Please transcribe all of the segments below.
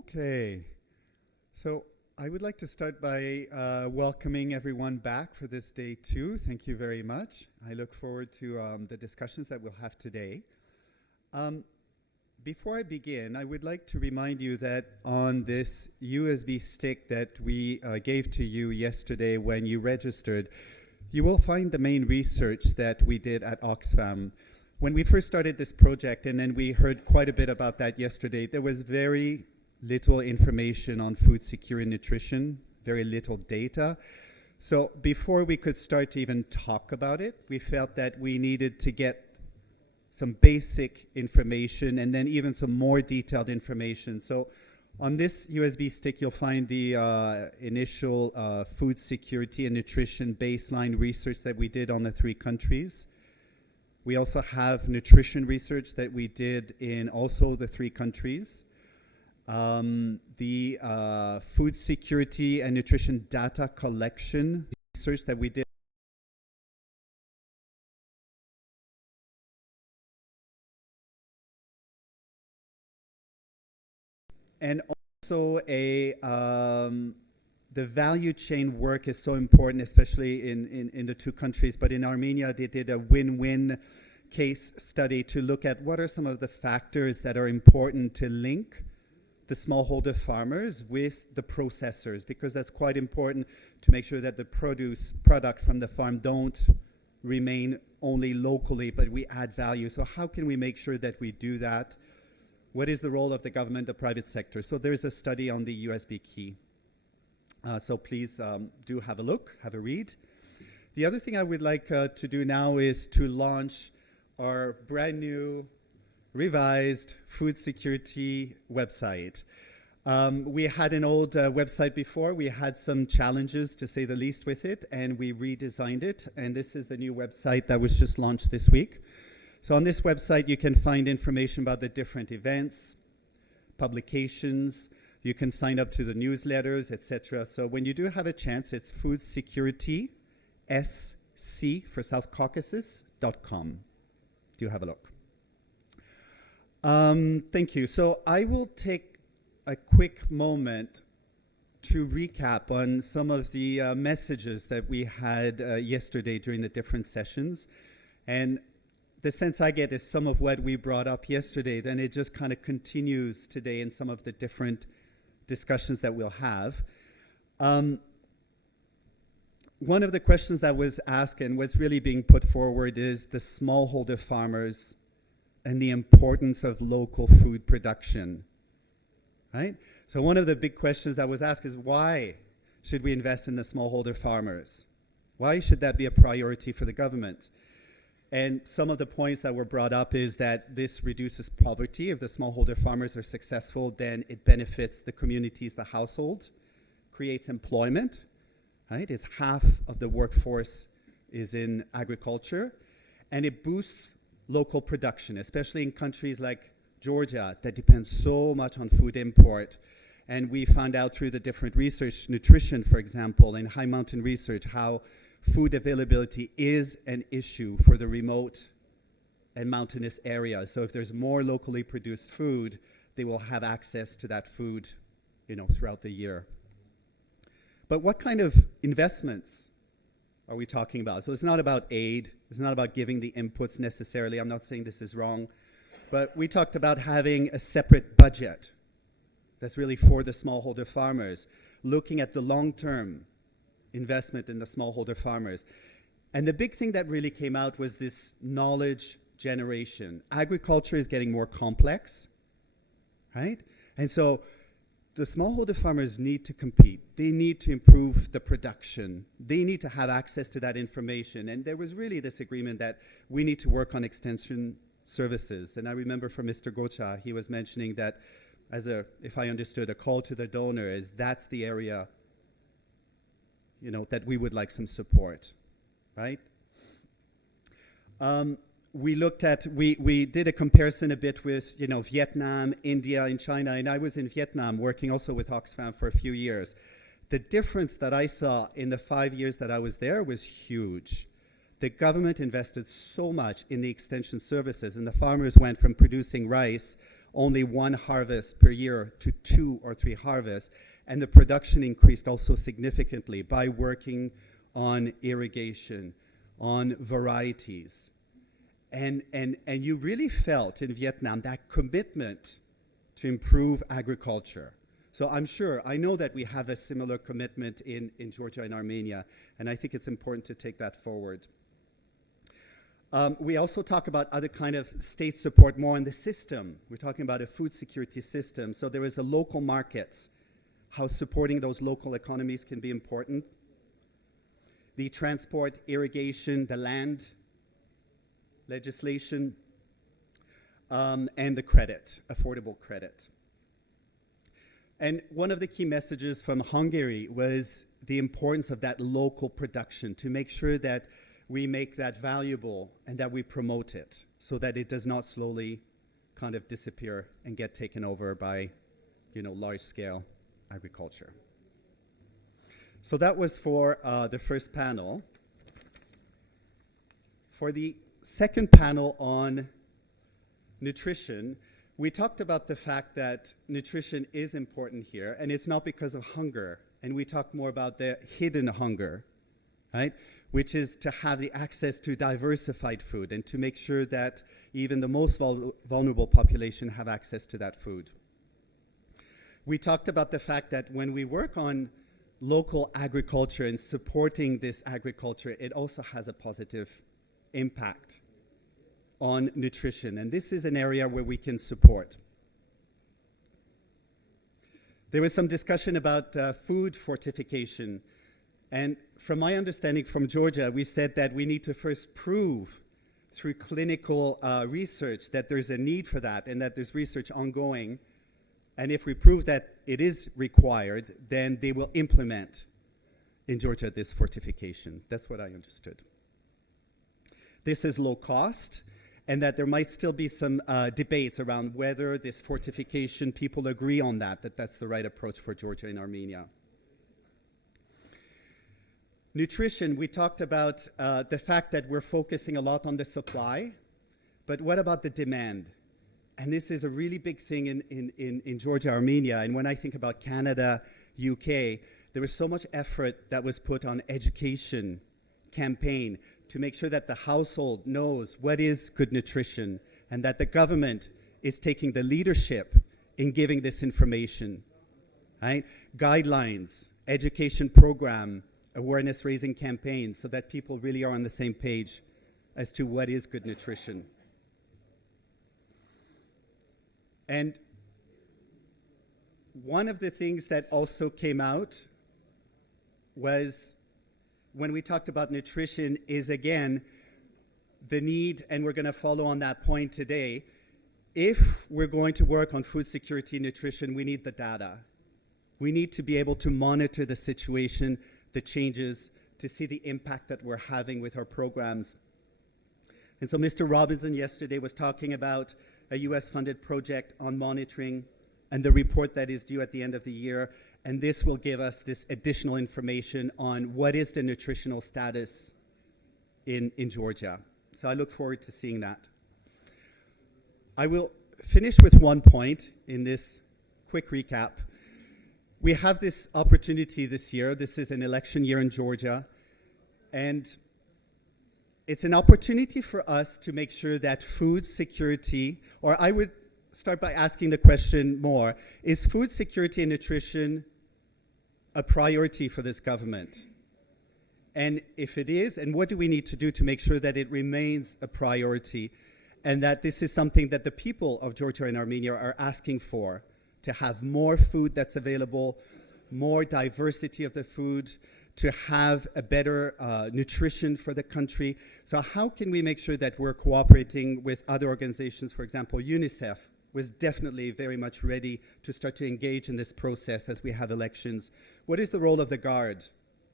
Okay, so I would like to start by welcoming everyone back for this day two. Thank you very much. I look forward to the discussions that we'll have today. Before I begin, I would like to remind you that on this USB stick that we gave to you yesterday when you registered, you will find the main research that we did at Oxfam. When we first started this project, and then we heard quite a bit about that yesterday, there was very little information on food security and nutrition, very little data. So before we could start to even talk about it, we felt that we needed to get some basic information and then even some more detailed information. So on this USB stick, you'll find the initial food security and nutrition baseline research that we did on the 3 countries. We also have nutrition research that we did in also the 3 countries. The food security and nutrition data collection research that we did. And also the value chain work is so important, especially in the 2 countries. But in Armenia, they did a win-win case study to look at what are some of the factors that are important to link the smallholder farmers with the processors, because that's quite important to make sure that the product from the farm don't remain only locally, but we add value. So how can we make sure that we do that? What is the role of the government, the private sector? So there's a study on the USB key. So please do have a look, have a read. The other thing I would like to do now is to launch our brand new revised food security website. We had an old website before. We had some challenges, to say the least, with it, and we redesigned it. And this is the new website that was just launched this week. So on this website, you can find information about the different events, publications. You can sign up to the newsletters, etc. So when you do have a chance, it's Food Security, SC for South Caucasus.com. Do have a look. Thank you. So I will take a quick moment to recap on some of the messages that we had yesterday during the different sessions. And the sense I get is some of what we brought up yesterday, then it just kind of continues today in some of the different discussions that we'll have. One of the questions that was asked and was really being put forward is the smallholder farmers and the importance of local food production, right? So one of the big questions that was asked is, why should we invest in the smallholder farmers? Why should that be a priority for the government? And some of the points that were brought up is that this reduces poverty. If the smallholder farmers are successful, then it benefits the communities, the household, creates employment, right? It's half of the workforce is in agriculture, and it boosts local production, especially in countries like Georgia that depend so much on food import. And we found out through the different research, nutrition, for example, and high mountain research, how food availability is an issue for the remote and mountainous areas. So if there's more locally produced food, they will have access to that food, throughout the year. But what kind of investments are we talking about? So it's not about aid. It's not about giving the inputs necessarily. I'm not saying this is wrong. But we talked about having a separate budget that's really for the smallholder farmers, looking at the long-term investment in the smallholder farmers. And the big thing that really came out was this knowledge generation. Agriculture is getting more complex, right? And so the smallholder farmers need to compete. They need to improve the production. They need to have access to that information. And there was really this agreement that we need to work on extension services. And I remember from Mr. Gocha, he was mentioning that if I understood, a call to the donor is that's the area, that we would like some support, right? We did a comparison a bit with, Vietnam, India, and China, and I was in Vietnam working also with Oxfam for a few years. The difference that I saw in the 5 years that I was there was huge. The government invested so much in the extension services, and the farmers went from producing rice only one harvest per year to 2 or 3 harvests. And the production increased also significantly by working on irrigation, on varieties. And you really felt in Vietnam that commitment to improve agriculture. So I know that we have a similar commitment in Georgia and Armenia, and I think it's important to take that forward. We also talk about other kind of state support more in the system. We're talking about a food security system. So there is the local markets, how supporting those local economies can be important. The transport, irrigation, the land legislation, and the credit, affordable credit. And one of the key messages from Hungary was the importance of that local production, to make sure that we make that valuable and that we promote it so that it does not slowly kind of disappear and get taken over by, large-scale agriculture. So that was for the first panel. For the second panel on nutrition, we talked about the fact that nutrition is important here, and it's not because of hunger. And we talked more about the hidden hunger, right? Which is to have the access to diversified food and to make sure that even the most vulnerable population have access to that food. We talked about the fact that when we work on local agriculture and supporting this agriculture, it also has a positive impact on nutrition, and this is an area where we can support. There was some discussion about food fortification, and from my understanding from Georgia, we said that we need to first prove through clinical research that there's a need for that and that there's research ongoing, and if we prove that it is required, then they will implement in Georgia this fortification. That's what I understood. This is low cost, and that there might still be some debates around whether this fortification, people agree on that that's the right approach for Georgia and Armenia. Nutrition, we talked about the fact that we're focusing a lot on the supply, but what about the demand? And this is a really big thing in Georgia, Armenia, and when I think about Canada, UK, there was so much effort that was put on education campaign to make sure that the household knows what is good nutrition and that the government is taking the leadership in giving this information, right? Guidelines, education program, awareness raising campaigns so that people really are on the same page as to what is good nutrition. And one of the things that also came out was when we talked about nutrition is, again, the need, and we're going to follow on that point today, if we're going to work on food security and nutrition, we need the data. We need to be able to monitor the situation, the changes, to see the impact that we're having with our programs. And so Mr. Robinson yesterday was talking about a US-funded project on monitoring and the report that is due at the end of the year. And this will give us this additional information on what is the nutritional status in Georgia. So I look forward to seeing that. I will finish with one point in this quick recap. We have this opportunity this year. This is an election year in Georgia. And it's an opportunity for us to make sure that food security, or I would start by asking the question more, is food security and nutrition a priority for this government? And if it is, and what do we need to do to make sure that it remains a priority and that this is something that the people of Georgia and Armenia are asking for, to have more food that's available, more diversity of the food, to have a better nutrition for the country. So how can we make sure that we're cooperating with other organizations? For example, UNICEF was definitely very much ready to start to engage in this process as we have elections. What is the role of the Guard,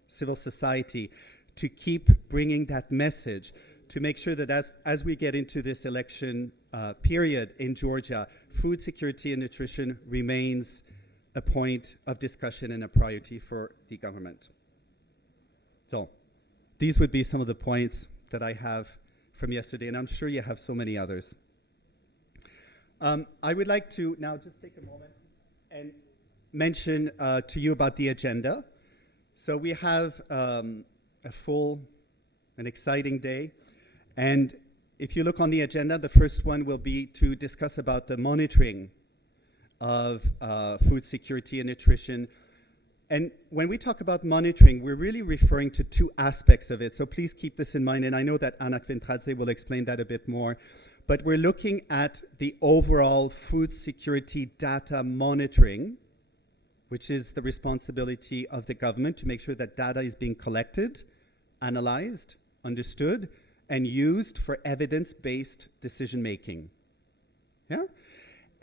civil society, to keep bringing that message, to make sure that as we get into this election period in Georgia, food security and nutrition remains a point of discussion and a priority for the government? So these would be some of the points that I have from yesterday, and I'm sure you have so many others. I would like to now just take a moment and mention to you about the agenda. So we have a full and exciting day. And if you look on the agenda, the first one will be to discuss about the monitoring of food security and nutrition. And when we talk about monitoring, we're really referring to two aspects of it. So please keep this in mind. And I know that Anna Kvintradze will explain that a bit more. But we're looking at the overall food security data monitoring, which is the responsibility of the government to make sure that data is being collected, analyzed, understood, and used for evidence-based decision-making. Yeah?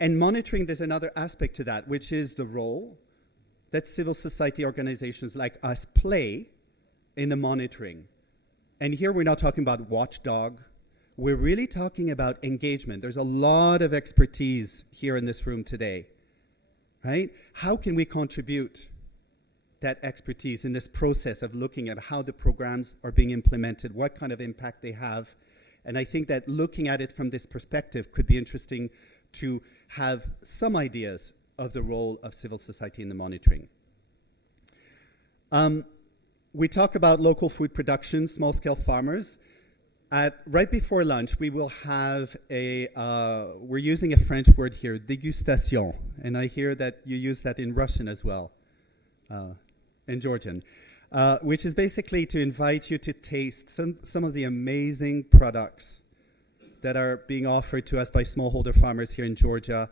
And monitoring, there's another aspect to that, which is the role that civil society organizations like us play in the monitoring. And here we're not talking about watchdog. We're really talking about engagement. There's a lot of expertise here in this room today, right? How can we contribute that expertise in this process of looking at how the programs are being implemented, what kind of impact they have? And I think that looking at it from this perspective could be interesting to have some ideas of the role of civil society in the monitoring. We talk about local food production, small-scale farmers. Right before lunch, we will have we're using a French word here, dégustation. And I hear that you use that in Russian as well, in Georgian, which is basically to invite you to taste some of the amazing products that are being offered to us by smallholder farmers here in Georgia.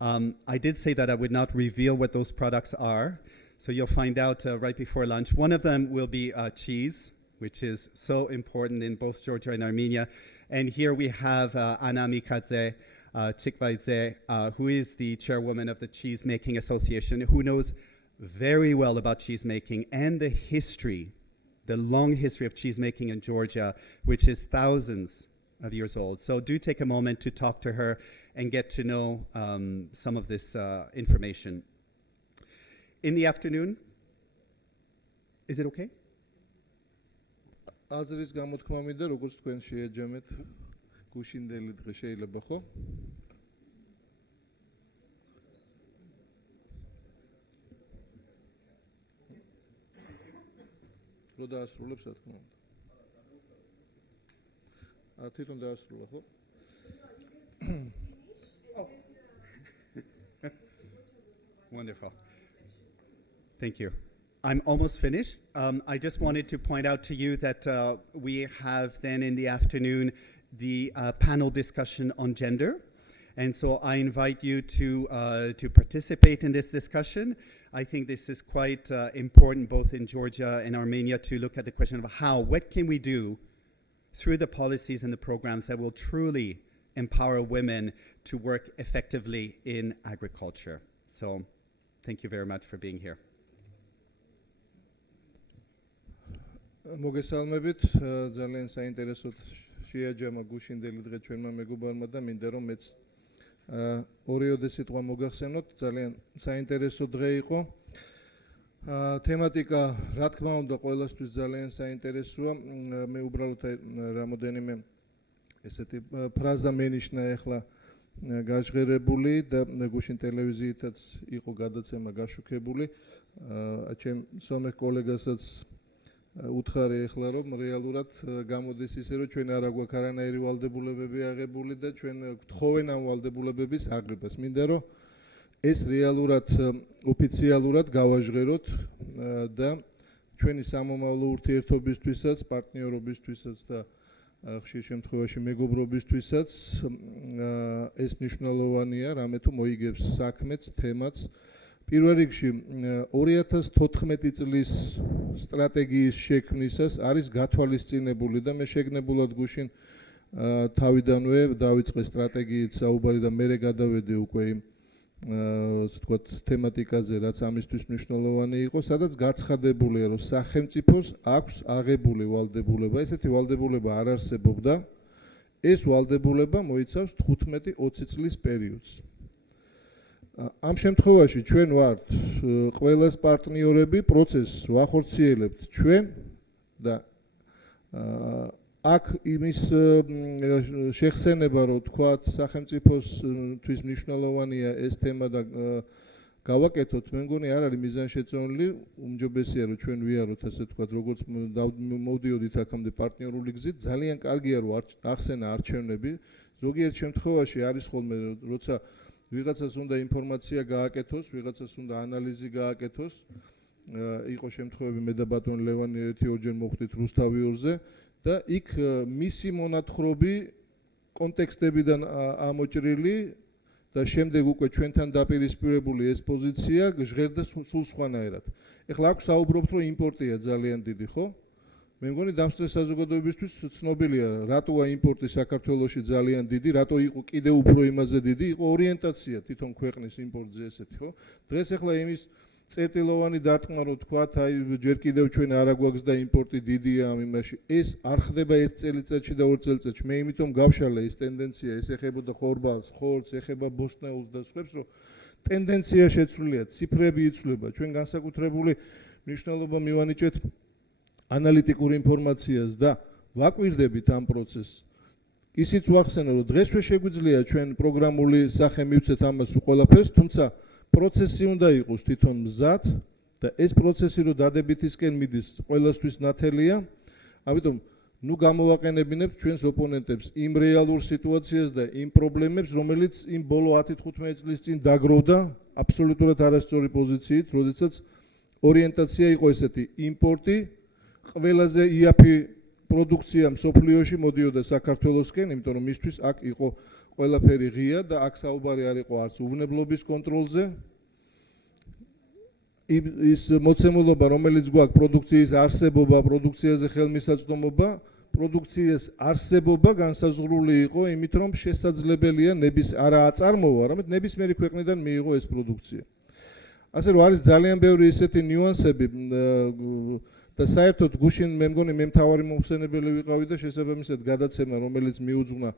I did say that I would not reveal what those products are, so you'll find out right before lunch. One of them will be cheese, which is so important in both Georgia and Armenia. And here we have Anna Mikadze Chikvaidze, who is the chairwoman of the Cheese Making Association, who knows very well about cheese making and the history, the long history of cheese making in Georgia, which is thousands of years old. So do take a moment to talk to her and get to know some of this information. In the afternoon, is it okay? აზრის გამოთქმა მინდა, როგორც თქვენ შეეჯამეთ, გუშინდელი დღე შეიძლება ხო? რო დაასრულებს, რა თქმა უნდა. თვითონ დაასრულა ხო? Wonderful. Thank you. I'm almost finished. I just wanted to point out to you that we have then in the afternoon the panel discussion on gender. And so I invite you to participate in this discussion. I think this is quite important both in Georgia and Armenia to look at the question of what can we do through the policies and the programs that will truly empower women to work effectively in agriculture. So thank you very much for being here. მოგესალმებით, ძალიან საინტერესოდ შეაჯამა გუშინდელი დღე ჩვენმა მეგობარმა და მინდა რომ მეც ორიოდე სიტყვა მოგახსენოთ, ძალიან საინტერესო დღე იყო. თემატიკა, რა თქმა უნდა, ყველასთვის ძალიან საინტერესოა. მე უბრალოდ რამოდენიმე ესეთი ფრაზა მენიშნა ახლა გაჟღერებული და გუშინ ტელევიზიითაც იყო გადაცემა გაშუქებული. ჩემ სომეხ კოლეგასაც უთხარი ახლა რომ რეალურად გამოდის ისე რომ ჩვენ არ აგვაქვს არანაირი ვალდებულებები აღებული და ჩვენ გთხოვენ ამ ვალდებულებების აღებას. მინდა რომ ეს რეალურად ოფიციალურად გავაჟღეროთ და ჩვენი სამომავლო ურთიერთობისთვისაც, პარტნიორობისთვისაც და ხშირ შემთხვევაში მეგობრობისთვისაც ეს მნიშვნელოვანია, რამე თუ მოიგებს საქმეც, თემაც. პირველ რიგში 2014 წლის სტრატეგიის შექმნისას არის გათვალისწინებული და მე შეგნებულად გუშინ თავიდანვე დავიწყე სტრატეგიით საუბარი და მერე გადავედი უკვე იმ თქვათ თემატიკაზე, რაც ამისთვის მნიშვნელოვანი იყო, სადაც გაცხადებულია, რომ სახელმწიფოს აქვს აღებული ვალდებულება, ესეთი ვალდებულება არ არსებობდა. ეს ვალდებულება მოიცავს 15-20 წლის პერიოდს. ამ შემთხვევაში ჩვენ ვართ ყველას პარტნიორები, პროცესს ვახორციელებთ ჩვენ და აქ იმის შეხსენება, რომ თქვათ სახელმწიფოსთვის მნიშვნელოვანია ეს თემა და გავაკეთოთ, მე მგონი არ არის მიზანშეწონილი, უმჯობესია რომ ჩვენ ვიაროთ, ასე ვთქვათ, როგორც მოვდიოდით აქამდე პარტნიორული გზით, ძალიან კარგია რომ ახსენა არჩევნები, ზოგიერთ შემთხვევაში არის ხოლმე, როცა ვიღაცას უნდა ინფორმაცია გააკეთოს, ვიღაცას უნდა ანალიზი გააკეთოს, იყო შემთხვევები მე და ბატონ ლევანი ერთი-ორჯერ მოხვდით რუსთავიორზე და იქ მისი მონათხრობი კონტექსტებიდან ამოჭრილი და შემდეგ უკვე ჩვენთან დაპირისპირებული ეს პოზიცია ჟღერდა სულ სხვანაირად. ეხლა აქ საუბრობთ, რომ იმპორტია ძალიან დიდი, ხო? მე მგონი დამსწრე საზოგადოებისთვის ცნობილია, რატოა იმპორტი საქართველოში ძალიან დიდი, რატო იყო კიდევ უფრო იმაზე დიდი, იყო ორიენტაცია თვითონ ქვეყნის იმპორტზე ესეთი, ხო? დღეს ეხლა იმის წერტილოვანი დარტყმა, რომ თქვათ, აი ჯერ კიდევ ჩვენ არ აგვაქვს და იმპორტი დიდია ამ იმაში. ეს არ ხდება ერთ წელიწადში და ორ წელიწადში. მე იმიტომ გავშალე ეს ტენდენცია, ეს ეხებოდა ხორბალს, ხორცს, ეხება ბოსტნეულს და სხვებს, რომ ტენდენცია შეცვლილია, ციფრები იცვლება. ჩვენ განსაკუთრებული მნიშვნელობა მივანიჭეთ ანალიტიკურ ინფორმაციას და ვაკვირდებით ამ პროცესს. ისიც ვახსენე, რომ დღესვე შეგვიძლია ჩვენ პროგრამული სახე მივცეთ ამას ყველაფერს, თუმცა პროცესი უნდა იყოს თვითონ მზად და ეს პროცესი რომ დადებითისკენ მიდის ყველასთვის ნათელია. ამიტომ ნუ გამოვაყენებინებთ ჩვენს ოპონენტებს იმ რეალურ სიტუაციას და იმ პრობლემებს, რომელიც იმ ბოლო 10-15 წლის წინ დაგროვდა აბსოლუტურად არასწორი პოზიციით, როდესაც ორიენტაცია იყო ესეთი: იმპორტი, ყველაზე იაფი პროდუქცია მსოფლიოში მოდიოდა საქართველოსკენ, იმიტომ რომ მისთვის აქ იყო ყველაფერი ღია და აქ საუბარი არ იყო არც უვნებლობის კონტროლზე. ის მოცემულობა, რომელიც გვაქვს პროდუქციის არსებობა, პროდუქციაზე ხელმისაწვდომობა, პროდუქციის არსებობა განსაზღვრული იყო იმით, რომ შესაძლებელია არა აწარმოვა, არამედ ნებისმიერი ქვეყნიდან მიიღო ეს პროდუქცია. ასე რომ არის ძალიან ბევრი ისეთი ნიუანსები და საერთოდ გუშინ მე მგონი მე მთავარი მომხსენებელი ვიყავი და შესაბამისად გადაცემა, რომელიც მიუძღვნა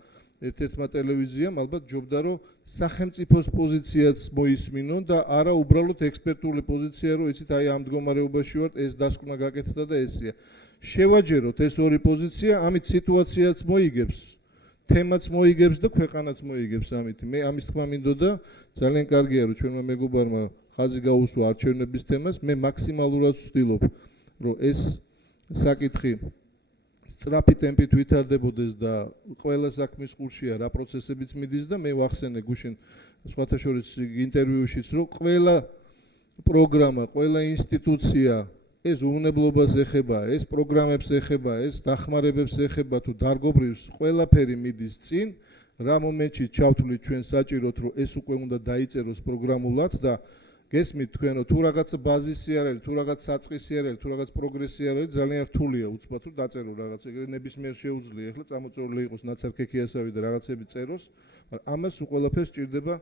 ერთ-ერთმა ტელევიზიამ, ალბათ ჯობდა რომ სახელმწიფოს პოზიციაც მოისმინონ და არა უბრალოდ ექსპერტული პოზიცია, რომ იცით აი ამ მდგომარეობაში ვართ, ეს დასკვნა გაკეთდა და ესია. შევაჯეროთ ეს ორი პოზიცია, ამით სიტუაციაც მოიგებს, თემაც მოიგებს და ქვეყანაც მოიგებს ამით. მე ამის თქმა მინდოდა, ძალიან კარგია რომ ჩვენმა მეგობარმა ხაზი გაუსვა არჩევნების თემას, მე მაქსიმალურად ვცდილობ, რომ ეს საკითხი სწრაფი ტემპით ვითარდებოდეს და ყველა საქმის ყურშია რა პროცესებიც მიდის და მე ვახსენე გუშინ სხვათა შორის ინტერვიუშიც, რომ ყველა პროგრამა, ყველა ინსტიტუცია ეს უვნებლობას ეხება, ეს პროგრამებს ეხება, ეს დახმარებებს ეხება თუ დარგობრივს, ყველაფერი მიდის წინ, რა მომენტში ჩავთვლით ჩვენ საჭიროთ, რომ ეს უკვე უნდა დაიწეროს პროგრამულად და გესმით თქვენო, თუ რაღაც ბაზისი არ არის, თუ რაღაც საწყისი არ არის, თუ რაღაც პროგრესი არ არის, ძალიან რთულია უცბად რომ დაწერო რაღაც, ეგრე ნებისმიერ შეუძლია, ახლა წამოწეული იყოს ნაცარქექიასავი და რაღაცები წეროს, მაგრამ ამას ყველაფერს სჭირდება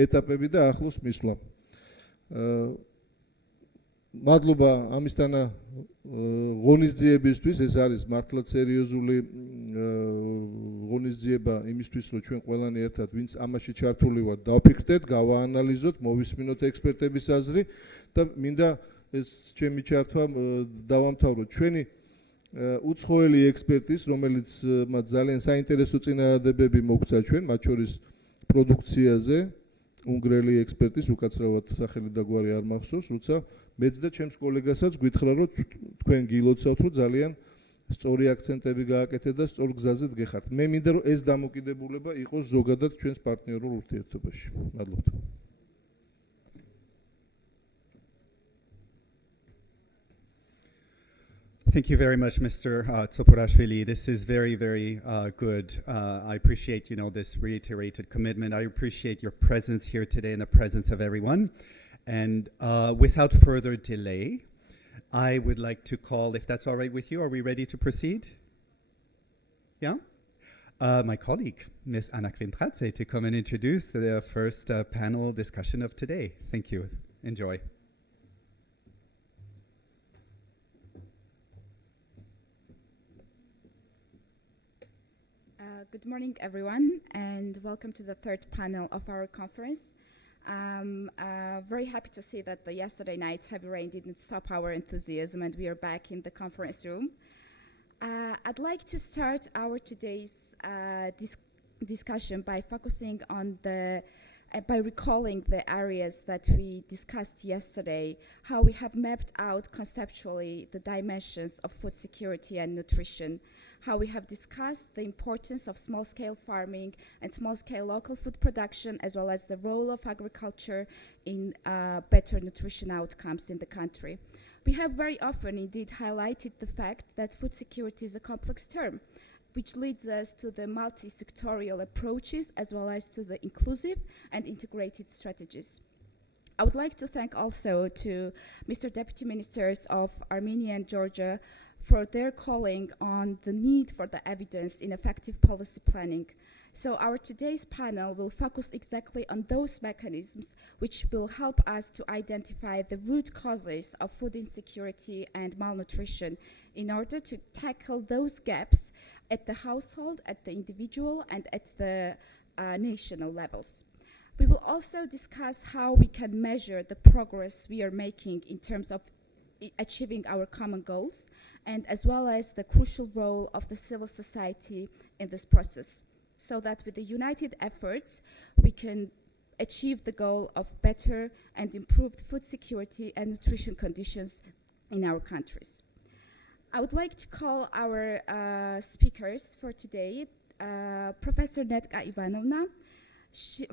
ეტაპები და ახლოს მისვლა. მადლობა ამისთანა ღონისძიებისთვის, ეს არის მართლაც სერიოზული ღონისძიება იმისთვის, რომ ჩვენ ყველანი ერთად, ვინც ამაში ჩართული ვართ, დავფიქრდეთ, გავაანალიზოთ, მოვისმინოთ ექსპერტების აზრი და მინდა ეს ჩემი ჩართვა დავამთავროთ. ჩვენი უცხოელი ექსპერტის, რომელიც მათ ძალიან საინტერესო წინადადებები მოგცა ჩვენ, მათ შორის პროდუქციაზე, უნგრელი ექსპერტის, უკაცრავად სახელი და გვარი არ მახსოვს, როცა მეც და ჩემს კოლეგასაც გითხრა, რომ თქვენ გილოცავთ, რომ ძალიან სწორი აქცენტები გააკეთეთ და სწორ გზაზე დგეხართ. მე მინდა რომ ეს დამოკიდებულება იყოს ზოგადად ჩვენს პარტნიორულ ურთიერთობაში. მადლობთ. Thank you very much, Mr. Tsoporashvili. This is very, very good. I appreciate, this reiterated commitment. I appreciate your presence here today in the presence of everyone. And without further delay, I would like to call, if that's all right with you, are we ready to proceed? Yeah? My colleague, Ms. Anna Kvintradze, to come and introduce the first panel discussion of today. Thank you. Enjoy. Good morning, everyone, and welcome to the third panel of our conference. Very happy to see that yesterday night's heavy rain didn't stop our enthusiasm and we are back in the conference room. I'd like to start our today's discussion by focusing on by recalling the areas that we discussed yesterday, how we have mapped out conceptually the dimensions of food security and nutrition, how we have discussed the importance of small-scale farming and small-scale local food production, as well as the role of agriculture in better nutrition outcomes in the country. We have very often indeed highlighted the fact that food security is a complex term, which leads us to the multi-sectorial approaches as well as to the inclusive and integrated strategies. I would like to thank also to Mr. Deputy Ministers of Armenia and Georgia for their calling on the need for the evidence in effective policy planning. So our today's panel will focus exactly on those mechanisms which will help us to identify the root causes of food insecurity and malnutrition in order to tackle those gaps at the household, at the individual, and at the national levels. We will also discuss how we can measure the progress we are making in terms of achieving our common goals, and as well as the crucial role of the civil society in this process, so that with the united efforts, we can achieve the goal of better and improved food security and nutrition conditions in our countries. I would like to call our speakers for today, Professor Netka Ivanovna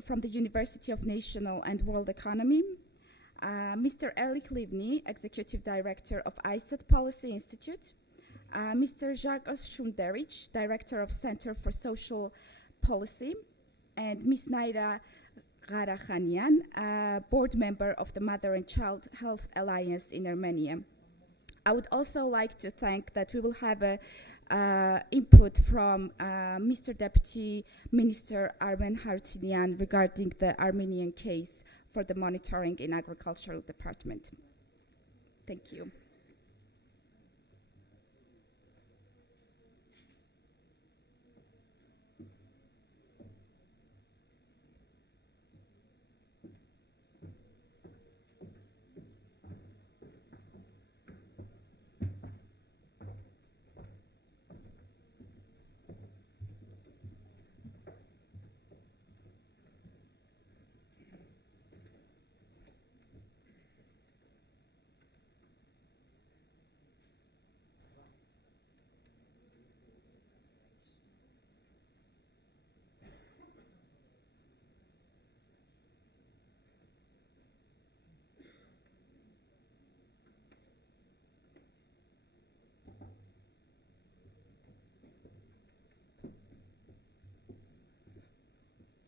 from the University of National and World Economy, Mr. Elik Livni, Executive Director of ISET Policy Institute, Mr. Zharkos Shunderich, Director of Center for Social Policy, and Ms. Naira Garakhanian, Board Member of the Mother and Child Health Alliance in Armenia. I would also like to thank that we will have a input from Mr. Deputy Minister Armen Harutyunyan regarding the Armenian case for the monitoring in Agricultural Department. Thank you.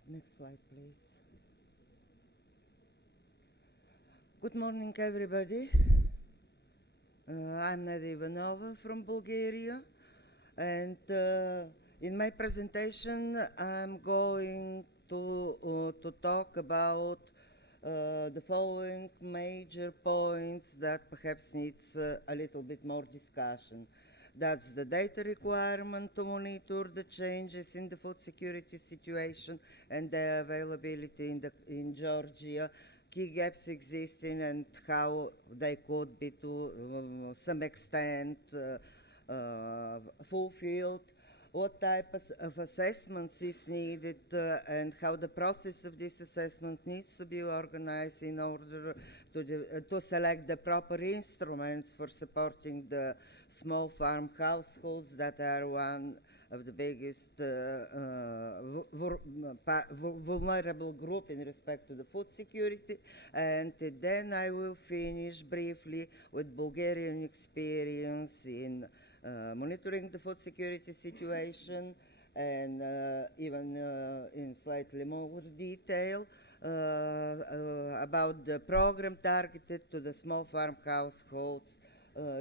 Next slide, please. Good morning, everybody. I'm Nadia Ivanova from Bulgaria, and in my presentation, I'm going to talk about the following major points that perhaps needs a little bit more discussion. That's the data requirement to monitor the changes in the food security situation and the availability in Georgia, key gaps existing and how they could be to some extent fulfilled, what type of assessments is needed and how the process of these assessments needs to be organized in order to select the proper instruments for supporting the small farm households that are one of the biggest vulnerable group in respect to the food security. And then I will finish briefly with Bulgarian experience in monitoring the food security situation and even in slightly more detail about the program targeted to the small farm households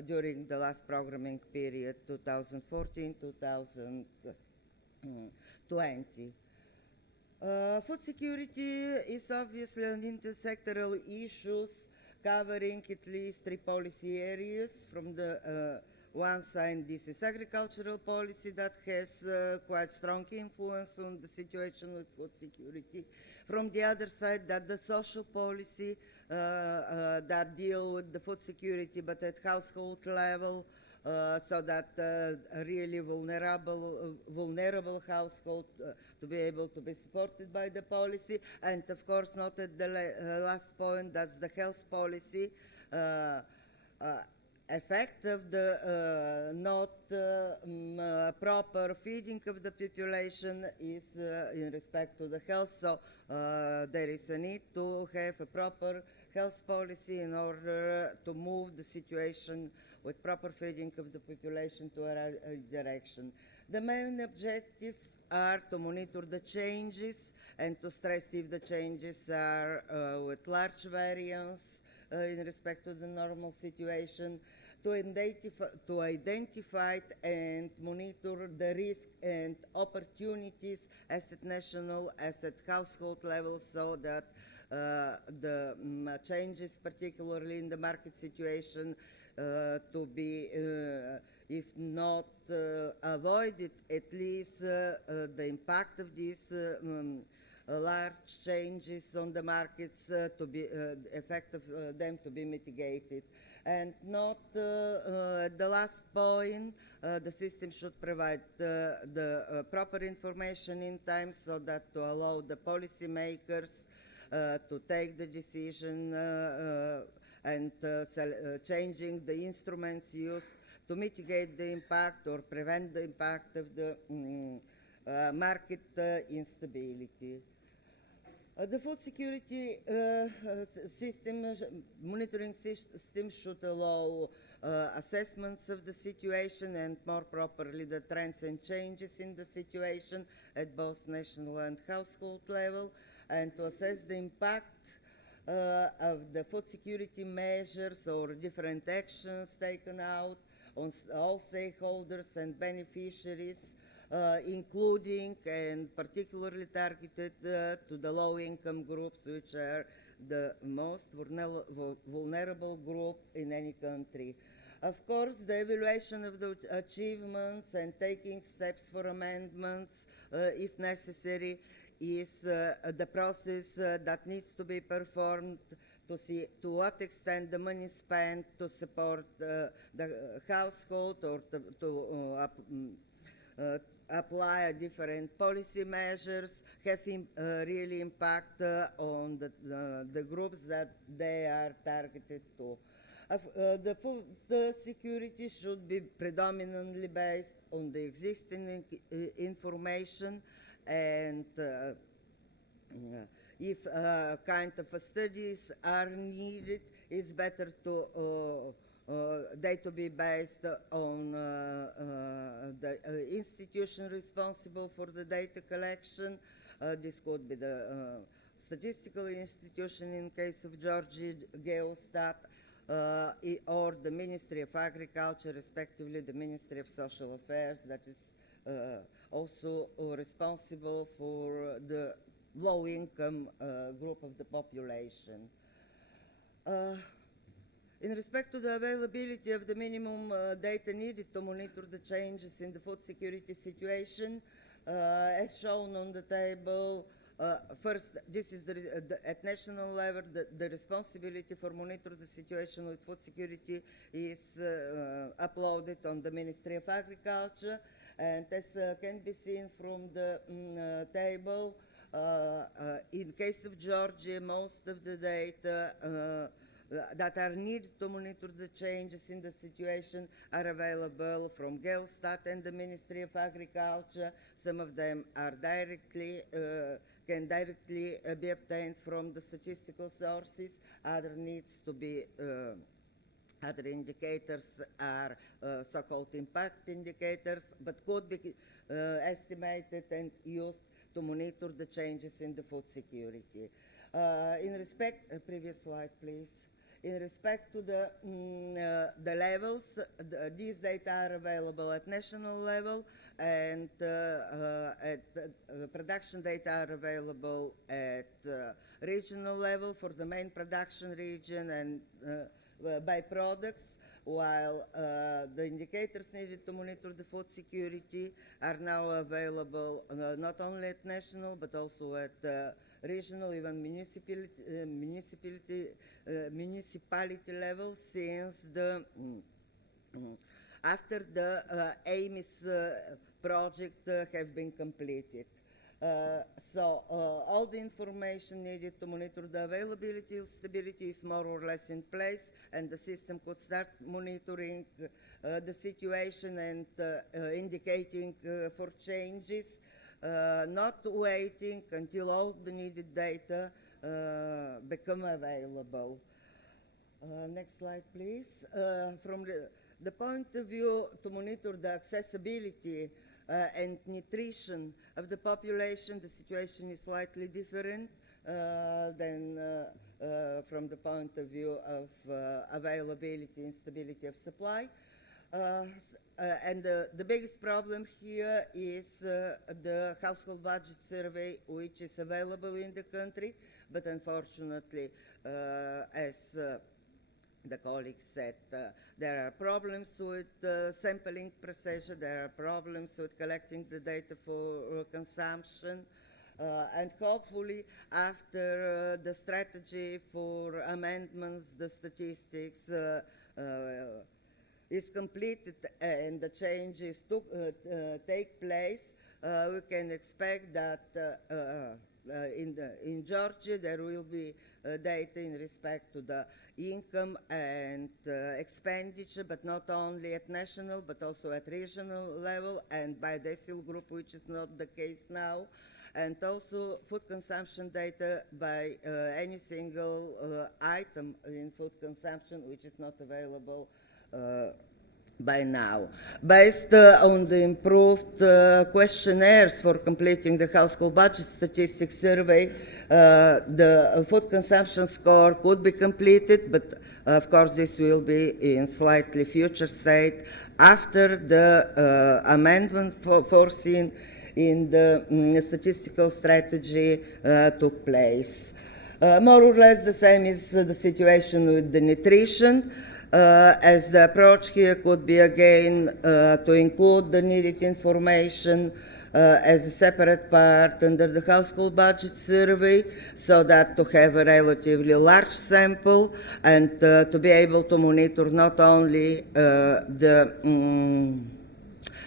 during the last programming period, 2014-2020. Food security is obviously an intersectoral issue covering at least 3 policy areas. From the one side, this is agricultural policy that has quite strong influence on the situation with food security. From the other side, that the social policy that deal with the food security, but at household level, so that a really vulnerable household to be able to be supported by the policy. And of course, not at the last point, that's the health policy. Effect of the not proper feeding of the population is in respect to the health. So there is a need to have a proper health policy in order to move the situation with proper feeding of the population to a direction. The main objectives are to monitor the changes and to stress if the changes are with large variance in respect to the normal situation, to identify and monitor the risk and opportunities as at national, as at household level, so that the changes, particularly in the market situation, to be, if not avoided, at least the impact of these large changes on the markets to be effect of them to be mitigated. And not the last point, the system should provide the proper information in time so that to allow the policymakers to take the decision and changing the instruments used to mitigate the impact or prevent the impact of the market instability. The food security system, monitoring system should allow assessments of the situation and more properly the trends and changes in the situation at both national and household level, and to assess the impact of the food security measures or different actions taken out on all stakeholders and beneficiaries, including and particularly targeted to the low-income groups, which are the most vulnerable group in any country. Of course, the evaluation of the achievements and taking steps for amendments, if necessary, is the process that needs to be performed to see to what extent the money spent to support the household or to apply different policy measures have really impact on the groups that they are targeted to. The food security should be predominantly based on the existing information, and if kind of studies are needed, it's better to they to be based on the institution responsible for the data collection. This could be the statistical institution in case of Georgia, Geostat, or the Ministry of Agriculture, respectively the Ministry of Social Affairs, that is also responsible for the low-income group of the population. In respect to the availability of the minimum data needed to monitor the changes in the food security situation, as shown on the table, first, this is at national level, the responsibility for monitoring the situation with food security is uploaded on the Ministry of Agriculture, and as can be seen from the table, in case of Georgia, most of the data that are needed to monitor the changes in the situation are available from Geostat and the Ministry of Agriculture. Some of them are can directly be obtained from the statistical sources. Other needs to be other indicators are so-called impact indicators, but could be estimated and used to monitor the changes in the food security. In respect, previous slide, please. In respect to the levels, these data are available at national level, and production data are available at regional level for the main production region and by products, while the indicators needed to monitor the food security are now available not only at national but also at regional, even municipality level, since the after the AMIS project have been completed. All the information needed to monitor the availability and stability is more or less in place, and the system could start monitoring the situation and indicating for changes, not waiting until all the needed data become available. Next slide, please. From the point of view to monitor the accessibility and nutrition of the population, the situation is slightly different than from the point of view of availability and stability of supply. And the biggest problem here is the household budget survey, which is available in the country, but unfortunately, as the colleagues said, there are problems with sampling procedure, there are problems with collecting the data for consumption, and hopefully after the strategy for amendments, the statistics is completed and the changes take place, we can expect that in Georgia there will be data in respect to the income and expenditure, but not only at national but also at regional level and by decile group, which is not the case now, and also food consumption data by any single item in food consumption which is not available by now. Based on the improved questionnaires for completing the household budget statistics survey, the food consumption score could be completed, but of course this will be in slightly future state after the amendment foreseen in the statistical strategy took place. More or less the same is the situation with the nutrition. As the approach here could be again to include the needed information as a separate part under the household budget survey, so that to have a relatively large sample and to be able to monitor not only the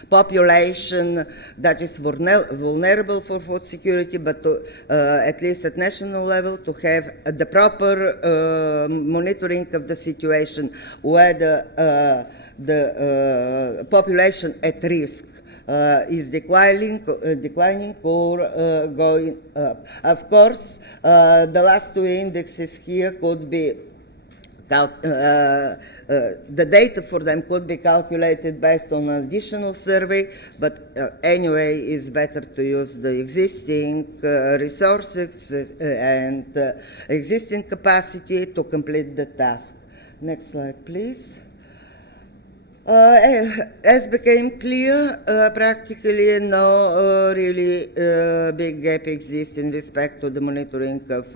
population that is vulnerable for food security, but to, at least at national level, to have the proper monitoring of the situation, whether the population at risk is declining or going up. Of course, the last two indexes here could be the data for them could be calculated based on an additional survey, but anyway, it's better to use the existing resources and existing capacity to complete the task. Next slide, please. As became clear, practically no really big gap exists in respect to the monitoring of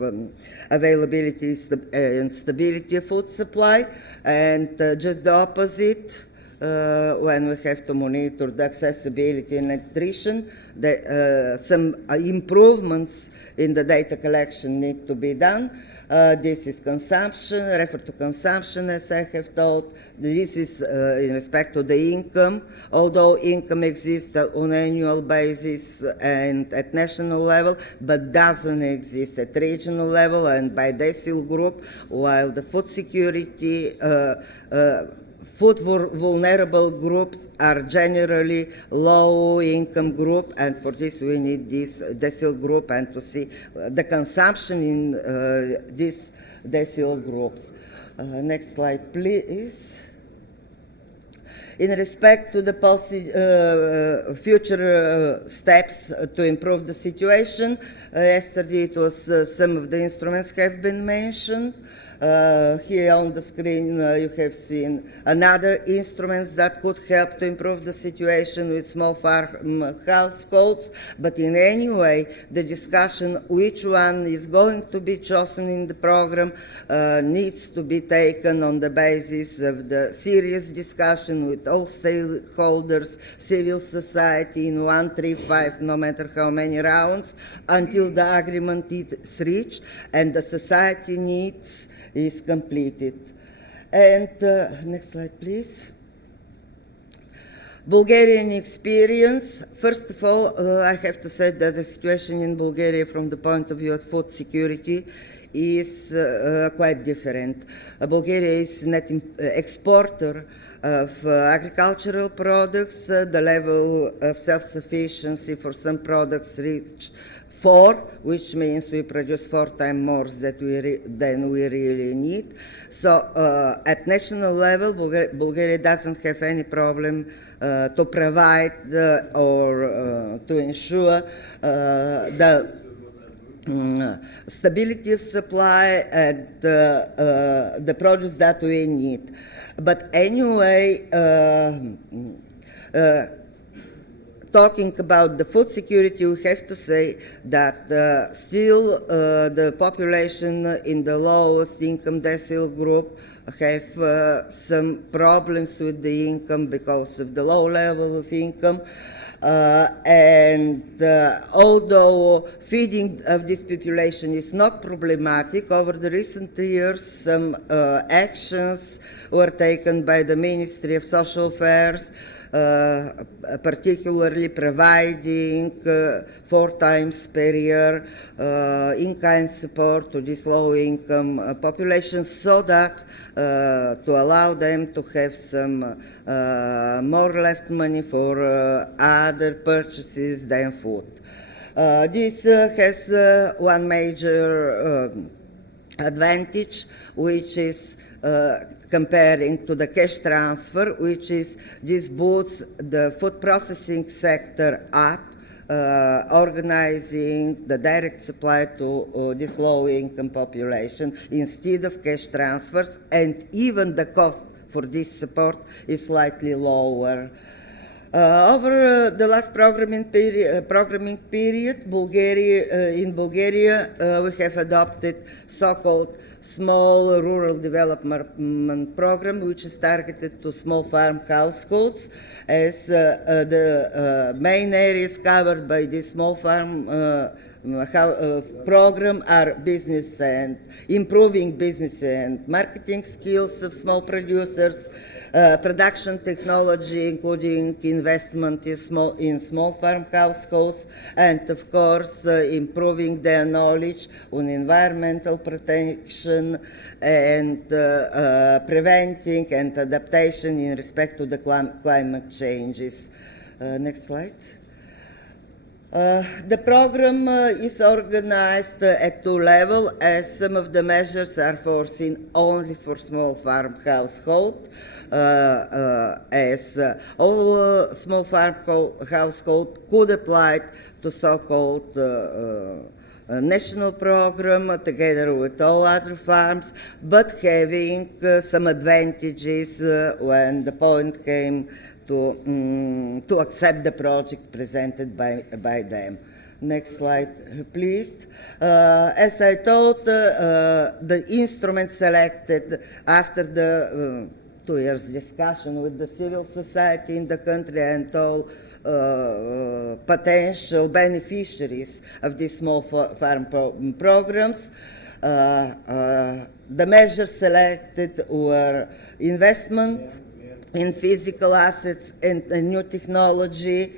availability and stability of food supply, and just the opposite when we have to monitor the accessibility and nutrition. Some improvements in the data collection need to be done. This is consumption, refer to consumption, as I have told. This is in respect to the income, although income exists on an annual basis and at national level, but doesn't exist at regional level and by decile group, while the food security food vulnerable groups are generally low-income group, and for this we need this decile group and to see the consumption in these decile groups. Next slide, please. In respect to the future steps to improve the situation, yesterday it was some of the instruments have been mentioned. Here on the screen you have seen another instruments that could help to improve the situation with small farm households, but in any way the discussion which one is going to be chosen in the program needs to be taken on the basis of the serious discussion with all stakeholders, civil society in 135, no matter how many rounds, until the agreement is reached and the society needs is completed. And next slide, please. Bulgarian experience. First of all, I have to say that the situation in Bulgaria from the point of view of food security is quite different. Bulgaria is net exporter of agricultural products. The level of self-sufficiency for some products reach 4, which means we produce 4 times more than we really need. So at national level, Bulgaria doesn't have any problem to provide or to ensure the stability of supply and the produce that we need. But anyway, talking about the food security, we have to say that still the population in the lowest income decile group have some problems with the income because of the low level of income. And although feeding of this population is not problematic, over the recent years some actions were taken by the Ministry of Social Affairs, particularly providing 4 times per year in-kind support to this low-income population so that to allow them to have some more left money for other purchases than food. This has one major advantage, which is comparing to the cash transfer, which is this boosts the food processing sector up, organizing the direct supply to this low-income population instead of cash transfers, and even the cost for this support is slightly lower. Over the last programming period, in Bulgaria, we have adopted so-called small rural development program, which is targeted to small farm households, as the main areas covered by this small farm program are business and improving business and marketing skills of small producers, production technology, including investment in small farm households, and of course improving their knowledge on environmental protection and preventing and adaptation in respect to the climate changes. Next slide. The program is organized at 2 levels, as some of the measures are foreseen only for small farm household, as all small farm household could apply to so-called national program together with all other farms, but having some advantages when the point came to accept the project presented by them. Next slide, please. As I told, the instrument selected after the 2 years discussion with the civil society in the country and all potential beneficiaries of these small farm programs, the measures selected were investment in physical assets and new technology,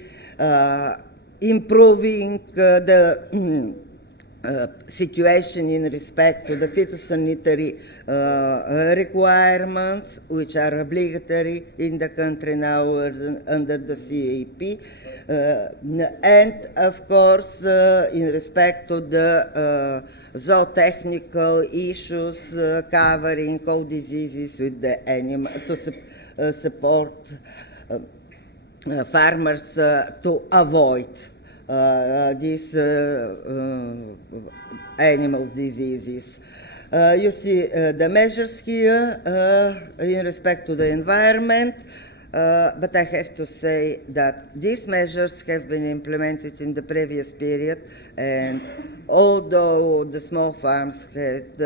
improving the situation in respect to the phytosanitary requirements, which are obligatory in the country now under the CAP, and of course in respect to the zootechnical issues covering all diseases with the animal, to support farmers to avoid these animals' diseases. You see the measures here in respect to the environment, but I have to say that these measures have been implemented in the previous period, and although the small farms had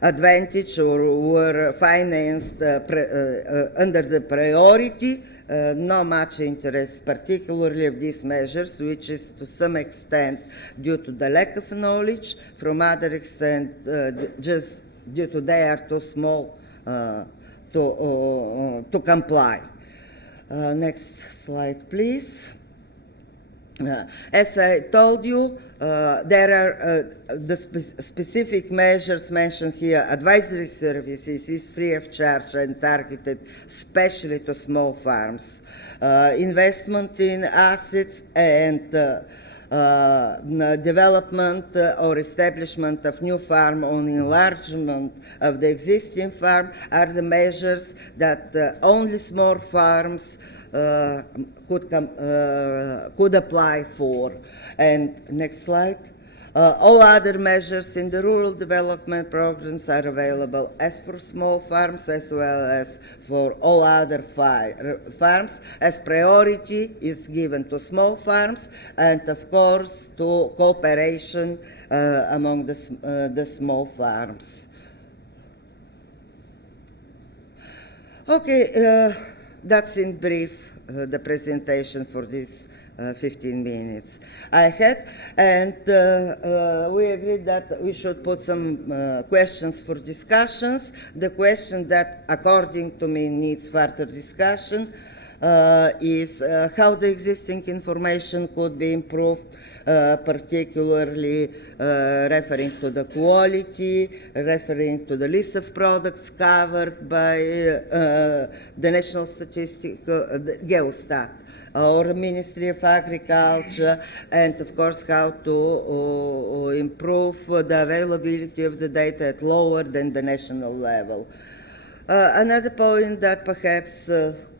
advantage or were financed under the priority, no much interest, particularly of these measures, which is to some extent due to the lack of knowledge, from other extent just due to they are too small to comply. Next slide, please. As I told you, there are the specific measures mentioned here. Advisory services is free of charge and targeted especially to small farms. Investment in assets and development or establishment of new farm or enlargement of the existing farm are the measures that only small farms could apply for. And next slide. All other measures in the rural development programs are available as for small farms as well as for all other farms, as priority is given to small farms and of course to cooperation among the small farms. Okay, that's in brief the presentation for this 15 minutes I had, and we agreed that we should put some questions for discussions. The question that, according to me, needs further discussion is how the existing information could be improved, particularly referring to the quality, referring to the list of products covered by the National Geostat, or the Ministry of Agriculture, and of course how to improve the availability of the data at lower than the national level. Another point that perhaps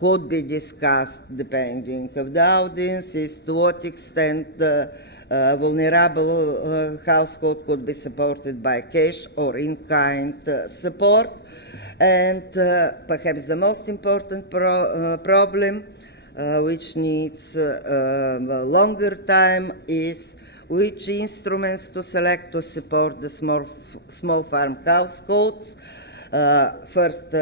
could be discussed depending on the audience is to what extent vulnerable household could be supported by cash or in-kind support. And perhaps the most important problem which needs longer time is which instruments to select to support the small farm households. First,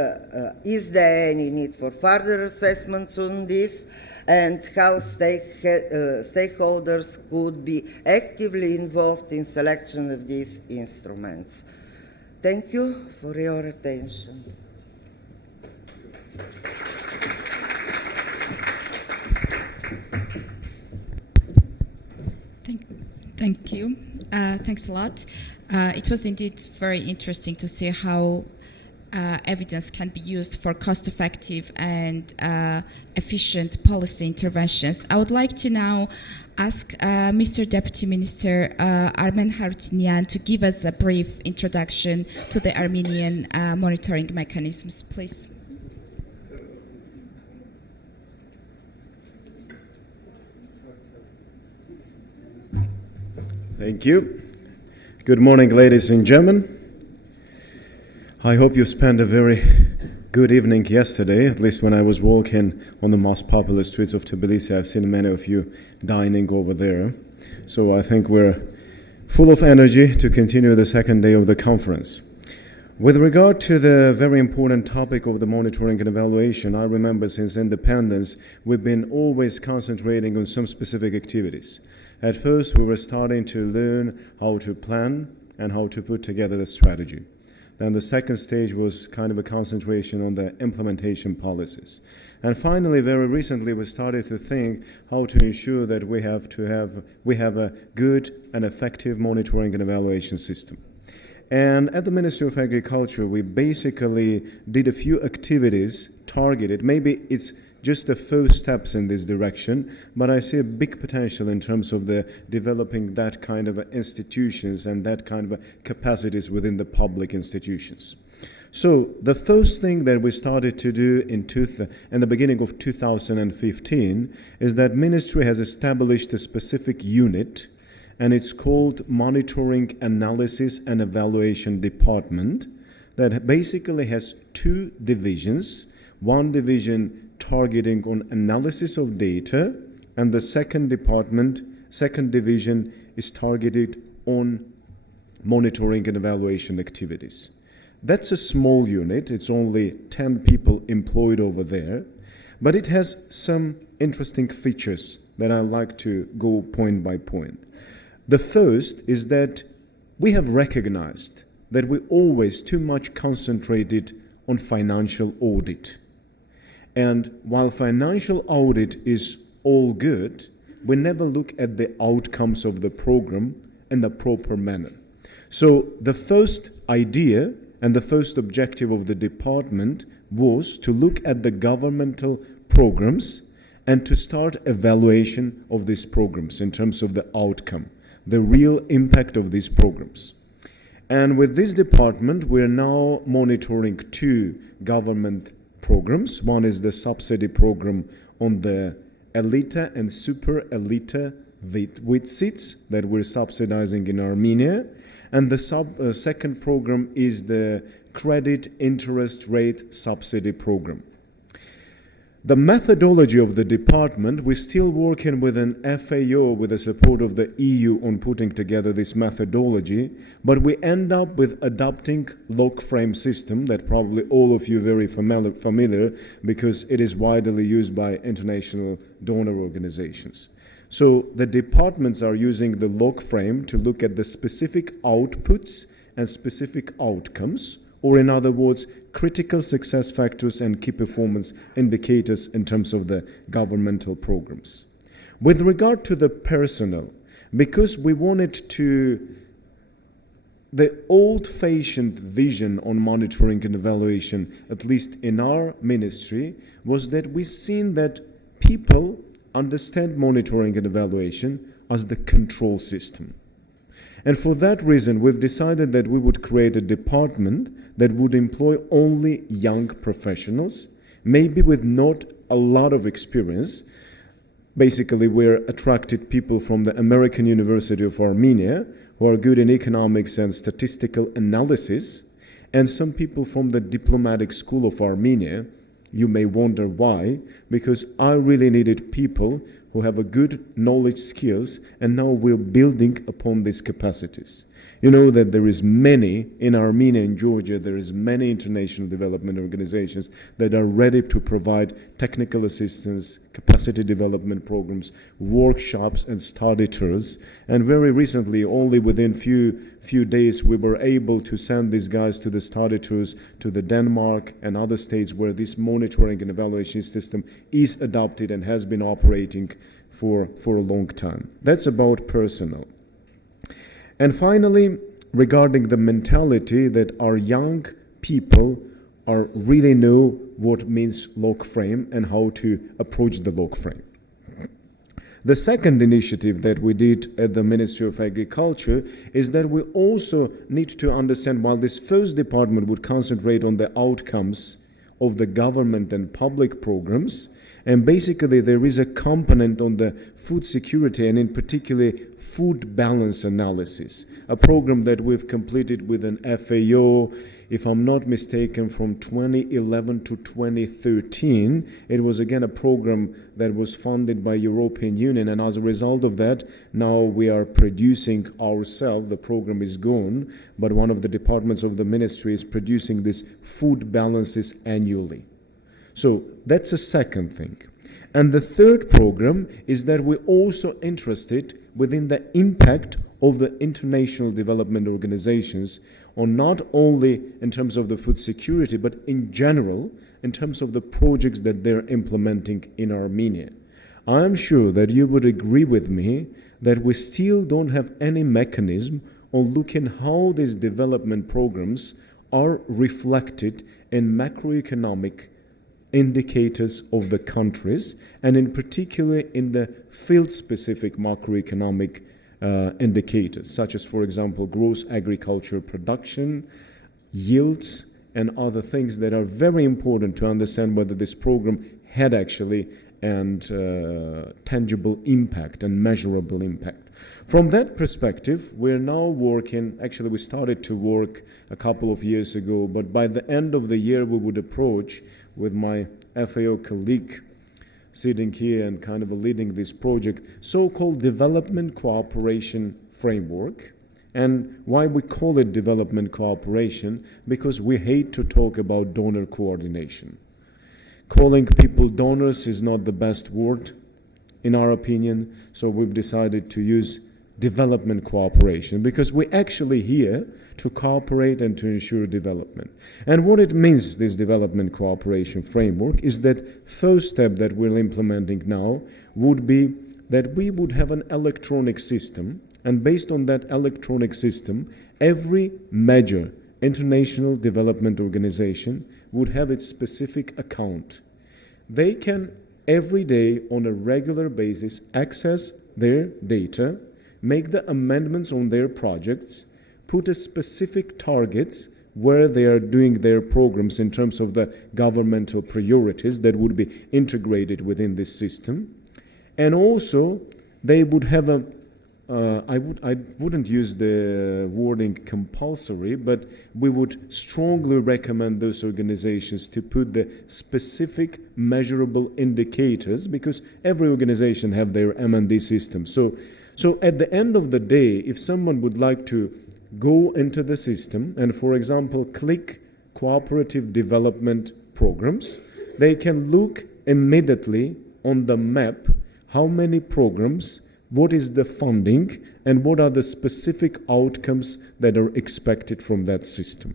is there any need for further assessments on this, and how stakeholders could be actively involved in selection of these instruments? Thank you for your attention. Thank you. Thanks a lot. It was indeed very interesting to see how evidence can be used for cost-effective and efficient policy interventions. I would like to now ask Mr. Deputy Minister Armen Harutyunyan to give us a brief introduction to the Armenian monitoring mechanisms, please. Thank you. Good morning, ladies and gentlemen. I hope you spent a very good evening yesterday, at least when I was walking on the most popular streets of Tbilisi. I've seen many of you dining over there. So I think we're full of energy to continue the second day of the conference. With regard to the very important topic of the monitoring and evaluation, I remember since independence, we've been always concentrating on some specific activities. At first, we were starting to learn how to plan and how to put together the strategy. Then the second stage was kind of a concentration on the implementation policies. And finally, very recently, we started to think how to ensure that we have a good and effective monitoring and evaluation system. And at the Ministry of Agriculture, we basically did a few activities targeted. Maybe it's just the first steps in this direction, but I see a big potential in terms of the developing that kind of institutions and that kind of capacities within the public institutions. So the first thing that we started to do in the beginning of 2015 is that Ministry has established a specific unit, and it's called Monitoring, Analysis and Evaluation Department, that basically has two divisions. One division targeting on analysis of data, and the second division is targeted on monitoring and evaluation activities. That's a small unit. It's only 10 people employed over there, but it has some interesting features that I'd like to go point by point. The first is that we have recognized that we always too much concentrated on financial audit. And while financial audit is all good, we never look at the outcomes of the program in the proper manner. So the first idea and the first objective of the department was to look at the governmental programs and to start evaluation of these programs in terms of the outcome, the real impact of these programs. And with this department, we're now monitoring 2 government programs. One is the subsidy program on the Elita and Super Elita wheat seeds that we're subsidizing in Armenia. And the second program is the credit interest rate subsidy program. The methodology of the department, we're still working with an FAO with the support of the EU on putting together this methodology, but we end up with adopting log frame system that probably all of you are very familiar because it is widely used by international donor organizations. So the departments are using the log frame to look at the specific outputs and specific outcomes, or in other words, critical success factors and key performance indicators in terms of the governmental programs. With regard to the personnel, because we wanted to, the old-fashioned vision on monitoring and evaluation, at least in our ministry, was that we've seen that people understand monitoring and evaluation as the control system. And for that reason, we've decided that we would create a department that would employ only young professionals, maybe with not a lot of experience. Basically, we're attracted people from the American University of Armenia who are good in economics and statistical analysis, and some people from the Diplomatic School of Armenia. You may wonder why, because I really needed people who have a good knowledge skills, and now we're building upon these capacities. You know that there is many in Armenia and Georgia, there is many international development organizations that are ready to provide technical assistance, capacity development programs, workshops and study tours. And very recently, only within few days, we were able to send these guys to the study tours to the Denmark and other states where this monitoring and evaluation system is adopted and has been operating for a long time. That's about personnel. And finally, regarding the mentality that our young people are really know what means log frame and how to approach the log frame. The second initiative that we did at the Ministry of Agriculture is that we also need to understand, while this first department would concentrate on the outcomes of the government and public programs, and basically there is a component on the food security and in particular food balance analysis, a program that we've completed with an FAO, if I'm not mistaken, from 2011 to 2013. It was again a program that was funded by European Union, and as a result of that, now we are producing ourselves. The program is gone, but one of the departments of the ministry is producing these food balances annually. So that's a second thing. And the third program is that we're also interested within the impact of the international development organizations on not only in terms of the food security, but in general, in terms of the projects that they're implementing in Armenia. I am sure that you would agree with me that we still don't have any mechanism on looking how these development programs are reflected in macroeconomic indicators of the countries, and in particular in the field-specific macroeconomic indicators, such as, for example, gross agricultural production, yields, and other things that are very important to understand whether this program had actually and tangible impact and measurable impact. From that perspective, we're now working, actually we started to work a couple of years ago, but by the end of the year we would approach with my FAO colleague sitting here and kind of leading this project, so-called development cooperation framework. And why we call it development cooperation? Because we hate to talk about donor coordination. Calling people donors is not the best word, in our opinion, so we've decided to use development cooperation, because we're actually here to cooperate and to ensure development. And what it means, this development cooperation framework, is that first step that we're implementing now would be that we would have an electronic system, and based on that electronic system, every major international development organization would have its specific account. They can every day on a regular basis access their data, make the amendments on their projects, put a specific targets where they are doing their programs in terms of the governmental priorities that would be integrated within this system. And also they would have a I wouldn't use the wording compulsory, but we would strongly recommend those organizations to put the specific measurable indicators, because every organization have their M&D system. So at the end of the day, if someone would like to go into the system and, for example, click cooperative development programs, they can look immediately on the map how many programs, what is the funding, and what are the specific outcomes that are expected from that system.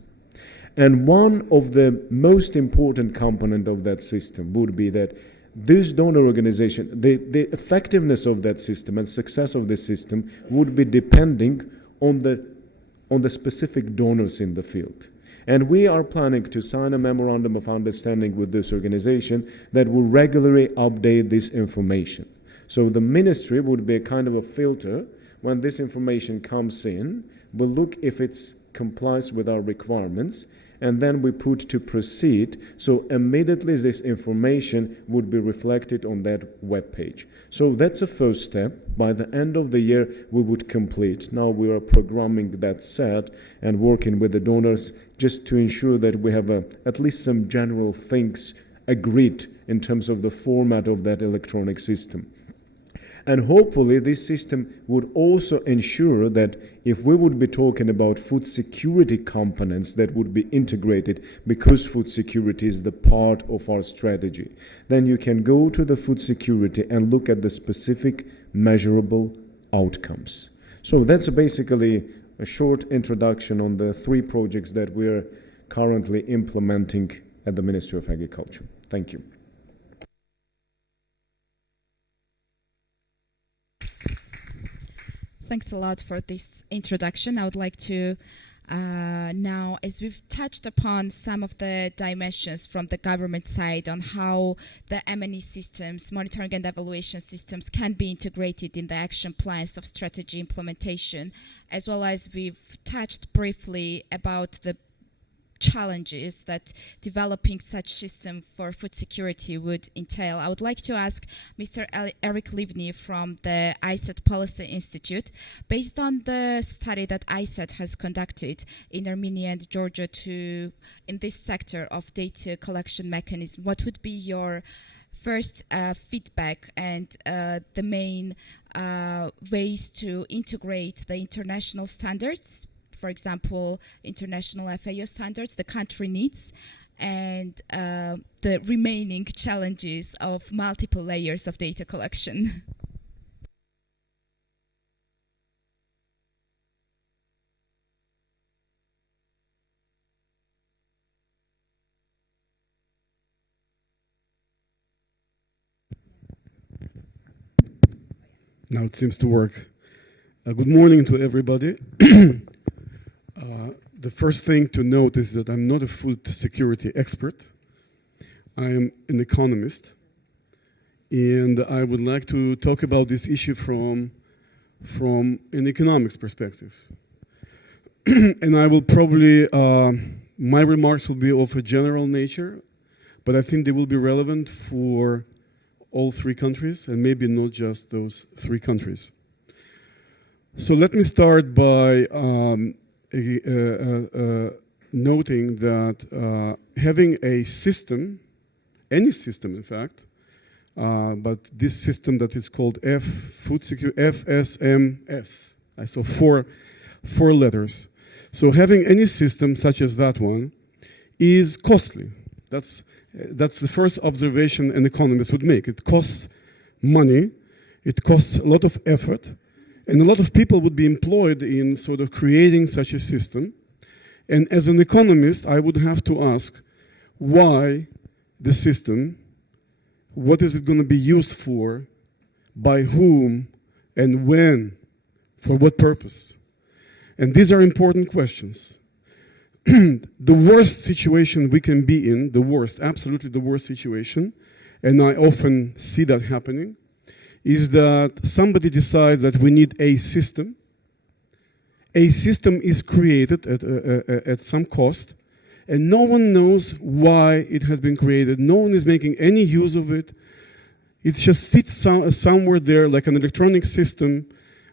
And one of the most important component of that system would be that this donor organization, the effectiveness of that system and success of the system would be depending on the specific donors in the field. And we are planning to sign a memorandum of understanding with this organization that will regularly update this information. So the ministry would be a kind of a filter. When this information comes in, we'll look if it complies with our requirements, and then we put to proceed. So immediately this information would be reflected on that web page. So that's a first step. By the end of the year, we would complete. Now we are programming that set and working with the donors just to ensure that we have at least some general things agreed in terms of the format of that electronic system. And hopefully this system would also ensure that if we would be talking about food security components that would be integrated, because food security is the part of our strategy, then you can go to the food security and look at the specific measurable outcomes. So that's basically a short introduction on the 3 projects that we're currently implementing at the Ministry of Agriculture. Thank you. Thanks a lot for this introduction. I would like to now, as we've touched upon some of the dimensions from the government side on how the M&E systems, monitoring and evaluation systems, can be integrated in the action plans of strategy implementation, as well as we've touched briefly about the challenges that developing such system for food security would entail. I would like to ask Mr. Eric Livni from the ISET Policy Institute, based on the study that ISET has conducted in Armenia and Georgia in this sector of data collection mechanism, what would be your first feedback and the main ways to integrate the international standards, for example, international FAO standards, the country needs, and the remaining challenges of multiple layers of data collection? Now it seems to work. Good morning to everybody. The first thing to note is that I'm not a food security expert. I am an economist, and I would like to talk about this issue from an economics perspective. And I will probably, my remarks will be of a general nature, but I think they will be relevant for all 3 countries, and maybe not just those 3 countries. So let me start by noting that having a system, any system in fact, but this system that is called FSMS, I saw four letters. So having any system such as that one is costly. That's the first observation an economist would make. It costs money, it costs a lot of effort, And a lot of people would be employed in sort of creating such a system. And as an economist, I would have to ask why the system, what is it going to be used for, by whom, and when, for what purpose? And these are important questions. The worst situation we can be in, the worst, absolutely the worst situation, and I often see that happening, is that somebody decides that we need a system. A system is created at some cost, and no one knows why it has been created. No one is making any use of it. It just sits somewhere there like an electronic system,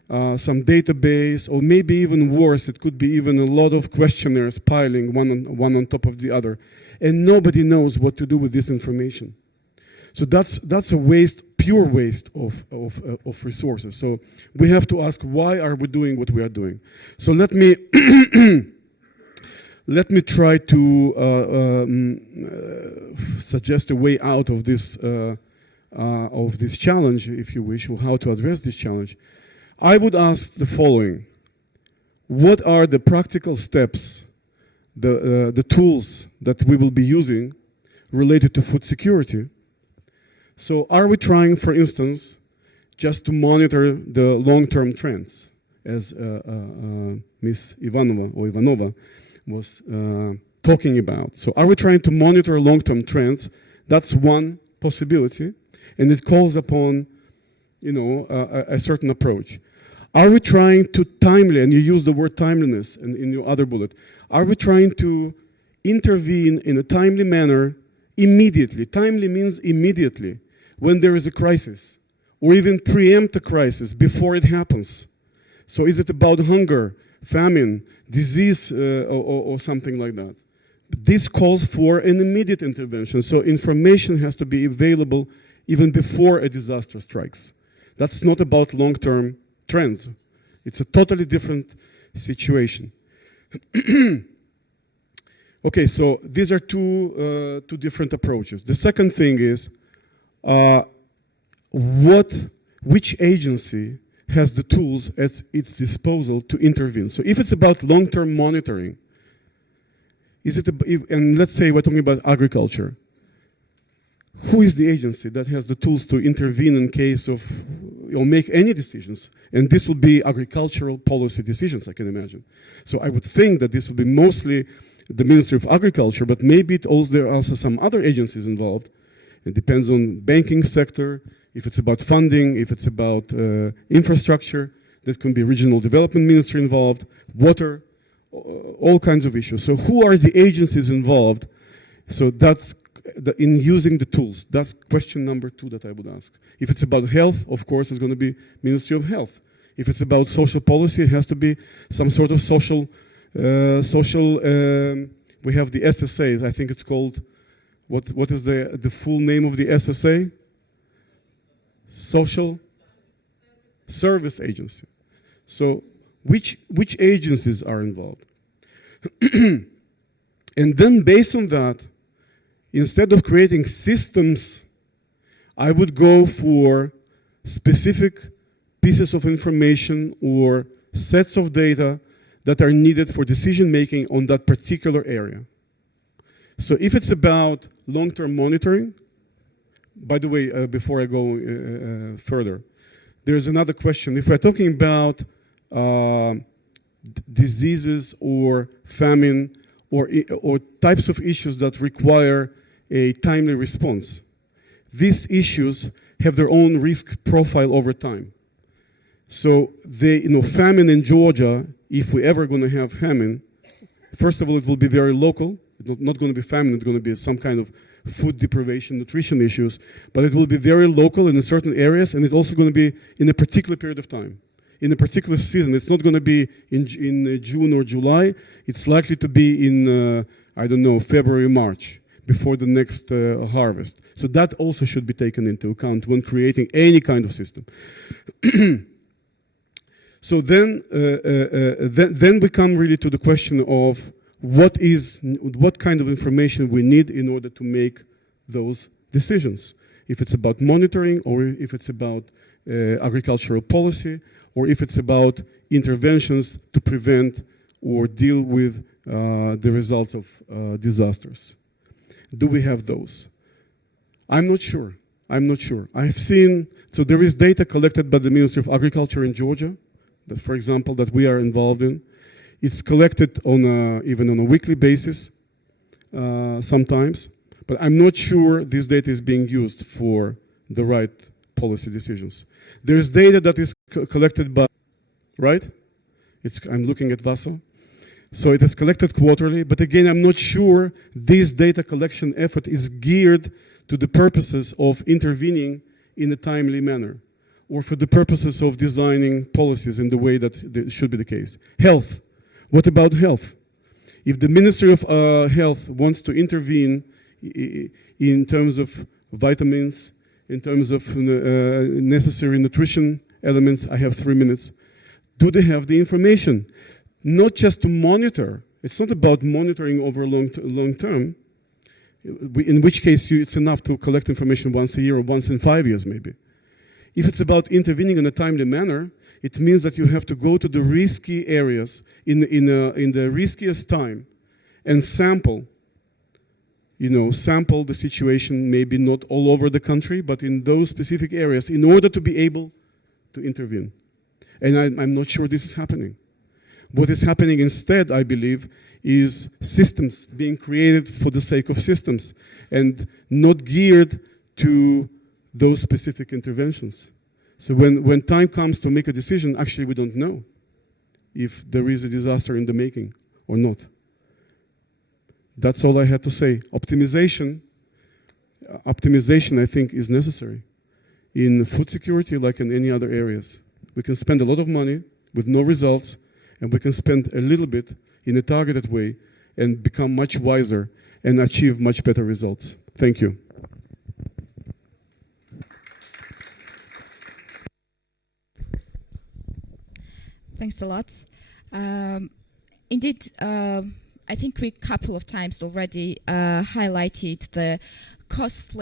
some database, or maybe even worse, it could be even a lot of questionnaires piling one on top of the other. And nobody knows what to do with this information. So that's a waste, pure waste of resources. So we have to ask, why are we doing what we are doing? So let me let me try to suggest a way out of this challenge, if you wish, or how to address this challenge. I would ask the following: what are the practical steps, the tools that we will be using related to food security? So are we trying, for instance, just to monitor the long-term trends, as Ms. Ivanova was talking about? So are we trying to monitor long-term trends? That's one possibility, and it calls upon, a certain approach. Are we trying to timely, and you use the word timeliness in your other bullet, are we trying to intervene in a timely manner immediately? Timely means immediately, when there is a crisis, or even preempt a crisis before it happens. So is it about hunger, famine, disease, or something like that? This calls for an immediate intervention. So information has to be available even before a disaster strikes. That's not about long-term trends. It's a totally different situation. Okay, so these are two different approaches. The second thing is, which agency has the tools at its disposal to intervene? So if it's about long-term monitoring, and let's say we're talking about agriculture, who is the agency that has the tools to intervene in case of, make any decisions? And this will be agricultural policy decisions, I can imagine. So I would think that this will be mostly the Ministry of Agriculture, but maybe there are also some other agencies involved. It depends on banking sector, if it's about funding, if it's about infrastructure, that can be regional development ministry involved, water, all kinds of issues. So who are the agencies involved? So that's in using the tools. That's question number 2 that I would ask. If it's about health, of course, it's going to be Ministry of Health. If it's about social policy, it has to be some sort of social, we have the SSA, I think it's called, what is the full name of the SSA? Social Service Agency. So which agencies are involved? And then based on that, instead of creating systems, I would go for specific pieces of information or sets of data that are needed for decision making on that particular area. So if it's about long-term monitoring, by the way, before I go further, there's another question. If we're talking about diseases or famine or types of issues that require a timely response, these issues have their own risk profile over time. So famine in Georgia, if we're ever going to have famine, first of all, it will be very local. It's not going to be famine, it's going to be some kind of food deprivation, nutrition issues, but it will be very local in certain areas, and it's also going to be in a particular period of time, in a particular season. It's not going to be in June or July. It's likely to be in, February, March, before the next harvest. So that also should be taken into account when creating any kind of system. So then we come really to the question of what kind of information we need in order to make those decisions. If it's about monitoring, or if it's about agricultural policy, or if it's about interventions to prevent or deal with the results of disasters. Do we have those? I'm not sure. I'm not sure. I've seen, so there is data collected by the Ministry of Agriculture in Georgia, that, for example, that we are involved in. It's collected on even on a weekly basis sometimes, but I'm not sure this data is being used for the right policy decisions. There's data that is collected by, right? I'm looking at Vasa. So it is collected quarterly, but again, I'm not sure this data collection effort is geared to the purposes of intervening in a timely manner, or for the purposes of designing policies in the way that should be the case. Health. What about health? If the Ministry of Health wants to intervene in terms of vitamins, in terms of necessary nutrition elements, I have 3 minutes. Do they have the information? Not just to monitor. It's not about monitoring over long term, in which case it's enough to collect information once a year or once in 5 years maybe. If it's about intervening in a timely manner, it means that you have to go to the risky areas in the riskiest time and sample the situation, maybe not all over the country, but in those specific areas in order to be able to intervene. And I'm not sure this is happening. What is happening instead, I believe, is systems being created for the sake of systems and not geared to those specific interventions. So when time comes to make a decision, actually we don't know if there is a disaster in the making or not. That's all I had to say. Optimization, I think, is necessary in food security like in any other areas. We can spend a lot of money with no results, and we can spend a little bit in a targeted way and become much wiser and achieve much better results. Thank you. Thanks a lot. Indeed, I think we a couple of times already highlighted the cost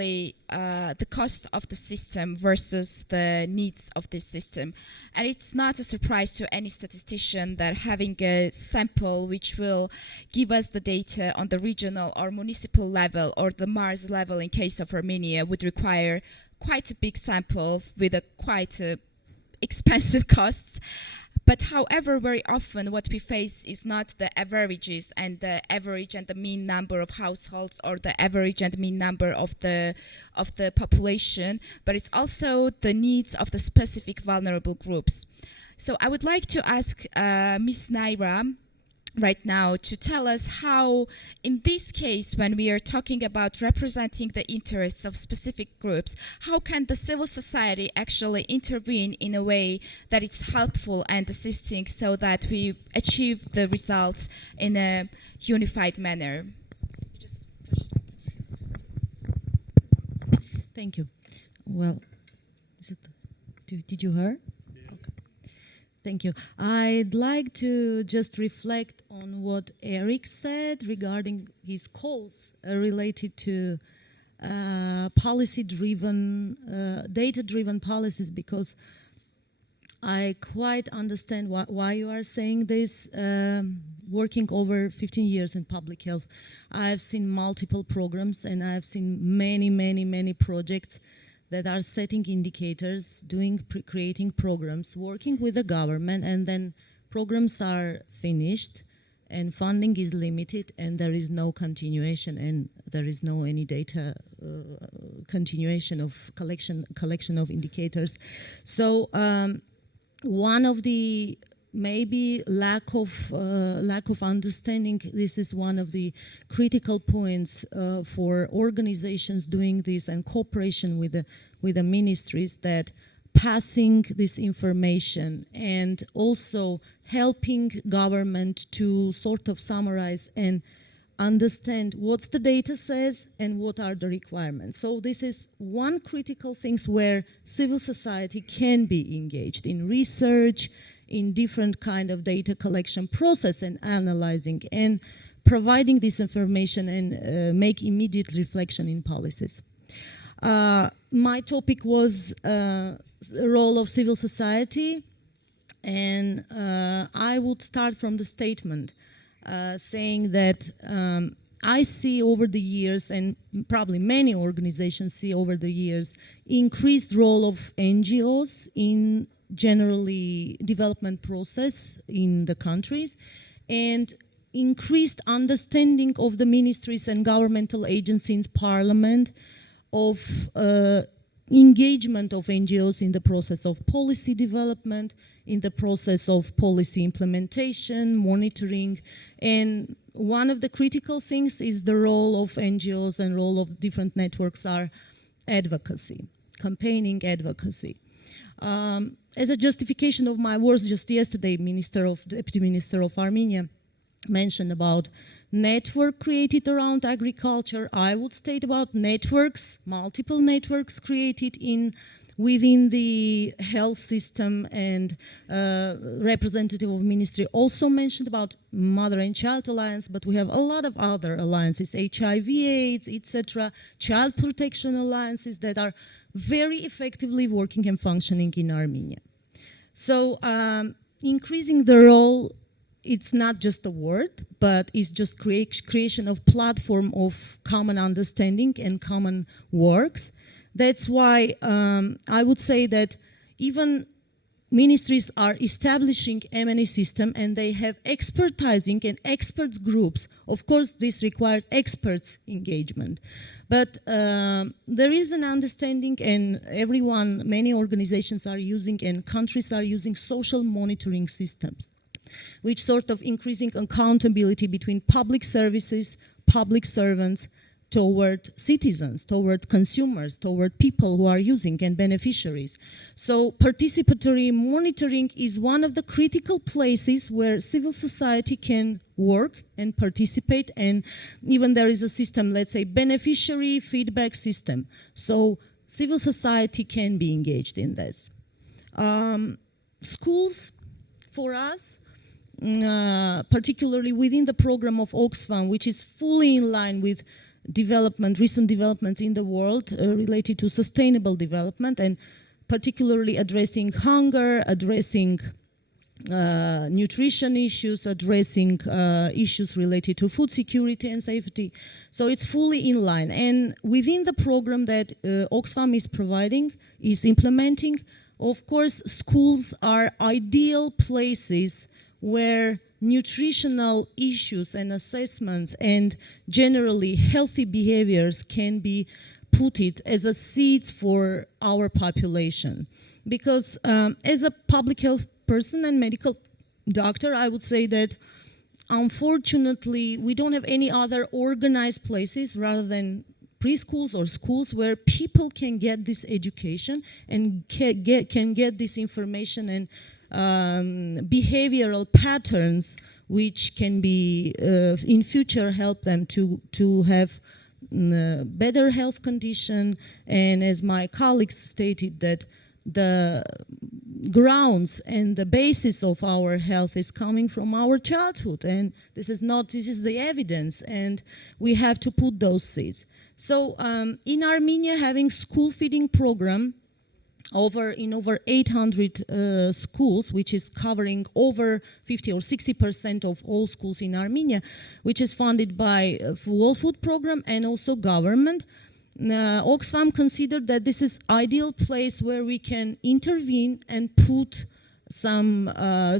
of the system versus the needs of this system. And it's not a surprise to any statistician that having a sample which will give us the data on the regional or municipal level or the Mars level in case of Armenia would require quite a big sample with quite expensive costs. But however, very often what we face is not the averages and the average and the mean number of households or the average and mean number of the population, but it's also the needs of the specific vulnerable groups. So I would like to ask Ms. Naira right now to tell us how, in this case, when we are talking about representing the interests of specific groups, how can the civil society actually intervene in a way that it's helpful and assisting so that we achieve the results in a unified manner? Thank you. Well, did you hear? Thank you. I'd like to just reflect on what Eric said regarding his calls related to policy-driven, data-driven policies, because I quite understand why you are saying this. Working over 15 years in public health, I've seen multiple programs and I've seen many projects that are setting indicators, creating programs, working with the government, and then programs are finished and funding is limited and there is no continuation and there is no any data continuation of collection of indicators. So one of the maybe lack of understanding, this is one of the critical points for organizations doing this and cooperation with the ministries, that passing this information and also helping government to sort of summarize and understand what the data says and what are the requirements. So this is one critical things where civil society can be engaged in research, in different kind of data collection process and analyzing and providing this information and make immediate reflection in policies. My topic was the role of civil society. And I would start from the statement saying that I see over the years, and probably many organizations see over the years, increased role of NGOs in generally development process in the countries, and increased understanding of the ministries and governmental agencies, parliament, of engagement of NGOs in the process of policy development, in the process of policy implementation, monitoring, and one of the critical things is the role of NGOs and role of different networks are advocacy, campaigning advocacy. As a justification of my words, just yesterday, Deputy Minister of Armenia mentioned about network created around agriculture. I would state about networks, multiple networks created within the health system, and representative of ministry also mentioned about Mother and Child Alliance, but we have a lot of other alliances, HIV/AIDS, etc., child protection alliances that are very effectively working and functioning in Armenia. So increasing the role, it's not just a word, but it's just creation of platform of common understanding and common works. That's why I would say that even ministries are establishing M&A system and they have expertising and experts groups. Of course, this required experts engagement. But there is an understanding, and many organizations are using and countries are using social monitoring systems, which sort of increasing accountability between public services, public servants, toward citizens, toward consumers, toward people who are using and beneficiaries. So participatory monitoring is one of the critical places where civil society can work and participate, and even there is a system, let's say, beneficiary feedback system. So civil society can be engaged in this. Schools, for us, particularly within the program of Oxfam, which is fully in line with recent developments in the world related to sustainable development, and particularly addressing hunger, addressing nutrition issues, addressing issues related to food security and safety. So it's fully in line. And within the program that Oxfam is implementing, of course, schools are ideal places where nutritional issues and assessments and generally healthy behaviors can be put it as a seeds for our population. Because as a public health person and medical doctor, I would say that unfortunately we don't have any other organized places rather than preschools or schools where people can get this education and can get this information and behavioral patterns which can be in future help them to have better health condition. And as my colleagues stated, that the grounds and the basis of our health is coming from our childhood, and this is the evidence, and we have to put those seeds. So in Armenia, having school feeding program in over 800 schools, which is covering over 50 or 60% of all schools in Armenia, which is funded by World Food Program and also government. Oxfam considered that this is ideal place where we can intervene and put some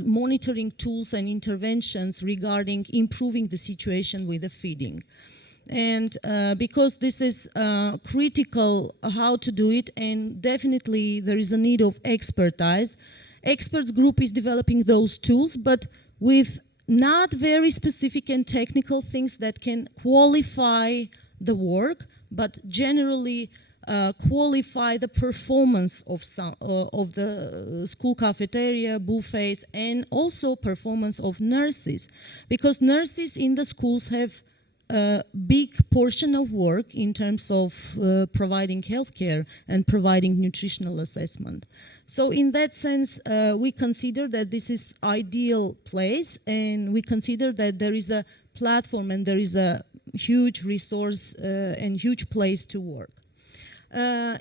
monitoring tools and interventions regarding improving the situation with the feeding. And because this is critical how to do it, and definitely there is a need of expertise. Experts group is developing those tools, but with not very specific and technical things that can qualify the work, but generally qualify the performance of the school cafeteria, buffets, and also performance of nurses. Because nurses in the schools have a big portion of work in terms of providing healthcare and providing nutritional assessment. So in that sense, we consider that this is ideal place, and we consider that there is a platform and there is a huge resource and huge place to work.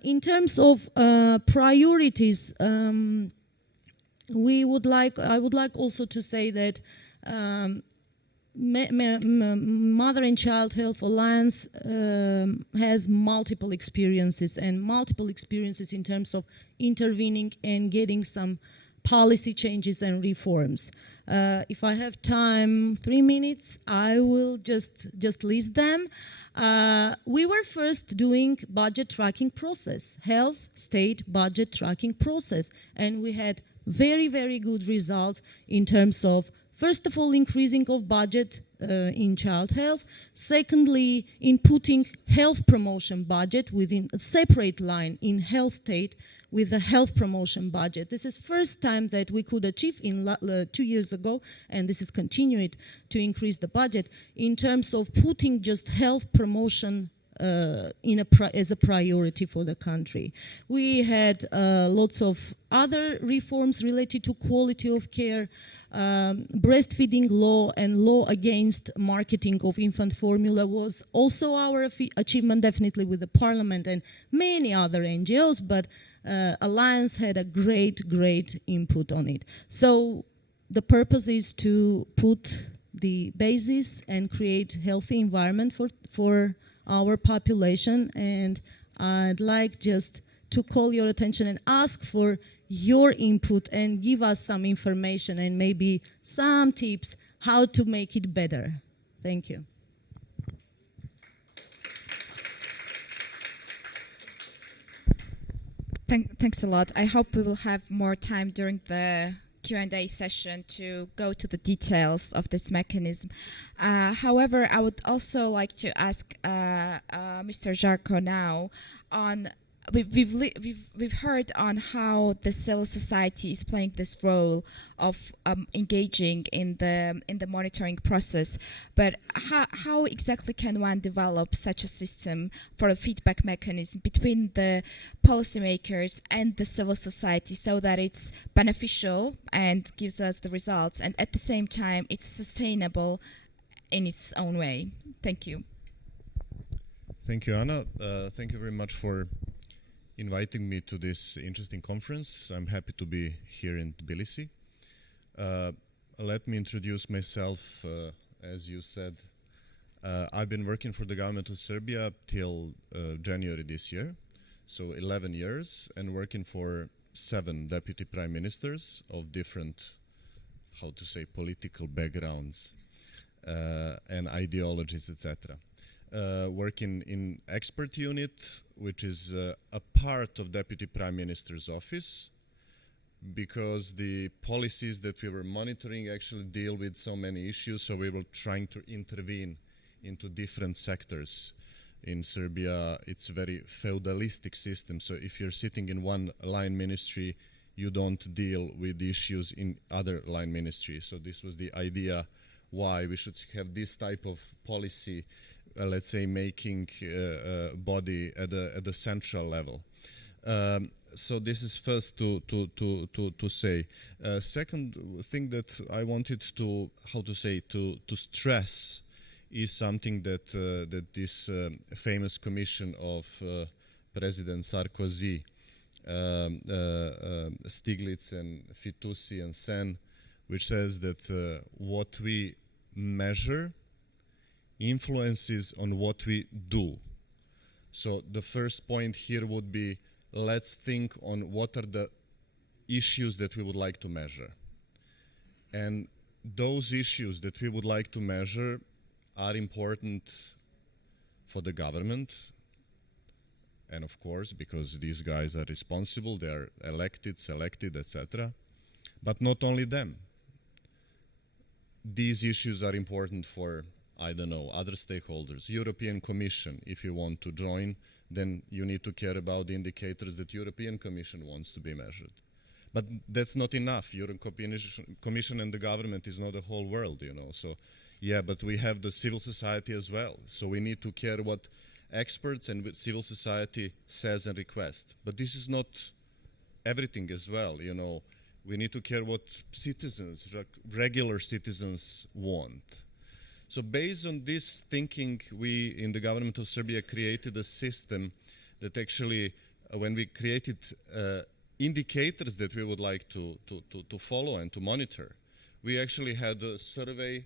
In terms of priorities, I would like also to say that Mother and Child Health Alliance has multiple experiences in terms of intervening and getting some policy changes and reforms. If I have time, 3 minutes, I will just list them. We were first doing budget tracking process, health state budget tracking process, and we had very, very good results in terms of, first of all, increasing of budget in child health. Secondly, in putting health promotion budget within a separate line in health state with the health promotion budget. This is first time that we could achieve in 2 years ago, and this is continued to increase the budget in terms of putting just health promotion as a priority for the country. We had lots of other reforms related to quality of care, breastfeeding law and law against marketing of infant formula was also our achievement, definitely with the parliament and many other NGOs, but Alliance had a great input on it. So the purpose is to put the basis and create healthy environment for our population, and I'd like just to call your attention and ask for your input and give us some information and maybe some tips how to make it better. Thank you. Thanks a lot. I hope we will have more time during the Q&A session to go to the details of this mechanism. However, I would also like to ask Mr. Jarko now on. We've heard on how the civil society is playing this role of engaging in the monitoring process, but how exactly can one develop such a system for a feedback mechanism between the policymakers and the civil society so that it's beneficial and gives us the results, and at the same time it's sustainable in its own way? Thank you. Thank you, Anna. Thank you very much for inviting me to this interesting conference. I'm happy to be here in Tbilisi. Let me introduce myself. As you said, I've been working for the government of Serbia till January this year, so 11 years, and working for 7 deputy prime ministers of different, political backgrounds and ideologies, etc. Working in expert unit, which is a part of Deputy Prime Minister's office, because the policies that we were monitoring actually deal with so many issues, so we were trying to intervene into different sectors. In Serbia, it's a very feudalistic system, so if you're sitting in one line ministry, you don't deal with issues in other line ministries. So this was the idea why we should have this type of policy, let's say, making body at the central level. So this is first to say. Second thing that I wanted to to stress is something that that this famous commission of President Sarkozy, Stiglitz and Fitoussi and Sen, which says that what we measure influences on what we do. So the first point here would be, let's think on what are the issues that we would like to measure. And those issues that we would like to measure are important for the government, and of course, because these guys are responsible, they are elected, selected, etc. But not only them. These issues are important for, I don't know, other stakeholders. European Commission, if you want to join, then you need to care about the indicators that European Commission wants to be measured. But that's not enough. European Commission and the government is not the whole world, you know. So, yeah, but we have the civil society as well. So we need to care what experts and civil society says and requests. But this is not everything as well, you know. We need to care what citizens, regular citizens, want. So based on this thinking, we in the government of Serbia created a system that actually, when we created indicators that we would like to follow and to monitor, we actually had a survey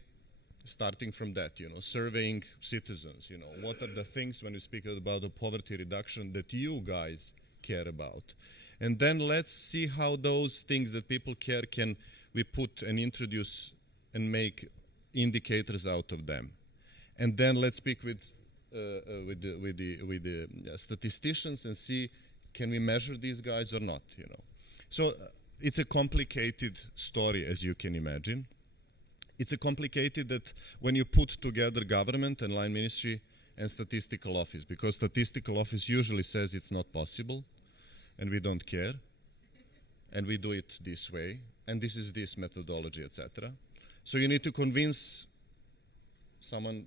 starting from that, surveying citizens, what are the things when we speak about the poverty reduction that you guys care about. And then let's see how those things that people care can we put and introduce and make indicators out of them. And then let's speak with the statisticians and see, can we measure these guys or not, So it's a complicated story, as you can imagine. It's a complicated that when you put together government and line ministry and statistical office, because statistical office usually says it's not possible and we don't care and we do it this way and this is this methodology, etc. So you need to convince someone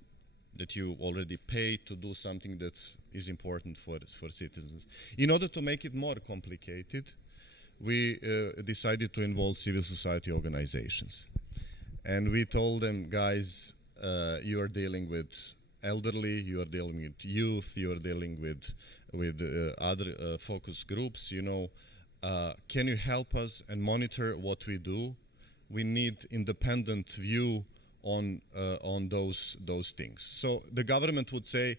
that you already pay to do something that is important for citizens. In order to make it more complicated, we decided to involve civil society organizations. And we told them, guys, you are dealing with elderly, you are dealing with youth, you are dealing with other focus groups, can you help us and monitor what we do? We need independent view on those things. So the government would say,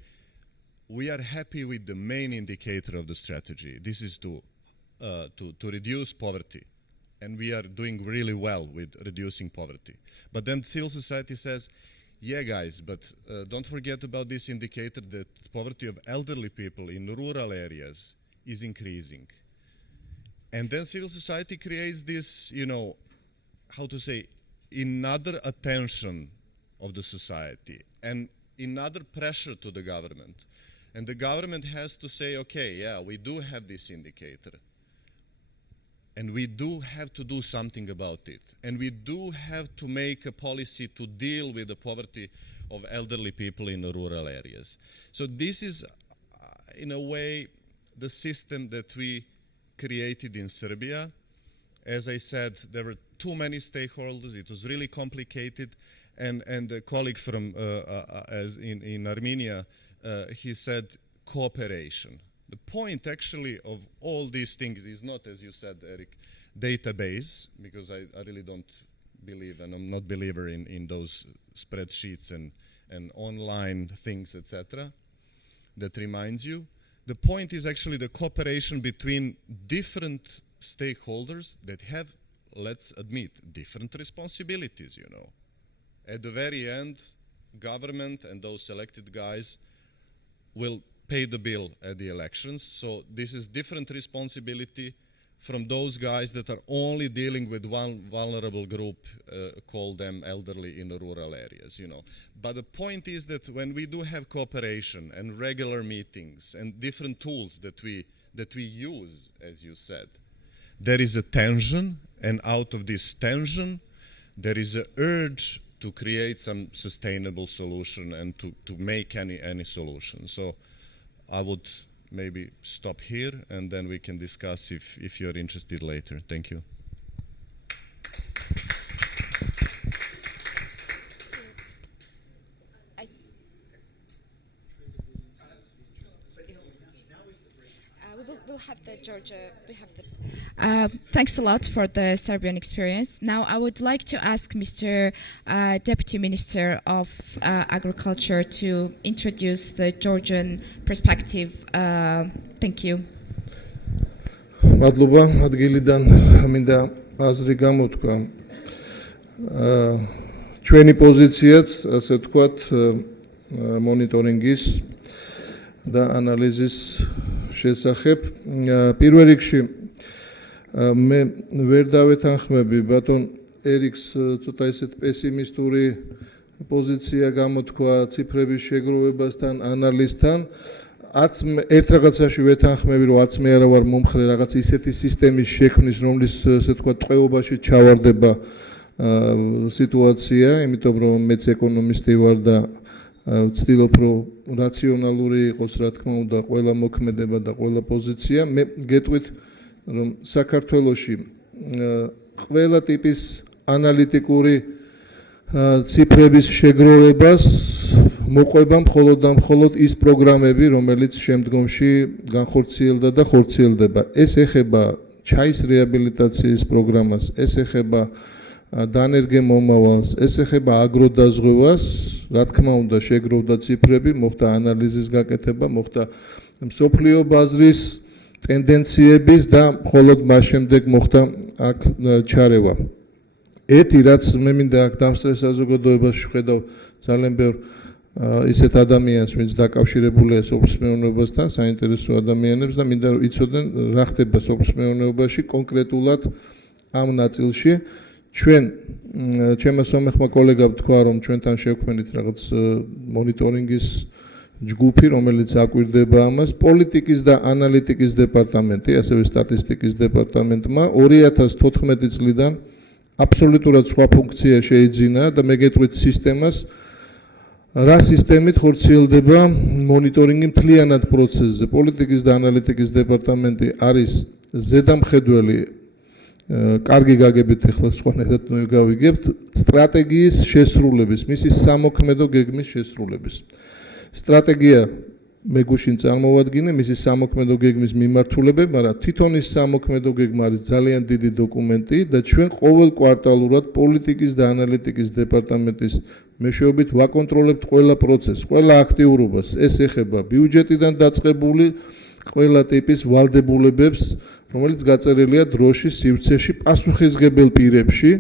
we are happy with the main indicator of the strategy. This is to reduce poverty. And we are doing really well with reducing poverty. But then civil society says, yeah, guys, but don't forget about this indicator that poverty of elderly people in rural areas is increasing. And then civil society creates this, another attention of the society and another pressure to the government. And the government has to say, okay, yeah, we do have this indicator. And we do have to do something about it. And we do have to make a policy to deal with the poverty of elderly people in the rural areas. So this is, in a way, the system that we created in Serbia. As I said, there were too many stakeholders. It was really complicated. And a colleague from in Armenia, he said cooperation. The point actually of all these things is not, as you said, Eric, database, because I really don't believe, and I'm not a believer in those spreadsheets and online things, etc., that reminds you. The point is actually the cooperation between different stakeholders that have, let's admit, different responsibilities, At the very end, government and those selected guys will pay the bill at the elections. So this is different responsibility from those guys that are only dealing with one vulnerable group, call them elderly in the rural areas, But the point is that when we do have cooperation and regular meetings and different tools that we use, as you said, there is a tension, and out of this tension, there is an urge to create some sustainable solution and to make any solution. So I would maybe stop here and then we can discuss if you're interested later. Thank you. We'll have the Georgia. Thanks a lot for the Serbian experience. Now I would like to ask Mr. Deputy Minister of Agriculture to introduce the Georgian perspective. Thank you. მადლობა ადგილიდან მინდა აზრი გამოთქვა. ჩვენი პოზიციაც, ასე ვთქვათ, მონიტორინგის და ანალიზის შესახებ. პირველ რიგში მე ვერ დავეთანხმები ბატონ ერიქს ცოტა ისეთ პესიმისტური პოზიცია გამოთქვა ციფრების შეგროვებასთან, ანალიზთან. არც ერთ რაღაცაში ვეთანხმები, რომ არც მე არა ვარ მომხრე რაღაც ისეთი სისტემის შექმნის, რომლის ასე ვთქვათ ტყვეობაში ჩავარდება სიტუაცია, იმიტომ რომ მეც ეკონომისტი ვარ და ვცდილობ რომ რაციონალური იყოს, რა თქმა უნდა, ყველა მოქმედება და ყველა პოზიცია. მე გეტყვით რომ საქართველოში ყველა ტიპის ანალიტიკური ციფრების შეგროვებას მოყვება მხოლოდ და მხოლოდ ის პროგრამები, რომელიც შემდგომში განხორციელდა და ხორციელდება. ეს ეხება ჩაის რეაბილიტაციის პროგრამას, ეს ეხება დანერგე მომავალს, ეს ეხება აგროდაზღვევას, რა თქმა უნდა შეგროვდა ციფრები, მოხდა ანალიზის გაკეთება, მოხდა მსოფლიო ბაზრის ტენდენციების და მხოლოდ მას შემდეგ მოხდა აქ ჩარევა. ერთი რაც მე მინდა აქ დამსწრე საზოგადოებაში ხედავ ძალიან ბევრ ისეთ ადამიანს, ვინც დაკავშირებულია სოფლის მეურნეობასთან, საინტერესო ადამიანებს და მინდა იცოდნენ რა ხდება სოფლის მეურნეობაში კონკრეტულად ამ ნაწილში. ჩვენ ჩემმა სომეხმა კოლეგამ თქვა, რომ ჩვენთან შევქმნით რაღაც მონიტორინგის ჯგუფი, რომელიც აკვირდება ამას, პოლიტიკის და ანალიტიკის დეპარტამენტი, ასევე სტატისტიკის დეპარტამენტმა 2014 წლიდან აბსოლუტურად სხვა ფუნქცია შეიძინა და მე გეტყვით სისტემას რა სისტემით ხორციელდება მონიტორინგი მთლიანად პროცესზე. პოლიტიკის და ანალიტიკის დეპარტამენტი არის ზედამხედველი კარგი გაგებით ახლა სხვანაირად გავიგებთ სტრატეგიის შესრულების, მისი სამოქმედო გეგმის შესრულების. სტრატეგია მე გუშინ წარმოვადგინე მისი სამოქმედო გეგმის მიმართულებები, მაგრამ თვითონ ის სამოქმედო გეგმა არის ძალიან დიდი დოკუმენტი და ჩვენ ყოველ კვარტალურად პოლიტიკის და ანალიტიკის დეპარტამენტის მეშვეობით ვაკონტროლებთ ყველა პროცესს, ყველა აქტიურობას. ეს ეხება ბიუჯეტიდან დაწყებული ყველა ტიპის ვალდებულებებს, რომელიც გაწერილია დროშის სივრცეში პასუხისმგებელ პირებში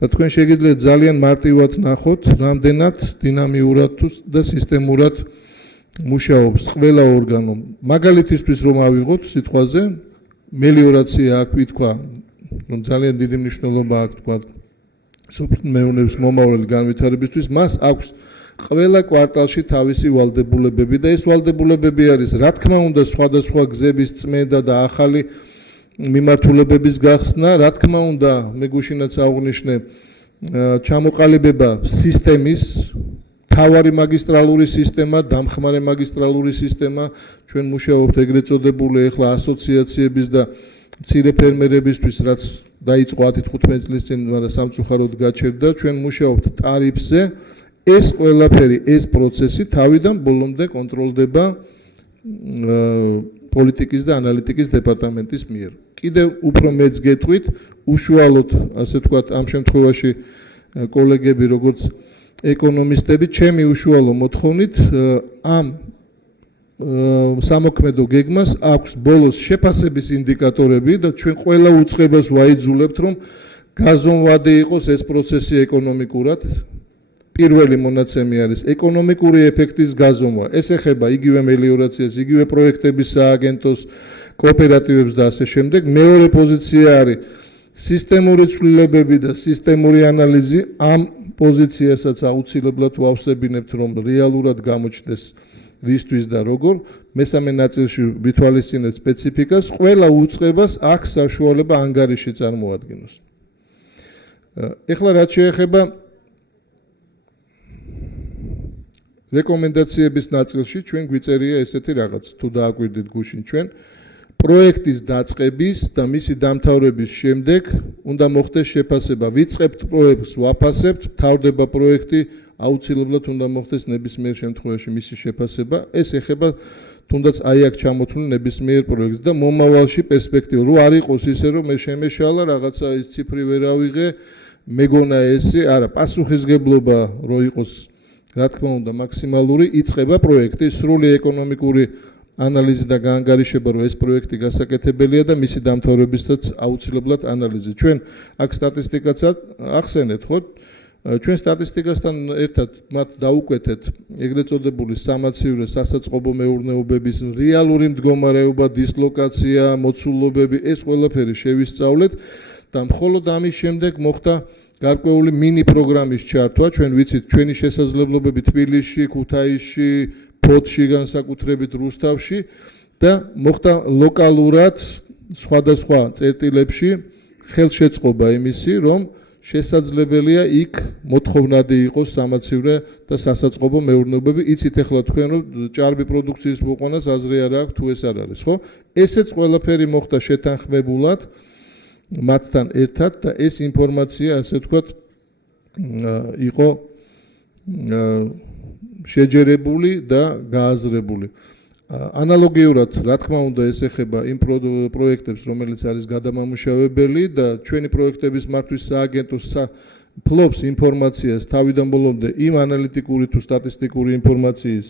და თქვენ შეგიძლიათ ძალიან მარტივად ნახოთ, რამდენად დინამიურად და სისტემურად მუშაობს ყველა ორგანო. მაგალითისთვის რომ ავიღოთ სიტყვაზე, მელიორაცია აქ ვითქვა, რომ ძალიან დიდი მნიშვნელობა აქვს თქვა სოფლის მეურნეობის მომავალ განვითარებისთვის, მას აქვს ყველა კვარტალში თავისი ვალდებულებები და ეს ვალდებულებები არის, რა თქმა უნდა, სხვადასხვა გზების წმენდა და ახალი მიმართულებების გახსნა, რა თქმა უნდა, მე გუშინაც აღვნიშნე ჩამოყალიბება სისტემის, თავარი მაგისტრალური სისტემა, დამხმარე მაგისტრალური სისტემა, ჩვენ მუშაობთ ეგრეთ წოდებული ახლა ასოციაციების და მცირე ფერმერებისთვის, რაც დაიწყო 10-15 წლის წინ, მაგრამ სამწუხაროდ გაჩერდა, ჩვენ მუშაობთ ტარიფზე. ეს ყველაფერი, ეს პროცესი თავიდან ბოლომდე კონტროლდება პოლიტიკის და ანალიტიკის დეპარტამენტის მიერ. კიდევ უფრო მეც გეტყვით, უშუალოდ, ასე ვთქვათ, ამ შემთხვევაში კოლეგები, როგორც ეკონომისტები, ჩემი უშუალო მოთხოვნით ამ სამოქმედო გეგმას აქვს ბოლოს შეფასების ინდიკატორები და ჩვენ ყველა უწყებას ვაიძულებთ, რომ გაზომვადი იყოს ეს პროცესი ეკონომიკურად. პირველი მონაცემი არის ეკონომიკური ეფექტის გაზომვა. ეს ეხება იგივე მელიორაციას, იგივე პროექტების სააგენტოს, კოოპერატივებს და ასე შემდეგ. მეორე პოზიცია არის სისტემური ცვლილებები და სისტემური ანალიზი. ამ პოზიციასაც აუცილებლად ვავსებინებთ, რომ რეალურად გამოჩნდეს რისთვის და როგორ. მესამე ნაწილში ვითვალისწინებთ სპეციფიკას, ყველა უწყებას აქვს საშუალება ანგარიში წარმოადგინოს. ეხლა რაც შეეხება რეკომენდაციების ნაწილში ჩვენ გვიწერია ესეთი რაღაც, თუ დააკვირდით გუშინ ჩვენ პროექტის დაწყების და მისი დამთავრების შემდეგ უნდა მოხდეს შეფასება. ვიწყებთ პროექტს, ვაფასებთ, თავდება პროექტი, აუცილებლად უნდა მოხდეს ნებისმიერ შემთხვევაში მისი შეფასება. ეს ეხება თუნდაც აი აქ ჩამოთვლილ ნებისმიერ პროექტს და მომავალში პერსპექტივა. რო არ იყოს ისე, რომ მე შემეშალა რაღაცა ის ციფრი ვერ ავიღე, მეგონა ესე, არა, პასუხისმგებლობა რო იყოს რა თქმა უნდა მაქსიმალური, იწყება პროექტი, სრული ეკონომიკური ანალიზი და გაანგარიშება, რომ ეს პროექტი გასაკეთებელია და მისი დამთავრებისაც აუცილებლად ანალიზი. ჩვენ აქ სტატისტიკაც ახსენეთ, ხო? ჩვენ სტატისტიკასთან ერთად მათ დაუკვეთეთ ეგრეთ წოდებული სამაცივრო სასაწყობო მეურნეობების რეალური მდგომარეობა, დისლოკაცია, მოცულობები, ეს ყველაფერი შევისწავლეთ და მხოლოდ ამის შემდეგ მოხდა გარკვეული მინი პროგრამის ჩართვა. ჩვენ ვიცით ჩვენი შესაძლებლობები თბილისში, ქუთაისში, ფოთში, განსაკუთრებით რუსთავში და მოხდა ლოკალურად სხვადასხვა წერტილებში ხელშეწყობა იმისი, რომ შესაძლებელია იქ მოთხოვნადი იყოს სამაცივრო და სასაწყობო მეურნეობები. იცით ახლა თქვენ, რომ ჭარბი პროდუქციის მოყვანას აზრი არ აქვს, თუ ეს არ არის, ხო? ესეც ყველაფერი მოხდა შეთანხმებულად მათთან ერთად და ეს ინფორმაცია, ასე ვთქვათ, იყო შეჯერებული და გააზრებული. ანალოგიურად, რა თქმა უნდა, ეს ეხება იმ პროექტებს, რომელიც არის გადამამუშავებელი და ჩვენი პროექტების მართვის სააგენტო ფლობს ინფორმაციას თავიდან ბოლომდე იმ ანალიტიკური თუ სტატისტიკური ინფორმაციის,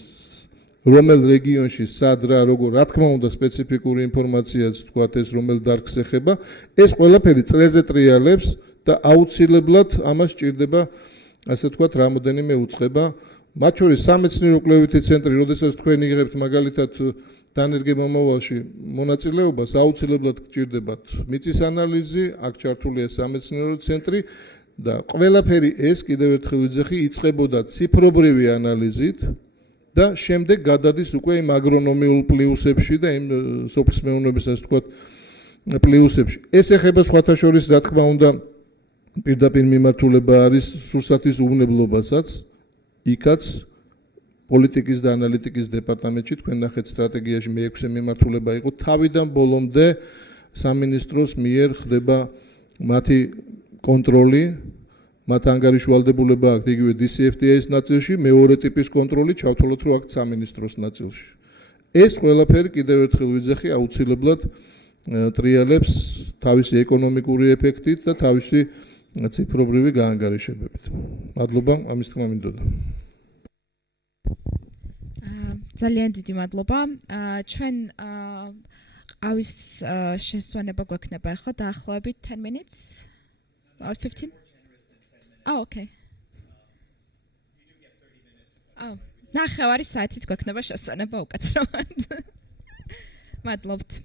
რომელ რეგიონში, სად რა, როგორ, რა თქმა უნდა, სპეციფიკური ინფორმაციაც თქვათ ეს, რომელ დარგს ეხება, ეს ყველაფერი წრეზე ტრიალებს და აუცილებლად ამას სჭირდება, ასე თქვათ, რამოდენიმე უწყება. მათ შორის სამეცნიერო კვლევითი ცენტრი, როდესაც თქვენ იღებთ მაგალითად დანერგებამოვალში მონაწილეობას, აუცილებლად გჭირდებათ მიწის ანალიზი, აქ ჩართულია სამეცნიერო ცენტრი და ყველაფერი ეს კიდევ ერთხელ ვიძახი, იწყებოდა ციფრობრივი ანალიზით და შემდეგ გადადის უკვე იმ აგრონომიულ პლუსებში და იმ სოფლის მეურნეობის, ასე ვთქვათ, პლუსებში. ეს ეხება სხვათა შორის, რა თქმა უნდა, პირდაპირ მიმართულება არის სურსათის უვნებლობასაც, იქაც პოლიტიკის და ანალიტიკის დეპარტამენტში თქვენ ნახეთ სტრატეგიაში მე-6 მიმართულება იყო, თავიდან ბოლომდე სამინისტროს მიერ ხდება მათი კონტროლი, მათ ანგარიშვალდებულება აქვს იგივე DCFTA-ის ნაწილში, მეორე ტიპის კონტროლი ჩავთვალოთ, რომ აქვს სამინისტროს ნაწილში. ეს ყველაფერი კიდევ ერთხელ ვიძახი, აუცილებლად ტრიალებს თავისი ეკონომიკური ეფექტით და თავისი ციფრობრივი გაანგარიშებებით. მადლობა, ამის თქმა მინდოდა. ძალიან დიდი მადლობა. ჩვენ ყავის შესვენება გვექნება ახლა დაახლოებით 10 minutes. About 15? Oh, okay. Oh, ნახევარი საათით გვექნება შესვენება უკაცრავად. მადლობთ.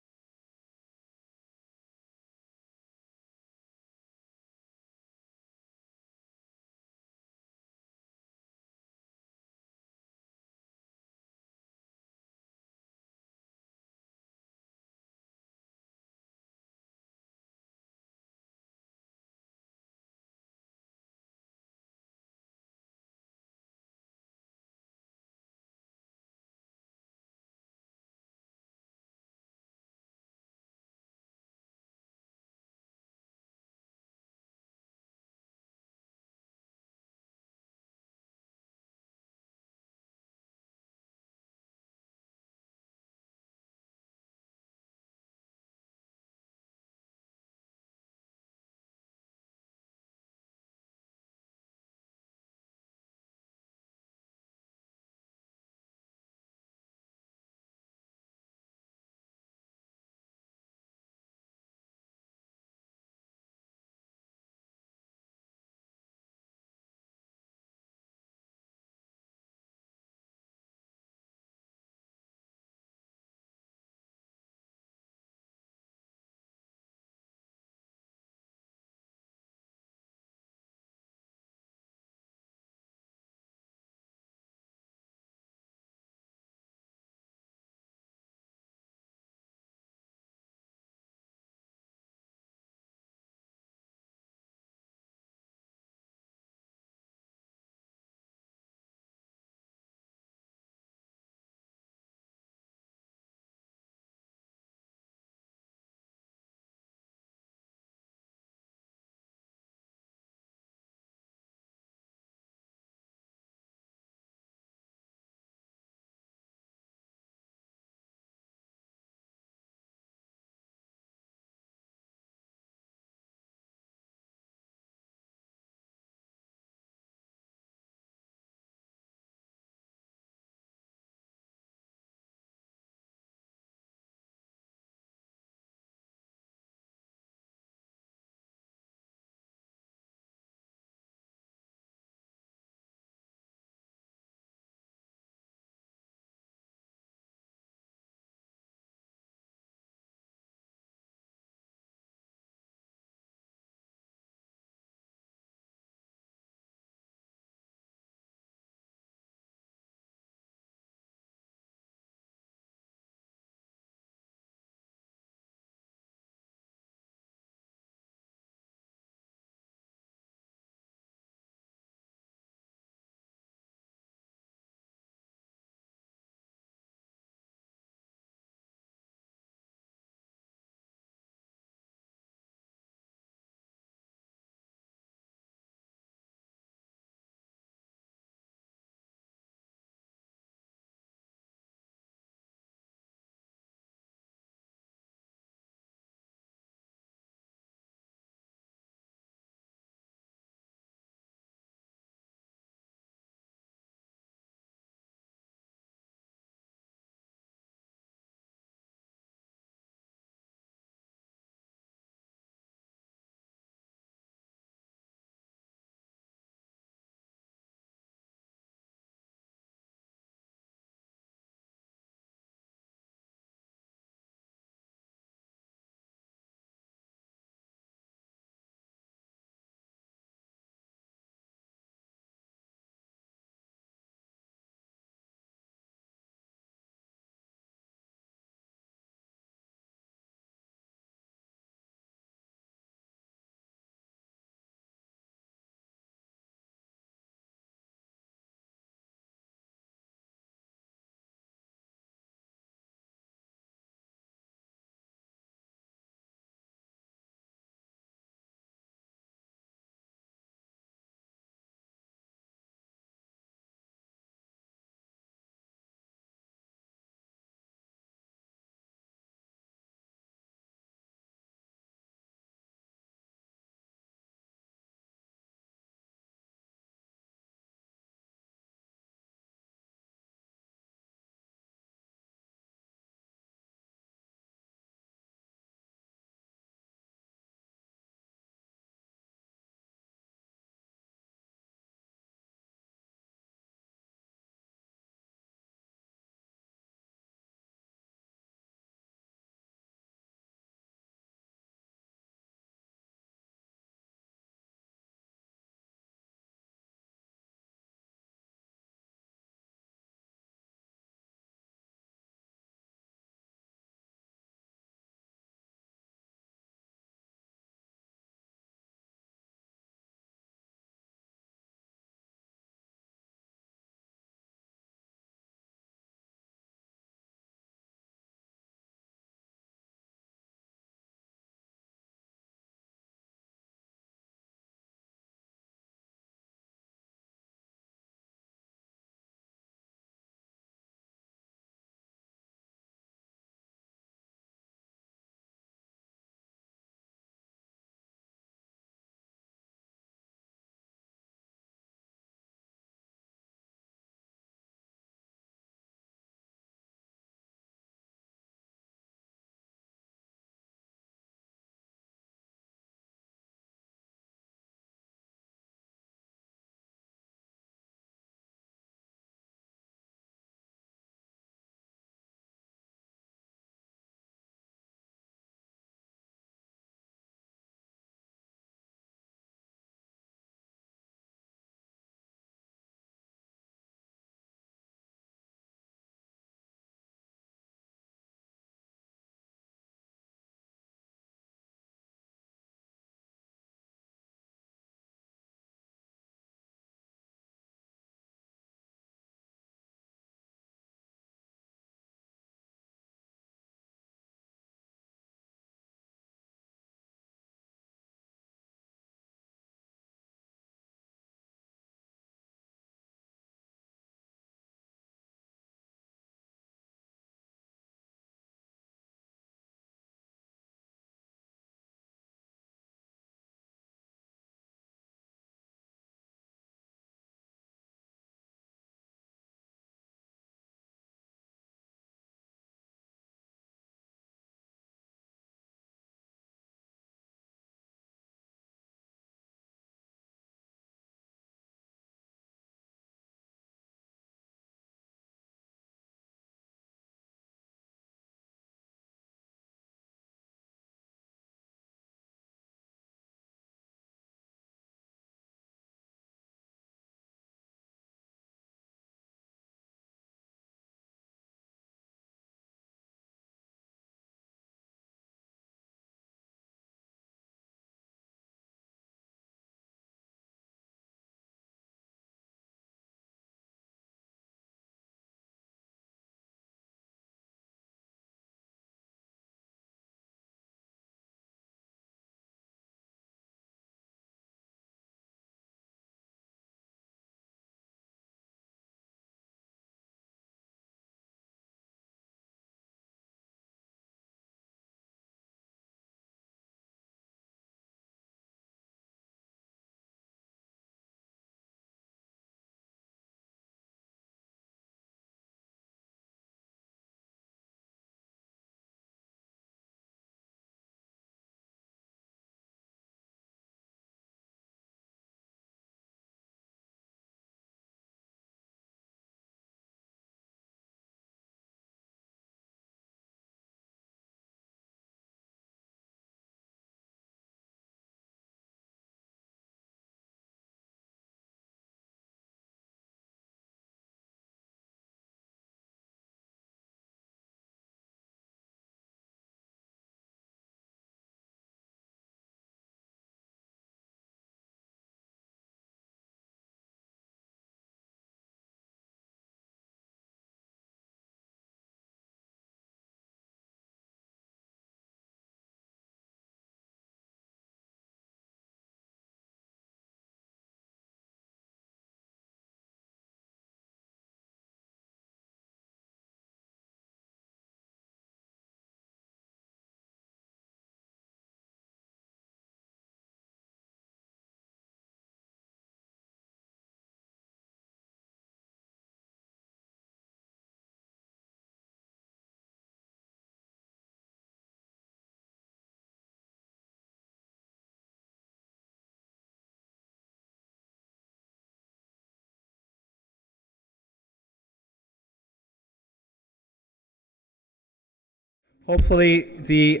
Hopefully, the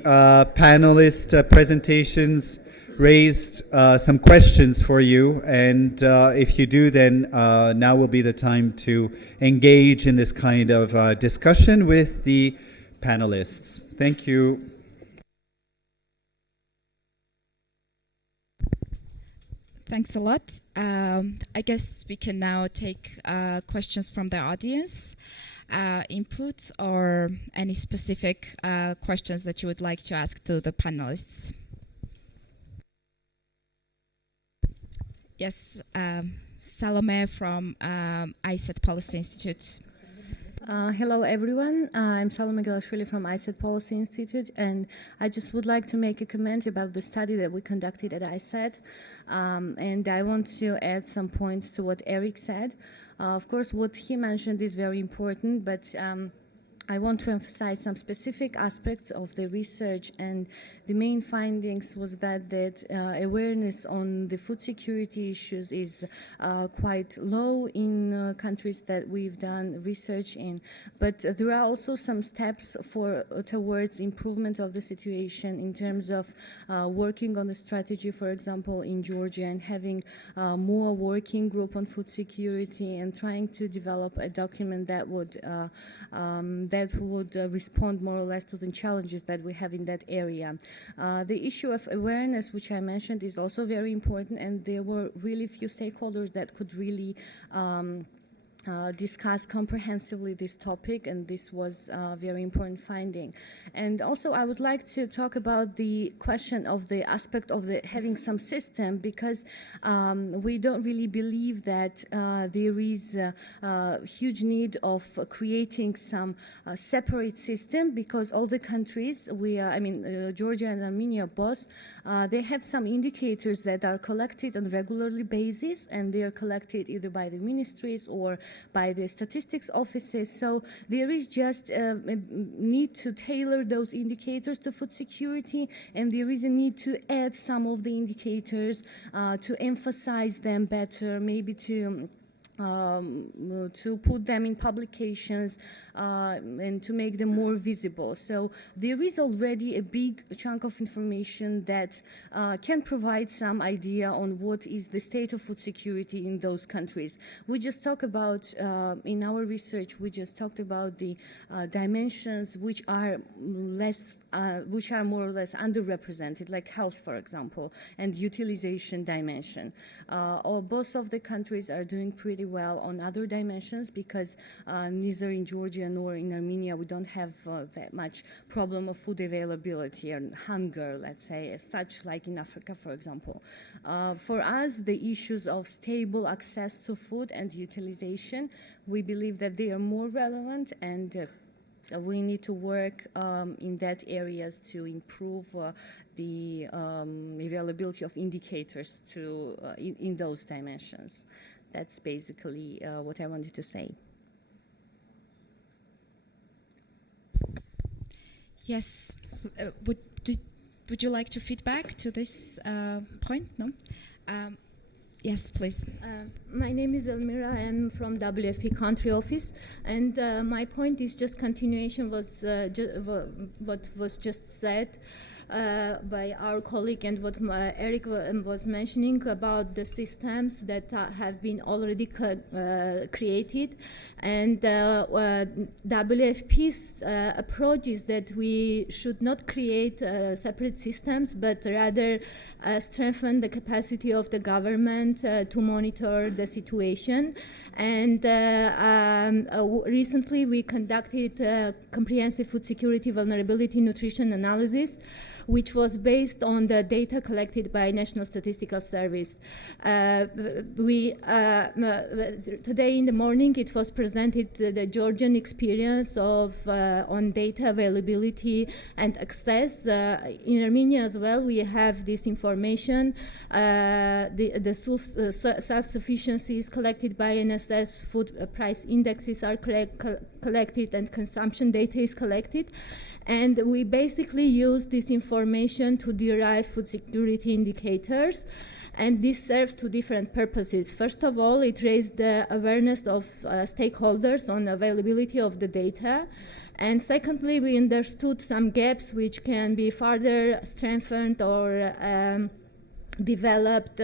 panelist presentations raised some questions for you, and if you do, then now will be the time to engage in this kind of discussion with the panelists. Thank you. Thanks a lot. I guess we can now take questions from the audience, input, or any specific questions that you would like to ask to the panelists. Yes, Salome from ISET Policy Institute. Hello everyone, I'm Salome Gelashvili from ISET Policy Institute, and I just would like to make a comment about the study that we conducted at ISET, and I want to add some points to what Eric said. Of course, what he mentioned is very important, but I want to emphasize some specific aspects of the research, and the main findings was that awareness on the food security issues is quite low in countries that we've done research in. But there are also some steps towards improvement of the situation in terms of working on the strategy, for example, in Georgia, and having more working group on food security and trying to develop a document that would respond more or less to the challenges that we have in that area. The issue of awareness, which I mentioned, is also very important, and there were really few stakeholders that could really discuss comprehensively this topic, and this was a very important finding. And also I would like to talk about the question of the aspect of having some system, because we don't really believe that there is a huge need of creating some separate system, because all the countries, Georgia and Armenia both, they have some indicators that are collected on a regularly basis, and they are collected either by the ministries or by the statistics offices. So there is just a need to tailor those indicators to food security, and there is a need to add some of the indicators to emphasize them better, maybe to put them in publications and to make them more visible. So there is already a big chunk of information that can provide some idea on what is the state of food security in those countries. We just talked about, in our research, we just talked about the dimensions which are more or less underrepresented, like health, for example, and utilization dimension. Both of the countries are doing pretty well on other dimensions, because neither in Georgia nor in Armenia we don't have that much problem of food availability and hunger, let's say, as such, like in Africa, for example. For us, the issues of stable access to food and utilization, we believe that they are more relevant, and we need to work in that areas to improve the availability of indicators in those dimensions. That's basically what I wanted to say. Yes. Would you like to feedback to this point? No? Yes, please. My name is Elmira. I am from WFP country office, and my point is just continuation was what was just said by our colleague, and what Eric was mentioning about the systems that have been already created. And WFP's approach is that we should not create separate systems, but rather strengthen the capacity of the government to monitor the situation. And recently we conducted a comprehensive food security vulnerability nutrition analysis, which was based on the data collected by National Statistical Service. Today in the morning it was presented the Georgian experience on data availability and access. In Armenia as well we have this information. The self-sufficiencies collected by NSS food price indexes are collected and consumption data is collected. And we basically use this information to derive food security indicators. And this serves two different purposes. First of all, it raised the awareness of stakeholders on availability of the data. And secondly, we understood some gaps which can be further strengthened or developed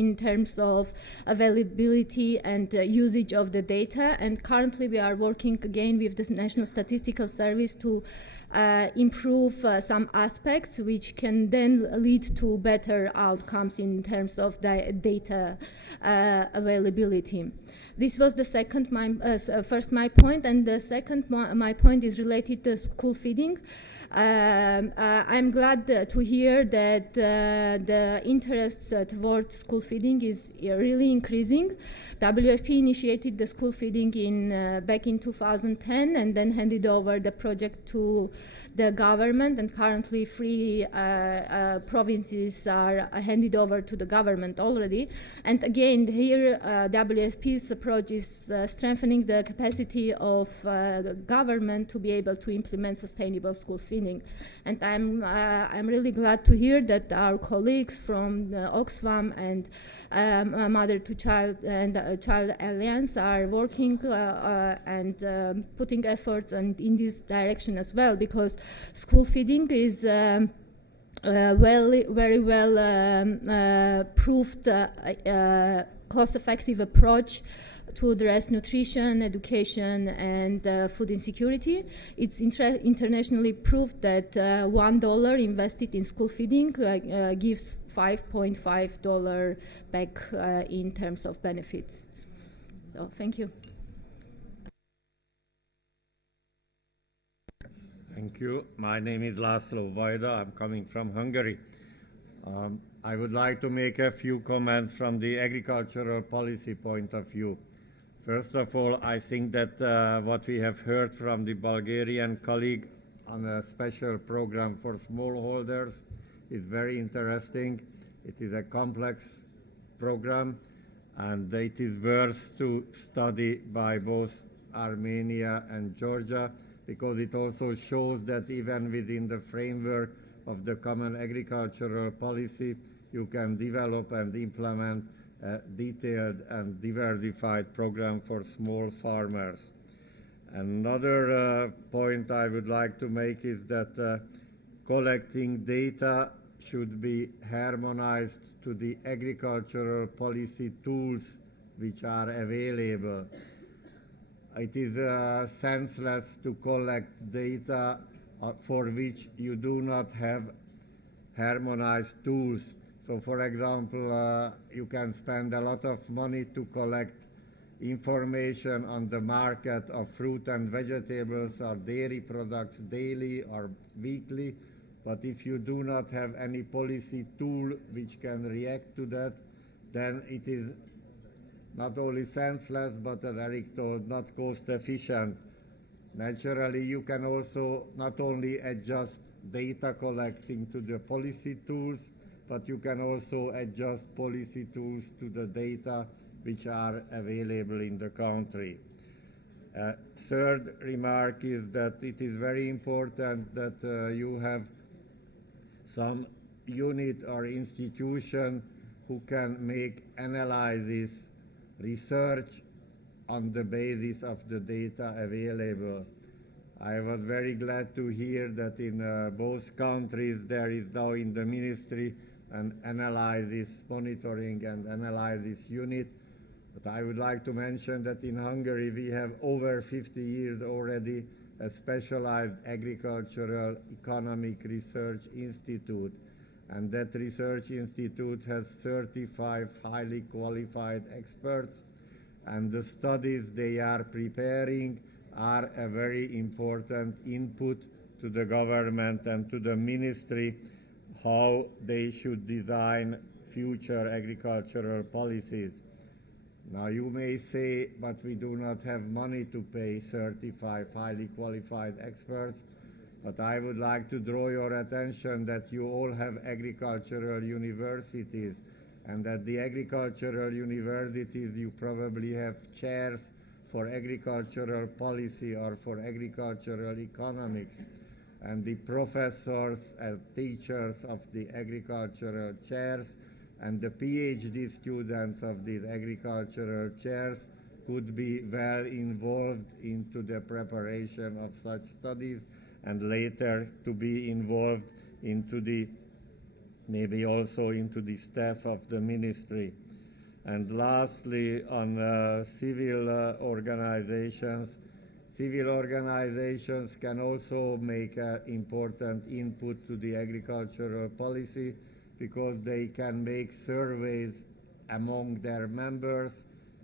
in terms of availability and usage of the data. And currently we are working again with the National Statistical Service to improve some aspects which can then lead to better outcomes in terms of the data availability. This was the first my point, and the second my point is related to school feeding. I'm glad to hear that the interest towards school feeding is really increasing. WFP initiated the school feeding back in 2010 and then handed over the project to the government, and currently 3 provinces are handed over to the government already. And again, here WFP's approach is strengthening the capacity of government to be able to implement sustainable school feeding. And I'm really glad to hear that our colleagues from Oxfam and Mother to Child and Child Alliance are working and putting efforts in this direction as well, because school feeding is very well proved cost-effective approach to address nutrition, education, and food insecurity. It's internationally proved that $1 invested in school feeding gives $5.5 back in terms of benefits. So, thank you. Thank you. My name is László Vajda. I'm coming from Hungary. I would like to make a few comments from the agricultural policy point of view. First of all, I think that what we have heard from the Bulgarian colleague on a special program for smallholders is very interesting. It is a complex program, and it is worth to study by both Armenia and Georgia, because it also shows that even within the framework of the common agricultural policy, you can develop and implement a detailed and diversified program for small farmers. Another point I would like to make is that collecting data should be harmonized to the agricultural policy tools which are available. It is senseless to collect data for which you do not have harmonized tools. So, for example, you can spend a lot of money to collect information on the market of fruit and vegetables or dairy products daily or weekly, but if you do not have any policy tool which can react to that, then it is not only senseless, but as Eric told, not cost efficient. Naturally, you can also not only adjust data collecting to the policy tools, but you can also adjust policy tools to the data which are available in the country. Third remark is that it is very important that you have some unit or institution who can make analysis, research on the basis of the data available. I was very glad to hear that in both countries there is now in the ministry an analysis, monitoring and analysis unit. But I would like to mention that in Hungary we have over 50 years already a specialized agricultural economic research institute. And that research institute has 35 highly qualified experts, and the studies they are preparing are a very important input to the government and to the ministry how they should design future agricultural policies. Now you may say, but we do not have money to pay 35 highly qualified experts, but I would like to draw your attention that you all have agricultural universities, and at the agricultural universities you probably have chairs for agricultural policy or for agricultural economics, and the professors and teachers of the agricultural chairs and the PhD students of these agricultural chairs could be well involved into the preparation of such studies, and later to be involved into the, maybe also into the staff of the ministry. And lastly, on civil organizations can also make important input to the agricultural policy, because they can make surveys among their members,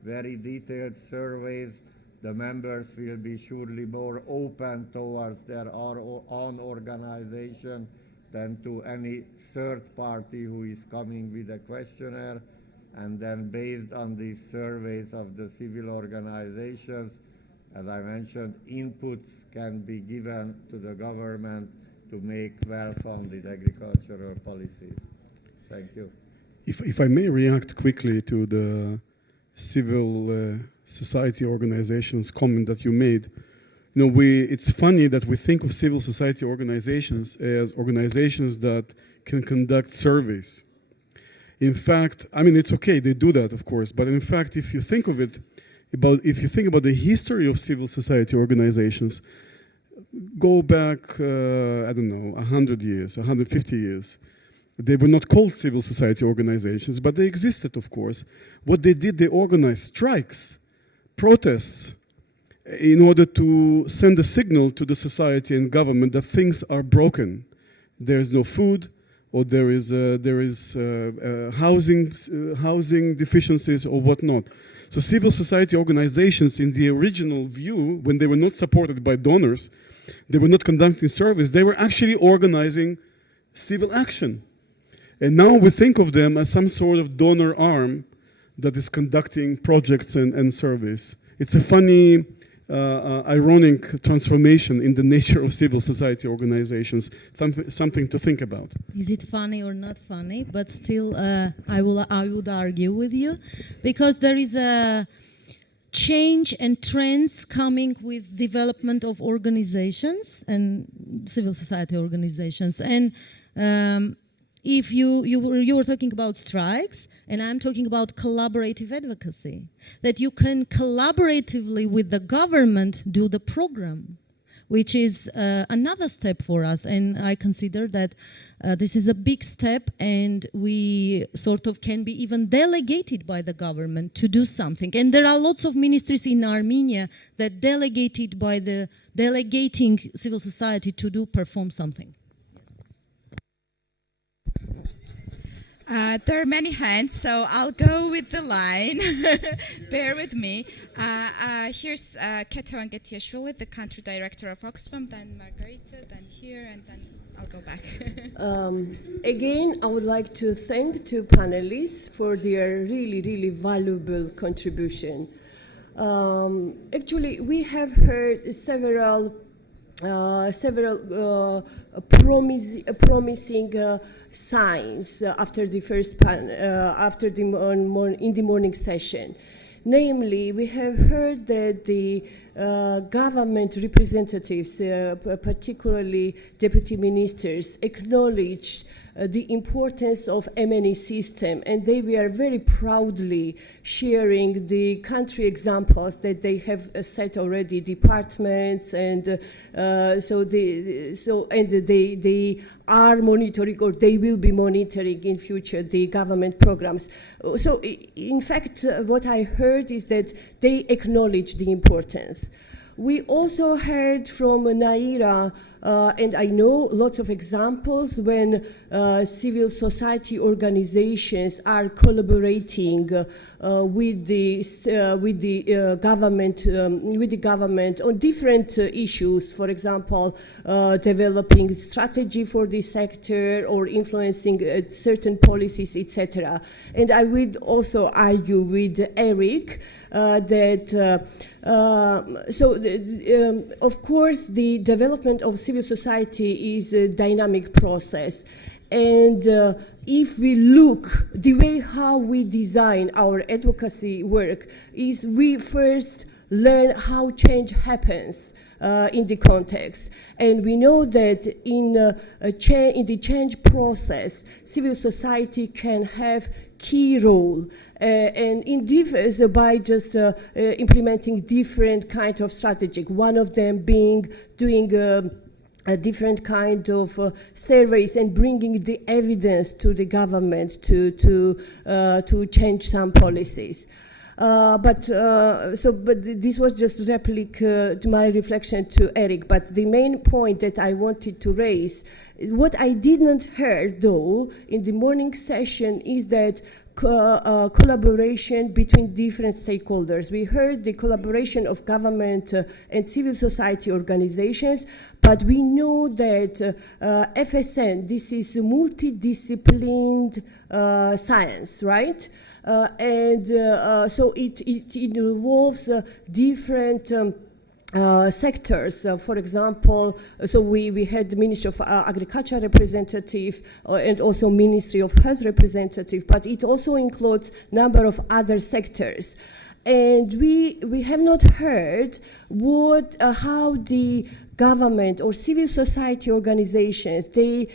very detailed surveys. The members will be surely more open towards their own organization than to any third party who is coming with a questionnaire. And then based on these surveys of the civil organizations, as I mentioned, inputs can be given to the government to make well-founded agricultural policies. Thank you. If I may react quickly to the civil society organizations comment that you made. You know, it's funny that we think of civil society organizations as organizations that can conduct surveys. In fact, I mean, it's okay, they do that, of course, but in fact, if you think of it, if you think about the history of civil society organizations, go back, I don't know, 100 years, 150 years. They were not called civil society organizations, but they existed, of course. What they did, they organized strikes, protests, in order to send a signal to the society and government that things are broken. There is no food, or there is housing deficiencies or whatnot. So civil society organizations, in the original view, when they were not supported by donors, they were not conducting service, they were actually organizing civil action. And now we think of them as some sort of donor arm that is conducting projects and service. It's a funny, ironic transformation in the nature of civil society organizations, something to think about. Is it funny or not funny? But still, I would argue with you, because there is a change and trends coming with development of organizations and civil society organizations. And if you were talking about strikes, and I'm talking about collaborative advocacy, that you can collaboratively with the government do the program, which is another step for us. And I consider that this is a big step, and we sort of can be even delegated by the government to do something. And there are lots of ministries in Armenia that delegated by the delegating civil society to perform something. There are many hands, so I'll go with the line. Bear with me. Here's Ketevan Getiashvili, the country director of Oxfam, then Margarita, then here, and then I'll go back. Again, I would like to thank two panelists for their really, really valuable contribution. Actually, we have heard several promising signs after the first in the morning session. Namely, we have heard that the government representatives, particularly deputy ministers, acknowledge the importance of M&E system, and they were very proudly sharing the country examples that they have set already, departments, and they are monitoring, or they will be monitoring in future, the government programs. So in fact, what I heard is that they acknowledge the importance. We also heard from Naira, and I know lots of examples when civil society organizations are collaborating with the government on different issues. For example, developing strategy for this sector or influencing certain policies, etc. And I would also argue with Eric that. Of course, the development of civil society is a dynamic process. And if we look, the way how we design our advocacy work is we first learn how change happens in the context. And we know that in the change process, civil society can have key role, and in differs by just implementing different kind of strategy. One of them being doing a different kind of surveys and bringing the evidence to the government to change some policies. But this was just replica to my reflection to Eric. But the main point that I wanted to raise, what I didn't hear though in the morning session is that collaboration between different stakeholders. We heard the collaboration of government and civil society organizations, but we know that FSN, this is multidisciplined science, right? So it involves different sectors. For example, so we had the Ministry of Agriculture representative and also Ministry of Health representative, but it also includes number of other sectors. And we have not heard how the government or civil society organizations they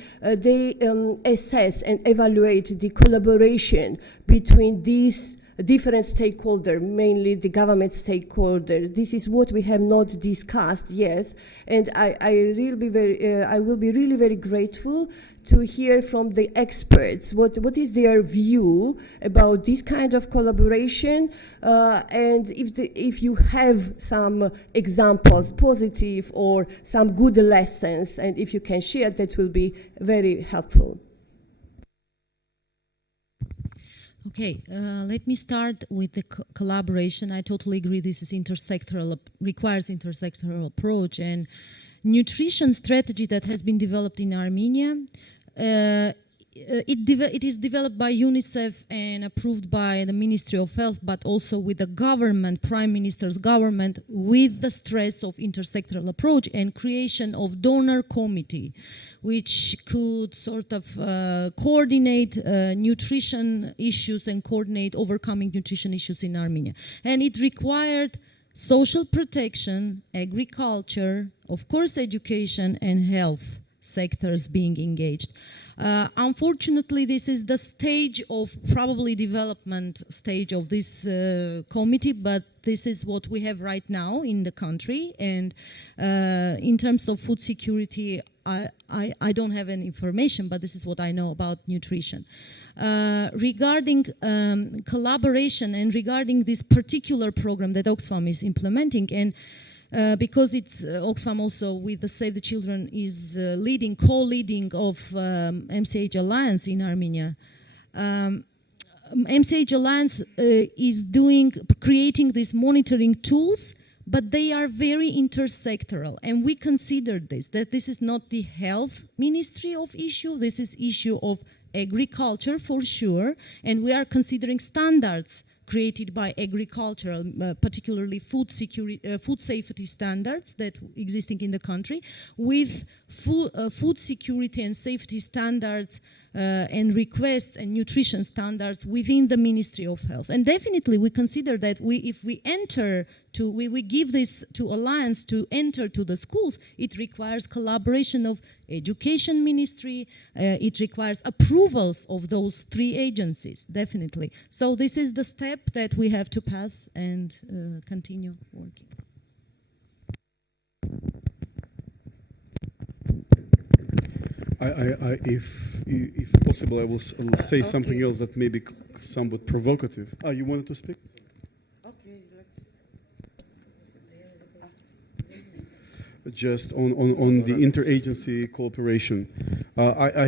assess and evaluate the collaboration between these different stakeholders, mainly the government stakeholders. This is what we have not discussed yet, and I will be really very grateful to hear from the experts what is their view about this kind of collaboration, and if you have some examples, positive or some good lessons, and if you can share, that will be very helpful. Okay, let me start with the collaboration. I totally agree. This is requires intersectoral approach, and nutrition strategy that has been developed in Armenia. It is developed by UNICEF and approved by the Ministry of Health, but also with the government, Prime Minister's government, with the stress of intersectoral approach and creation of donor committee, which could sort of coordinate nutrition issues and coordinate overcoming nutrition issues in Armenia. And it required social protection, agriculture, of course education and health sectors being engaged. Unfortunately, this is the stage of probably development stage of this committee, but this is what we have right now in the country. And in terms of food security, I don't have any information, but this is what I know about nutrition. Regarding collaboration and regarding this particular program that Oxfam is implementing, and because it's Oxfam also with the Save the Children is co-leading of MCH Alliance in Armenia. MCH Alliance is creating these monitoring tools, but they are very intersectoral, and we considered that this is not the health ministry of issue, this is issue of agriculture for sure, and we are considering standards created by agricultural, particularly food safety standards that existing in the country, with food security and safety standards and requests and nutrition standards within the Ministry of Health. And definitely we consider that if we give this to Alliance to enter to the schools, it requires collaboration of Education Ministry, it requires approvals of those three agencies, definitely. So this is the step that we have to pass and continue working. If possible, I will say something else that may be somewhat provocative. You wanted to speak? Okay, let's. Just on the interagency cooperation. I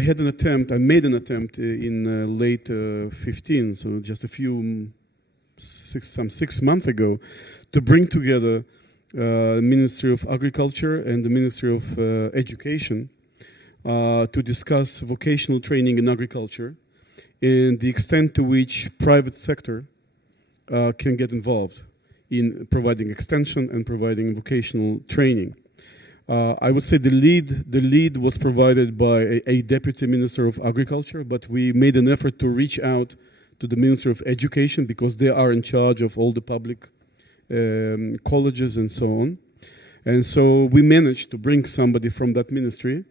made an attempt in late 15, so just some 6 months ago, to bring together Ministry of Agriculture and the Ministry of Education to discuss vocational training in agriculture and the extent to which private sector can get involved in providing extension and providing vocational training. I would say the lead was provided by a Deputy Minister of Agriculture, but we made an effort to reach out to the Minister of Education because they are in charge of all the public colleges and so on. And so we managed to bring somebody from that ministry,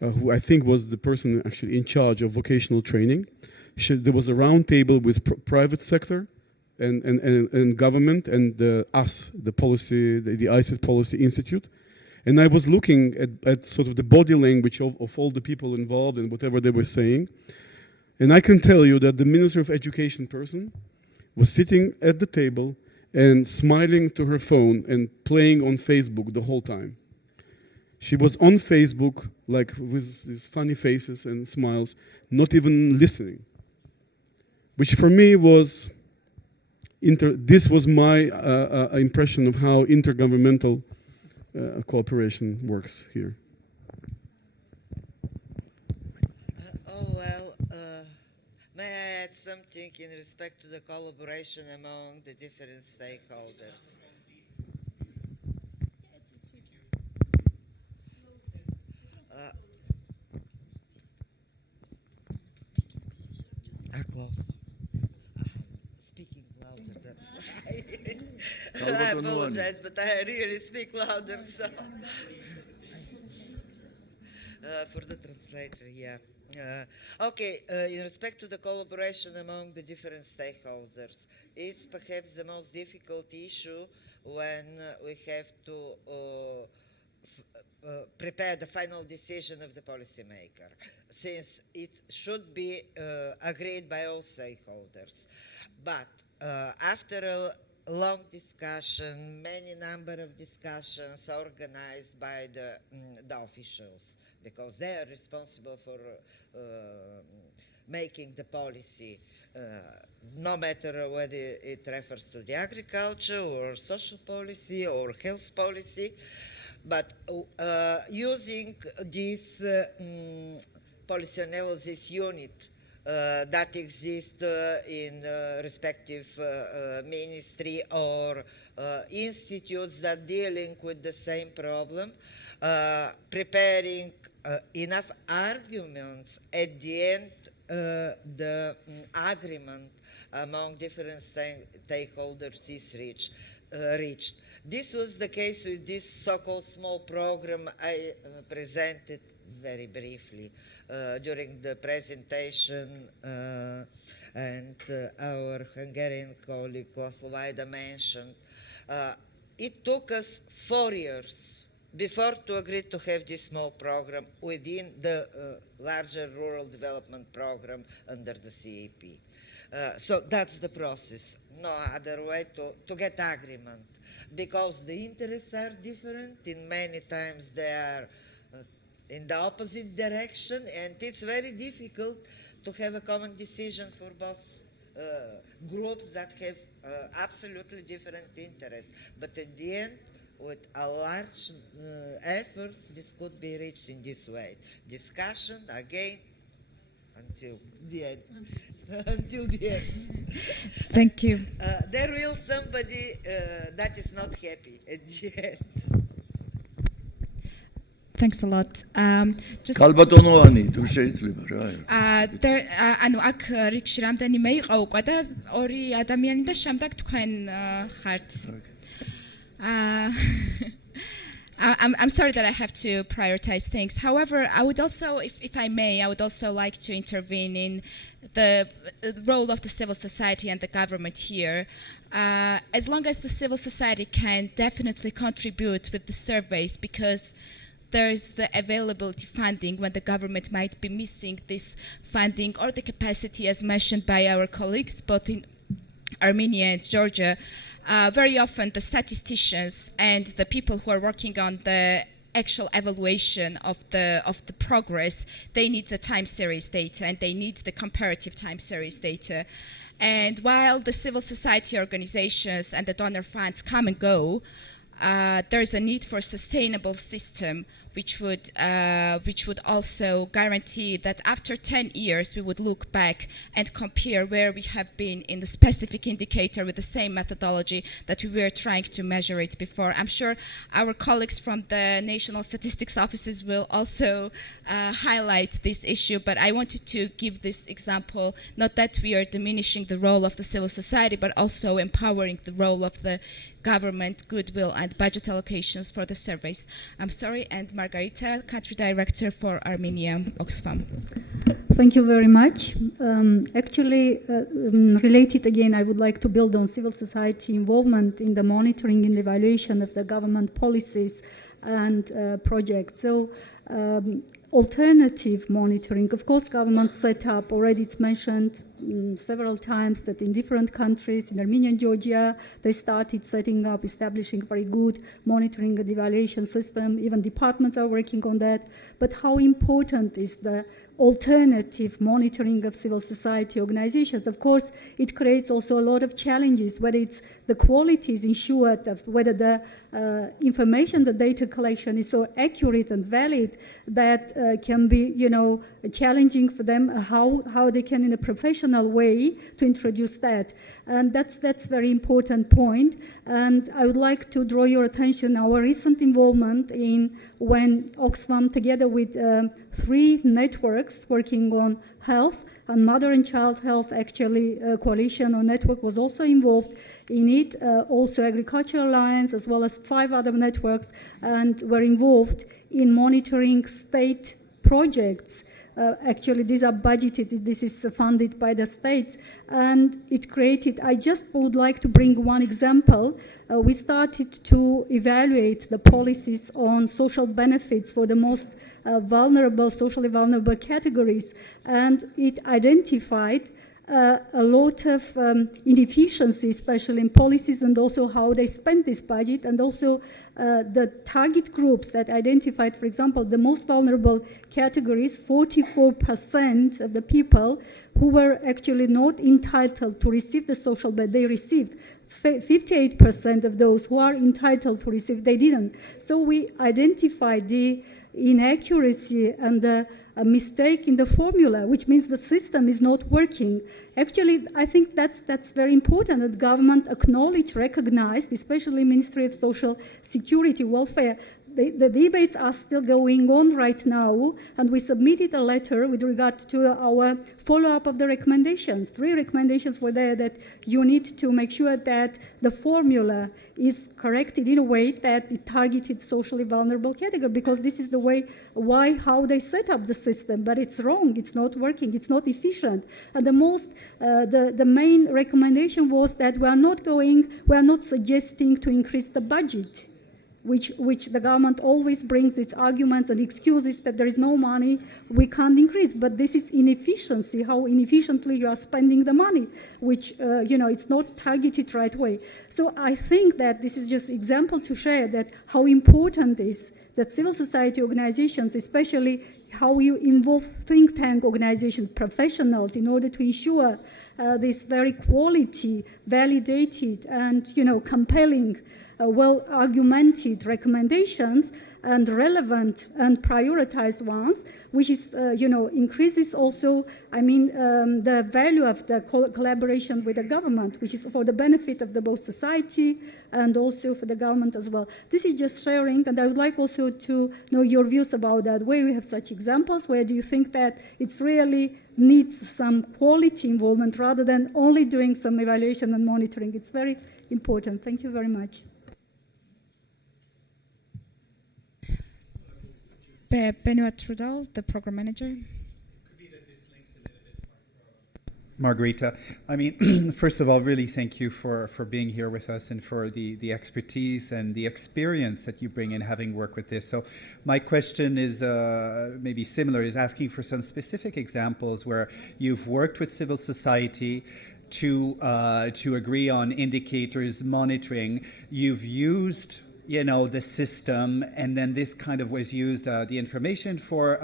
who I think was the person actually in charge of vocational training. There was a round table with private sector and government and us, the policy, the ICET Policy Institute. And I was looking at sort of the body language of all the people involved and whatever they were saying. And I can tell you that the Minister of Education person was sitting at the table and smiling to her phone and playing on Facebook the whole time. She was on Facebook, like with these funny faces and smiles, not even listening. Which for me was, this was my impression of how intergovernmental cooperation works here. May I add something in respect to the collaboration among the different stakeholders? Close. Speaking louder, that's why. I apologize, but I really speak louder, so. For the translator, yeah. In respect to the collaboration among the different stakeholders, it's perhaps the most difficult issue when we have to prepare the final decision of the policymaker, since it should be agreed by all stakeholders. But after a long discussion, many number of discussions organized by the officials, because they are responsible for making the policy, no matter whether it refers to the agriculture or social policy or health policy. But using this policy analysis unit that exists in respective ministry or institutes that dealing with the same problem, preparing enough arguments at the end, the agreement among different stakeholders is reached. This was the case with this so-called small program I presented very briefly during the presentation, and our Hungarian colleague László Vajda mentioned. It took us 4 years before to agree to have this small program within the larger rural development program under the CAP. So that's the process. No other way to get agreement, because the interests are different. In many times they are in the opposite direction, and it's very difficult to have a common decision for both groups that have absolutely different interests. But at the end, with a large efforts, this could be reached in this way. Discussion again until the end. Until the end. Thank you. There will somebody that is not happy at the end. Thanks a lot. Just Kalbatonowani, თუ შეიძლება რა. ანუ აქ რიგში რამდენიმე იყო უკვე და ორი ადამიანი და შემდეგ თქვენ ხართ. I'm sorry that I have to prioritize things. However, I would also, if I may, I would also like to intervene in the role of the civil society and the government here. As long as the civil society can definitely contribute with the surveys, because there's the availability funding when the government might be missing this funding or the capacity, as mentioned by our colleagues, both in Armenia and Georgia. Very often the statisticians and the people who are working on the actual evaluation of the progress, they need the time series data and they need the comparative time series data. And while the civil society organizations and the donor funds come and go, there is a need for a sustainable system which would also guarantee that after 10 years we would look back and compare where we have been in the specific indicator with the same methodology that we were trying to measure it before. I'm sure our colleagues from the national statistics offices will also highlight this issue, but I wanted to give this example, not that we are diminishing the role of the civil society, but also empowering the role of the government, goodwill, and budget allocations for the surveys. I'm sorry, and Margarita, Country Director for Armenia, Oxfam. Thank you very much. Related again, I would like to build on civil society involvement in the monitoring and evaluation of the government policies and projects. So, alternative monitoring. Of course, government set up, already it's mentioned several times that in different countries, in Armenia and Georgia, they started setting up, establishing very good monitoring and evaluation system. Even departments are working on that. But how important is the alternative monitoring of civil society organizations? Of course, it creates also a lot of challenges, whether it's the quality is ensured, of whether the information, the data collection is so accurate and valid that can be, challenging for them, how they can in a professional way to introduce that. And that's very important point. And I would like to draw your attention our recent involvement in when Oxfam, together with 3 networks working on health, and mother and child health, actually, coalition or network was also involved in it, also Agriculture Alliance, as well as 5 other networks, and were involved in monitoring state projects. Actually, these are budgeted, this is funded by the states, and it created, I just would like to bring one example. We started to evaluate the policies on social benefits for the most socially vulnerable categories, and it identified a lot of inefficiencies, especially in policies, and also how they spend this budget, and also the target groups that identified, for example, the most vulnerable categories. 44% of the people who were actually not entitled to receive the social benefit, they received. 58% of those who are entitled to receive, they didn't. So we identified the inaccuracy and the mistake in the formula, which means the system is not working. Actually, I think that's very important that government acknowledge, recognized, especially Ministry of Social Security, Welfare. The debates are still going on right now, and we submitted a letter with regard to our follow-up of the recommendations. 3 recommendations were there that you need to make sure that the formula is corrected in a way that it targeted socially vulnerable category, because this is the way, how they set up the system, but it's wrong, it's not working, it's not efficient. And the main recommendation was that we are not suggesting to increase the budget, which the government always brings its arguments and excuses that there is no money, we can't increase. But this is inefficiency, how inefficiently you are spending the money, which, it's not targeted right way. So I think that this is just example to share that how important is that civil society organizations, especially how you involve think tank organizations, professionals, in order to ensure this very quality, validated, and compelling, well-argumented recommendations and relevant and prioritized ones, which is, increases also, the value of the collaboration with the government, which is for the benefit of the both society and also for the government as well. This is just sharing, and I would like also to know your views about that. Where we have such examples, where do you think that it's really needs some quality involvement rather than only doing some evaluation and monitoring? It's very important. Thank you very much. Benoit Trudel, the program manager. Margarita, first of all, really thank you for being here with us and for the expertise and the experience that you bring in having worked with this. So my question is maybe similar, is asking for some specific examples where you've worked with civil society to agree on indicators, monitoring. You've used the system, and then this kind of was used, the information for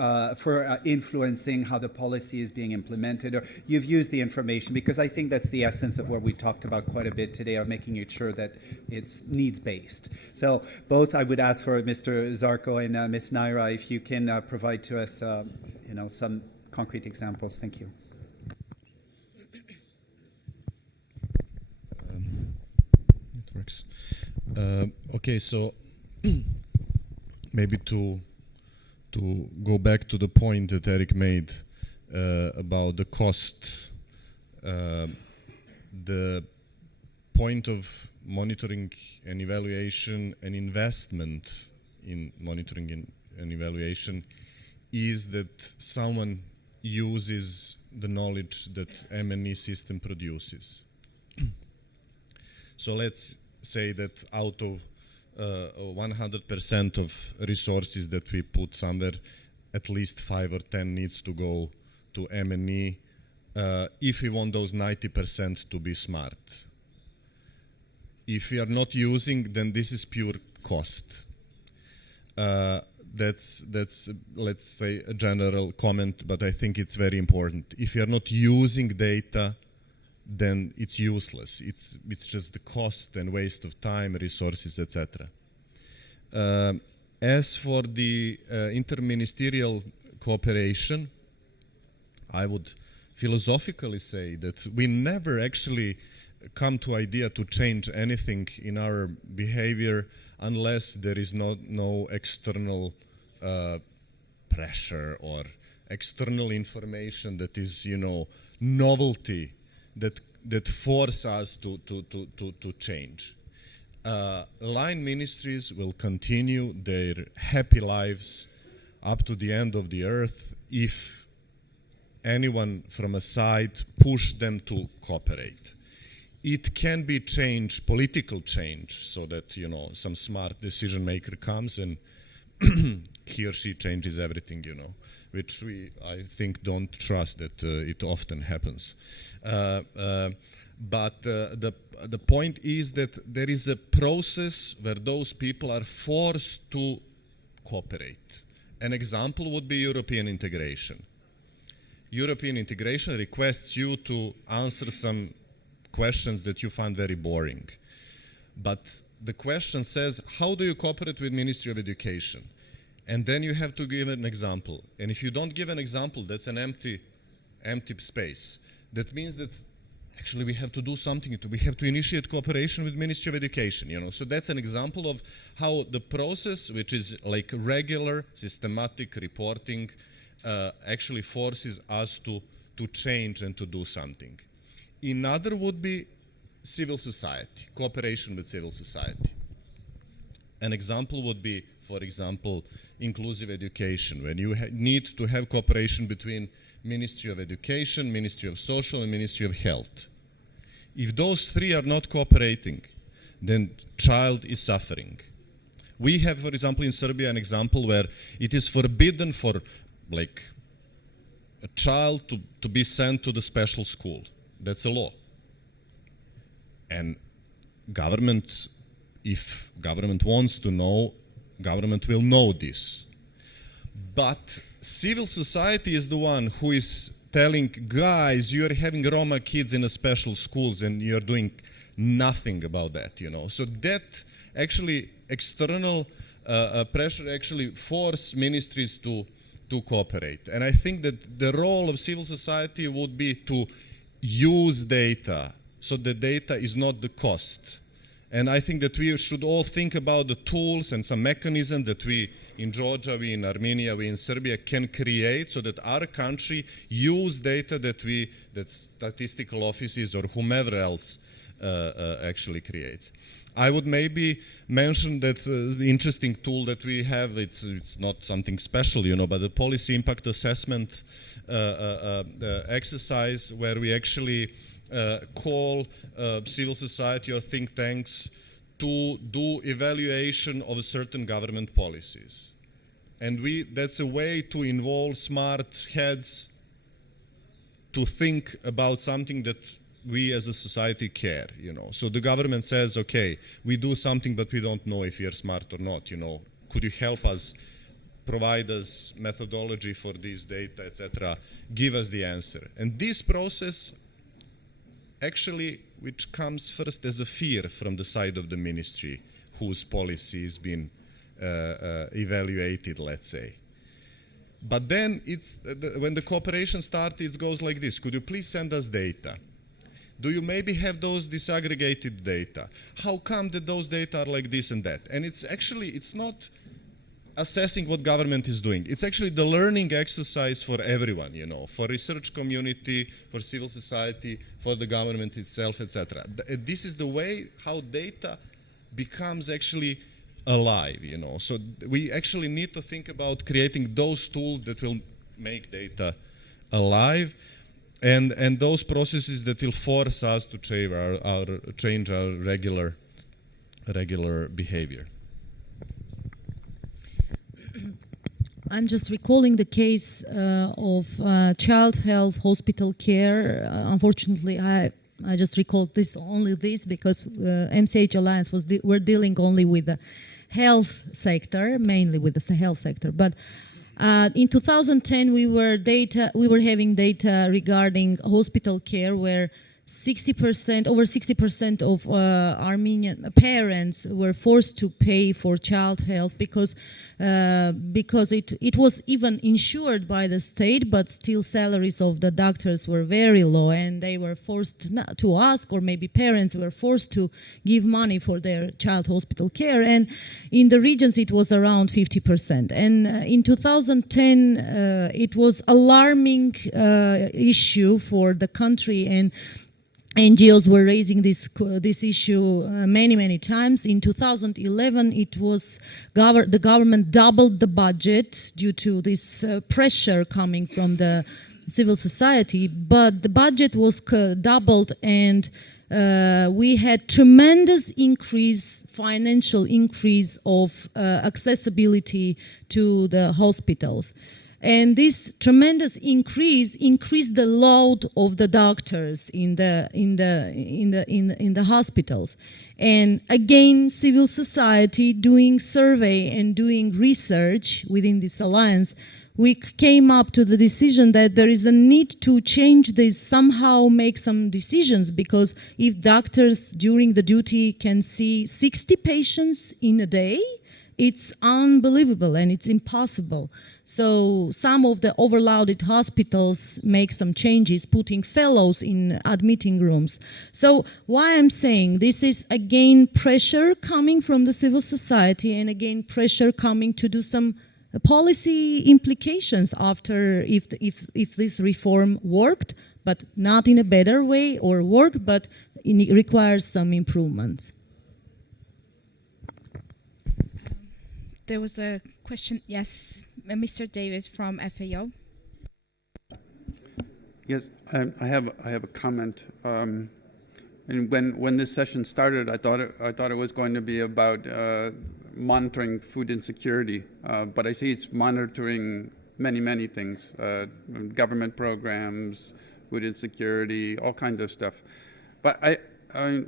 influencing how the policy is being implemented, or you've used the information, because I think that's the essence of what we talked about quite a bit today, of making it sure that it's needs-based. So both, I would ask for Mr. Zarko and Ms. Naira, if you can provide to us, some concrete examples. Thank you. It works. Okay, so maybe to go back to the point that Eric made about the cost, the point of monitoring and evaluation and investment in monitoring and evaluation is that someone uses the knowledge that M&E system produces. So let's say that out of 100% of resources that we put somewhere, at least 5 or 10 needs to go to M&E if we want those 90% to be smart. If we are not using, then this is pure cost. That's let's say a general comment, but I think it's very important. If you are not using data, then it's useless. It's just the cost and waste of time, resources, etc. As for the interministerial cooperation, I would philosophically say that we never actually come to idea to change anything in our behavior unless there is no external pressure or external information that is, novelty that force us to change. Line ministries will continue their happy lives up to the end of the earth if anyone from a side push them to cooperate. It can be change, political change, so that some smart decision maker comes and he or she changes everything, which I think don't trust that it often happens. But the point is that there is a process where those people are forced to cooperate. An example would be European integration. European integration requests you to answer some questions that you find very boring. But the question says, how do you cooperate with Ministry of Education? And then you have to give an example. And if you don't give an example, that's an empty space. That means that actually we have to do something. We have to initiate cooperation with Ministry of Education. So that's an example of how the process, which is like regular, systematic reporting, actually forces us to change and to do something. Another would be civil society, cooperation with civil society. An example would be, for example, inclusive education, when you need to have cooperation between Ministry of Education, Ministry of Social, and Ministry of Health. If those three are not cooperating, then child is suffering. We have, for example, in Serbia, an example where it is forbidden for a child to be sent to the special school. That's a law. And government, if government wants to know, government will know this. But civil society is the one who is telling, guys, you are having Roma kids in a special schools and you're doing nothing about that, So that actually, external pressure actually force ministries to cooperate. And I think that the role of civil society would be to use data, so the data is not the cost. And I think that we should all think about the tools and some mechanisms that we in Georgia, we in Armenia, we in Serbia can create so that our country use data that statistical offices or whomever else actually creates. I would maybe mention that interesting tool that we have, it's not something special, but the policy impact assessment exercise where we actually call civil society or think tanks to do evaluation of certain government policies. And that's a way to involve smart heads to think about something that we as a society care, you know. So the government says, okay, we do something, but we don't know if you're smart or not, you know. Could you help us, provide us methodology for this data, etc., give us the answer. And this process actually, which comes first as a fear from the side of the ministry, whose policy has been evaluated, let's say. But then when the cooperation starts, it goes like this. Could you please send us data? Do you maybe have those disaggregated data? How come that those data are like this and that? And it's not assessing what government is doing. It's actually the learning exercise for everyone, you know, for research community, for civil society, for the government itself, etc. This is the way how data becomes actually alive, you know. So we actually need to think about creating those tools that will make data alive, and those processes that will force us to change our regular behavior. I'm just recalling the case of child health hospital care. Unfortunately, I just recalled only this because MCH Alliance we're dealing only with the health sector, mainly with the health sector. But in 2010, we were having data regarding hospital care where over 60% of Armenian parents were forced to pay for child health because it was even insured by the state, but still salaries of the doctors were very low, and they were forced not to ask, or maybe parents were forced to give money for their child hospital care. And in the regions, it was around 50%. And in 2010, it was alarming issue for the country, and NGOs were raising this issue many times. In 2011, it was the government doubled the budget due to this pressure coming from the civil society. But the budget was doubled, and we had tremendous financial increase of accessibility to the hospitals. And this tremendous increased the load of the doctors in the hospitals. And again, civil society doing survey and doing research within this alliance, we came up to the decision that there is a need to change this, somehow make some decisions, because if doctors during the duty can see 60 patients in a day, it's unbelievable and it's impossible. So some of the overloaded hospitals make some changes, putting fellows in admitting rooms. So why I'm saying this is again pressure coming from the civil society, and again pressure coming to do some policy implications after if this reform worked, but not in a better way, or worked but it requires some improvement. There was a question, yes, Mr. David from FAO. Yes, I have a comment. And when this session started, I thought it was going to be about monitoring food insecurity, but I see it's monitoring many things: government programs, food insecurity, all kinds of stuff. But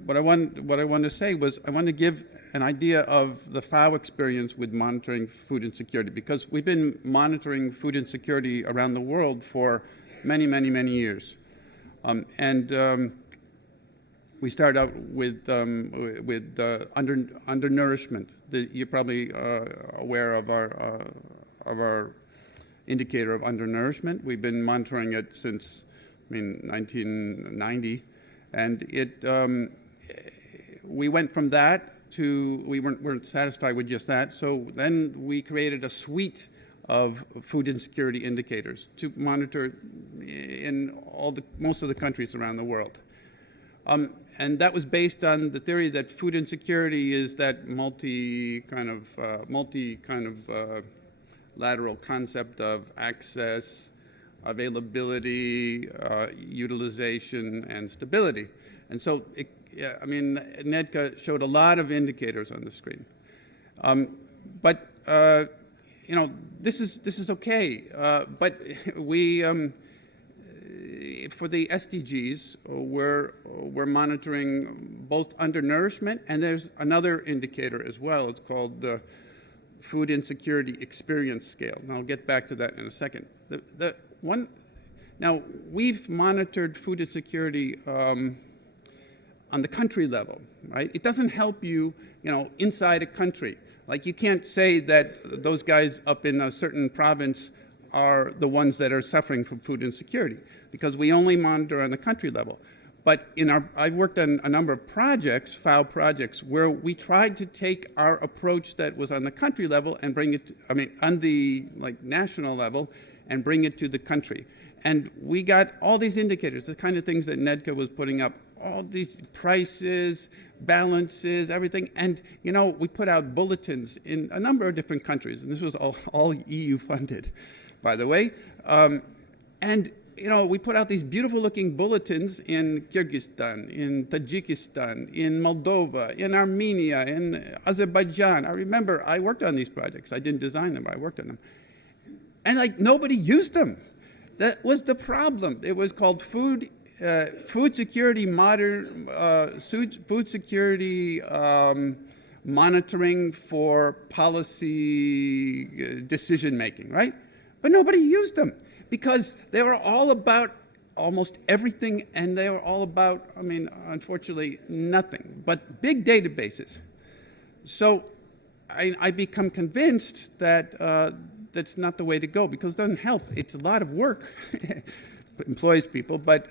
what I want to say was I want to give an idea of the FAO experience with monitoring food insecurity, because we've been monitoring food insecurity around the world for many years, we start out with undernourishment. You're probably aware of our indicator of undernourishment. We've been monitoring it since 1990, and we went from that to we weren't satisfied with just that. So then we created a suite of food insecurity indicators to monitor in most of the countries around the world. And that was based on the theory that food insecurity is that multi kind of lateral concept of access, availability, utilization, and stability. And so, Nedka showed a lot of indicators on the screen. But this is okay. But we, for the SDGs, we're monitoring both undernourishment, and there's another indicator as well. It's called the Food Insecurity Experience Scale. And I'll get back to that in a second. Now, we've monitored food insecurity on the country level, right? It doesn't help you, inside a country. Like, you can't say that those guys up in a certain province are the ones that are suffering from food insecurity, because we only monitor on the country level. But I've worked on a number of projects, FAO projects, where we tried to take our approach that was on the country level and bring it, on the national level, and bring it to the country. And we got all these indicators, the kind of things that NEDCA was putting up, all these prices, balances, everything. And, we put out bulletins in a number of different countries. And this was all EU funded, by the way. We put out these beautiful-looking bulletins in Kyrgyzstan, in Tajikistan, in Moldova, in Armenia, in Azerbaijan. I remember I worked on these projects. I didn't design them, I worked on them. And nobody used them. That was the problem. It was called food security monitoring for policy decision making, right? But nobody used them because they were all about almost everything, and they were all about, unfortunately, nothing but big databases. So I become convinced that that's not the way to go, because it doesn't help. It's a lot of work. Employs people, but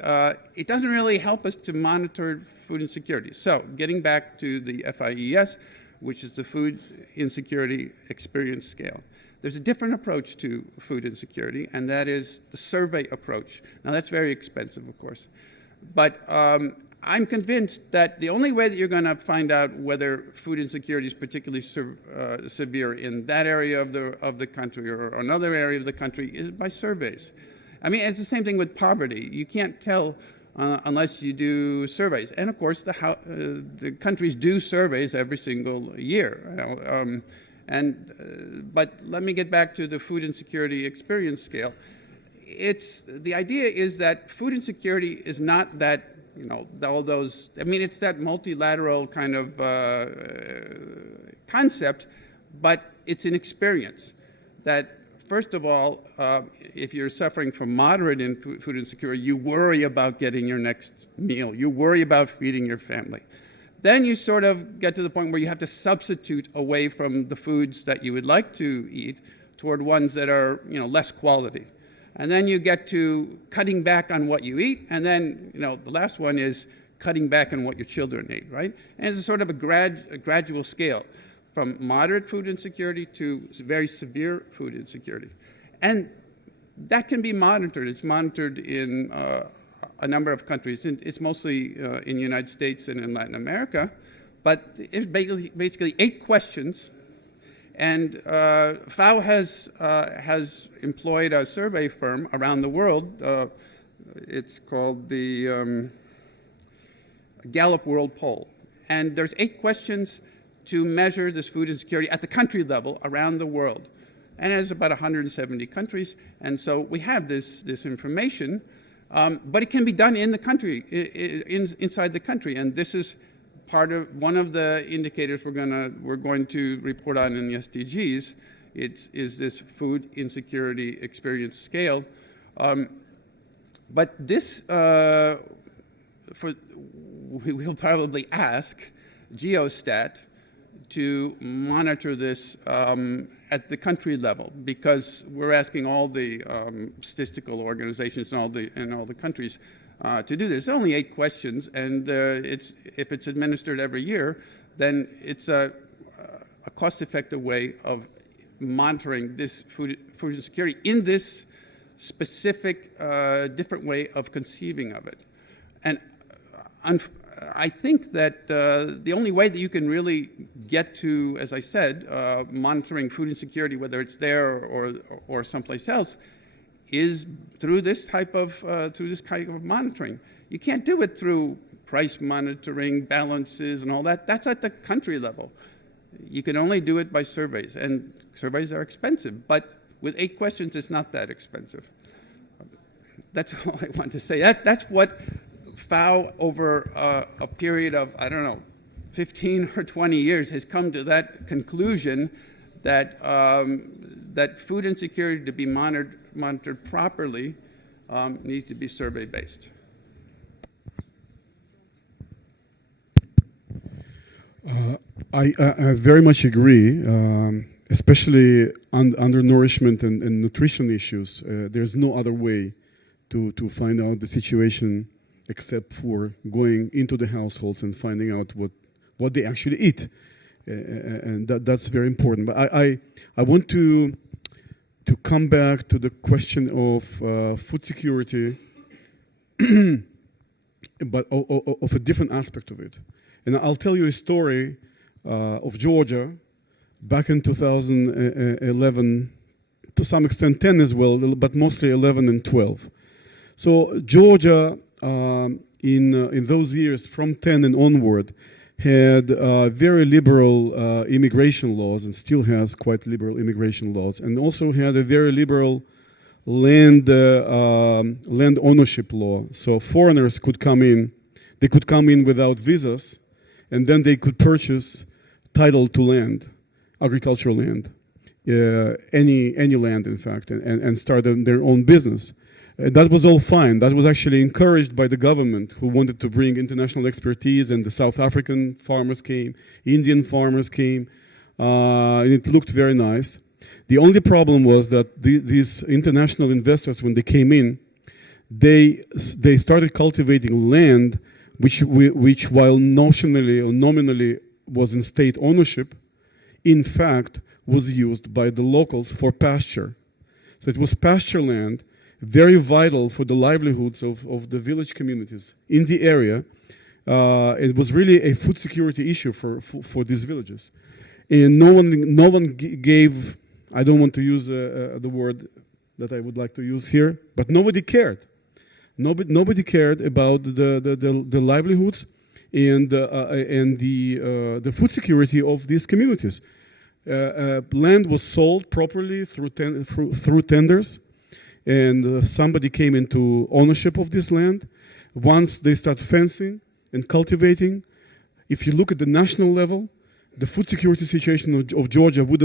it doesn't really help us to monitor food insecurity. So getting back to the FIES, which is the Food Insecurity Experience Scale. There's a different approach to food insecurity, and that is the survey approach. Now, that's very expensive, of course. But I'm convinced that the only way that you're going to find out whether food insecurity is particularly severe in that area of the country or another area of the country is by surveys. It's the same thing with poverty. You can't tell unless you do surveys. And, of course, the countries do surveys every single year. But let me get back to the Food Insecurity Experience Scale. The idea is that food insecurity is not that, all those, it's that multilateral kind of concept, but it's an experience that, first of all, if you're suffering from moderate food insecurity, you worry about getting your next meal. You worry about feeding your family. Then you sort of get to the point where you have to substitute away from the foods that you would like to eat toward ones that are, less quality. And then you get to cutting back on what you eat, and then, the last one is cutting back on what your children eat, right? And it's a sort of a gradual scale, from moderate food insecurity to very severe food insecurity. And that can be monitored. It's monitored in a number of countries. It's mostly in the United States and in Latin America. But it's basically 8 questions. And FAO has employed a survey firm around the world. It's called the Gallup World Poll. And there's 8 questions to measure this food insecurity at the country level around the world. And there's about 170 countries, and so we have this information, but it can be done in the country, inside the country, and this is one of the indicators we're going to report on in the SDGs. Is this Food Insecurity Experience Scale. But this, we'll probably ask Geostat to monitor this at the country level, because we're asking all the statistical organizations in all the countries to do this. There's only 8 questions, and if it's administered every year, then it's a cost-effective way of monitoring this food insecurity in this specific different way of conceiving of it. And I think that the only way that you can really get to, as I said, monitoring food insecurity, whether it's there or someplace else, is through this type of monitoring. You can't do it through price monitoring, balances, and all that. That's at the country level. You can only do it by surveys, and surveys are expensive. But with 8 questions, it's not that expensive. That's all I want to say. That's what FAO over a period of, I don't know, 15 or 20 years has come to that conclusion that, that food insecurity to be monitored properly needs to be survey-based. I very much agree, especially undernourishment and nutrition issues. There's no other way to find out the situation except for going into the households and finding out what they actually eat. And that's very important. But I want to come back to the question of food security, but of a different aspect of it. And I'll tell you a story of Georgia back in 2011, to some extent 10 as well, but mostly 11 and 12. So Georgia, in those years, from 10 and onward, had very liberal immigration laws, and still has quite liberal immigration laws, and also had a very liberal land ownership law. So foreigners could come in, they could come in without visas, and then they could purchase title to land, agricultural land, any land, in fact, and start their own business. That was all fine. That was actually encouraged by the government, who wanted to bring international expertise, and the South African farmers came, Indian farmers came, and it looked very nice. The only problem was that these international investors, when they came in, they started cultivating land which while notionally or nominally was in state ownership, in fact was used by the locals for pasture. So it was pasture land, very vital for the livelihoods of the village communities in the area. It was really a food security issue for these villages. And no one gave, I don't want to use the word that I would like to use here, but nobody cared. Nobody cared about the livelihoods and the food security of these communities. Land was sold properly through tenders, and somebody came into ownership of this land. Once they start fencing and cultivating, if you look at the national level, the food security situation of Georgia would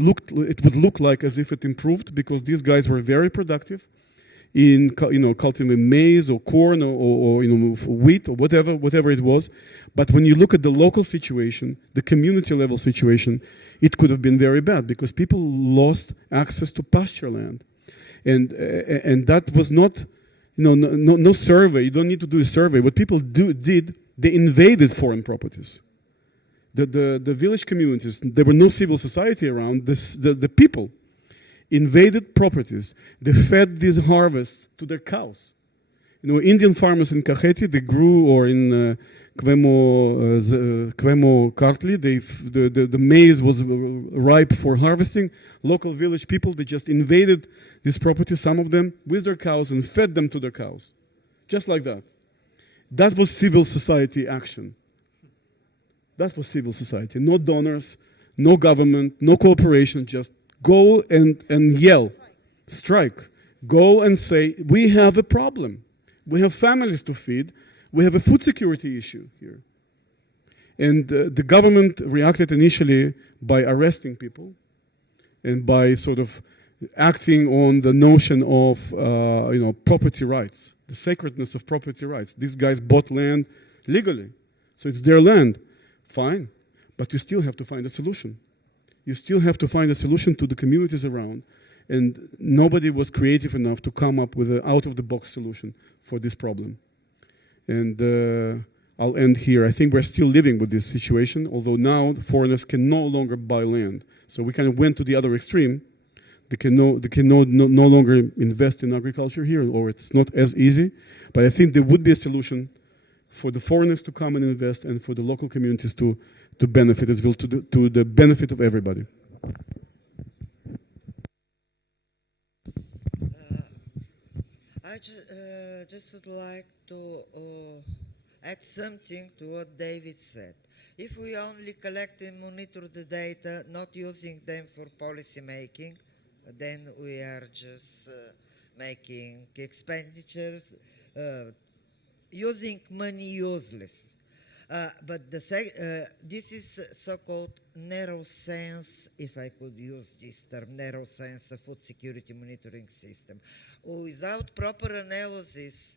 look like as if it improved, because these guys were very productive in cultivating maize or corn or wheat or whatever it was. But when you look at the local situation, the community level situation, it could have been very bad, because people lost access to pasture land. And that was not, no survey. You don't need to do a survey. What people did, they invaded foreign properties. The village communities, there were no civil society around. The people invaded properties. They fed these harvests to their cows. Indian farmers in Kakheti, they grew, or in Kvemo Kartli, the maize was ripe for harvesting. Local village people, they just invaded these properties, some of them, with their cows, and fed them to their cows. Just like that. That was civil society action. That was civil society. No donors, no government, no cooperation, just go and yell, strike. Go and say, we have a problem. We have families to feed. We have a food security issue here. And the government reacted initially by arresting people and by sort of acting on the notion of property rights, the sacredness of property rights. These guys bought land legally, so it's their land. Fine, but you still have to find a solution. You still have to find a solution to the communities around, and nobody was creative enough to come up with an out-of-the-box solution for this problem. And I'll end here. I think we're still living with this situation, although now foreigners can no longer buy land. So we kind of went to the other extreme. They can no longer invest in agriculture here, or it's not as easy. But I think there would be a solution for the foreigners to come and invest, and for the local communities to benefit as well, to the benefit of everybody. I just would like to add something to what David said. If we only collect and monitor the data, not using them for policy making, then we are just making expenditures, using money useless. But this is so-called narrow sense, if I could use this term, narrow sense of food security monitoring system. Without proper analysis,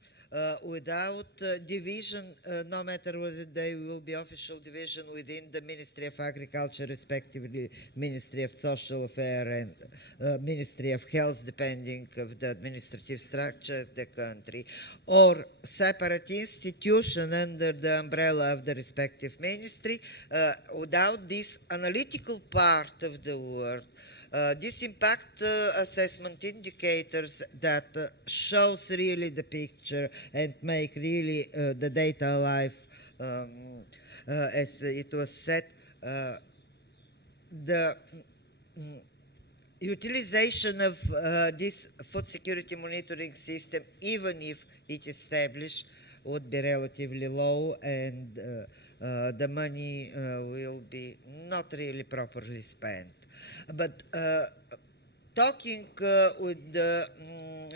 without division, no matter whether they will be official division within the Ministry of Agriculture, respectively Ministry of Social Affairs and Ministry of Health, depending on the administrative structure of the country, or separate institution under the umbrella of the respective ministry, without this analytical part of the work, this impact assessment indicators that shows really the picture and make really the data alive, as it was said, the utilization of this food security monitoring system, even if it established, would be relatively low, and the money will be not really properly spent. But talking with the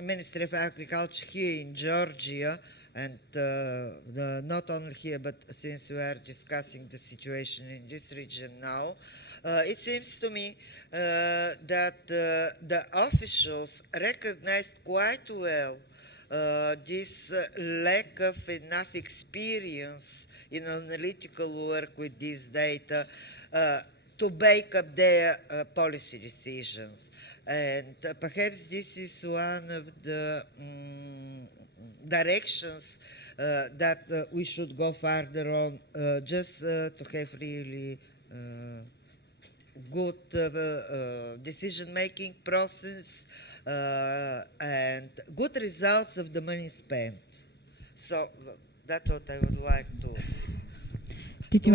Ministry of Agriculture here in Georgia, and not only here, but since we are discussing the situation in this region now, it seems to me that the officials recognized quite well this lack of enough experience in analytical work with this data to bake up their policy decisions. And perhaps this is one of the directions that we should go further on, just to have really good decision-making process and good results of the money spent. So that's what I would like to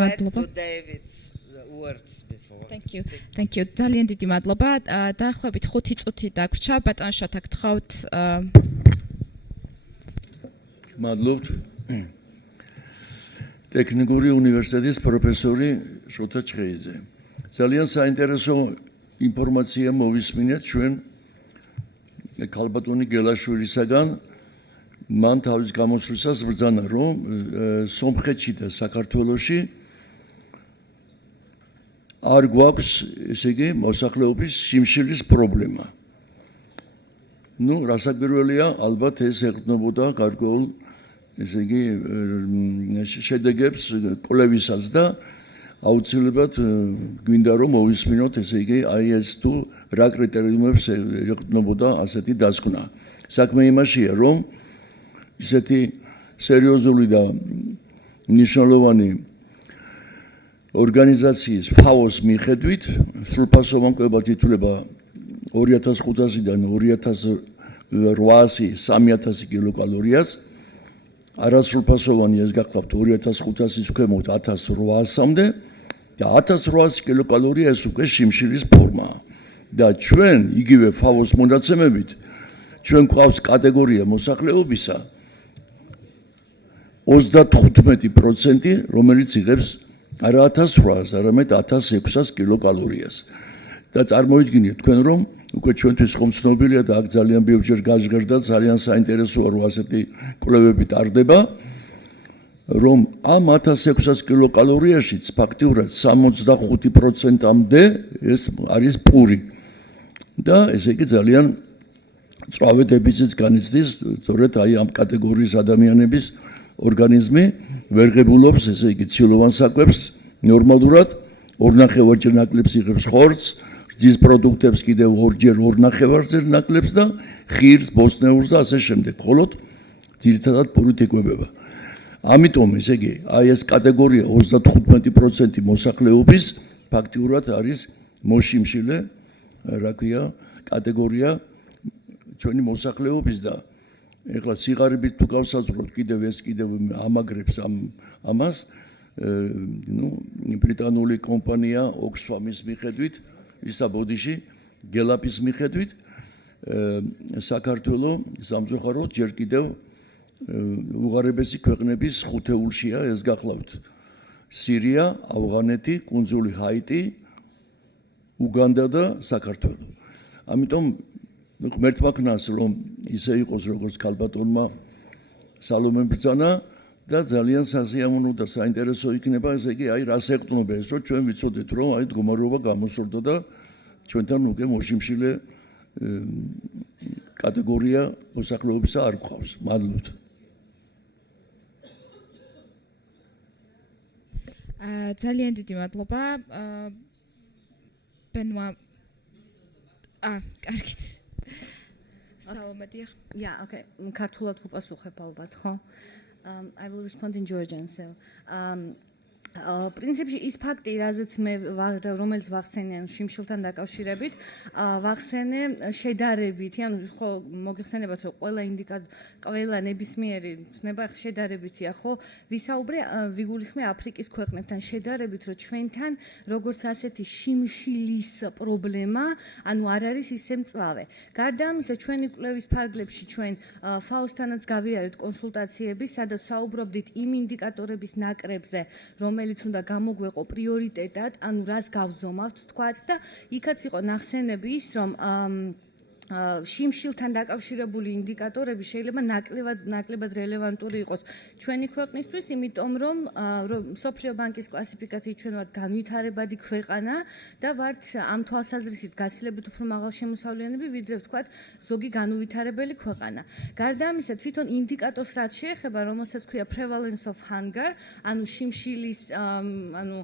add to David's words before. Thank you. Thank you. ძალიან დიდი მადლობა. დაახლოებით 5 წუთი დაგვრჩა. ბატონ შოთა, გთხოვთ. მადლობთ. ტექნიკური უნივერსიტეტის პროფესორი შოთა ჭყეიძე. ძალიან საინტერესო ინფორმაცია მოვისმინეთ ჩვენ ქალბატონი გელაშვილისაგან. მან თავის გამოსვლისას ბრძანა, რომ სომხეთში და საქართველოში არ გვაქვს, ესე იგი, მოსახლეობის შიმშილის პრობლემა. ნუ, რასაკვირველია, ალბათ ეს ეყრდნობოდა გარკვეულ, ესე იგი, შედეგებს კვლევისაც და აუცილებლად გვინდა რომ მოვისმინოთ, ესე იგი, აი ეს თუ რა კრიტერიუმებს ეყრდნობოდა ასეთი დასკვნა. საქმე იმაშია, რომ ისეთი სერიოზული და მნიშვნელოვანი ორგანიზაციის FAO-ს მიხედვით სრულფასოვანი ითვლება 2500-დან 2800 3000 კილოკალორიას. არასრულფასოვანი ეს გახლავთ 2500-ის ქვემოთ 1800-მდე და 1800 კილოკალორია ეს უკვე შიმშილის ფორმაა. და ჩვენ იგივე FAO-ს მონაცემებით ჩვენ გვყავს კატეგორია მოსახლეობისა 35%, რომელიც იღებს არა 1800, არამედ 1600 კილოკალორიას. და წარმოიდგინეთ თქვენ რომ უკვე ჩვენთვის ხომ ცნობილია და აქ ძალიან ბევრჯერ გაჟღერდა, ძალიან საინტერესოა რომ ასეთი კვლევები ტარდება, რომ ამ 1600 კილოკალორიაშიც ფაქტიურად 65%-მდე ეს არის პური. და ესე იგი ძალიან მწვავე დეფიციტს განიცდის, სწორედ აი ამ კატეგორიის ადამიანების ორგანიზმი ვერ ღებულობს, ესე იგი ცილოვან საკვებს ნორმალურად, 2.5-ჯერ ნაკლებს იღებს ხორცს, რძის პროდუქტებს კიდევ 2-ჯერ 2.5-ჯერ ნაკლებს და ხირს, ბოსტნეულს და ასე შემდეგ. მხოლოდ ძირითადად პურით იკვებება. ამიტომ, ესე იგი, აი ეს კატეგორია 35% მოსახლეობის ფაქტიურად არის მოშიმშილე, რა ქვია, კატეგორია ჩვენი მოსახლეობის და ეხლა სიღარიბით თუ გავსაზღვროთ კიდევ ეს კიდევ ამაგრებს ამას, ნუ ბრიტანული კომპანია Oxfam-ის მიხედვით, ისაბოდიში, გელაპის მიხედვით, საქართველოს სამწუხაროდ ჯერ კიდევ უღარებესი ქვეყნების ხუთეულშია ეს გახლავთ. სირია, ავღანეთი, კუნძული ჰაიტი, უგანდა და საქართველო. ამიტომ ნუ ღმერთმა ქნას რომ ისე იყოს როგორც ქალბატონმა სალომემ ბრძანა და ძალიან სასიამოვნო და საინტერესო იქნება ესე იგი აი რას ეყრდნობა ეს რომ ჩვენ ვიცოდეთ რომ აი მდგომარეობა გამოსურდა და ჩვენთან უკვე მოშიმშილე კატეგორია მოსახლეობისა არ გვყავს. მადლობთ. ძალიან დიდი მადლობა. ბენვა კარგით. სალომე დიახ. Yeah, okay. ქართულად ვუპასუხებ ალბათ, ხო? I will respond in Georgian. So, პრინციპში ის ფაქტი, რაზეც მე რომელიც ვახსენე შიმშილთან დაკავშირებით, ვახსენე შედარებითი, ანუ ხო მოგიხსენებათ რომ ყველა ნებისმიერი ცნება შედარებითია, ხო? ვისაუბრე ვიგულისხმე აფრიკის ქვეყნებთან შედარებით, რომ ჩვენთან როგორც ასეთი შიმშილის პრობლემა, ანუ არ არის ისე მწვავე. გარდა ამისა, ჩვენი კვლევის ფარგლებში ჩვენ FAO-სთანაც გავიარეთ კონსულტაციები, სადაც საუბრობდით იმ ინდიკატორების ნაკრებზე, რომელიც უნდა გამოგვეყო პრიორიტეტად, ანუ რას გავზომავთ, თქვათ და იქაც იყო ნახსენები ის, რომ შიმშილთან დაკავშირებული ინდიკატორები შეიძლება ნაკლებად რელევანტური იყოს ჩვენი ქვეყნისთვის, იმიტომ რომ მსოფლიო ბანკის კლასიფიკაციით ჩვენ ვართ განვითარებადი ქვეყანა და ვართ ამ თვალსაზრისით გაცილებით უფრო მაღალშემოსავლიანები, ვიდრე ვთქვათ ზოგი განუვითარებელი ქვეყანა. გარდა ამისა, თვითონ ინდიკატორს რაც შეეხება, რომელსაც ქვია prevalence of hunger, ანუ შიმშილის, ანუ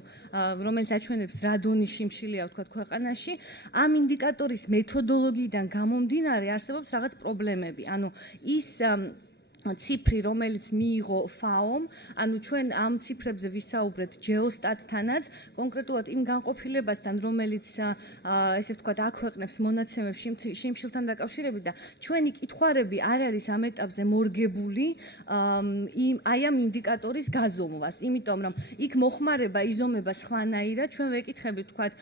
რომელიც აჩვენებს რა დონის შიმშილია ვთქვათ ქვეყანაში, ამ ინდიკატორის მეთოდოლოგიიდან მომდინარე არსებობს რაღაც პრობლემები. ანუ ის ციფრი, რომელიც მიიღო FAO-მ, ანუ ჩვენ ამ ციფრებზე ვისაუბრეთ ჯეოსტატთანაც, კონკრეტულად იმ განყოფილებასთან, რომელიც ესე ვთქვათ აქვეყნებს მონაცემებს შიმშილთან დაკავშირებით და ჩვენი კითხვარები არ არის ამ ეტაპზე მორგებული აი ამ ინდიკატორის გაზომვას, იმიტომ რომ იქ მოხმარება იზომება სხვანაირად, ჩვენ ვეკითხებით ვთქვათ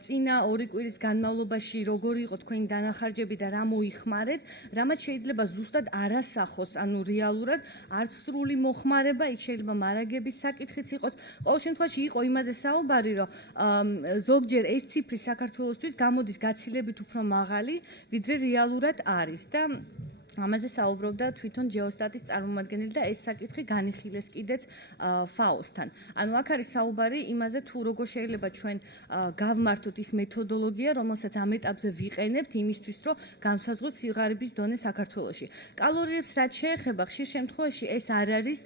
წინა 2 კვირის განმავლობაში როგორი იყო თქვენი დანახარჯები და რა მოიხმარეთ, რამაც შეიძლება ზუსტად არასახოს, ანუ რეალურად არც სრული მოხმარება, იქ შეიძლება მარაგების საკითხიც იყოს. ყოველ შემთხვევაში იყო იმაზე საუბარი, რომ ზოგჯერ ეს ციფრი საქართველოსთვის გამოდის გაცილებით უფრო მაღალი, ვიდრე რეალურად არის და ამაზე საუბრობდა თვითონ ჯეოსტატის წარმომადგენელი და ეს საკითხი განიხილეს კიდეც FAO-სთან. ანუ აქ არის საუბარი იმაზე, თუ როგორ შეიძლება ჩვენ გავმართოთ ის მეთოდოლოგია, რომელსაც ამ ეტაპზე ვიყენებთ იმისთვის, რომ განსაზღვროთ სიღარიბის დონე საქართველოში. კალორიებს რაც შეეხება, ხშირ შემთხვევაში ეს არ არის,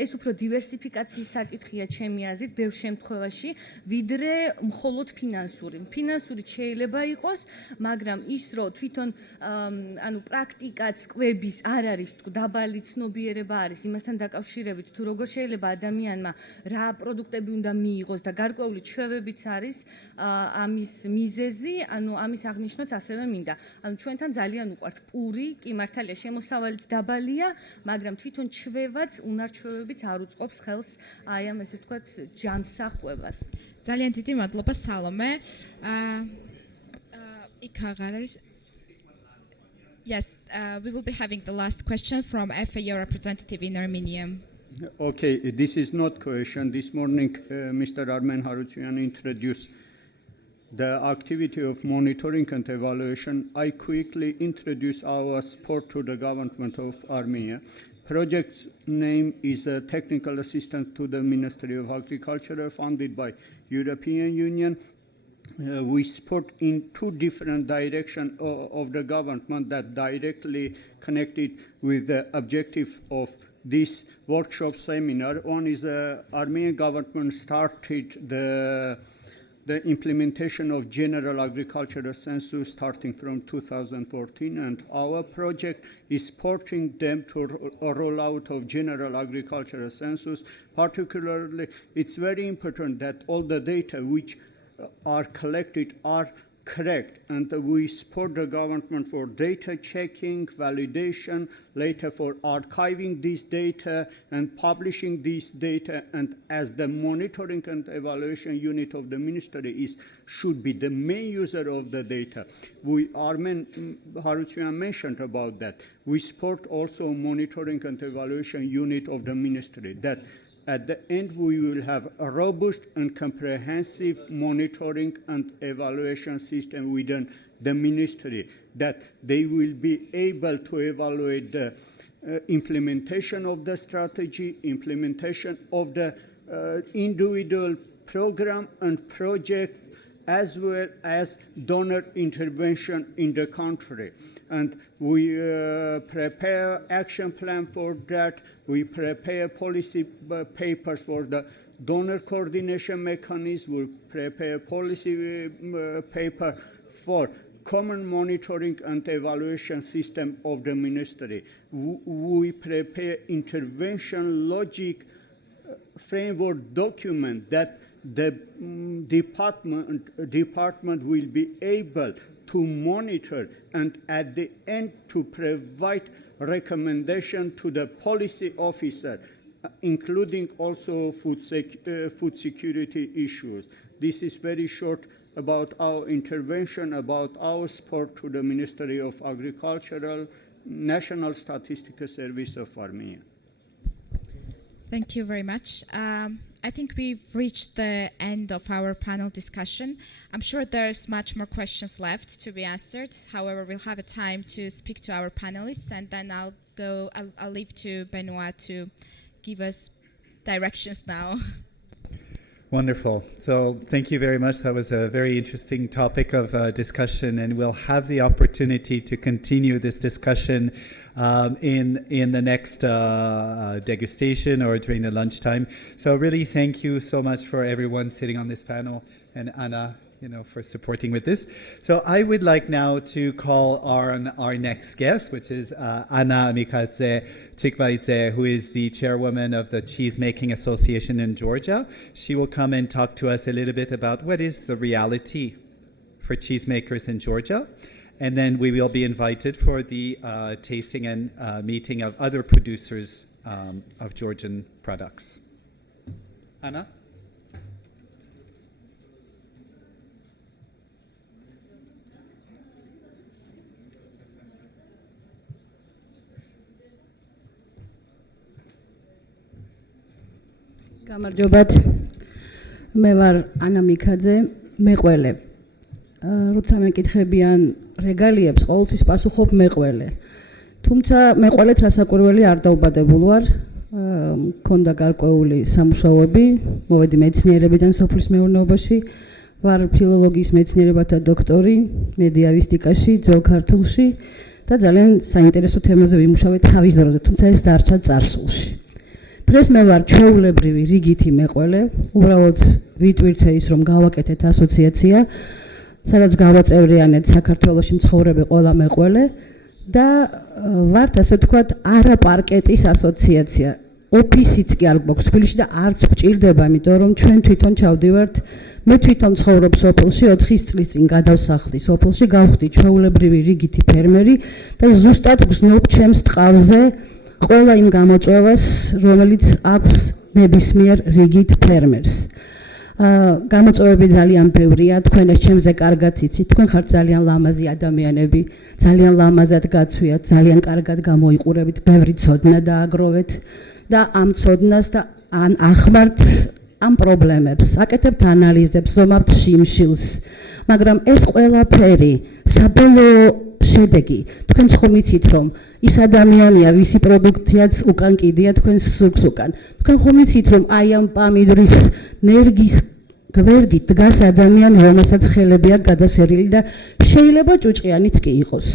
ეს უფრო დივერსიფიკაციის საკითხია ჩემი აზრით, ბევრ შემთხვევაში, ვიდრე მხოლოდ ფინანსური. ფინანსური შეიძლება იყოს, მაგრამ ის, რომ თვითონ ანუ პრაქტიკაც კვების არ არის, დაბალი ცნობიერება არის იმასთან დაკავშირებით, თუ როგორ შეიძლება ადამიანმა რა პროდუქტები უნდა მიიღოს და გარკვეული ჩვევებიც არის ამის მიზეზი, ანუ ამის აღნიშვნაც ასევე მინდა. ანუ ჩვენთან ძალიან უყვართ პური, კი მართალია შემოსავალიც დაბალია, მაგრამ თვითონ ჩვევაც, უნარჩვევებიც არ უწყობს ხელს აი ამ ესე ვთქვათ ჯანსაღ კვებას. ძალიან დიდი მადლობა სალომე. იქ აღარ არის. Yes, we will be having the last question from FAO representative in Armenia. Okay, this is not question. This morning, Mr. Armen Harutyunyan introduced the activity of monitoring and evaluation. I quickly introduce our support to the government of Armenia. Project's name is a technical assistance to the Ministry of Agriculture, funded by European Union. We support in two different directions of the government that directly connected with the objective of this workshop seminar. One is the Armenian government started the implementation of general agricultural census starting from 2014, and our project is supporting them to roll out of general agricultural census. Particularly, it's very important that all the data which are collected are correct, and we support the government for data checking, validation, later for archiving this data and publishing this data, and as the monitoring and evaluation unit of the ministry should be the main user of the data. Armen Harutyunyan mentioned about that. We support also monitoring and evaluation unit of the ministry that at the end we will have a robust and comprehensive monitoring and evaluation system within the ministry, that they will be able to evaluate the implementation of the strategy, implementation of the individual program and projects, as well as donor intervention in the country. And we prepare action plan for that. We prepare policy papers for the donor coordination mechanism. We prepare policy paper for common monitoring and evaluation system of the ministry. We prepare intervention logic framework document that the department will be able to monitor and at the end to provide recommendation to the policy officer, including also food security issues. This is very short about our intervention, about our support to the Ministry of Agriculture, National Statistical Service of Armenia. Thank you very much. I think we've reached the end of our panel discussion. I'm sure there's much more questions left to be answered. However, we'll have a time to speak to our panelists, and then I'll leave to Benoit to give us directions now. Wonderful. So thank you very much. That was a very interesting topic of discussion, and we'll have the opportunity to continue this discussion in the next degustation or during the lunchtime. So really thank you so much for everyone sitting on this panel, and Anna, for supporting with this. So I would like now to call our next guest, which is Anna Mikadze Chikvaidze, who is the chairwoman of the Cheesemaking Association in Georgia. She will come and talk to us a little bit about what is the reality for cheesemakers in Georgia. And then we will be invited for the tasting and meeting of other producers of Georgian products. Anna? გამარჯობათ. მე ვარ ანა მიქაძე, მეყველე. როცა მეკითხებიან რეგალიებს, ყოველთვის პასუხობ მეყველე. თუმცა მეყველეთ რასაკვირველი არ დაუბადებულ ვარ. მქონდა გარკვეული სამუშაოები, მოვედი მეცნიერებიდან სოფლის მეურნეობაში, ვარ ფილოლოგიის მეცნიერებათა დოქტორი, მედიავისტიკაში, ძველ ქართულში და ძალიან საინტერესო თემაზე ვიმუშავე თავის დროზე, თუმცა ეს დარჩა წარსულში. დღეს მე ვარ ჩვეულებრივი რიგითი მეყველე, უბრალოდ ვიტვირთე ის, რომ გავაკეთეთ ასოციაცია, სადაც გავაწევრიანეთ საქართველოში მცხოვრები ყველა მეყველე და ვართ ასე ვთქვათ არაპარკეტის ასოციაცია. ოფისიც კი არ გვაქვს თბილისში და არც გვჭირდება, იმიტომ რომ ჩვენ თვითონ ჩავდივართ. მე თვითონ ცხოვრობ სოფელში, 4 წლის წინ გადავსახლდი სოფელში, გავხდი ჩვეულებრივი რიგითი ფერმერი და ზუსტად გრძნობ ჩემს ტყავზე ყველა იმ გამოწვევას, რომელიც აქვს ნებისმიერ რიგით ფერმერს. გამოწვევები ძალიან ბევრია, თქვენ ეს ჩემზე კარგად იცით, თქვენ ხართ ძალიან ლამაზი ადამიანები, ძალიან ლამაზად გაცვიათ, ძალიან კარგად გამოიყურებით, ბევრი ცოდნა დააგროვეთ და ამ ცოდნას და ახმართ ამ პრობლემებს, აკეთებთ ანალიზებს, ზომავთ შიმშილს, მაგრამ ეს ყველაფერი საბოლოო შედეგი, თქვენ ხომ იცით, რომ ის ადამიანია, ვისი პროდუქციაც უკან კიდია თქვენს სურგს უკან. თქვენ ხომ იცით, რომ აი ამ პამიდრის ნერგის გვერდით დგას ადამიანი, რომელსაც ხელები აქვს გადასერილი და შეიძლება ჭუჭყიანიც კი იყოს.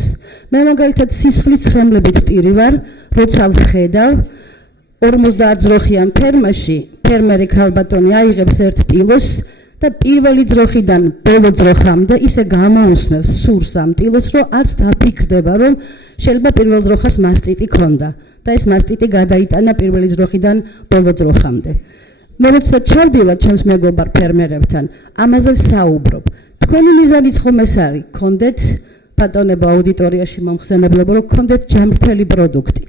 მე მაგალითად სისხლის ცხრემლებით ვტირი ვარ, როცა ვხედავ 50 ძროხიან ფერმაში ფერმერი ქალბატონი აიღებს ერთ ტილოს და პირველი ძროხიდან ბოლო ძროხამდე ისე გამოუსმევს სურს ამ ტილოს, რომ არც დაფიქრდება, რომ შეიძლება პირველ ძროხას მასტიტი ქონდა და ეს მასტიტი გადაიტანა პირველი ძროხიდან ბოლო ძროხამდე. მე როცა ჩავდივარ ჩემს მეგობარ ფერმერებთან, ამაზე ვსაუბრობ. თქვენი მიზანიც ხომ ეს არის, გქონდეთ ბატონებო აუდიტორიაში მომხსენებლებო, რომ გქონდეთ ჯანმრთელი პროდუქტი.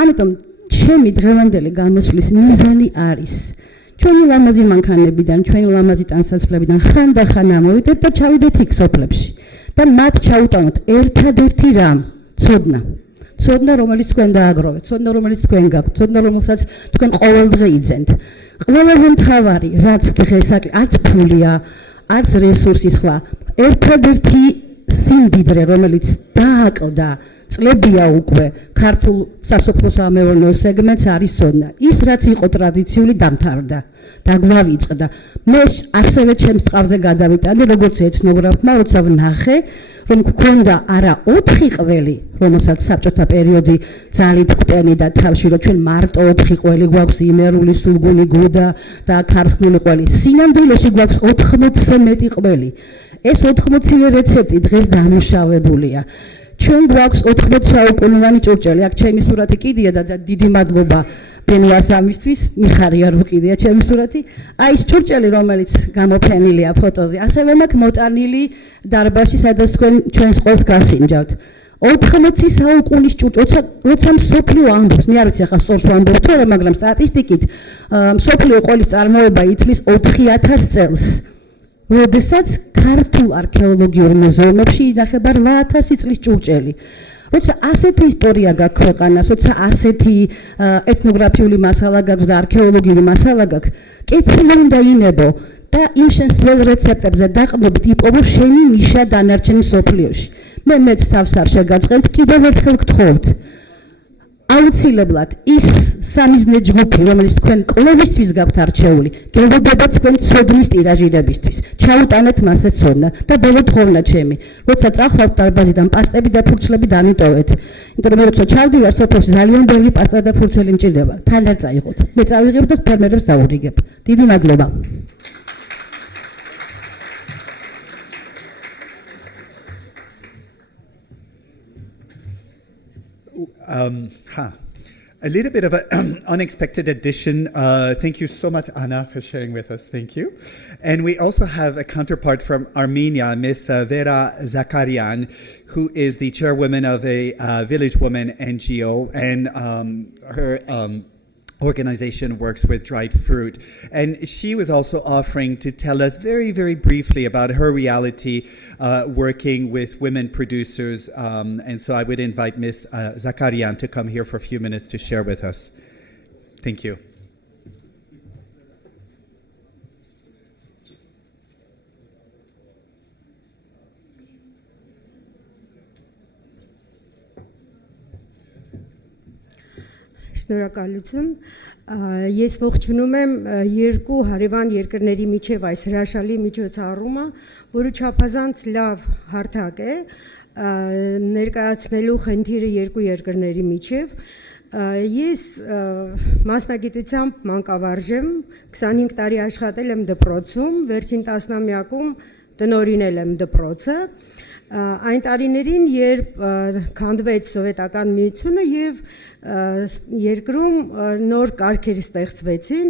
ამიტომ ჩემი დღევანდელი გამოსვლის მიზანი არის ჩვენი ლამაზი მანქანებიდან, ჩვენი ლამაზი ტანსაცმლებიდან ხანდახან ამოვიდეთ და ჩავიდეთ იქ სოფლებში და მათ ჩაუტანოთ ერთადერთი რამ, ცოდნა. ცოდნა რომელიც თქვენ დააგროვეთ, ცოდნა რომელიც თქვენ გაქვთ, ცოდნა რომელსაც თქვენ ყოველდღე იძენთ. ყველაზე მთავარი რაც დღეს არც ფულია, არც რესურსი სხვა, ერთადერთი სიმდიდრე რომელიც დააკლდა წლებია უკვე ქართულ სასოფლო-სამეურნეო სეგმენტს არის ცოდნა. ის რაც იყო ტრადიციული დამთავრდა და გვავიწყდა. მე ასევე ჩემს ტყავზე გადავიტანე როგორც ეთნოგრაფმა, როცა ვნახე, რომ გქონდა არა 4 ყველი, რომელსაც საბჭოთა პერიოდი ძალით გვტენიდა თავში, რომ ჩვენ მარტო 4 ყველი გვაქვს, იმერული, სულგუნი, გუდა და ქარხნული ყველი. სინამდვილეში გვაქვს 80-ზე მეტი ყველი. ეს 80-ივე რეცეპტი დღეს დამუშავებულია. ჩვენ გვაქვს 80 საუკუნოვანი ჭურჭელი. აქ ჩემი სურათი კიდია და დიდი მადლობა ბენუას ამისთვის, მიხარია რომ კიდია ჩემი სურათი. აი ეს ჭურჭელი რომელიც გამოფენილია ფოტოზე, ასევე მაქვს მოტანილი დარბაზში, სადაც თქვენ ჩვენს ყველს გასინჯავთ. 80 საუკუნის ჭურჭელი, როცა მსოფლიო ამბობს, მე არ ვიცი ახლა სწორს ვამბობ თუ არა, მაგრამ სტატისტიკით მსოფლიო ყველის წარმოება ითვლის 4000 წელს. როდესაც ქართულ არქეოლოგიურ მუზეუმებში ინახება 8000 წლის ჭურჭელი. როცა ასეთი ისტორია გაქვს ქვეყანას, როცა ასეთი ეთნოგრაფიული მასალა გაქვს და არქეოლოგიური მასალა გაქვს, კეთილი უნდა ინებო და იმ შენს ძველ რეცეპტებზე დაყრდნობით იპოვო შენი ნიშა დანარჩენ მსოფლიოში. მე მეც თავს არ შეგაწყენთ, კიდევ ერთხელ გთხოვთ. აუცილებლად ის სამიზნე ჯგუფი, რომელიც თქვენ კვლევისთვის გაქვთ არჩეული, გელოდებათ თქვენ ცოდნის ტირაჟირებისთვის. ჩაუტანეთ მასე ცოდნა და ბოლო თხოვნა ჩემი, როცა წახვალთ დარბაზიდან პასტები და ფურცლები დამიტოვეთ. იმიტომ რომ მე როცა ჩავდივარ სოფელში ძალიან ბევრი პასტა და ფურცელი მჭირდება. თან არ წაიღოთ. მე წავიღებ და ფერმერებს დავურიგებ. დიდი მადლობა. A little bit of an unexpected addition. Thank you so much, Anna, for sharing with us. Thank you. And we also have a counterpart from Armenia, Miss Vera Zakarian, who is the chairwoman of a village woman NGO, and her organization works with dried fruit. And she was also offering to tell us very, very briefly about her reality working with women producers. And so I would invite Ms. Zakarian to come here for a few minutes to share with us. Thank you. Շնորհակալություն։ Ես ողջունում եմ երկու հարևան երկրների միջև այս հրաշալի միջոցառումը, որը չափազանց լավ հարթակ է ներկայացնելու խնդիրը երկու երկրների միջև։ Ես մասնագիտությամբ մանկավարժ եմ, 25 տարի աշխատել եմ դպրոցում, վերջին տասնամյակում տնօրինել եմ դպրոցը։ Այն տարիներին, երբ քանդվեց սովետական միությունը եւ երկրում նոր կարգեր ստեղծվեցին,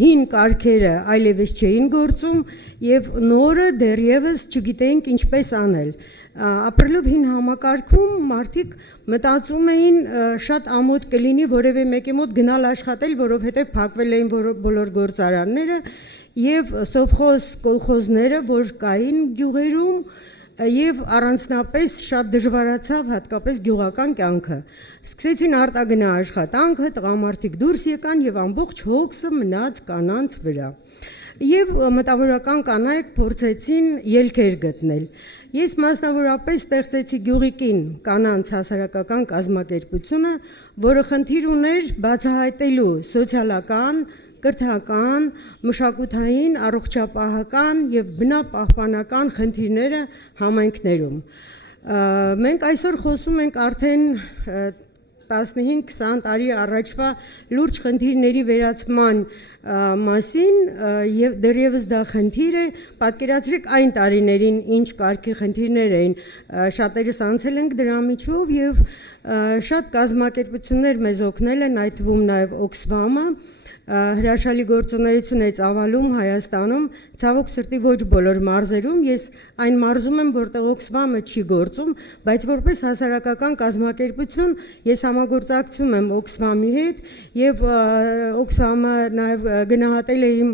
հին կարգերը այլևս չէին գործում եւ նորը դեռևս չգիտեինք ինչպես անել։ Ապրելով հին համակարգում մարդիկ մտածում էին շատ ամոթ կլինի որևէ մեկի մոտ գնալ աշխատել, որովհետեւ փակվել էին բոլոր գործարանները եւ սովխոզ կոլխոզները, որ կային գյուղերում, եւ առանձնապես շատ դժվարացավ հատկապես գյուղական կյանքը։ Սկսեցին արտագնա աշխատանքը, տղամարդիկ դուրս եկան եւ ամբողջ հոգսը մնաց կանանց վրա։ Եվ մտավորական կանայք փորձեցին ելքեր գտնել։ Ես մասնավորապես ստեղծեցի գյուղիկին կանանց հասարակական կազմակերպությունը, որը խնդիր ուներ բացահայտելու սոցիալական, կրթական, մշակութային, առողջապահական եւ բնապահպանական խնդիրները համայնքներում։ Մենք այսօր խոսում ենք արդեն 15-20 տարի առաջվա լուրջ խնդիրների վերացման մասին եւ դեռևս դա խնդիր է, պատկերացրեք այն տարիներին ինչ կարգի խնդիրներ էին, շատերս անցել ենք դրա միջով եւ շատ կազմակերպություններ մեզ օգնել են, այդ թվում նաեւ Oxfam-ը, հրաշալի գործունեություն է ծավալում Հայաստանում, ցավոք սրտի ոչ բոլոր մարզերում, ես այն մարզում եմ, որտեղ Oxfam-ը չի գործում, բայց որպես հասարակական կազմակերպություն ես համագործակցում եմ Oxfam-ի հետ եւ Oxfam-ը նաեւ գնահատել է իմ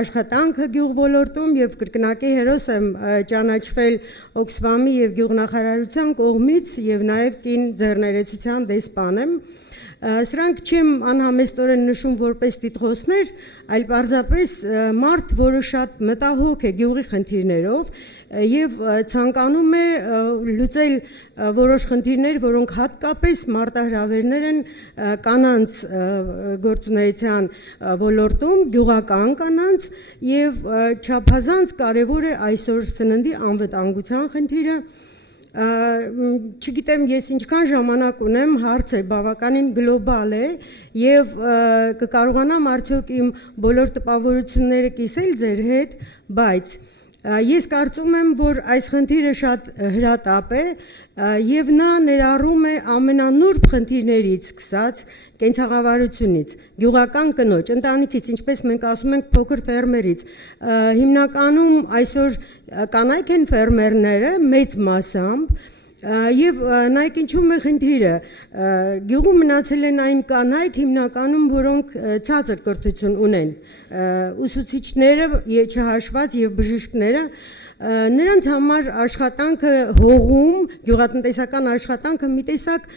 աշխատանքը գյուղ ոլորտում եւ կրկնակի հերոս եմ ճանաչվել Oxfam-ի եւ գյուղնախարարության կողմից եւ նաեւ կին ձեռներեցության դեսպան եմ Սրանք չեմ անհամեստորեն նշում որպես տիտղոսներ, այլ պարզապես մարդ, որը շատ մտահոգ է գյուղի խնդիրներով եւ ցանկանում է լուծել որոշ խնդիրներ, որոնք հատկապես մարտահրավերներ են կանանց գործունեության ոլորտում, գյուղական կանանց եւ չափազանց կարեւոր է այսօր սննդի անվտանգության խնդիրը չգիտեմ ես ինչքան ժամանակ ունեմ, հարցը բավականին գլոբալ է եւ կկարողանամ արդյոք իմ բոլոր տպավորությունները կիսել ձեր հետ, բայց ես կարծում եմ, որ այս խնդիրը շատ հրատապ է եւ նա ներառում է ամենանուրբ խնդիրներից սկսած կենցաղավարությունից, գյուղական կնոջ, ընտանիքից, ինչպես մենք ասում ենք, փոքր ֆերմերից, հիմնականում այսօր կանայք են ֆերմերները մեծ մասամբ եւ նայեք ինչու է խնդիրը գյուղում մնացել են այն կանայք հիմնականում որոնք ցածր կրթություն ունեն ուսուցիչները չհաշված եւ բժիշկները նրանց համար աշխատանքը հողում գյուղատնտեսական աշխատանքը մի տեսակ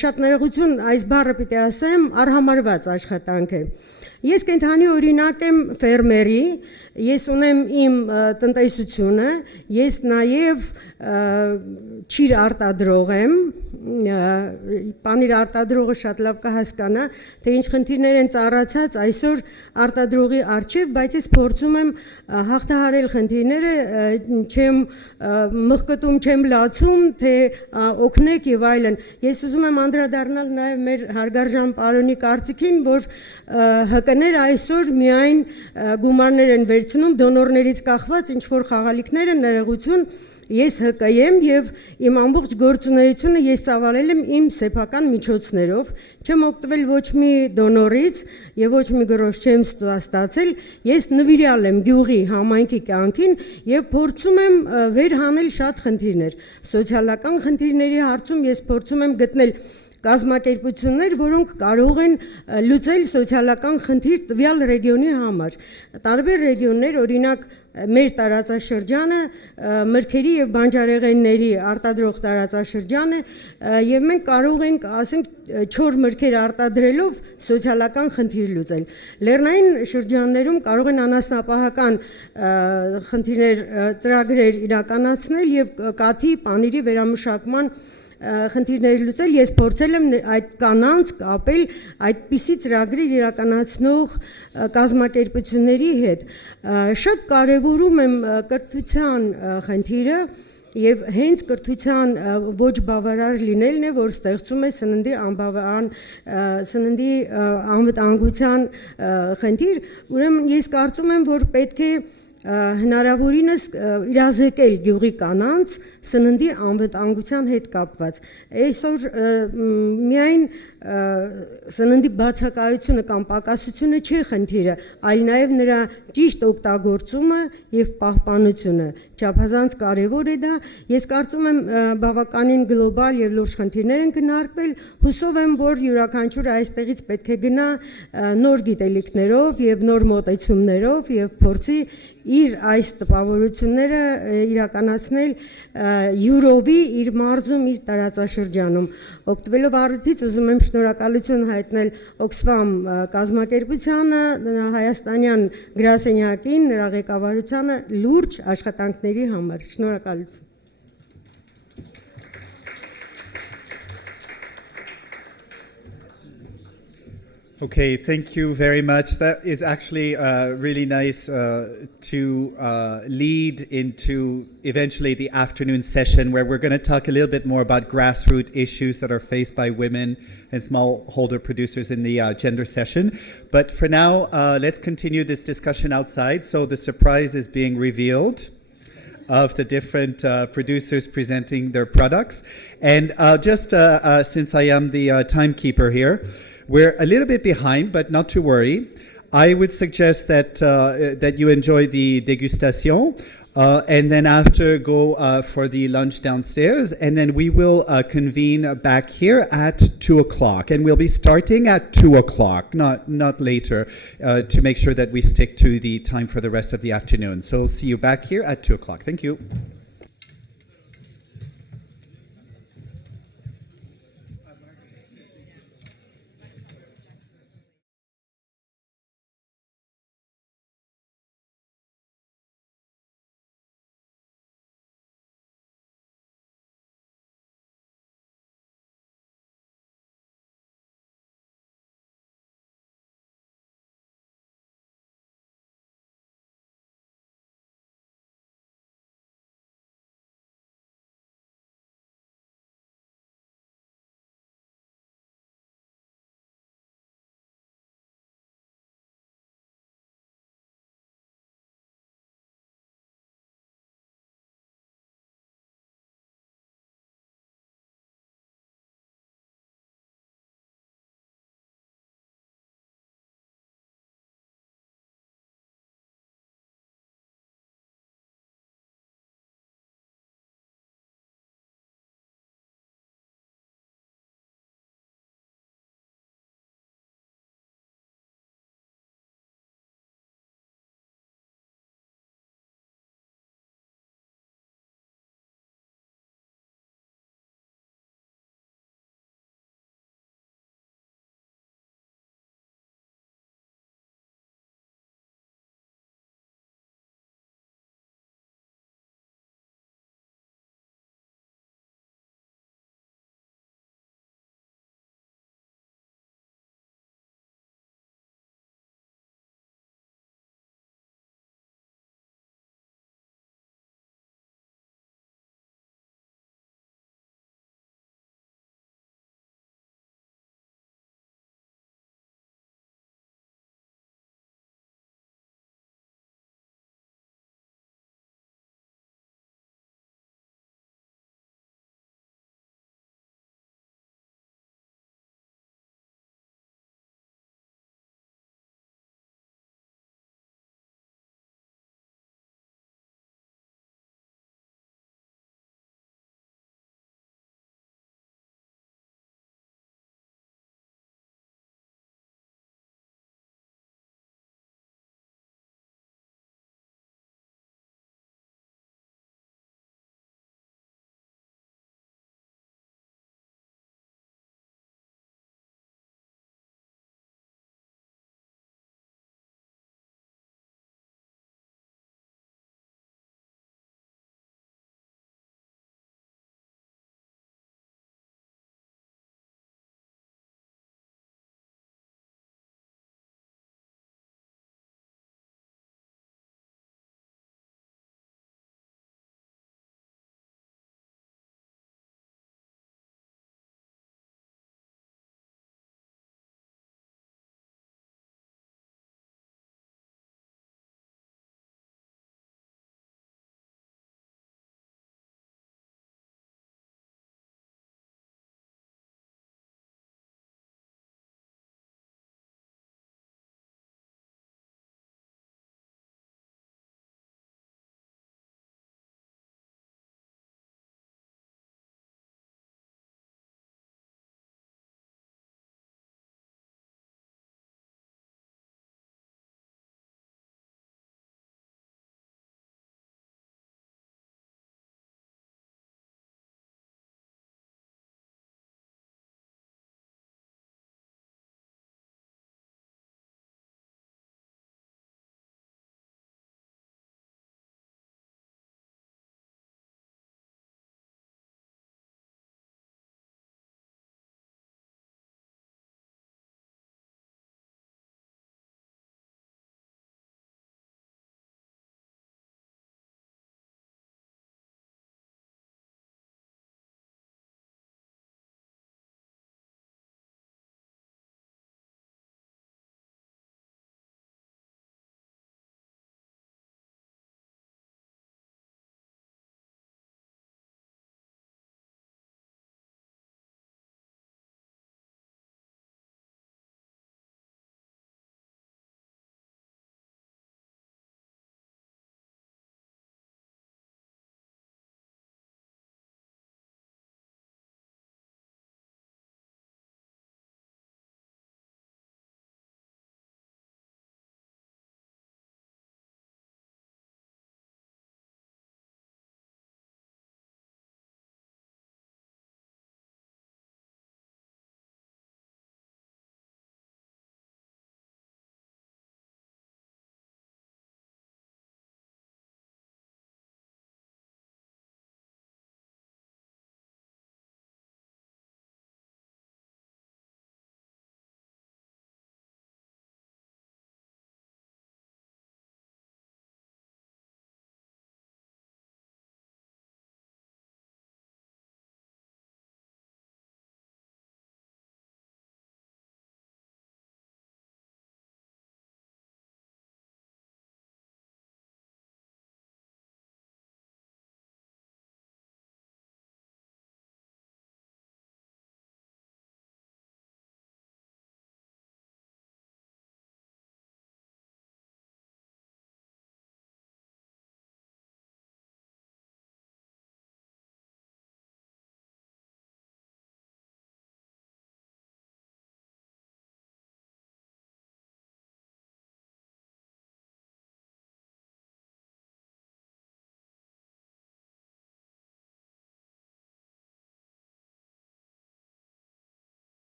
շատ ներողություն այս բառը պիտի ասեմ արհամարված աշխատանք է Ես կենթանի օրինակ եմ ֆերմերի, ես ունեմ իմ տնտեսությունը, ես նաև ճիր արտադրող եմ, պանիր արտադրողը շատ լավ կհասկանա, թե ինչ խնդիրներ են ծառացած այսօր արտադրողի առջև, բայց ես փորձում եմ հաղթահարել խնդիրները, չեմ մղկտում, չեմ լացում, թե օգնեք եւ այլն։ Ես ուզում եմ անդրադառնալ նաև մեր հարգարժան պարոնի կարծիքին, որ ՀԿ-ները այսօր միայն գումարներ են վերցնում դոնորներից կախված ինչ որ խաղալիքներ են ներողություն Ես ՀԿ եմ եւ իմ ամբողջ գործունեությունը ես ծավալել եմ իմ սեփական միջոցներով, չեմ օգտվել ոչ մի դոնորից եւ ոչ մի գրոշ չեմ ստացել, ես նվիրյալ եմ գյուղի համայնքի կյանքին եւ փորձում եմ վերհանել շատ խնդիրներ։ Սոցիալական խնդիրների հարցում ես փորձում եմ գտնել կազմակերպություններ, որոնք կարող են լուծել սոցիալական խնդիր տվյալ ռեգիոնի համար։ Տարբեր ռեգիոններ, օրինակ մեր տարածաշրջանը մրգերի եւ բանջարեղենների արտադրող տարածաշրջան է եւ մենք կարող ենք ասենք 4 մրգեր արտադրելով սոցիալական խնդիր լուծել։ Լեռնային շրջաններում կարող են անասնապահական խնդիրներ ծրագրեր իրականացնել եւ կաթի, պանիրի վերամշակման խնդիրներ լուծել, ես փորձել եմ այդ կանանց կապել այդպիսի ծրագրեր իրականացնող կազմակերպությունների հետ։ Շատ կարևորում եմ կրթության խնդիրը եւ հենց կրթության ոչ բավարար լինելն է, որ ստեղծում է սննդի անվտանգության խնդիր, ուրեմն ես կարծում եմ, որ պետք է հնարավորինս իրազեկել գյուղի կանանց սննդի անվտանգության հետ կապված։ Այսօր միայն սննդի բացակայությունը կամ պակասությունը չի խնդիրը, այլ նաև նրա ճիշտ օգտագործումը եւ պահպանությունը։ Չափազանց կարևոր է դա։ Ես կարծում եմ բավականին գլոբալ եւ լուրջ խնդիրներ են քննարկվել։ Հուսով եմ, որ յուրաքանչյուրը այստեղից պետք է գնա նոր գիտելիքներով եւ նոր մոտեցումներով եւ փորձի իր այս տպավորությունները իրականացնել յուրովի իր մարզում, իր տարածաշրջանում։ Օգտվելով առիթից ուզում եմ շնորհակալություն հայտնել Oxfam կազմակերպությանը, հայաստանյան գրասենյակին, նրա ղեկավարությանը լուրջ աշխատանքների համար։ Շնորհակալություն։ Okay, thank you very much. That is actually really nice to lead into eventually the afternoon session where we're going to talk a little bit more about grassroots issues that are faced by women and smallholder producers in the gender session. But for now, let's continue this discussion outside. So the surprise is being revealed of the different producers presenting their products. And just since I am the timekeeper here, we're a little bit behind, but not to worry. I would suggest that that you enjoy the degustation, and then after go for the lunch downstairs, and then we will convene back here at 2:00, and we'll be starting at 2:00, not later, to make sure that we stick to the time for the rest of the afternoon. So see you back here at 2:00. Thank you.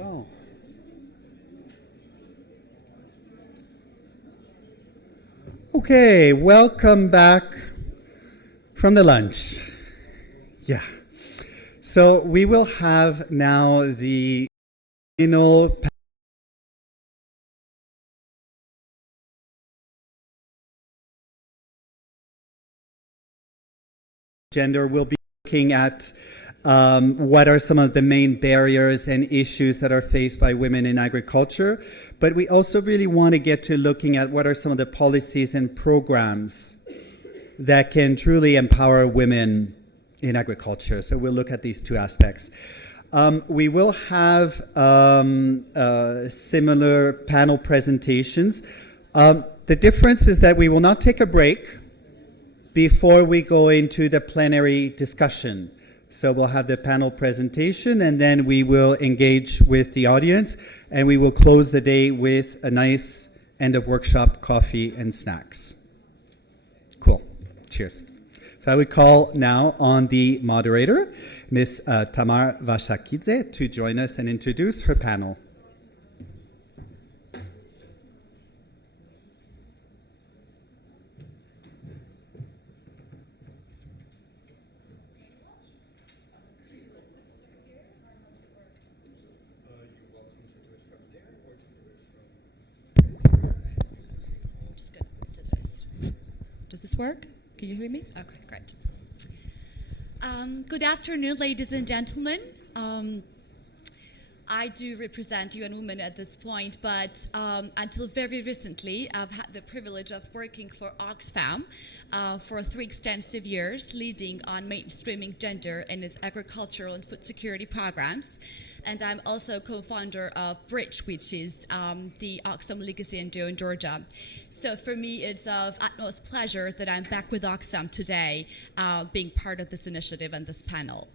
go. Okay, welcome back from the lunch. Yeah. So we will have now the final gender. We'll be looking at what are some of the main barriers and issues that are faced by women in agriculture. But we also really want to get to looking at what are some of the policies and programs that can truly empower women in agriculture. So we'll look at these two aspects. We will have similar panel presentations. The difference is that we will not take a break before we go into the plenary discussion. So we'll have the panel presentation, and then we will engage with the audience, and we will close the day with a nice end of workshop coffee and snacks. Cool. Cheers. So I would call now on the moderator, Ms. Tamar Vashakidze, to join us and introduce her panel. Does this work? Can you hear me? Okay, great. Good afternoon, ladies and gentlemen. I do represent UN Women at this point, but until very recently, I've had the privilege of working for Oxfam for 3 extensive years, leading on mainstreaming gender in its agricultural and food security programs. And I'm also co-founder of Bridge, which is the Oxfam Legacy NGO in Georgia. So for me, it's of utmost pleasure that I'm back with Oxfam today, being part of this initiative and this panel.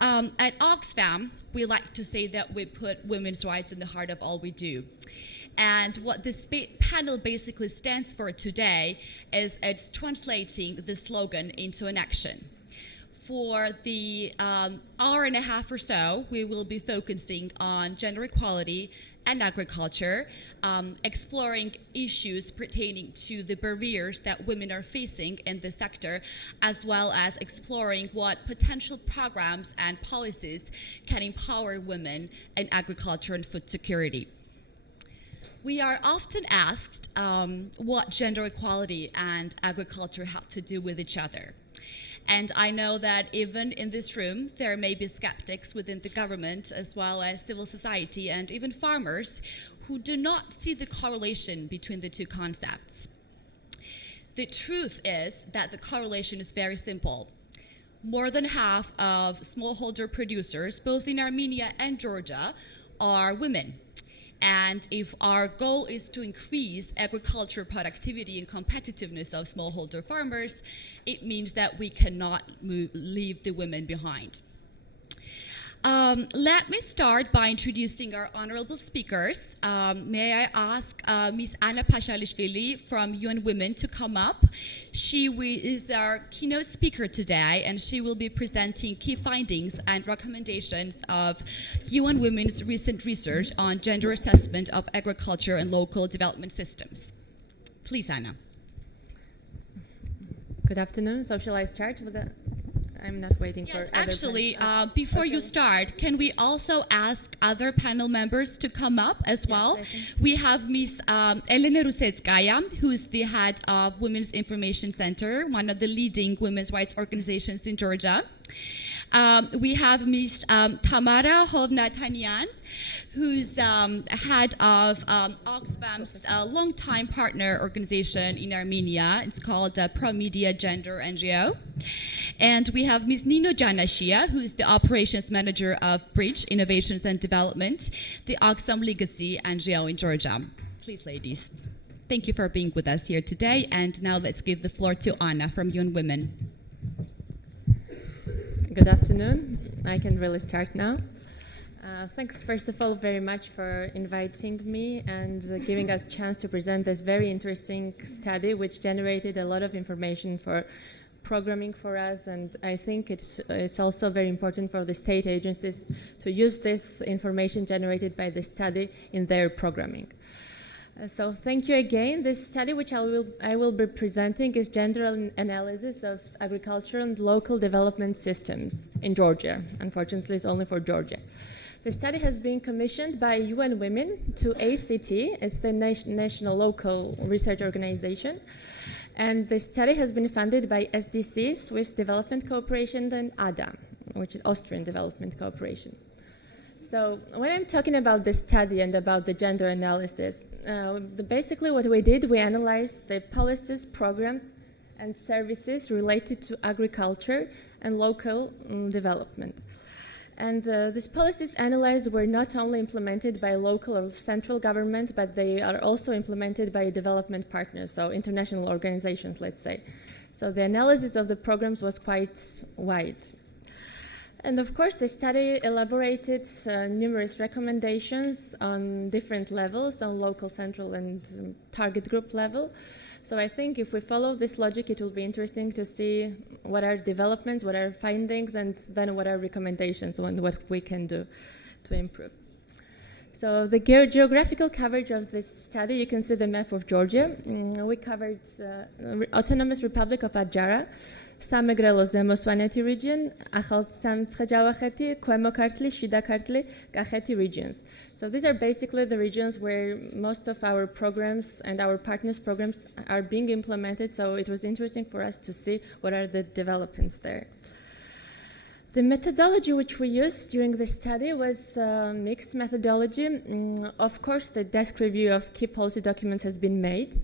At Oxfam, we like to say that we put women's rights in the heart of all we do. And what this panel basically stands for today is it's translating the slogan into an action. For the hour and a half or so, we will be focusing on gender equality and agriculture, exploring issues pertaining to the barriers that women are facing in the sector, as well as exploring what potential programs and policies can empower women in agriculture and food security. We are often asked what gender equality and agriculture have to do with each other. And I know that even in this room, there may be skeptics within the government, as well as civil society and even farmers, who do not see the correlation between the two concepts. The truth is that the correlation is very simple. More than half of smallholder producers, both in Armenia and Georgia, are women. And if our goal is to increase agricultural productivity and competitiveness of smallholder farmers, it means that we cannot leave the women behind. Let me start by introducing our honorable speakers. May I ask Ms. Anna Pashalishvili from UN Women to come up. She is our keynote speaker today, and she will be presenting key findings and recommendations of UN Women's recent research on gender assessment of agriculture and local development systems. Please, Anna. Good afternoon. So shall I start with the... I'm not waiting for other actually, before you start, can we also ask other panel members to come up as well? We have Ms. Elena Rusetskaya, who is the head of Women's Information Center, one of the leading women's rights organizations in Georgia. We have Ms. Tamara Hovnatanian, who's head of Oxfam's longtime partner organization in Armenia. It's called ProMedia Gender NGO. And we have Ms. Nino Janashia, who is the operations manager of Bridge Innovations and Development, the Oxfam Legacy NGO in Georgia. Please, ladies. Thank you for being with us here today. And now let's give the floor to Anna from UN Women. Good afternoon. I can really start now. Thanks, first of all, very much for inviting me and giving us a chance to present this very interesting study, which generated a lot of information for programming for us, and I think it's also very important for the state agencies to use this information generated by the study in their programming. So thank you again. This study, which I will be presenting, is Gender Analysis of Agricultural and Local Development Systems in Georgia. Unfortunately, it's only for Georgia. The study has been commissioned by UN Women to ACT, it's the National Local Research Organization, and the study has been funded by SDC, Swiss Development Cooperation, and ADA, which is Austrian Development Cooperation. So when I'm talking about the study and about the gender analysis, basically what we did, we analyzed the policies, programs, and services related to agriculture and local development. And these policies analyzed were not only implemented by local or central government, but they are also implemented by development partners, so international organizations, let's say. So the analysis of the programs was quite wide. And of course, the study elaborated numerous recommendations on different levels, on local, central, and target group level. So I think if we follow this logic, it will be interesting to see what are developments, what are findings, and then what are recommendations on what we can do to improve. So the geographical coverage of this study, you can see the map of Georgia. We covered Autonomous Republic of Adjara, Samegrelo Zemo Svaneti region, Akhal Samtskhe Javakheti, Kwemo Kartli, Shida Kartli, Kakheti regions. So these are basically the regions where most of our programs and our partners' programs are being implemented, so it was interesting for us to see what are the developments there. The methodology which we used during the study was a mixed methodology. Of course, the desk review of key policy documents has been made.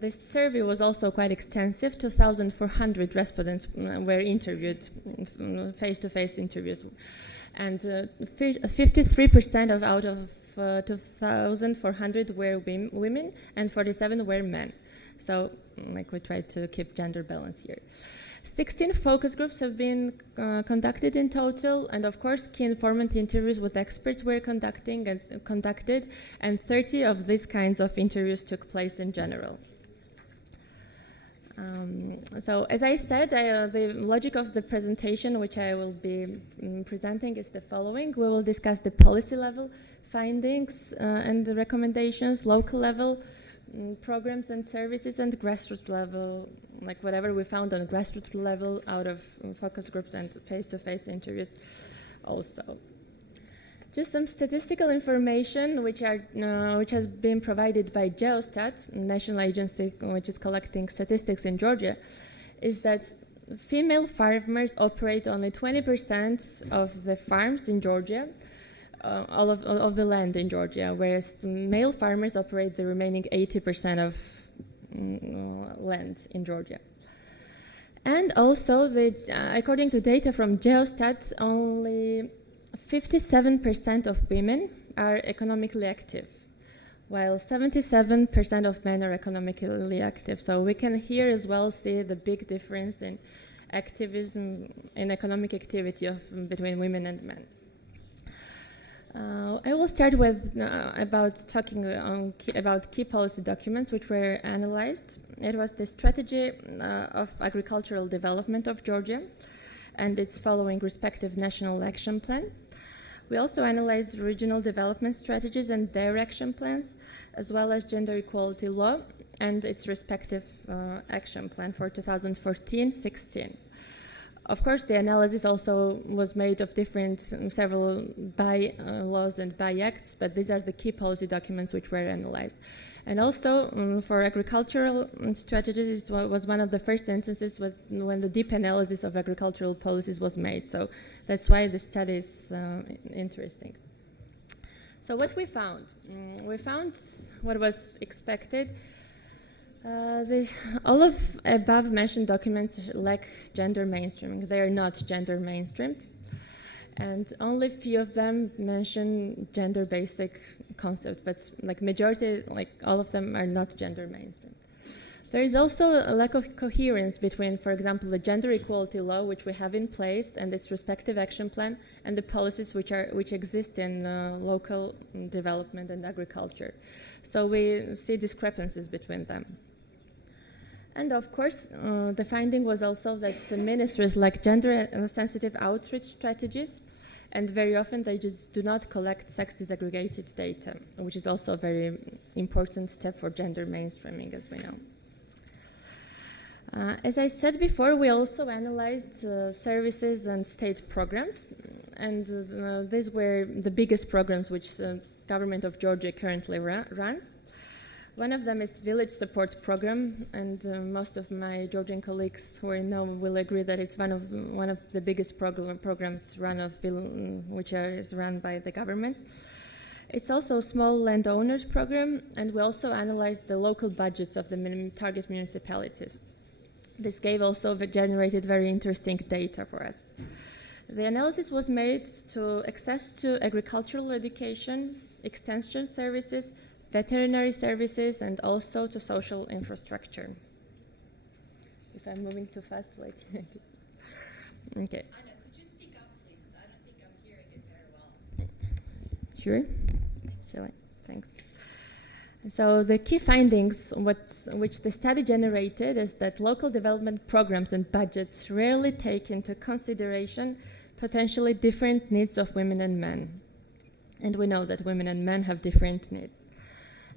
This survey was also quite extensive. 2,400 respondents were interviewed, face-to-face interviews. And 53% out of 2,400 were women and 47 were men. So we tried to keep gender balance here. 16 focus groups have been conducted in total, and of course key informant interviews with experts were conducted, and 30 of these kinds of interviews took place in general. So as I said, the logic of the presentation which I will be presenting is the following. We will discuss the policy level findings and the recommendations, local level programs and services, and grassroots level, like whatever we found on grassroots level out of focus groups and face-to-face interviews also. Just some statistical information which has been provided by Geostat, national agency which is collecting statistics in Georgia, is that female farmers operate only 20% of the farms in Georgia, all of the land in Georgia, whereas male farmers operate the remaining 80% of land in Georgia. And also, according to data from Geostat, only 57% of women are economically active, while 77% of men are economically active. So we can here as well see the big difference in activism, in economic activity between women and men. I will start with talking about key policy documents which were analyzed. It was the Strategy of Agricultural Development of Georgia and its following respective national action plan. We also analyzed regional development strategies and their action plans, as well as gender equality law and its respective action plan for 2014-16. Of course, the analysis also was made of several by-laws and by-acts, but these are the key policy documents which were analyzed. And also, for agricultural strategies, it was one of the first instances when the deep analysis of agricultural policies was made. So that's why the study is interesting. So what we found? We found what was expected. All of above mentioned documents lack gender mainstreaming. They are not gender mainstreamed. And only few of them mention gender basic concept, but majority, all of them are not gender mainstreamed. There is also a lack of coherence between, for example, the gender equality law, which we have in place, and its respective action plan, and the policies which exist in local development and agriculture. So we see discrepancies between them. And of course, the finding was also that the ministries lack gender-sensitive outreach strategies, and very often they just do not collect sex disaggregated data, which is also a very important step for gender mainstreaming, as we know. As I said before, we also analyzed services and state programs, and these were the biggest programs which the government of Georgia currently runs. One of them is Village Support Program, and most of my Georgian colleagues who know will agree that it's one of the biggest programs which is run by the government. It's also a small landowners program, and we also analyzed the local budgets of the target municipalities. This generated very interesting data for us. The analysis was made to access to agricultural education, extension services, veterinary services, and also to social infrastructure. If I'm moving too fast, like okay. Anna, could you speak up, please? Because I don't think I'm hearing it very well. Sure. Shall I? Thanks. So the key findings which the study generated is that local development programs and budgets rarely take into consideration potentially different needs of women and men. And we know that women and men have different needs.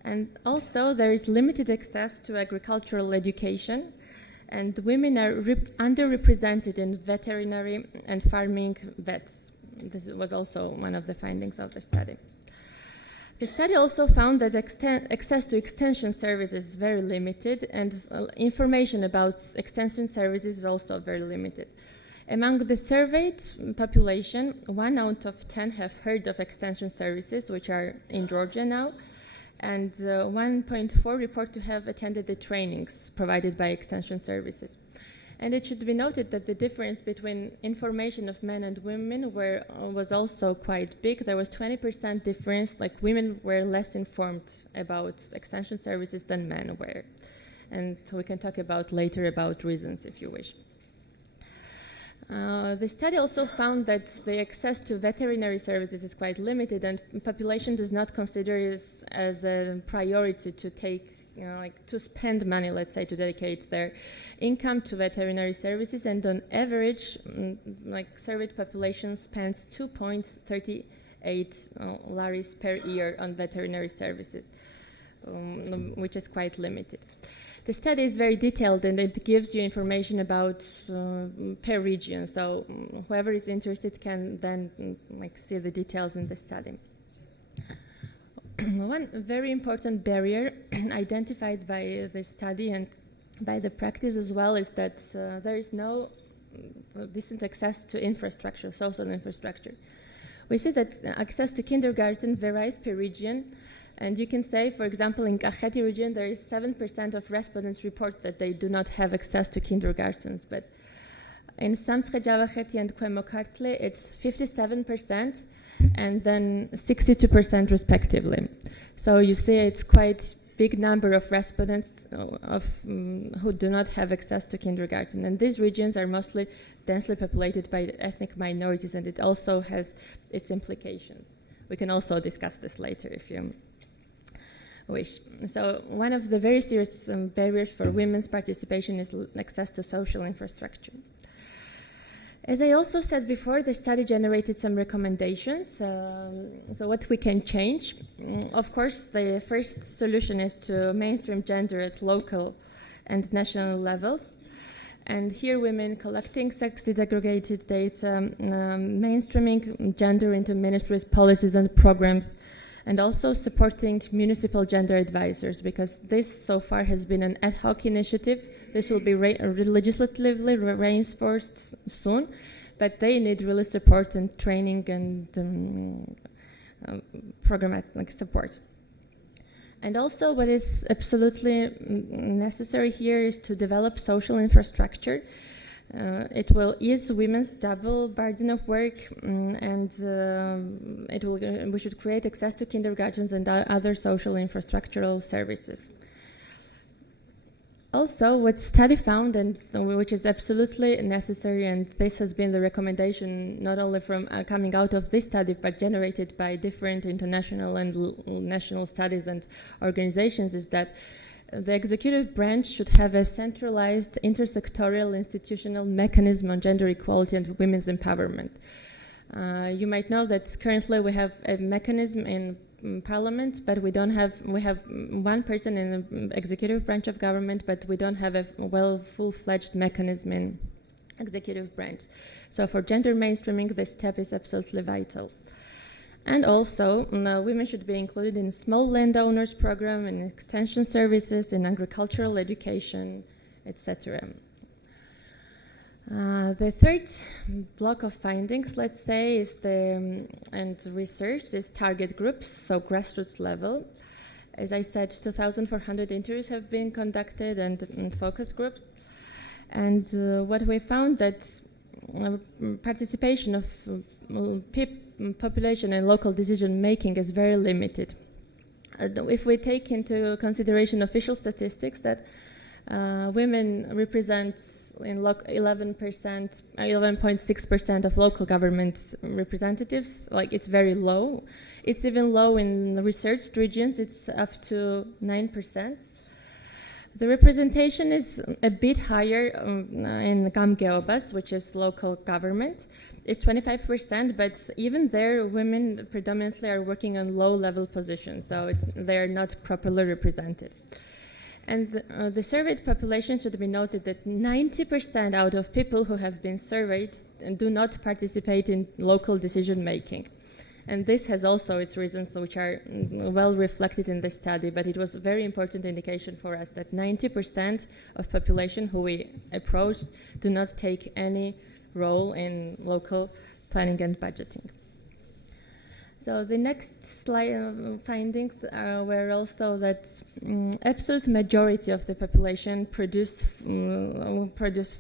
And also there is limited access to agricultural education, and women are underrepresented in veterinary and farming vets. This was also one of the findings of the study. The study also found that access to extension services is very limited, and information about extension services is also very limited. Among the surveyed population, 1 out of 10 have heard of extension services, which are in Georgia now, and 1.4 report to have attended the trainings provided by extension services. And it should be noted that the difference between information of men and women was also quite big. There was 20% difference, like women were less informed about extension services than men were. And so we can talk about later about reasons if you wish. The study also found that the access to veterinary services is quite limited, and the population does not consider it as a priority to take, to spend money, let's say, to dedicate their income to veterinary services. And on average, surveyed population spends 2.38 laris per year on veterinary services, which is quite limited. The study is very detailed, and it gives you information about per region. So whoever is interested can then see the details in the study. One very important barrier identified by the study and by the practice as well is that there is no decent access to infrastructure, social infrastructure. We see that access to kindergarten varies per region. And you can say, for example, in Kakheti region, there is 7% of respondents report that they do not have access to kindergartens. But in Samtskhe Javakheti and Kwemokartli, it's 57% and then 62% respectively. So you see it's quite big number of respondents who do not have access to kindergarten. And these regions are mostly densely populated by ethnic minorities, and it also has its implications. We can also discuss this later if you wish. So one of the very serious barriers for women's participation is access to social infrastructure. As I also said before, the study generated some recommendations. So what we can change? Of course, the first solution is to mainstream gender at local and national levels. And here women collecting sex disaggregated data, mainstreaming gender into ministries' policies and programs, and also supporting municipal gender advisors, because this so far has been an ad hoc initiative. This will be legislatively reinforced soon, but they need really support and training and programmatic support. And also what is absolutely necessary here is to develop social infrastructure. It will ease women's double burden of work, and we should create access to kindergartens and other social infrastructural services. Also, what study found, and which is absolutely necessary, and this has been the recommendation not only from coming out of this study, but generated by different international and national studies and organizations, is that The executive branch should have a centralized intersectorial institutional mechanism on gender equality and women's empowerment. You might know that currently we have a mechanism in Parliament, but we have one person in the executive branch of government, but we don't have a full-fledged mechanism in executive branch. So for gender mainstreaming, this step is absolutely vital. And also, women should be included in small landowners program, in extension services, in agricultural education, etc. The third block of findings, let's say, is and research is target groups, so grassroots level. As I said, 2,400 interviews have been conducted and focus groups. And what we found that participation of population in local decision making is very limited. If we take into consideration official statistics that women represent in 11.6% of local government representatives, like it's very low. It's even low in the researched regions, it's up to 9%. The representation is a bit higher in Gamgeobas, which is local government. It's 25%, but even there, women predominantly are working on low-level positions, so they are not properly represented. And the surveyed population should be noted that 90% out of people who have been surveyed do not participate in local decision-making. And this has also its reasons, which are well reflected in the study, but it was a very important indication for us that 90% of population who we approached do not take any role in local planning and budgeting. So the next slide findings were also that absolute majority of the population produce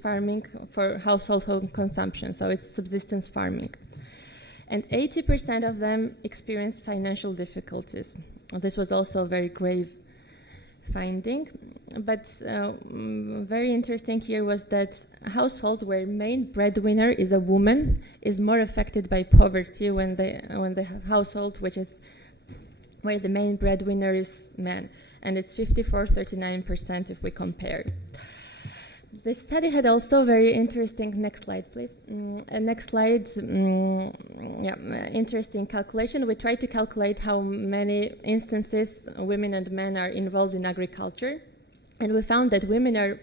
farming for household consumption, so it's subsistence farming. And 80% of them experience financial difficulties. This was also a very grave finding. But very interesting here was that a household where main breadwinner is a woman is more affected by poverty when the household where the main breadwinner is man. And it's 54-39% if we compare. The study had also very interesting, next slide please, interesting calculation. We tried to calculate how many instances women and men are involved in agriculture, and we found that women are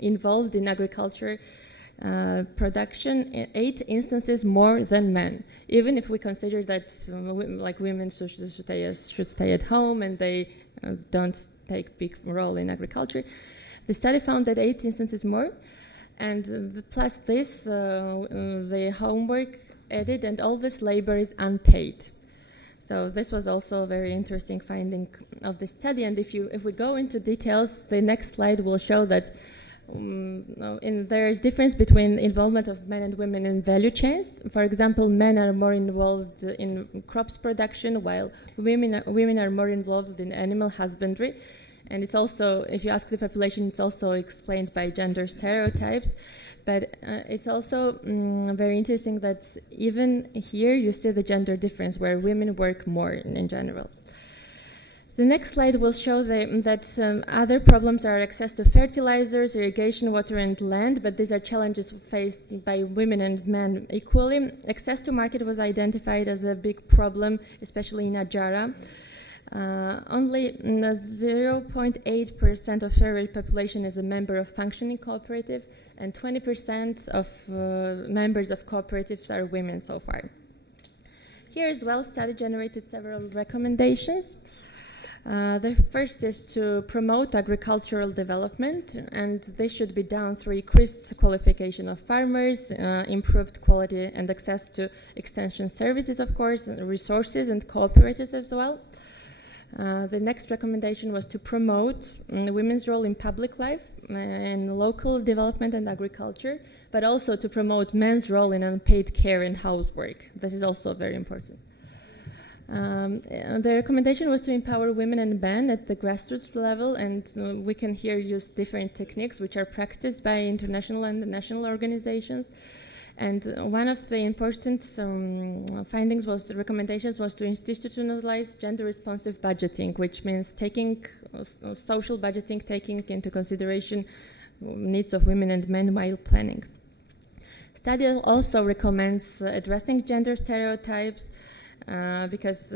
involved in agriculture production in 8 instances more than men, even if we consider that women should stay at home and they don't take big role in agriculture. The study found that 8 instances more, and plus this, the homework added, and all this labor is unpaid. So this was also a very interesting finding of the study. And if we go into details, the next slide will show that there is difference between involvement of men and women in value chains. For example, men are more involved in crops production, while women are more involved in animal husbandry. And it's also, if you ask the population, it's also explained by gender stereotypes. But it's also very interesting that even here you see the gender difference, where women work more in general. The next slide will show that other problems are access to fertilizers, irrigation, water, and land, but these are challenges faced by women and men equally. Access to market was identified as a big problem, especially in Adjara. Only 0.8% of surveyed population is a member of functioning cooperative, and 20% of members of cooperatives are women so far. Here as well, study generated several recommendations. The first is to promote agricultural development, and this should be done through increased qualification of farmers, improved quality and access to extension services, of course, and resources and cooperatives as well. The next recommendation was to promote women's role in public life and local development and agriculture, but also to promote men's role in unpaid care and housework. This is also very important. The recommendation was to empower women and men at the grassroots level, and we can here use different techniques which are practiced by international and national organizations. And one of the important recommendations was to institutionalize gender-responsive budgeting, which means taking social budgeting, taking into consideration needs of women and men while planning. Study also recommends addressing gender stereotypes because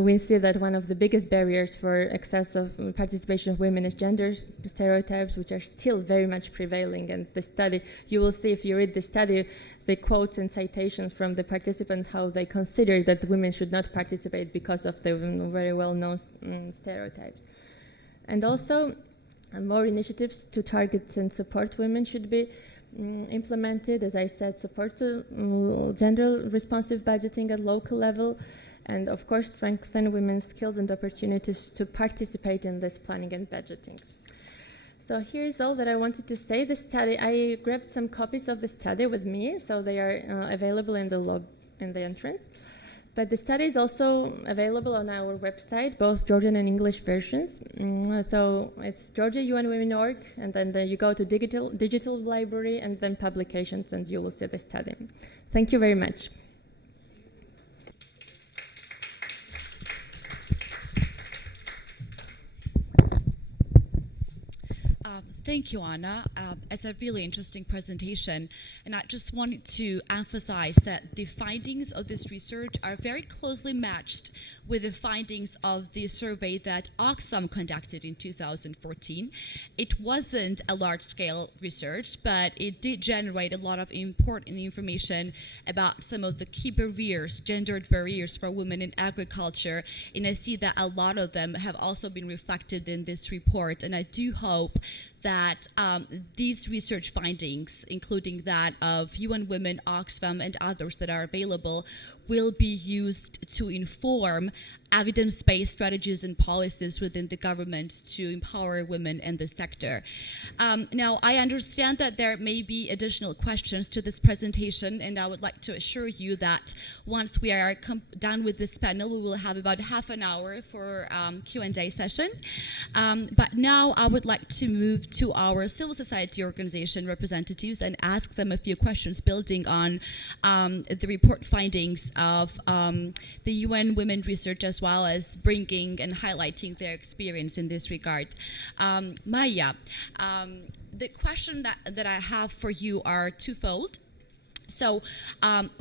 we see that one of the biggest barriers for access of participation of women is gender stereotypes, which are still very much prevailing. And the study, you will see if you read the study, the quotes and citations from the participants, how they consider that women should not participate because of the very well-known stereotypes. And also, more initiatives to target and support women should be implemented. As I said, support to gender-responsive budgeting at local level, and of course strengthen women's skills and opportunities to participate in this planning and budgeting. So here's all that I wanted to say. The study, I grabbed some copies of the study with me, so they are available in the entrance. But the study is also available on our website, both Georgian and English versions. So it's GeorgiaUNWomen.org, and then you go to digital library and then publications, and you will see the study. Thank you very much. Thank you, Anna. It's a really interesting presentation, and I just wanted to emphasize that the findings of this research are very closely matched with the findings of the survey that Oxfam conducted in 2014. It wasn't a large-scale research, but it did generate a lot of important information about some of the key barriers, gendered barriers for women in agriculture, and I see that a lot of them have also been reflected in this report, and I do hope that these research findings, including that of UN Women, Oxfam, and others that are available, will be used to inform evidence-based strategies and policies within the government to empower women in the sector. Now, I understand that there may be additional questions to this presentation, and I would like to assure you that once we are done with this panel, we will have about half an hour for Q&A session. But now I would like to move to our civil society organization representatives and ask them a few questions building on the report findings of the UN Women Research, as well as bringing and highlighting their experience in this regard. Maya, the question that I have for you are twofold. So,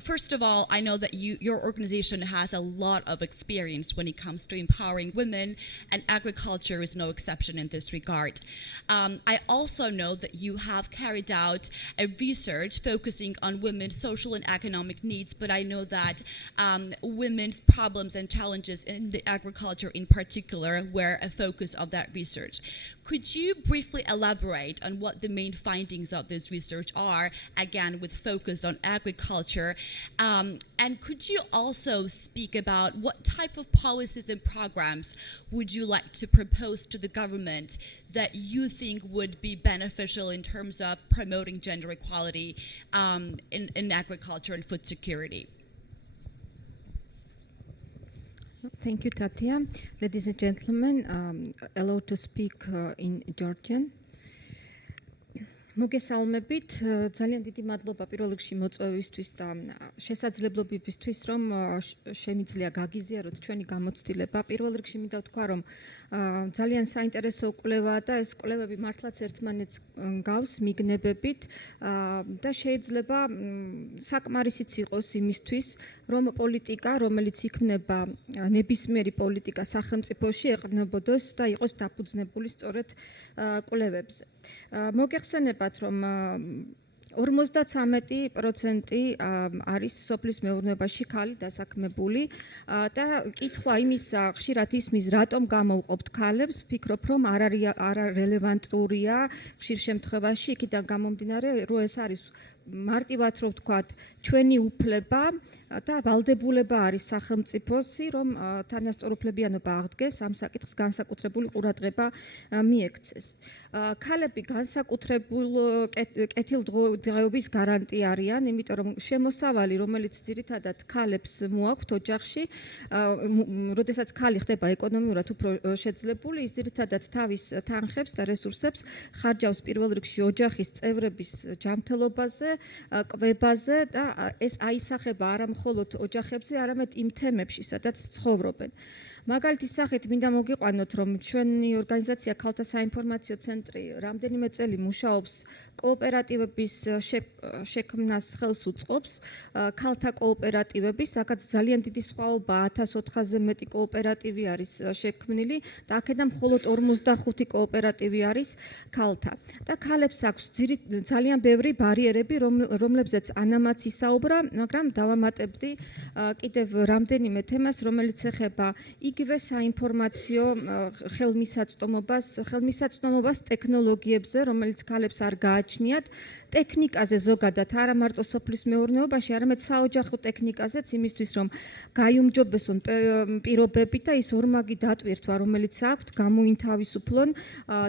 first of all, I know that your organization has a lot of experience when it comes to empowering women, and agriculture is no exception in this regard. I also know that you have carried out a research focusing on women's social and economic needs, but I know that women's problems and challenges in the agriculture in particular were a focus of that research. Could you briefly elaborate on what the main findings of this research are, again with focus on agriculture, and could you also speak about what type of policies and programs would you like to propose to the government that you think would be beneficial in terms of promoting gender equality in agriculture and food security? Thank you, Tatia. Ladies and gentlemen, allowed to speak in Georgian. მოგესალმებით, ძალიან დიდი მადლობა პირველ რიგში მოწვევისთვის და შესაძლებლობისთვის, რომ შემიძლია გაგიზიაროთ ჩვენი გამოცდილება. პირველ რიგში მინდა ვთქვა, რომ ძალიან საინტერესო კვლევაა და ეს კვლევები მართლაც ერთმანეთს გავს მიგნებებით და შეიძლება საკმარისიც იყოს იმისთვის, რომ პოლიტიკა, რომელიც იქმნება ნებისმიერი პოლიტიკა სახელმწიფოში, ეყრდნობოდეს და იყოს დაფუძნებული სწორედ კვლევებზე. მოგეხსენებათ, რომ 53% არის სოფლის მეურნეობაში ქალი დასაქმებული და კითხვა იმისა ხშირად ისმის, რატომ გამოვყოფთ ქალებს, ვფიქრობ, რომ არარელევანტურია ხშირ შემთხვევაში, იქიდან გამომდინარე, რომ ეს არის მარტივად რომ ვთქვათ, ჩვენი უფლება და ვალდებულება არის სახელმწიფოსი, რომ თანასწორუფლებიანობა აღდგეს, ამ საკითხს განსაკუთრებული ყურადღება მიექცეს. ქალები განსაკუთრებულ კეთილდღეობის გარანტი არიან, იმიტომ რომ შემოსავალი, რომელიც ძირითადად ქალებს მოაქვთ ოჯახში, როდესაც ქალი ხდება ეკონომიურად უფრო შეძლებული, ის ძირითადად თავის თანხებს და რესურსებს ხარჯავს პირველ რიგში ოჯახის წევრების ჯანმრთელობაზე, კვებაზე და ეს აისახება არა მხოლოდ ოჯახებზე, არამედ იმ თემებში, სადაც ცხოვრობენ. მაგალითის სახით მინდა მოგიყვანოთ, რომ ჩვენი ორგანიზაცია ქალთა საინფორმაციო ცენტრი რამდენიმე წელი მუშაობს კოოპერატივების შექმნას ხელს უწყობს, ქალთა კოოპერატივების, აქაც ძალიან დიდი სხვაობა 1400-ზე მეტი კოოპერატივი არის შექმნილი და აქედან მხოლოდ 45 კოოპერატივი არის ქალთა. და ქალებს აქვს ძალიან ბევრი ბარიერები, რომლებზეც ანამაც ისაუბრა, მაგრამ დავამატებდი კიდევ რამდენიმე თემას, რომელიც ეხება იგივე საინფორმაციო ხელმისაწვდომობას ტექნოლოგიებზე, რომელიც ქალებს არ გააჩნიათ, ტექნიკაზე ზოგადად, არა მარტო სოფლის მეურნეობაში, არამედ საოჯახო ტექნიკაზეც, იმისთვის რომ გაიუმჯობესონ პირობები და ის ორმაგი დატვირთვა, რომელიც აქვთ, გამოინთავისუფლონ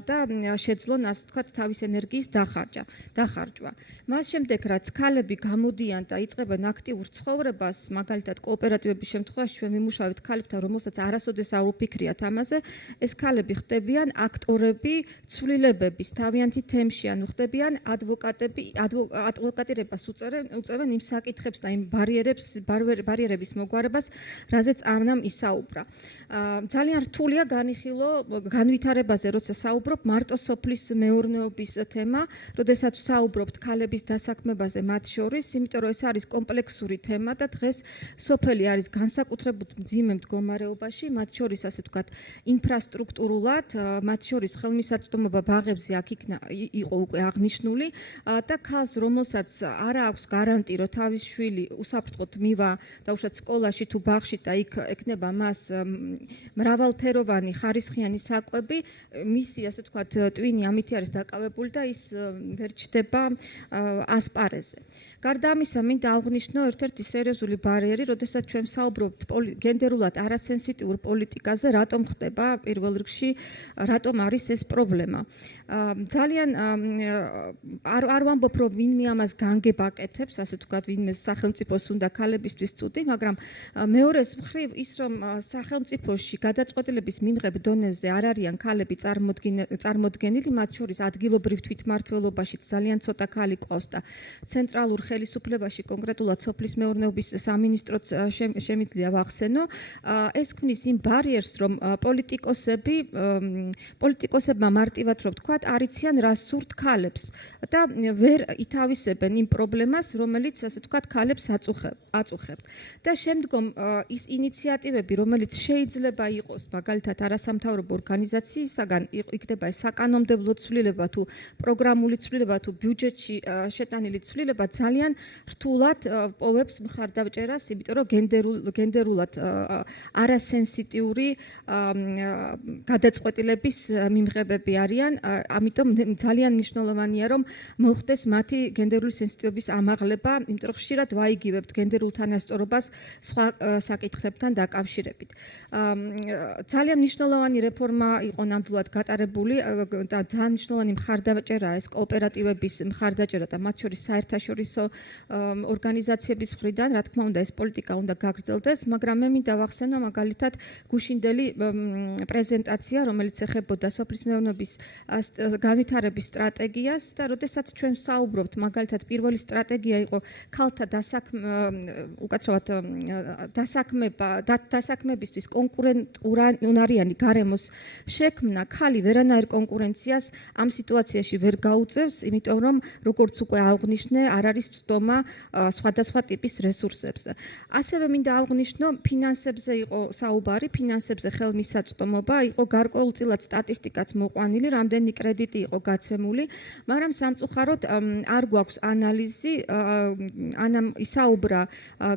და შეძლონ, ასე ვთქვათ, თავის ენერგიის დახარჯვა. მას შემდეგ, რაც ქალები გამოდიან და იწყებენ აქტიურ ცხოვრებას, მაგალითად კოოპერატივების შემთხვევაში ჩვენ ვიმუშავებთ ქალებთან, რომელსაც არასოდეს არ უფიქრიათ ამაზე, ეს ქალები ხდებიან აქტორები, ცვლილებების თავიანთი თემში, ანუ ხდებიან ადვოკატირებას უწევენ იმ საკითხებს და იმ ბარიერების მოგვარებას, რაზეც ამნამ ისაუბრა. ძალიან რთულია განვითარებაზე, როცა საუბრობ მარტო სოფლის მეურნეობის თემა, როდესაც საუბრობთ ქალების დასაქმებაზე მათ შორის, იმიტომ რომ ეს არის კომპლექსური თემა და დღეს სოფელი არის განსაკუთრებულ მძიმე მდგომარეობაში, მათ შორის ასე ვთქვათ, ინფრასტრუქტურულად, მათ შორის ხელმისაწვდომობა ბაღებზე აქ იყო უკვე აღნიშნული და ქალს, რომელსაც არ აქვს გარანტი, რომ თავის შვილი უსაფრთხოდ მივა დაუშვათ სკოლაში თუ ბაღში და იქ ექნება მას მრავალფეროვანი ხარისხიანი საკვები, მისი ასე ვთქვათ, ტვინი ამითი არის დაკავებული და ის ვერ ჩდება ასპარეზზე. გარდა ამისა, მინდა აღვნიშნო ერთ-ერთი სერიოზული ბარიერი, როდესაც ჩვენ საუბრობთ გენდერულად არასენსიტიურ პოლიტიკაზე, რატომ ხდება პირველ რიგში, რატომ არის ეს პრობლემა. ძალიან არ ვამბობ, რომ ვინმე ამას განგებ აკეთებს, ასე ვთქვათ, ვინმე სახელმწიფოს უნდა ქალებისთვის ცუდი, მაგრამ მეორეს მხრივ ის, რომ სახელმწიფოში გადაწყვეტილების მიმღებ დონეზე არ არიან ქალები წარმოდგენილი, მათ შორის ადგილობრივ თვითმმართველობაში ძალიან ცოტა ქალი ყავს და ცენტრალურ ხელისუფლებაში, კონკრეტულად სოფლის მეურნეობის სამინისტროც შემიძლია ვახსენო, ეს ქმნის იმ ბარიერს, რომ პოლიტიკოსებმა მარტივად რომ ვთქვათ, არიციან რა სურთ ქალებს და ვერ ითავისებენ იმ პრობლემას, რომელიც ასე ვთქვათ, ქალებს აწუხებთ. და შემდგომ ის ინიციატივები, რომელიც შეიძლება იყოს მაგალითად არასამთავრობო ორგანიზაციისაგან, იქნება საკანონმდებლო ცვლილება თუ პროგრამული ცვლილება თუ ბიუჯეტში შეტანილი ცვლილება, ძალიან რთულად პოვებს მხარდამჭერას, იმიტომ რომ გენდერულად არასენსიტიური გადაწყვეტილების მიმღებები არიან, ამიტომ ძალიან მნიშვნელოვანია, რომ მოხდეს მათი გენდერული სენსიტივობის ამაღლება, იმიტომ რომ ხშირად ვაიგივებთ გენდერულ თანასწორობას სხვა საკითხებთან დაკავშირებით. ძალიან მნიშვნელოვანი რეფორმა იყო ნამდვილად გატარებული და ძალიან მნიშვნელოვანი მხარდამჭერაა ეს კოოპერატივების მხარდაჭერა და მათ შორის საერთაშორისო ორგანიზაციების მხრიდან, რა თქმა უნდა, ეს პოლიტიკა უნდა გაგრძელდეს, მაგრამ მე მინდა ვახსენო მაგალითად გუშინდელი პრეზენტაცია, რომელიც ეხებოდა სოფლის მეურნეობის განვითარების სტრატეგიას და როდესაც ჩვენ საუბრობთ, მაგალითად პირველი სტრატეგია იყო ქალთა დასაქმებისთვის კონკურენტუნარიანი გარემოს შექმნა, ქალი ვერანაირ კონკურენციას ამ სიტუაციაში ვერ გაუწევს, იმიტომ რომ როგორც უკვე აღვნიშნე, არ არის ცდომა სხვადასხვა ტიპის რესურსებზე. ასევე მინდა აღვნიშნო, ფინანსებზე იყო საუბარი, ფინანსებზე ხელმისაწვდომობა, იყო გარკვეულწილად სტატისტიკაც მოყვანილი, რამდენი კრედიტი იყო გაცემული, მაგრამ სამწუხაროდ არ გვაქვს ანალიზი, ანამ ისაუბრა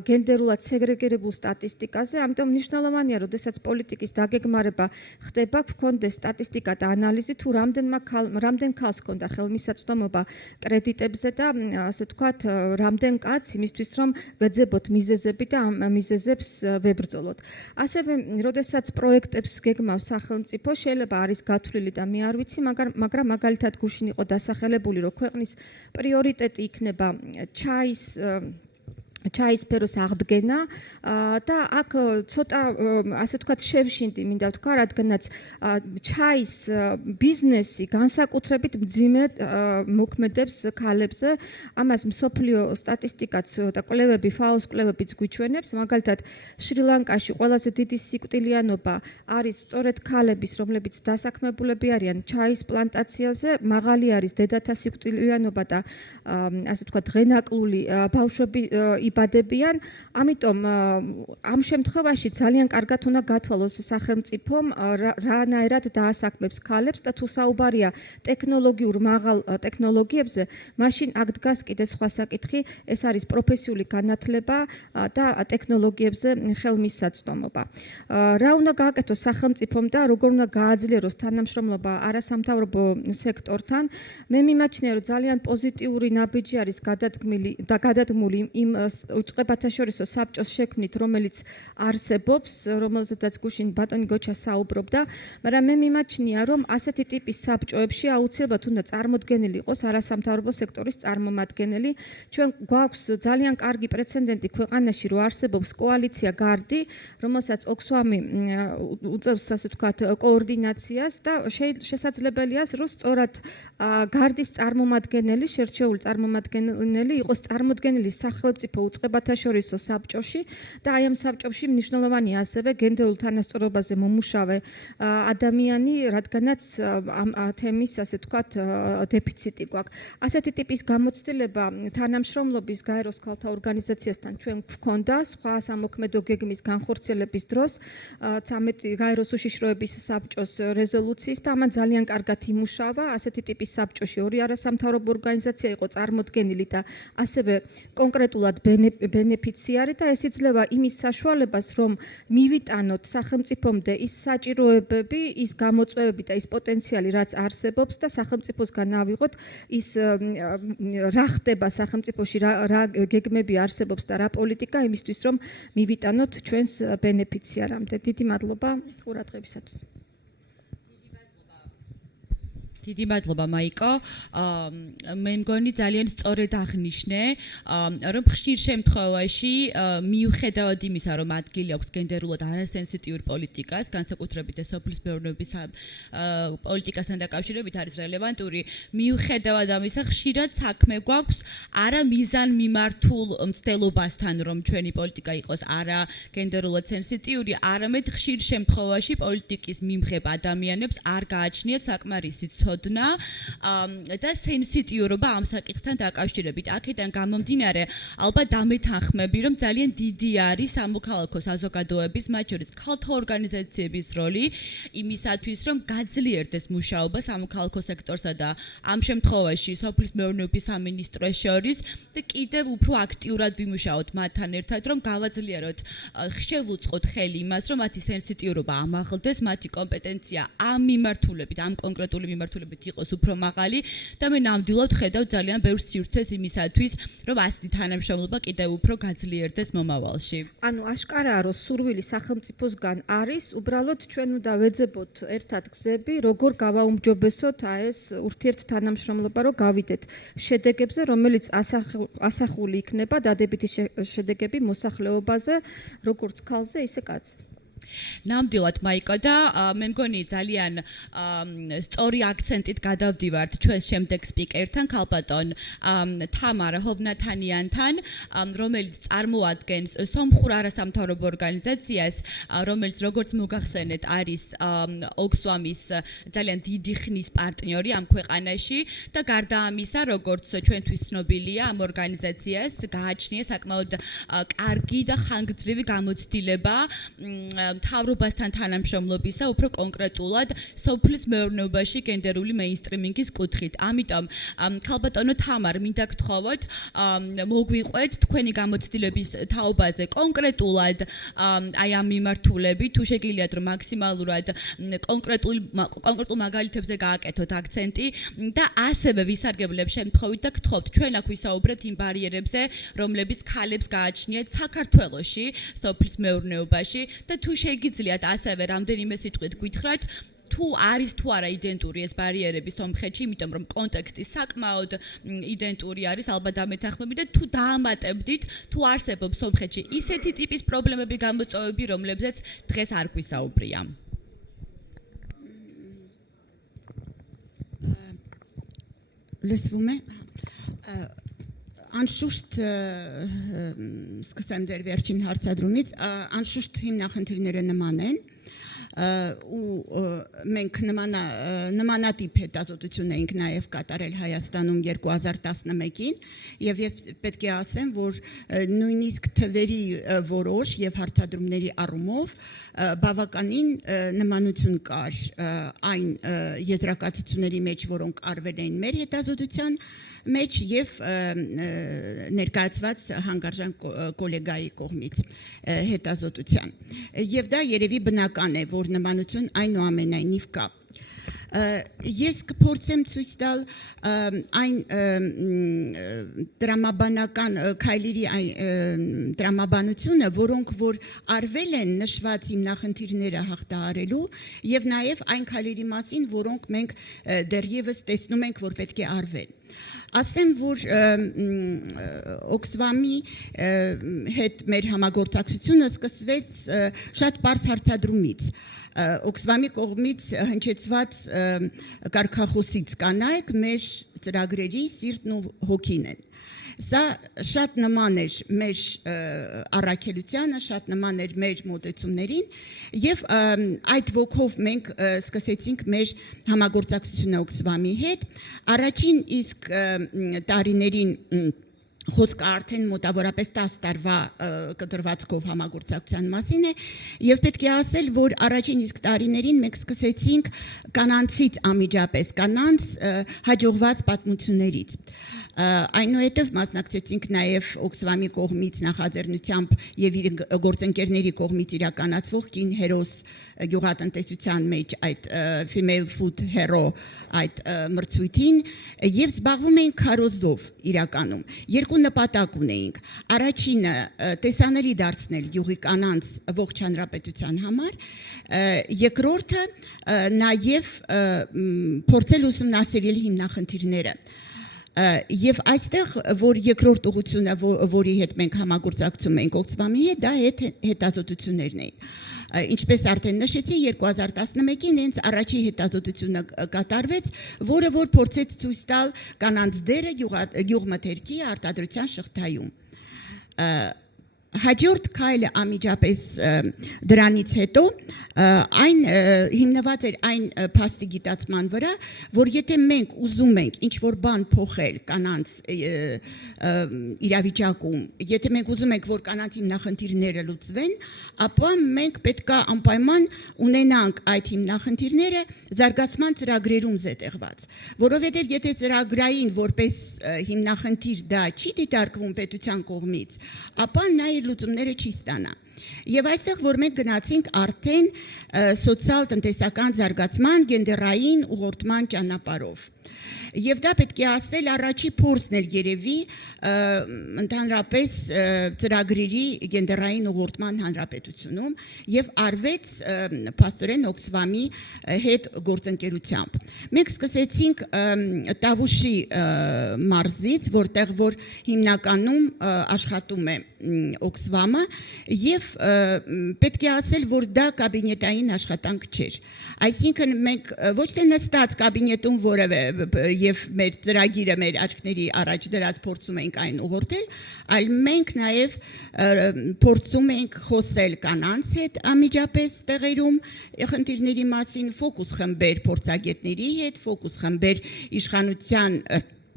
გენდერულად სეგრეგირებულ სტატისტიკაზე, ამიტომ მნიშვნელოვანია, როდესაც პოლიტიკის დაგეგმარება ხდება, გქონდეს სტატისტიკა და ანალიზი, თუ რამდენ ქალს ჰქონდა ხელმისაწვდომობა კრედიტებზე და ასე ვთქვათ, რამდენ კაცს იმისთვის, რომ ვეძებოთ მიზეზები და ამ მიზეზებს ვებრძოლოთ. ასევე, როდესაც პროექტებს გეგმავს სახელმწიფო, შეიძლება არის გათვლილი და მე არ ვიცი, მაგრამ მაგალითად გუშინ იყო დასახელებული, რომ ქვეყნის პრიორიტეტი იქნება ჩაის ჩაისფეროს აღდგენა და აქ ცოტა ასე ვთქვათ შევშინდი მინდა ვთქვა, რადგანაც ჩაის ბიზნესი განსაკუთრებით მძიმე მოქმედებს ქალებზე. ამას მსოფლიო სტატისტიკაც და კვლევები, FAO-ს კვლევებიც გვიჩვენებს. მაგალითად, შრი-ლანკაში ყველაზე დიდი სიკვდილიანობა არის სწორედ ქალების, რომლებიც დასაქმებულები არიან ჩაის პლანტაციაზე. მაღალი არის დედათა სიკვდილიანობა და ასე ვთქვათ დღენაკლული ბავშვები იბადებიან. ამიტომ ამ შემთხვევაში ძალიან კარგად უნდა გათვალოს სახელმწიფომ რანაირად დაასაქმებს ქალებს და თუ საუბარია ტექნოლოგიურ მაღალ ტექნოლოგიებზე, მაშინ აქ დგას კიდე სხვა საკითხი, ეს არის პროფესიული განათლება და ტექნოლოგიებზე ხელმისაწვდომობა. რა უნდა გააკეთოს სახელმწიფომ და როგორ უნდა გააძლიეროს თანამშრომლობა არასამთავრობო სექტორთან? მე მიმაჩნია, რომ ძალიან პოზიტიური ნაბიჯი არის გადადგმული იმ უწყებათა შორისო საბჭოს შექმნით, რომელიც არსებობს, რომელზედაც გუშინ ბატონი გოჩა საუბრობდა, მაგრამ მე მიმაჩნია, რომ ასეთი ტიპის საბჭოებში აუცილებლად უნდა წარმოდგენილი იყოს არასამთავრობო სექტორის წარმომადგენელი. ჩვენ გვაქვს ძალიან კარგი პრეცედენტი ქვეყანაში, რომ არსებობს კოალიცია გარდი, რომელსაც ოქსვამი უწევს, ასე ვთქვათ, კოორდინაციას და შესაძლებელია, რომ სწორად გარდის წარმომადგენელი, შერჩეული წარმომადგენელი იყოს წარმოდგენილი სახელმწიფო უწყებათა შორისო საბჭოში და აი ამ საბჭოში მნიშვნელოვანია ასევე გენდერულ თანასწორობაზე მომუშავე ადამიანი, რადგანაც ამ თემის, ასე ვთქვათ, დეფიციტი გვაქვს. ასეთი ტიპის გამოცდილება თანამშრომლობის გაეროს ქალთა ორგანიზაციასთან ჩვენ გვქონდა სხვა სამოქმედო გეგმის განხორციელების დროს 13 გაეროს უშიშროების საბჭოს რეზოლუციის და ამან ძალიან კარგად იმუშავა. ასეთი ტიპის საბჭოში ორი არასამთავრობო ორგანიზაცია იყო წარმოდგენილი და ასევე კონკრეტულად ბენეფიციარი და ეს იძლევა იმის საშუალებას, რომ მივიტანოთ სახელმწიფომდე ის საჭიროებები, ის გამოწვევები და ის პოტენციალი, რაც არსებობს და სახელმწიფოსგან ავიღოთ ის რა ხდება სახელმწიფოში, რა გეგმები არსებობს და რა პოლიტიკა იმისთვის, რომ მივიტანოთ ჩვენს ბენეფიციარამდე. დიდი მადლობა ყურადღებისათვის. დიდი მადლობა მაიკო. მე მგონი ძალიან სწორედ აღნიშნე, რომ ხშირ შემთხვევაში მიუხედავად იმისა, რომ ადგილი აქვს გენდერულად არასენსიტიურ პოლიტიკას, განსაკუთრებით სოფლის მეურნეობის პოლიტიკასთან დაკავშირებით არის რელევანტური, მიუხედავად ამისა, ხშირად საქმე გვაქვს არა მიზან მიმართულ მცდელობასთან, რომ ჩვენი პოლიტიკა იყოს არა გენდერულად სენსიტიური, არამედ ხშირ შემთხვევაში პოლიტიკის მიმღებ ადამიანებს არ გააჩნიათ საკმარისი და სენსიტიურობა ამ საკითხთან დაკავშირებით. აქედან გამომდინარე, ალბათ დამეთანხმები, რომ ძალიან დიდი არის სამოქალაქო საზოგადოების, მათ შორის ქალთა ორგანიზაციების როლი იმისათვის, რომ გაძლიერდეს მუშაობა სამოქალაქო სექტორსა და ამ შემთხვევაში სოფლის მეურნეობის სამინისტროს შორის და კიდევ უფრო აქტიურად ვიმუშაოთ მათთან ერთად, რომ გავაძლიეროთ, შევუწყოთ ხელი იმას, რომ მათი სენსიტიურობა ამაღლდეს, მათი კომპეტენცია ამ მიმართულებით, ამ კონკრეტული მიმართულებით იყოს უფრო მაღალი და მე ნამდვილად ხედავ ძალიან ბევრ სივრცეს იმისათვის, რომ ასეთი თანამშრომლობა კიდევ უფრო გაძლიერდეს მომავალში. ანუ აშკარაა, რომ სურვილი სახელმწიფოსგან არის, უბრალოდ ჩვენ უნდა ვეძებოთ ერთად გზები, როგორ გავაუმჯობესოთ ეს ურთიერთთანამშრომლობა, რომ გავიდეთ შედეგებზე, რომელიც ასახული იქნება დადებითი შედეგები მოსახლეობაზე, როგორც ქალზე, ისე კაცზე. ნამდვილად მაიკო და მე მგონი ძალიან სწორი აქცენტით გადავდივართ ჩვენს შემდეგ სპიკერთან, ქალბატონ თამარა ჰოვნათანიანთან, რომელიც წარმოადგენს სომხურ არასამთავრობო ორგანიზაციას, რომელიც როგორც მოგახსენეთ არის ოქსვამის ძალიან დიდი ხნის პარტნიორი ამ ქვეყანაში და გარდა ამისა, როგორც ჩვენთვის ცნობილია, ამ ორგანიზაციას გააჩნია საკმაოდ კარგი და ხანგრძლივი გამოცდილება მთავრობასთან თანამშრომლობისა, უფრო კონკრეტულად სოფლის მეურნეობაში გენდერული მეინსტრიმინგის კუთხით. ამიტომ ქალბატონო თამარ, მინდა გთხოვოთ, მოგვიყვეთ თქვენი გამოცდილების თაობაზე კონკრეტულად აი ამ მიმართულებით, თუ შეგიძლიათ რომ მაქსიმალურად კონკრეტულ მაგალითებზე გააკეთოთ აქცენტი და ასევე ვისარგებლებ შემთხვევით და გთხოვთ, ჩვენ აქ ვისაუბრეთ იმ ბარიერებზე, რომლებიც ქალებს გააჩნიათ საქართველოში, სოფლის მეურნეობაში და თუ შეგიძლიათ ასევე რამდენიმე სიტყვით გითხრათ თუ არის თუ არა იდენტური ეს ბარიერები სომხეთში, იმიტომ რომ კონტექსტი საკმაოდ იდენტური არის, ალბათ დამეთანხმები და თუ დაამატებდით, თუ არსებობს სომხეთში ისეთი ტიპის პრობლემები, გამოწვევები, რომლებზეც დღეს არ გვისაუბრია. Լսվում է անշուշտ սկսեմ ձեր վերջին հարցադրումից անշուշտ հիմնախնդիրները նման են ու մենք նմանատիպ հետազոտություն էինք նաև կատարել Հայաստանում 2011-ին եւ պետք է ասեմ, որ նույնիսկ թվերի որոշ եւ հարցադրումների առումով բավականին նմանություն կար այն եզրակացությունների մեջ, որոնք արվել էին մեր հետազոտության մեջ եւ ներկայացված հանգարժան կոլեգայի կողմից հետազոտության եւ դա երևի բնական է որ նմանություն այնուամենայնիվ կա ես կփորձեմ ցույց տալ այն դրամաբանական քայլերի դրամաբանությունը որոնք որ արվել են նշված հիմնախնդիրները հաղթահարելու եւ նաեւ այն քայլերի մասին որոնք մենք դեռևս տեսնում ենք որ պետք է արվեն Ասեմ, որ Օքսվամի հետ մեր համագործակցությունը սկսվեց շատ պարզ հարցադրումից։ Օքսվամի կողմից հնչեցված կարգախոսից կանայք մեր ծրագրերի սիրտն ու հոգին են։ Սա շատ նման էր մեր առաքելությանը, շատ նման էր մեր մոտեցումներին եւ այդ ոգով մենք սկսեցինք մեր համագործակցությունը Օքսվամի հետ։ Առաջին իսկ տարիներին խոսքը արդեն մոտավորապես 10 տարվա կտրվածքով համագործակցության մասին է եւ պետք է ասել որ առաջին իսկ տարիներին մենք սկսեցինք կանանցից անմիջապես կանանց հաջողված պատմություններից այնուհետև մասնակցեցինք նաև Օքսվամի կողմից նախաձեռնությամբ եւ իր գործընկերների կողմից իրականացվող կին հերոս գյուղատնտեսության մեջ այդ female food hero այդ մրցույթին եւ զբաղվում էինք քարոզով իրականում երկու նպատակ ունեինք առաջինը տեսանելի դարձնել գյուղի կանանց ողջ հանրապետության համար երկրորդը նաեւ փորձել ուսումնասիրել հիմնախնդիրները Եվ այստեղ, որ երկրորդ ուղղությունը, որի հետ մենք համագործակցում ենք Օքսվամի հետ, դա հետազոտություններն էին։ Ինչպես արդեն նշեցի, 2011-ին հենց առաջի հետազոտությունը կատարվեց, որը որ փորձեց ցույց տալ կանանց դերը գյուղմթերքի արտադրության շղթայում։ Հաջորդ քայլը անմիջապես դրանից հետո այն հիմնված էր այն փաստի գիտացման վրա, որ եթե մենք ուզում ենք ինչ որ բան փոխել կանանց իրավիճակում, եթե մենք ուզում ենք որ կանանց հիմնախնդիրները լուծվեն, ապա մենք պետքա անպայման ունենանք այդ հիմնախնդիրները զարգացման ծրագրերում զետեղված, որովհետև եթե ծրագրային որպես հիմնախնդիր դա չի դիտարկվում պետության կողմից, ապա նա լուծումները չի ստանա։ Եվ այստեղ որ մենք գնացինք արդեն սոցիալ-տնտեսական զարգացման գենդերային ուղղորդման ճանապարհով։ Եվ դա պետք է ասել առաջի փորձն էր երևի ընդհանրապես ծրագրերի գենդերային ուղղորդման հանրապետությունում եւ արվեց փաստորեն Օքսվամի հետ գործընկերությամբ։ Մենք սկսեցինք Տավուշի մարզից, որտեղ որ հիմնականում աշխատում է Օքսվամը եւ պետք է ասել, որ դա կաբինետային աշխատանք չէր։ Այսինքն մենք ոչ թե նստած կաբինետում որևէ եւ մեր ծրագիրը մեր աչքների առաջ դրած փորձում ենք այն ուղղորդել, այլ մենք նաեւ փորձում ենք խոսել կանանց հետ անմիջապես տեղերում խնդիրների մասին, ֆոկուս խմբեր փորձագետների հետ, ֆոկուս խմբեր իշխանության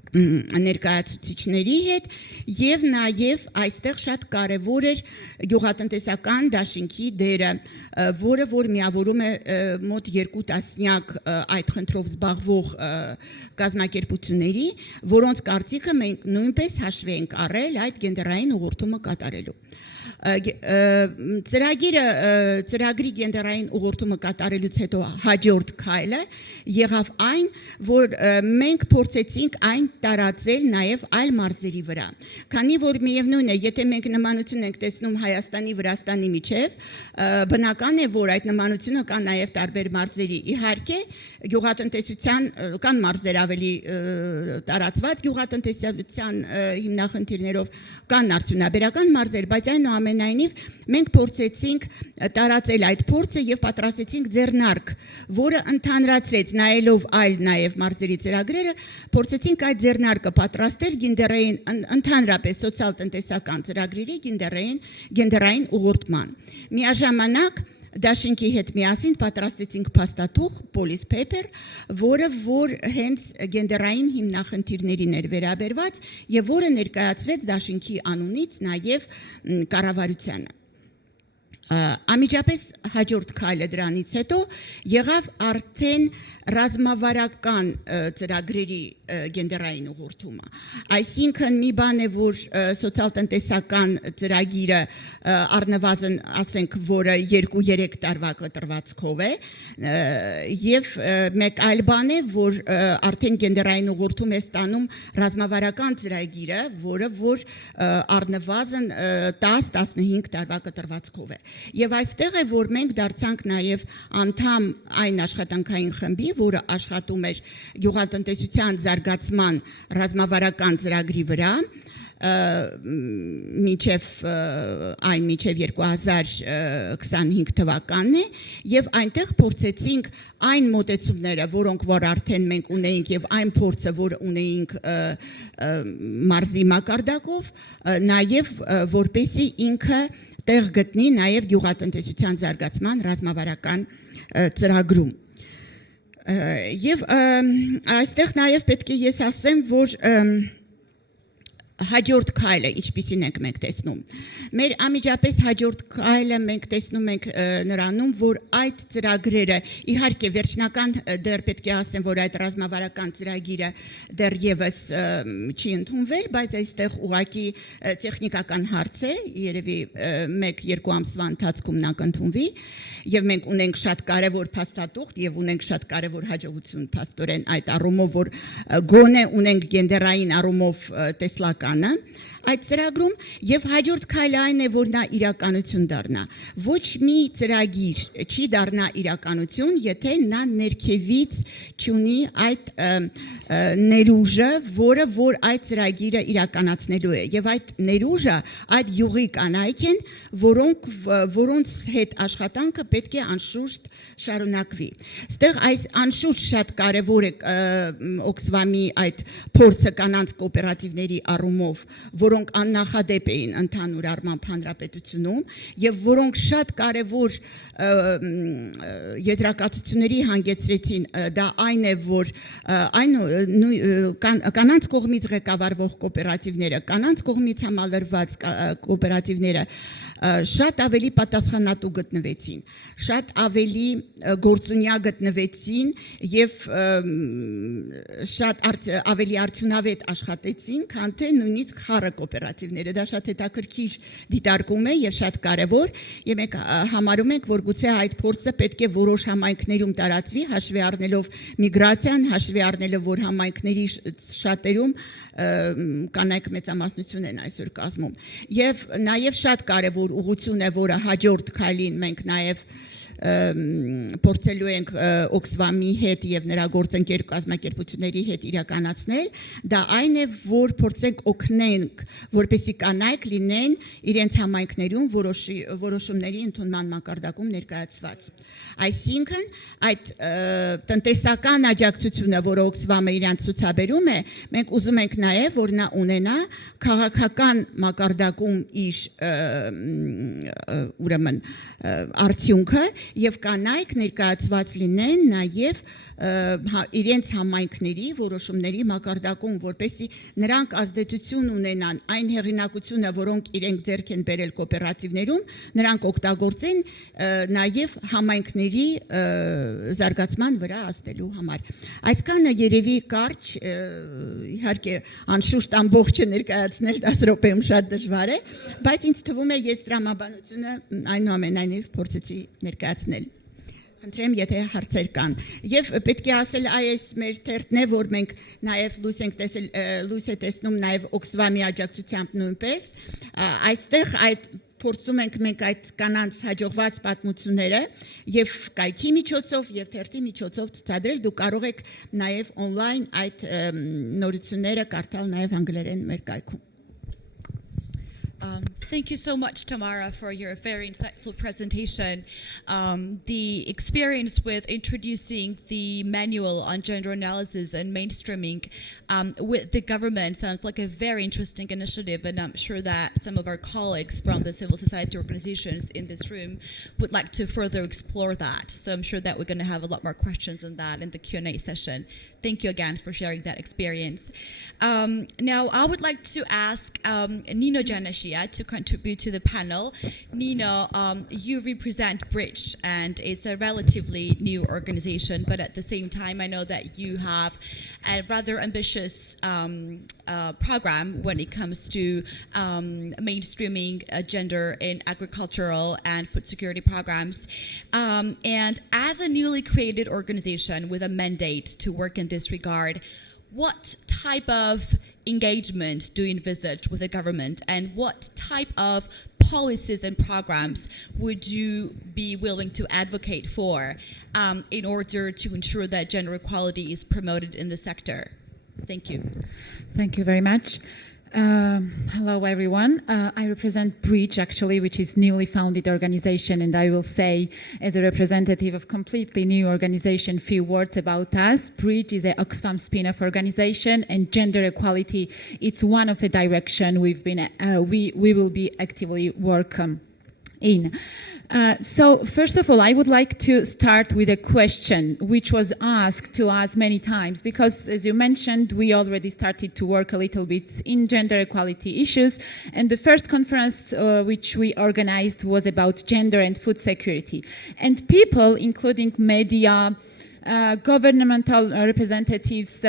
ներկայացուցիչների հետ եւ նաեւ այստեղ շատ կարեւոր էր գյուղատնտեսական դաշինքի դերը, որը որ միավորում է մոտ 2 տասնյակ այդ խնդրով զբաղվող կազմակերպությունների, որոնց կարծիքը մենք նույնպես հաշվի ենք առել այդ գենդերային ուղղորդումը կատարելու։ Ծրագրի գենդերային ուղղորդումը կատարելուց հետո հաջորդ քայլը եղավ այն, որ մենք փորձեցինք այն տարածել նաև այլ մարզերի վրա։ Քանի որ միևնույն է, եթե մենք նմանություն ենք տեսնում Հայաստանի, Վրաստանի միջև, բնական է, որ այդ նմանությունը կա նաև տարբեր մարզերի։ Իհարկե, գյուղատնտեսության կան մարզեր ավելի տարածված գյուղատնտեսության հիմնախնդիրներով, կան արդյունաբերական մարզեր, բայց այնուամենայնիվ մենք փորձեցինք տարածել այդ փորձը եւ պատրաստեցինք ձեռնարկ, որը ընդհանրացրեց նայելով այլ նաև մարզերի ծրագրերը, փորձեցինք այդ ձեռնարկը պատրաստել գենդերային ընդհանրապես սոցիալ-տնտեսական ծրագրերի գենդերային ուղղորդման։ Միաժամանակ Դաշինքի հետ միասին պատրաստեցինք փաստաթուղթ policy paper, որը որ հենց գենդերային հիմնախնդիրներին էր վերաբերված եւ որը ներկայացվեց Դաշինքի անունից նաև կառավարությանը։ Ամիջապես հաջորդ քայլը դրանից հետո եղավ արդեն ռազմավարական ծրագրերի գենդերային ուղղորդումը։ Այսինքն մի բան է, որ սոցիալ-տնտեսական ծրագիրը առնվազն ասենք, որը 2-3 տարվա կտրվածքով է, եւ մեկ այլ բան է, որ արդեն գենդերային ուղղորդում է ստանում ռազմավարական ծրագիրը, որը որ առնվազն 10-15 տարվա կտրվածքով է։ Եվ այստեղ է, որ մենք դարձանք նաև անդամ այն աշխատանքային խմբի, որը աշխատում էր գյուղատնտեսության զարգացման ռազմավարական ծրագրի վրա, մինչև 2025 թվականն է, եւ այնտեղ փորձեցինք այն մոտեցումները, որոնք որ արդեն մենք ունեինք եւ այն փորձը, որ ունեինք մարզի մակարդակով, նաև որպեսի ինքը տեղ գտնի նաև գյուղատնտեսության զարգացման ռազմավարական ծրագրում։ Եվ այստեղ նաև պետք է ես ասեմ, որ հաջորդ քայլը ինչպիսին ենք մենք տեսնում։ Մեր ամիջապես հաջորդ քայլը մենք տեսնում ենք նրանում, որ այդ ծրագրերը, իհարկե վերջնական դեռ պետք է ասեմ, որ այդ ռազմավարական ծրագիրը դեռևս չի ընդունվել, բայց այստեղ ուղղակի տեխնիկական հարց է, երևի 1-2 ամսվա ընթացքում նա կընդունվի, եւ մենք ունենք շատ կարեւոր փաստաթուղթ եւ ունենք շատ կարեւոր հաջողություն փաստորեն այդ առումով, որ գոնե ունենք գենդերային առումով տեսլական այդ ծրագրում եւ հաջորդ քայլը այն է, որ նա իրականություն դառնա։ Ոչ մի ծրագիր չի դառնա իրականություն, եթե նա ներքևից չունի այդ ներուժը, որը որ այդ ծրագիրը իրականացնելու է։ Եվ այդ ներուժը այդ յուղի կանայք են, որոնց հետ աշխատանքը պետք է անշուշտ շարունակվի։ Ստեղ այս անշուշտ շատ կարևոր է Օքսվամի այդ փորձը կանանց կոոպերատիվների առումով, որոնք աննախադեպ էին ընդհանուր առմամբ հանրապետությունում եւ որոնք շատ կարեւոր եզրակացությունների հանգեցրեցին, դա այն է, որ կանանց կողմից ղեկավարվող կոոպերատիվները, կանանց կողմից համալրված կոոպերատիվները շատ ավելի պատասխանատու գտնվեցին, շատ ավելի գործունյա գտնվեցին եւ շատ ավելի արդյունավետ աշխատեցին, քան թե նույնիսկ խառը կոոպերատիվները։ Դա շատ հետաքրքիր դիտարկում է եւ շատ կարեւոր, եւ մենք համարում ենք, որ գուցե այդ փորձը պետք է որոշ համայնքներում տարածվի, հաշվի առնելով միգրացիան, հաշվի առնելով, որ համայնքների շատերում կանայք մեծամասնություն են այսօր կազմում։ Եվ նաեւ շատ կարեւոր ուղղություն է, որը հաջորդ քայլին մենք նաեւ փորձելու ենք Օքսվամի հետ եւ նրա գործընկեր կազմակերպությունների հետ իրականացնել, դա այն է, որ փորձենք օգնենք, որպեսզի կանայք լինեն իրենց համայնքներում որոշումների ընդունման մակարդակում ներկայացված։ Այսինքն այդ տնտեսական աջակցությունը, որը Օքսվամը իրանց ցուցաբերում է, մենք ուզում ենք նաեւ, որ նա ունենա քաղաքական մակարդակում իր ուրեմն արդյունքը եւ կանայք ներկայացված լինեն նաեւ իրենց համայնքների որոշումների մակարդակում, որպեսզի նրանք ազդեցություն ունենան այն հեղինակությունը, որոնք իրենք ձեռք են բերել կոոպերատիվներում, նրանք օգտագործեն նաեւ համայնքների զարգացման վրա ազդելու համար։ Այսքանը երևի կարճ, իհարկե անշուշտ ամբողջը ներկայացնել 10 րոպեում շատ դժվար է, բայց ինձ թվում է ես տրամաբանությունը այնուամենայնիվ փորձեցի ներկայացնել։ Խնդրեմ, եթե հարցեր կան։ Եվ պետք է ասել այս մեր թերթն է, որ մենք նաև լույս է տեսնում նաև Օքսվամի աջակցությամբ նույնպես։ Այստեղ այդ փորձում ենք մենք այդ կանանց հաջողված պատմությունները եւ կայքի միջոցով եւ թերթի միջոցով ցուցադրել։ Դուք կարող եք նաև on-line այդ նորությունները կարդալ նաև անգլերեն մեր կայքում։ Thank you so much, Tamara, for your very insightful presentation. The experience with introducing the manual on gender analysis and mainstreaming with the government sounds like a very interesting initiative, and I'm sure that some of our colleagues from the civil society organizations in this room would like to further explore that. So I'm sure that we're going to have a lot more questions on that in the Q&A session. Thank you again for sharing that experience. Now, I would like to ask Nino Janashia to contribute to the panel. Nino, you represent Bridge, and it's a relatively new organization, but at the same time, I know that you have a rather ambitious program when it comes to mainstreaming gender in agricultural and food security programs. And as a newly created organization with a mandate to work in this regard, what type of engagement do you envisage with the government, and what type of policies and programs would you be willing to advocate for in order to ensure that gender equality is promoted in the sector? Thank you. Thank you very much. Hello, everyone. I represent Bridge, actually, which is newly founded organization, and I will say, as a representative of completely new organization, a few words about us. Bridge is an Oxfam spin-off organization, and gender equality, it's one of the direction we will be actively working in. So first of all, I would like to start with a question which was asked to us many times, because as you mentioned, we already started to work a little bit in gender equality issues, and the first conference which we organized was about gender and food security. And people, including media, governmental representatives,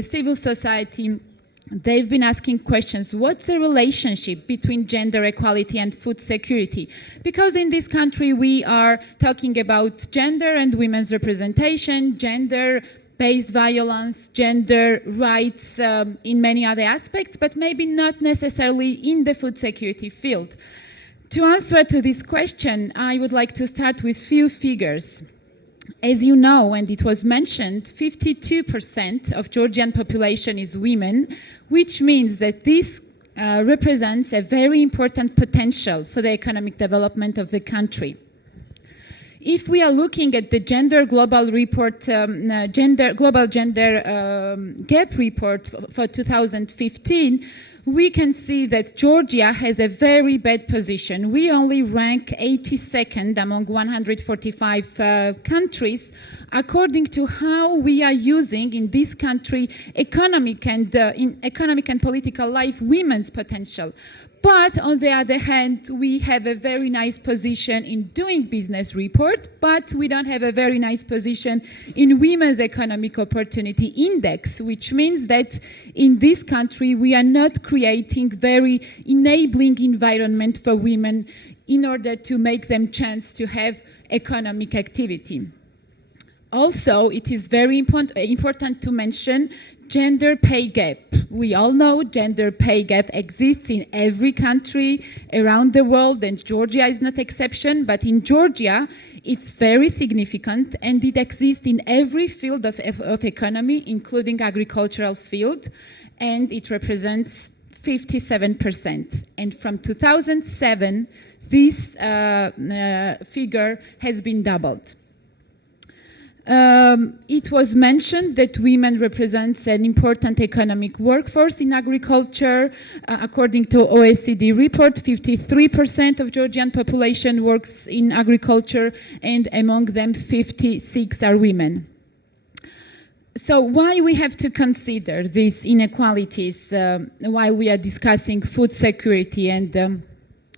civil society, they've been asking questions. What's the relationship between gender equality and food security? Because in this country, we are talking about gender and women's representation, gender-based violence, gender rights in many other aspects, but maybe not necessarily in the food security field. To answer to this question, I would like to start with few figures. As you know, and it was mentioned, 52% of Georgian population is women, which means that this represents a very important potential for the economic development of the country. If we are looking at the Gender Global Report, Global Gender Gap Report for 2015, we can see that Georgia has a very bad position. We only rank 82nd among 145 countries according to how we are using in this country economic and political life women's potential. But on the other hand, we have a very nice position in doing business report, but we don't have a very nice position in women's economic opportunity index, which means that in this country, we are not creating very enabling environment for women in order to make them chance to have economic activity. Also, it is very important to mention gender pay gap. We all know gender pay gap exists in every country around the world, and Georgia is not exception, but in Georgia, it's very significant, and it exists in every field of economy, including agricultural field, and it represents 57%. And from 2007, this figure has been doubled. It was mentioned that women represent an important economic workforce in agriculture. According to OECD report, 53% of Georgian population works in agriculture, and among them 56 are women. So why we have to consider these inequalities while we are discussing food security and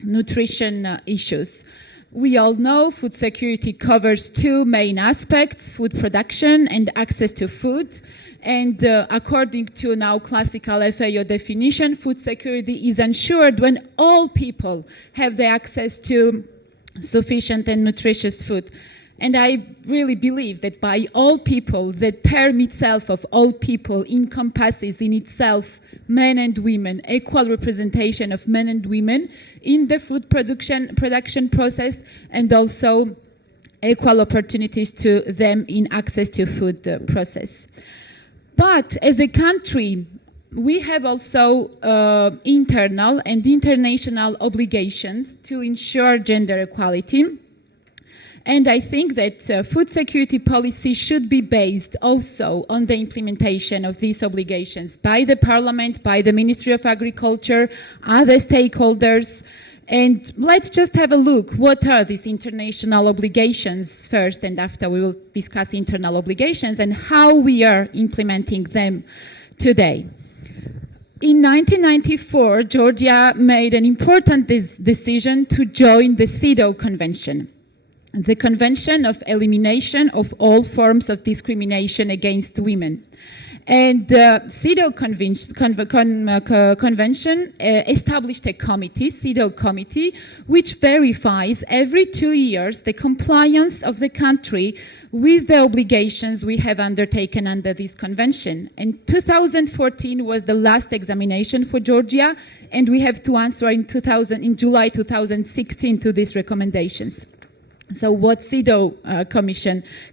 nutrition issues? We all know food security covers two main aspects, food production and access to food. And according to now classical FAO definition, food security is ensured when all people have the access to sufficient and nutritious food. And I really believe that by all people, the term itself of all people encompasses in itself men and women, equal representation of men and women in the food production process, and also equal opportunities to them in access to food process. But as a country, we have also internal and international obligations to ensure gender equality. And I think that food security policy should be based also on the implementation of these obligations by the Parliament, by the Ministry of Agriculture, other stakeholders. And let's just have a look. What are these international obligations first, and after we will discuss internal obligations and how we are implementing them today. In 1994, Georgia made an important decision to join the CEDAW Convention, the Convention of Elimination of All Forms of Discrimination Against Women. And CEDAW Convention established a committee, CEDAW Committee, which verifies every 2 years the compliance of the country with the obligations we have undertaken under this convention. And 2014 was the last examination for Georgia, and we have to answer in July 2016 to these recommendations. So what CEDAW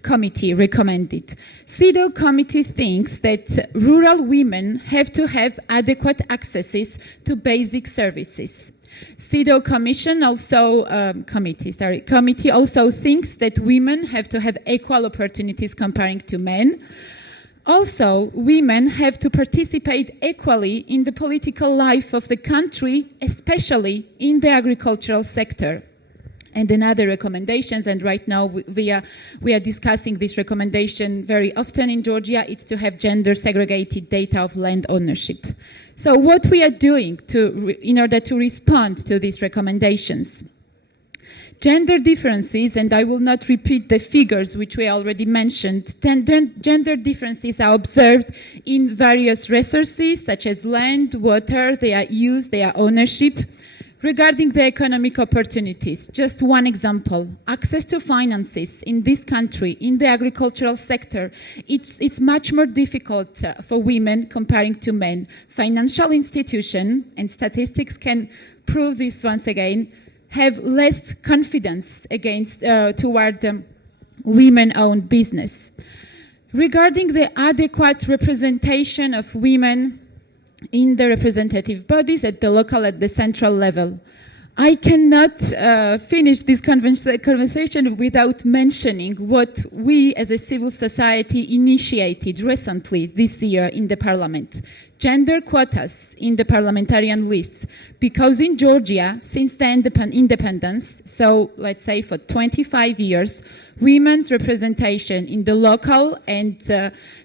committee recommended? CEDAW committee thinks that rural women have to have adequate accesses to basic services. CEDAW committee also thinks that women have to have equal opportunities comparing to men. Also, women have to participate equally in the political life of the country, especially in the agricultural sector. And another recommendations, and right now we are discussing this recommendation very often in Georgia, it's to have gender segregated data of land ownership. So what we are doing in order to respond to these recommendations? Gender differences, and I will not repeat the figures which we already mentioned, gender differences are observed in various resources such as land, water, their use, their ownership. Regarding the economic opportunities, just one example, access to finances in this country, in the agricultural sector, it's much more difficult for women comparing to men. Financial institutions, and statistics can prove this once again, have less confidence toward women-owned business. Regarding the adequate representation of women in the representative bodies at the local, at the central level, I cannot finish this conversation without mentioning what we as a civil society initiated recently this year in the parliament. Gender quotas in the parliamentarian lists, because in Georgia, since the independence, so let's say for 25 years, women's representation in the local and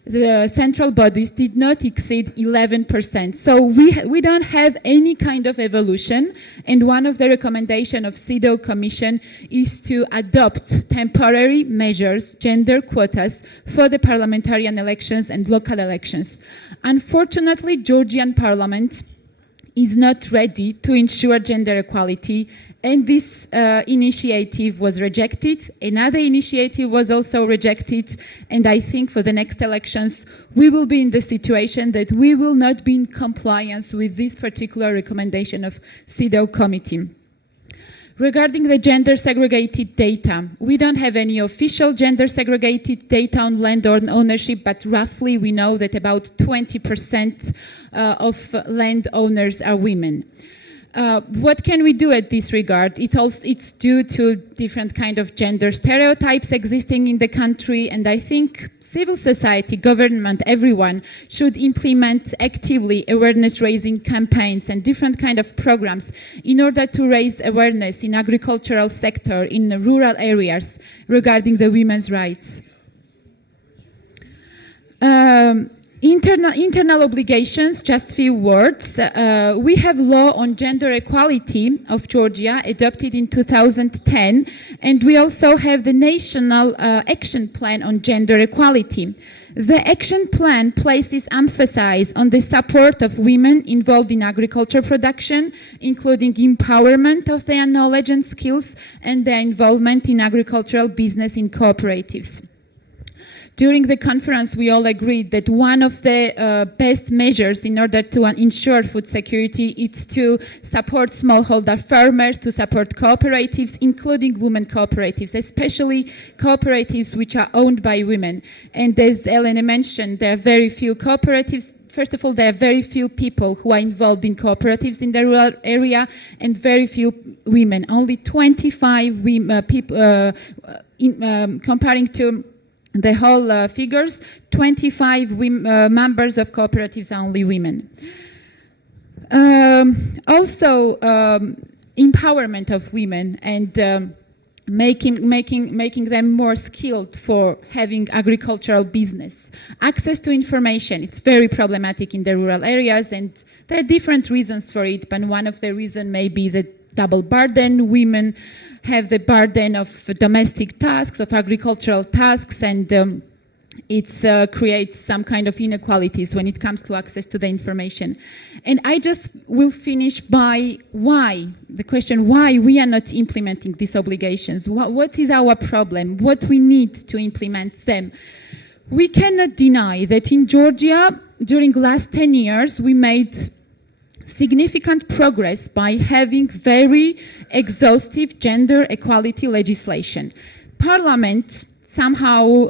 the central bodies did not exceed 11%. So we don't have any kind of evolution, and one of the recommendations of CEDAW Commission is to adopt temporary measures, gender quotas, for the parliamentarian elections and local elections. Unfortunately, Georgian parliament is not ready to ensure gender equality, and this initiative was rejected. Another initiative was also rejected, and I think for the next elections we will be in the situation that we will not be in compliance with this particular recommendation of CEDAW committee. Regarding the gender segregated data, we don't have any official gender segregated data on land ownership, but roughly we know that about 20% of landowners are women. What can we do at this regard? It's due to different kind of gender stereotypes existing in the country, and I think civil society, government, everyone should implement actively awareness-raising campaigns and different kind of programs in order to raise awareness in agricultural sector, in rural areas regarding the women's rights. Internal obligations, just few words. We have law on gender equality of Georgia adopted in 2010, and we also have the national action plan on gender equality. The action plan places emphasis on the support of women involved in agriculture production, including empowerment of their knowledge and skills and their involvement in agricultural business in cooperatives. During the conference, we all agreed that one of the best measures in order to ensure food security is to support smallholder farmers, to support cooperatives, including women cooperatives, especially cooperatives which are owned by women. And as Elena mentioned, there are very few cooperatives. First of all, there are very few people who are involved in cooperatives in the rural area and very few women. Only 25 people, comparing to the whole figures, 25 members of cooperatives are only women. Also, empowerment of women and making them more skilled for having agricultural business. Access to information, it's very problematic in the rural areas, and there are different reasons for it, but one of the reasons may be the double burden. Women have the burden of domestic tasks, of agricultural tasks, and it creates some kind of inequalities when it comes to access to the information. And I just will finish by the question why we are not implementing these obligations. What is our problem? What we need to implement them? We cannot deny that in Georgia, during the last 10 years, we made significant progress by having very exhaustive gender equality legislation. Parliament somehow,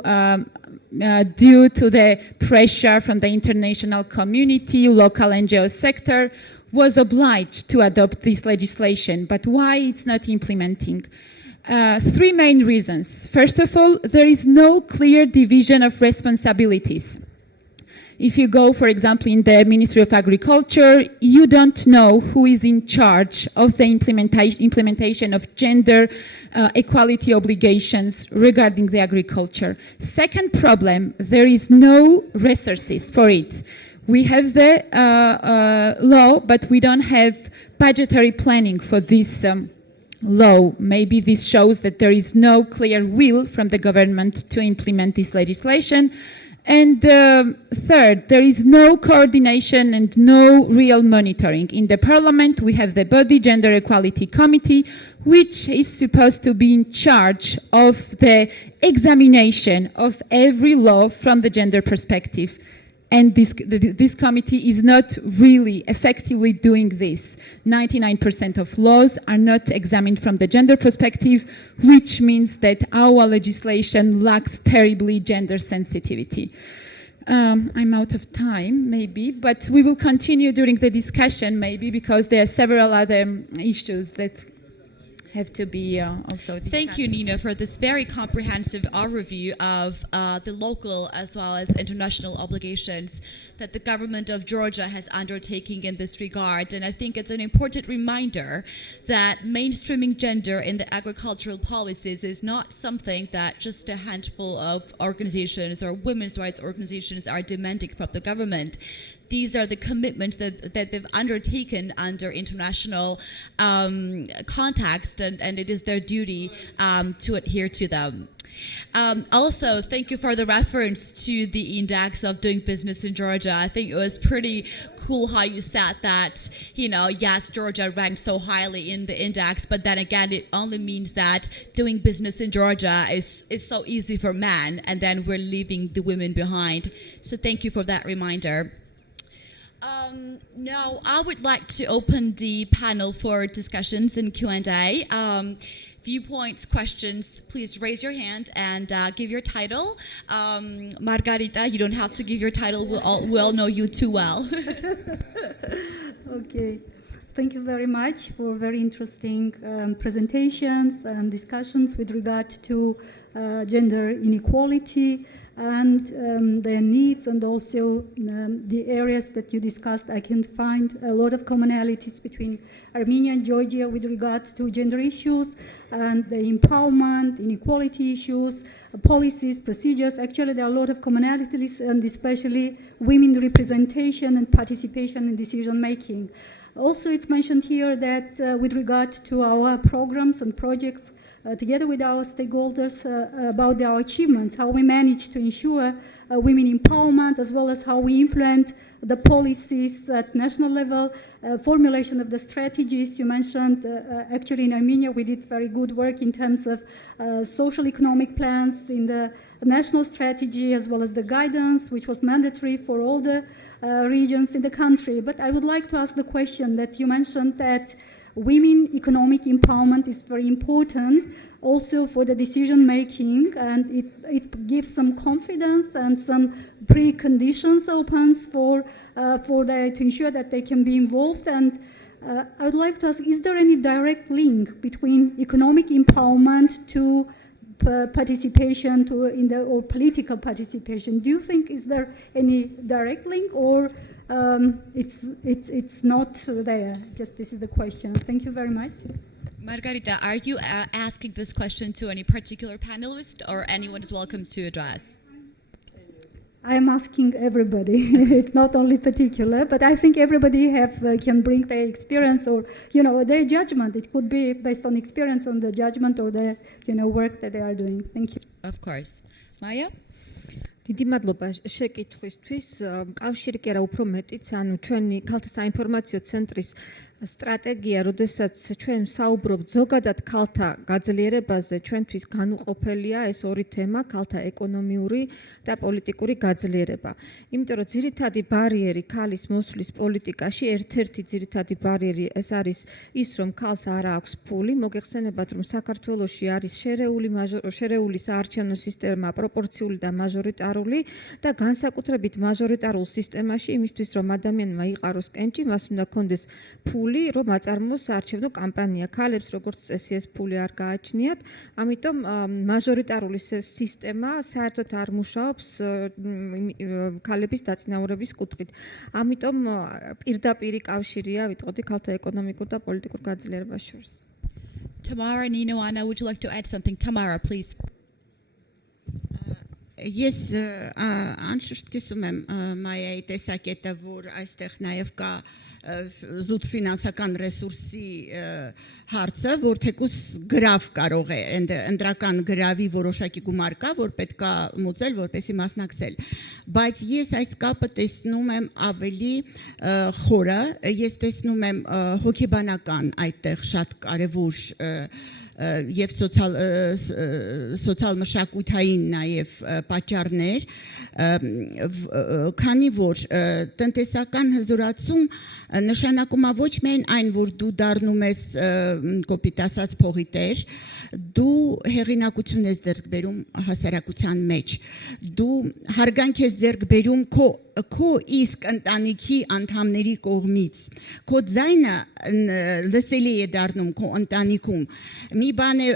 due to the pressure from the international community, local NGO sector, was obliged to adopt this legislation. But why it's not implementing? Three main reasons. First of all, there is no clear division of responsibilities. If you go, for example, in the Ministry of Agriculture, you don't know who is in charge of the implementation of gender equality obligations regarding the agriculture. Second problem, there is no resources for it. We have the law, but we don't have budgetary planning for this law. Maybe this shows that there is no clear will from the government to implement this legislation. And third, there is no coordination and no real monitoring. In the Parliament, we have the Body Gender Equality Committee, which is supposed to be in charge of the examination of every law from the gender perspective. And this committee is not really effectively doing this. 99% of laws are not examined from the gender perspective, which means that our legislation lacks terribly gender sensitivity. I'm out of time, maybe, but we will continue during the discussion, maybe, because there are several other issues that have to be also discussed. Thank you, Nina, for this very comprehensive overview of the local as well as international obligations that the government of Georgia has undertaken in this regard. And I think it's an important reminder that mainstreaming gender in the agricultural policies is not something that just a handful of organizations or women's rights organizations are demanding from the government. These are the commitments that they've undertaken under international context, and it is their duty to adhere to them. Also, thank you for the reference to the index of doing business in Georgia. I think it was pretty cool how you said that, yes, Georgia ranked so highly in the index, but then again, it only means that doing business in Georgia is so easy for men, and then we're leaving the women behind. So thank you for that reminder. Now, I would like to open the panel for discussions and Q&A. Viewpoints, questions, please raise your hand and give your title. Margarita, you don't have to give your title. We all know you too well. Okay. Thank you very much for very interesting presentations and discussions with regard to gender inequality and their needs, and also the areas that you discussed. I can find a lot of commonalities between Armenia and Georgia with regard to gender issues and the empowerment, inequality issues, policies, procedures. Actually, there are a lot of commonalities, and especially women representation and participation in decision making. Also, it's mentioned here that with regard to our programs and projects, together with our stakeholders about our achievements, how we manage to ensure women empowerment, as well as how we implement the policies at national level, formulation of the strategies. You mentioned actually in Armenia we did very good work in terms of social economic plans in the national strategy, as well as the guidance, which was mandatory for all the regions in the country. But I would like to ask the question that you mentioned that women economic empowerment is very important also for the decision making, and it gives some confidence and some preconditions opens for to ensure that they can be involved. And I would like to ask, is there any direct link between economic empowerment to participation or political participation? Do you think is there any direct link, or it's not there? Just this is the question. Thank you very much. Margarita, are you asking this question to any particular panelist, or anyone is welcome to address? I am asking everybody. It's not only particular, but I think everybody can bring their experience or their judgment. It could be based on experience, on the judgment or the work that they are doing. Thank you. Of course. Maya? დიდი მადლობა შეკითხვისთვის. კავშირი კი არა, უფრო მეტიც, ანუ ჩვენი ქალთა საინფორმაციო ცენტრის სტრატეგია, როდესაც ჩვენ საუბრობთ ზოგადად ქალთა გაძლიერებაზე, ჩვენთვის განუყოფელია ეს ორი თემა, ქალთა ეკონომიური და პოლიტიკური გაძლიერება. იმიტომ რომ ძირითადი ბარიერი ქალის მოსვლის პოლიტიკაში, ერთ-ერთი ძირითადი ბარიერი ეს არის ის, რომ ქალს არ აქვს ფული. მოგეხსენებათ, რომ საქართველოში არის შერეული საარჩევნო სისტემა, პროპორციული და მაჟორიტარული და განსაკუთრებით მაჟორიტარულ სისტემაში იმისთვის, რომ ადამიანმა იყაროს კენჭი, მას უნდა ქონდეს ფული, რომ აწარმოოს საარჩევნო კამპანია. ქალებს როგორც წესი ეს ფული არ გააჩნიათ, ამიტომ მაჟორიტარული სისტემა საერთოდ არ მუშაობს ქალების დაწინაურების კუთხით. ამიტომ პირდაპირი კავშირია, ვიტყოდი, ქალთა ეკონომიკურ და პოლიტიკურ გაძლიერებას შორის. Tamara, Nino, Anna, would you like to add something? Tamara, please. Ես անշուշտ կիսում եմ Մայայի տեսակետը, որ այստեղ նաև կա զուտ ֆինանսական ռեսուրսի հարցը, որ թեկուզ գրավ կարող է, ընտրական գրավի որոշակի գումար կա, որ պետք է մուծել, որպեսի մասնակցել։ Բայց ես այս կապը տեսնում եմ ավելի խորը, ես տեսնում եմ հոգեբանական այդտեղ շատ կարևոր եւ սոցիալ մշակութային նաեւ պատճառներ, քանի որ տնտեսական հզորացում նշանակում է ոչ միայն այն, որ դու դառնում ես կոպիտ ասած փողի տեր, դու հեղինակություն ես ձեռք բերում հասարակության մեջ, դու հարգանք ես ձեռք բերում քո իսկ ընտանիքի անդամների կողմից, քո ձայնը լսելի է դառնում քո ընտանիքում։ Մի բան է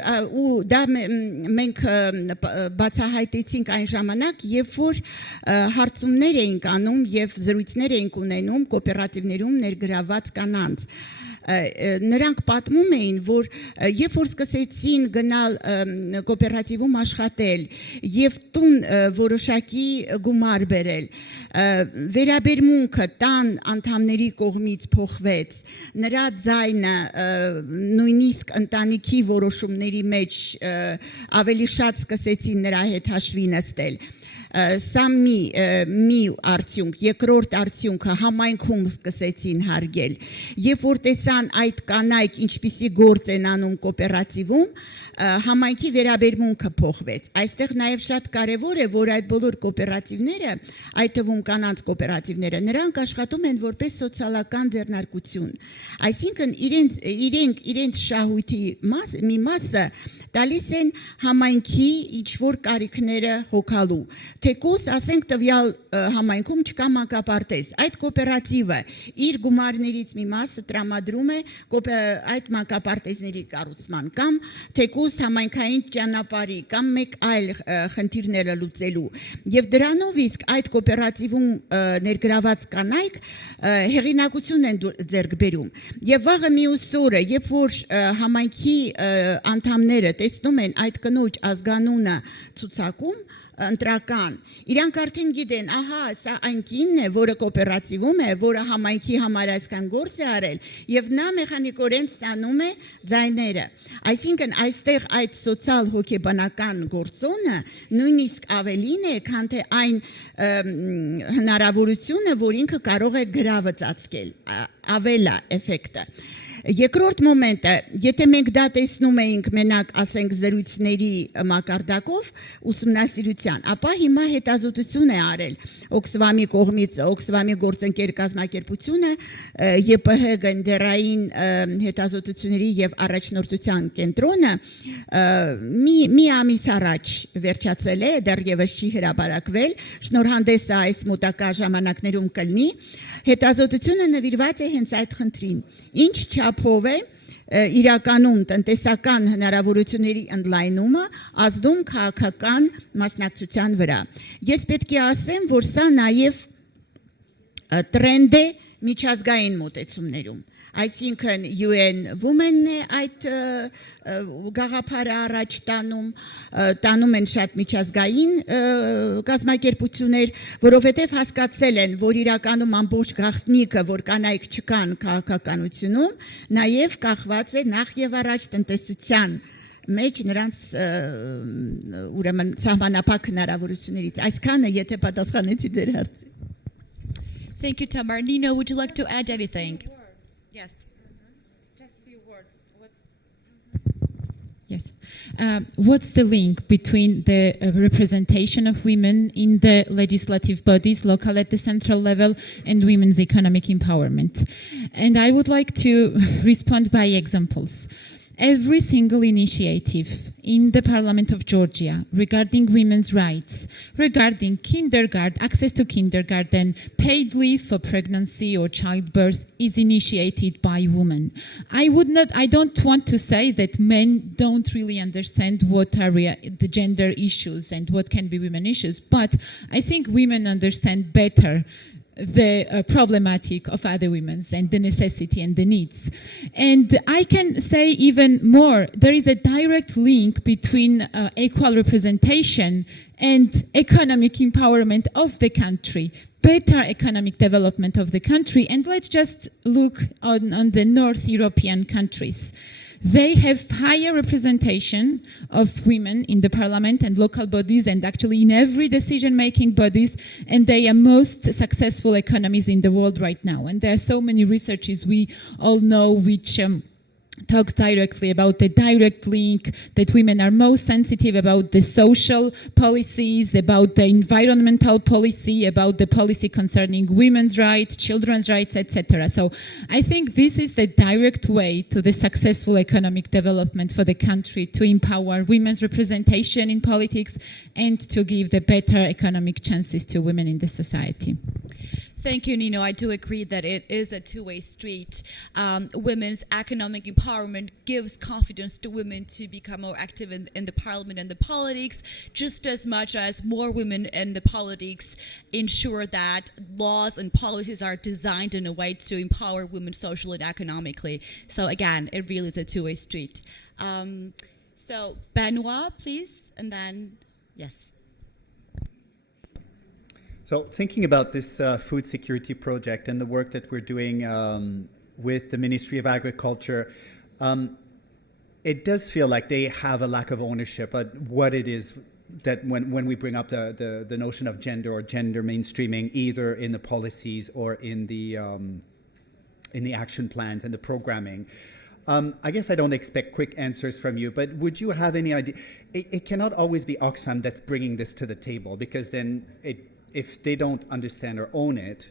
ու դա մենք բացահայտեցինք այն ժամանակ, երբ որ հարցումներ էինք անում եւ զրույցներ էինք ունենում կոոպերատիվներում ներգրաված կանանց։ Նրանք պատմում էին, որ երբ որ սկսեցին գնալ կոոպերատիվում աշխատել եւ տուն որոշակի գումար բերել, վերաբերմունքը տան անդամների կողմից փոխվեց, նրա ձայնը նույնիսկ ընտանիքի որոշումների մեջ ավելի շատ սկսեցին նրա հետ հաշվի նստել։ Սա մի արդյունք, երկրորդ արդյունքը համայնքում սկսեցին հարգել։ Երբ որ տեսան այդ կանայք ինչպիսի գործ են անում կոոպերատիվում, համայնքի վերաբերմունքը փոխվեց։ Այստեղ նաև շատ կարևոր է, որ այդ բոլոր կոոպերատիվները, այդ թվում կանանց կոոպերատիվները, նրանք աշխատում են որպես սոցիալական ձեռնարկություն։ Այսինքն իրենց շահույթի մի մասը տալիս են համայնքի ինչ-որ կարիքները հոգալու։ Թեկուզ ասենք տվյալ համայնքում չկա մանկապարտեզ, այդ կոոպերատիվը իր գումարներից մի մասը տրամադրում բերում է այդ մանկապարտեզների կառուցման կամ թեկուզ համայնքային ճանապարհի կամ մեկ այլ խնդիրները լուծելու եւ դրանով իսկ այդ կոոպերատիվում ներգրաված կանայք հեղինակություն են ձեռք բերում եւ վաղը մյուս օրը երբ որ համայնքի անդամները տեսնում են այդ կնոջ ազգանունը ցուցակում ընտրական իրանք արդեն գիտեն ահա սա այն կինն է որը կոոպերատիվում է որը համայնքի համար այսքան գործ է արել եւ նա մեխանիկորեն ստանում է ձայները այսինքն այստեղ այդ սոցիալ հոգեբանական գործոնը նույնիսկ ավելին է քան թե այն հնարավորությունը որ ինքը կարող է գրավը ծածկել ավելա էֆեկտը Երկրորդ մոմենտը, եթե մենք դա տեսնում էինք մենակ ասենք զրույցների մակարդակով ուսումնասիրության, ապա հիմա հետազոտություն է արել Օքսվամի կողմից Օքսվամի գործընկեր կազմակերպությունը ԵՊՀ գնդերային հետազոտությունների եւ առաջնորդության կենտրոնը մի ամիս առաջ վերջացել է, դեռևս չի հրապարակվել, շնորհանդեսը այս մոտակա ժամանակներում կլինի, հետազոտությունը նվիրված է հենց այդ խնդրին, ինչ չափով է իրականում տնտեսական հնարավորությունների ընդլայնումը ազդում քաղաքական մասնակցության վրա։ Ես պետք է ասեմ, որ սա նաև տրենդ է միջազգային մոտեցումներում։ Այսինքն UN Women-ն է այդ գաղափարը առաջ տանում են շատ միջազգային կազմակերպություններ, որովհետև հասկացել են, որ իրականում ամբողջ գաղտնիքը, որ կանայք չկան քաղաքականությունում, նաև կախված է նախ եւ առաջ տնտեսության մեջ նրանց ուրեմն սահմանափակ հնարավորություններից։ Այսքանը, եթե պատասխանեցի դեր հարցին։ Thank you, Tamar. Nino, would you like to add anything? Yes. Just a few words. Yes. What's the link between the representation of women in the legislative bodies, local at the central level, and women's economic empowerment? And I would like to respond by examples. Every single initiative in the Parliament of Georgia regarding women's rights, regarding access to kindergarten, paid leave for pregnancy or childbirth is initiated by women. I don't want to say that men don't really understand what are the gender issues and what can be women issues, but I think women understand better the problematic of other women and the necessity and the needs. And I can say even more, there is a direct link between equal representation and economic empowerment of the country, better economic development of the country. And let's just look on the North European countries. They have higher representation of women in the parliament and local bodies and actually in every decision-making bodies, and they are most successful economies in the world right now. And there are so many researches we all know which talks directly about the direct link that women are most sensitive about the social policies, about the environmental policy, about the policy concerning women's rights, children's rights, etc. So I think this is the direct way to the successful economic development for the country, to empower women's representation in politics and to give the better economic chances to women in the society. Thank you, Nino. I do agree that it is a two-way street. Women's economic empowerment gives confidence to women to become more active in the parliament and the politics, just as much as more women in the politics ensure that laws and policies are designed in a way to empower women socially and economically. So again, it really is a two-way street. So Benoit, please, and then, yes. So thinking about this food security project and the work that we're doing with the Ministry of Agriculture, it does feel like they have a lack of ownership of what it is that when we bring up the notion of gender or gender mainstreaming, either in the policies or in the action plans and the programming. I guess I don't expect quick answers from you, but would you have any idea? It cannot always be Oxfam that's bringing this to the table, because then if they don't understand or own it,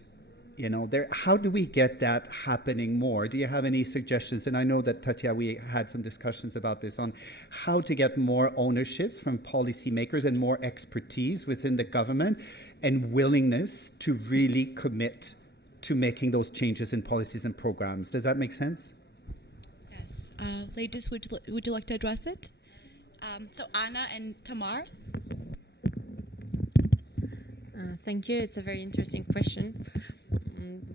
how do we get that happening more? Do you have any suggestions? And I know that, Tatya, we had some discussions about this on how to get more ownerships from policymakers and more expertise within the government and willingness to really commit to making those changes in policies and programs. Does that make sense? Ladies, would you like to address it? So Anna and Tamar. Thank you. It's a very interesting question.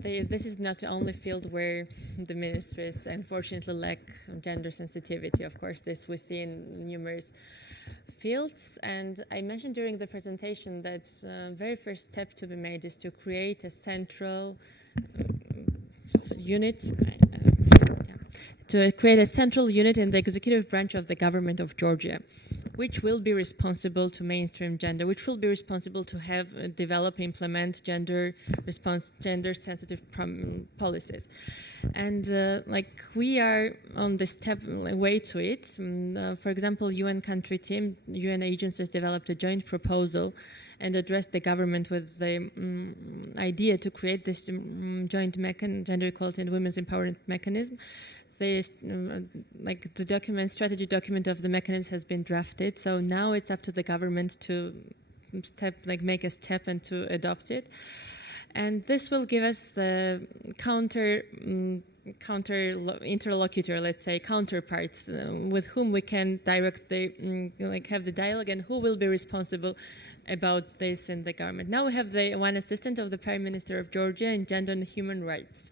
This is not the only field where the ministries unfortunately lack gender sensitivity. Of course, this we see in numerous fields. And I mentioned during the presentation that the very first step to be made is to create a central unit. To create a central unit in the executive branch of the government of Georgia, which will be responsible to mainstream gender, which will be responsible to have develop, implement gender-sensitive policies. And we are on the way to it. For example, UN country team, UN agencies developed a joint proposal and addressed the government with the idea to create this joint gender equality and women's empowerment mechanism. The strategy document of the mechanism has been drafted, so now it's up to the government to make a step and to adopt it. And this will give us the interlocutor, let's say, counterparts with whom we can direct have the dialogue and who will be responsible about this in the government. Now we have the one assistant of the Prime Minister of Georgia in gender and human rights.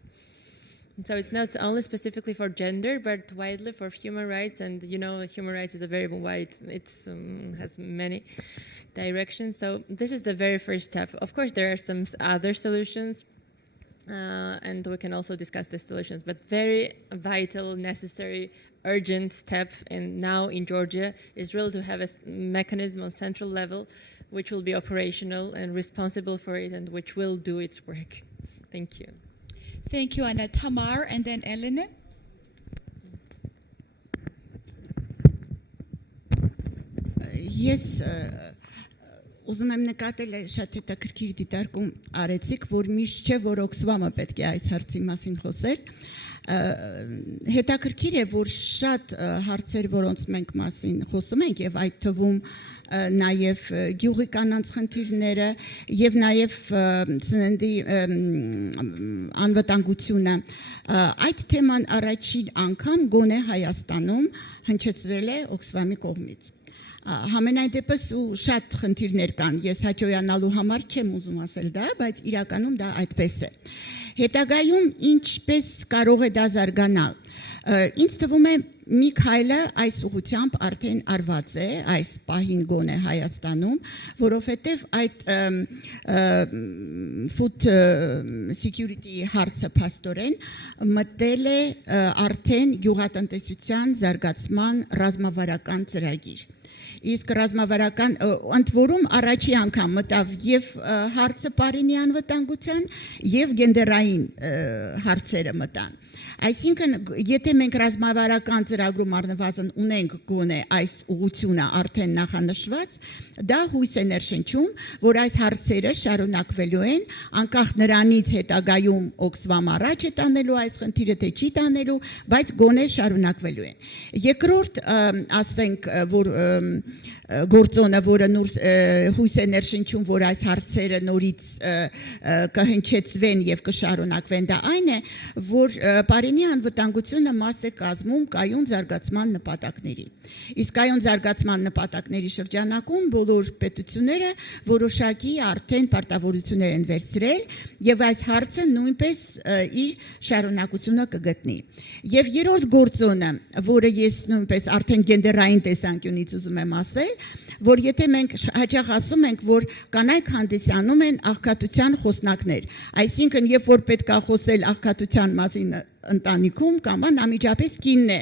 So it's not only specifically for gender, but widely for human rights. And human rights is a very wide, it has many directions. So this is the very first step. Of course, there are some other solutions, and we can also discuss the solutions. But very vital, necessary, urgent step now in Georgia is really to have a mechanism on central level, which will be operational and responsible for it, and which will do its work. Thank you. Thank you, Anna. Tamar, and then Elena. Ես ուզում եմ նկատել շատ հետաքրքիր դիտարկում արեցիք, որ միշտ չէ, որ Օքսվամը պետք է այս հարցի մասին խոսեր։ Հետաքրքիր է, որ շատ հարցեր, որոնց մենք մասին խոսում ենք, եւ այդ թվում նաև գյուղի կանանց խնդիրները եւ նաև ծննդի անվտանգությունը, այդ թեման առաջին անգամ գոնե Հայաստանում հնչեցրել է Օքսվամի կողմից։ Համենայն դեպս ու շատ խնդիրներ կան, ես հաջողանալու համար չեմ ուզում ասել դա, բայց իրականում դա այդպես է։ Հետագայում ինչպես կարող է դա զարգանալ։ Ինձ թվում է մի քայլը այս ուղղությամբ արդեն արված է, այս պահին գոնե Հայաստանում, որովհետև այդ food security հարցը փաստորեն մտել է արդեն գյուղատնտեսության զարգացման ռազմավարական ծրագիր։ Իսկ ռազմավարական ընդ որում առաջի անգամ մտավ եւ հարցը Պարինի անվտանգության եւ գենդերային հարցերը մտան։ Այսինքն, եթե մենք ռազմավարական ծրագրում առնվազն ունենք գոնե այս ուղղությունը արդեն նախանշված, դա հույս է ներշնչում, որ այս հարցերը շարունակվելու են, անկախ նրանից հետագայում Օքսվամ առաջ է տանելու այս խնդիրը, թե չի տանելու, բայց գոնե շարունակվելու են։ Երկրորդ, ասենք, որ գործոնը, որը հույս է ներշնչում, որ այս հարցերը նորից կհնչեցվեն եւ կշարունակվեն, դա այն է, որ Պարինի անվտանգությունը մաս է կազմում կայուն զարգացման նպատակների։ Իսկ կայուն զարգացման նպատակների շրջանակում բոլոր պետությունները որոշակի արդեն պարտավորություններ են վերցրել եւ այս հարցը նույնպես իր շարունակությունը կգտնի։ Եվ երրորդ գործոնը, որը ես նույնպես արդեն գենդերային տեսանկյունից ուզում եմ ասել, որ եթե մենք հաճախ ասում ենք, որ կանայք հանդիսանում են աղքատության խոսնակներ, այսինքն երբ որ պետք է խոսել աղքատության մասին ընտանիքում կամ անմիջապես կինն է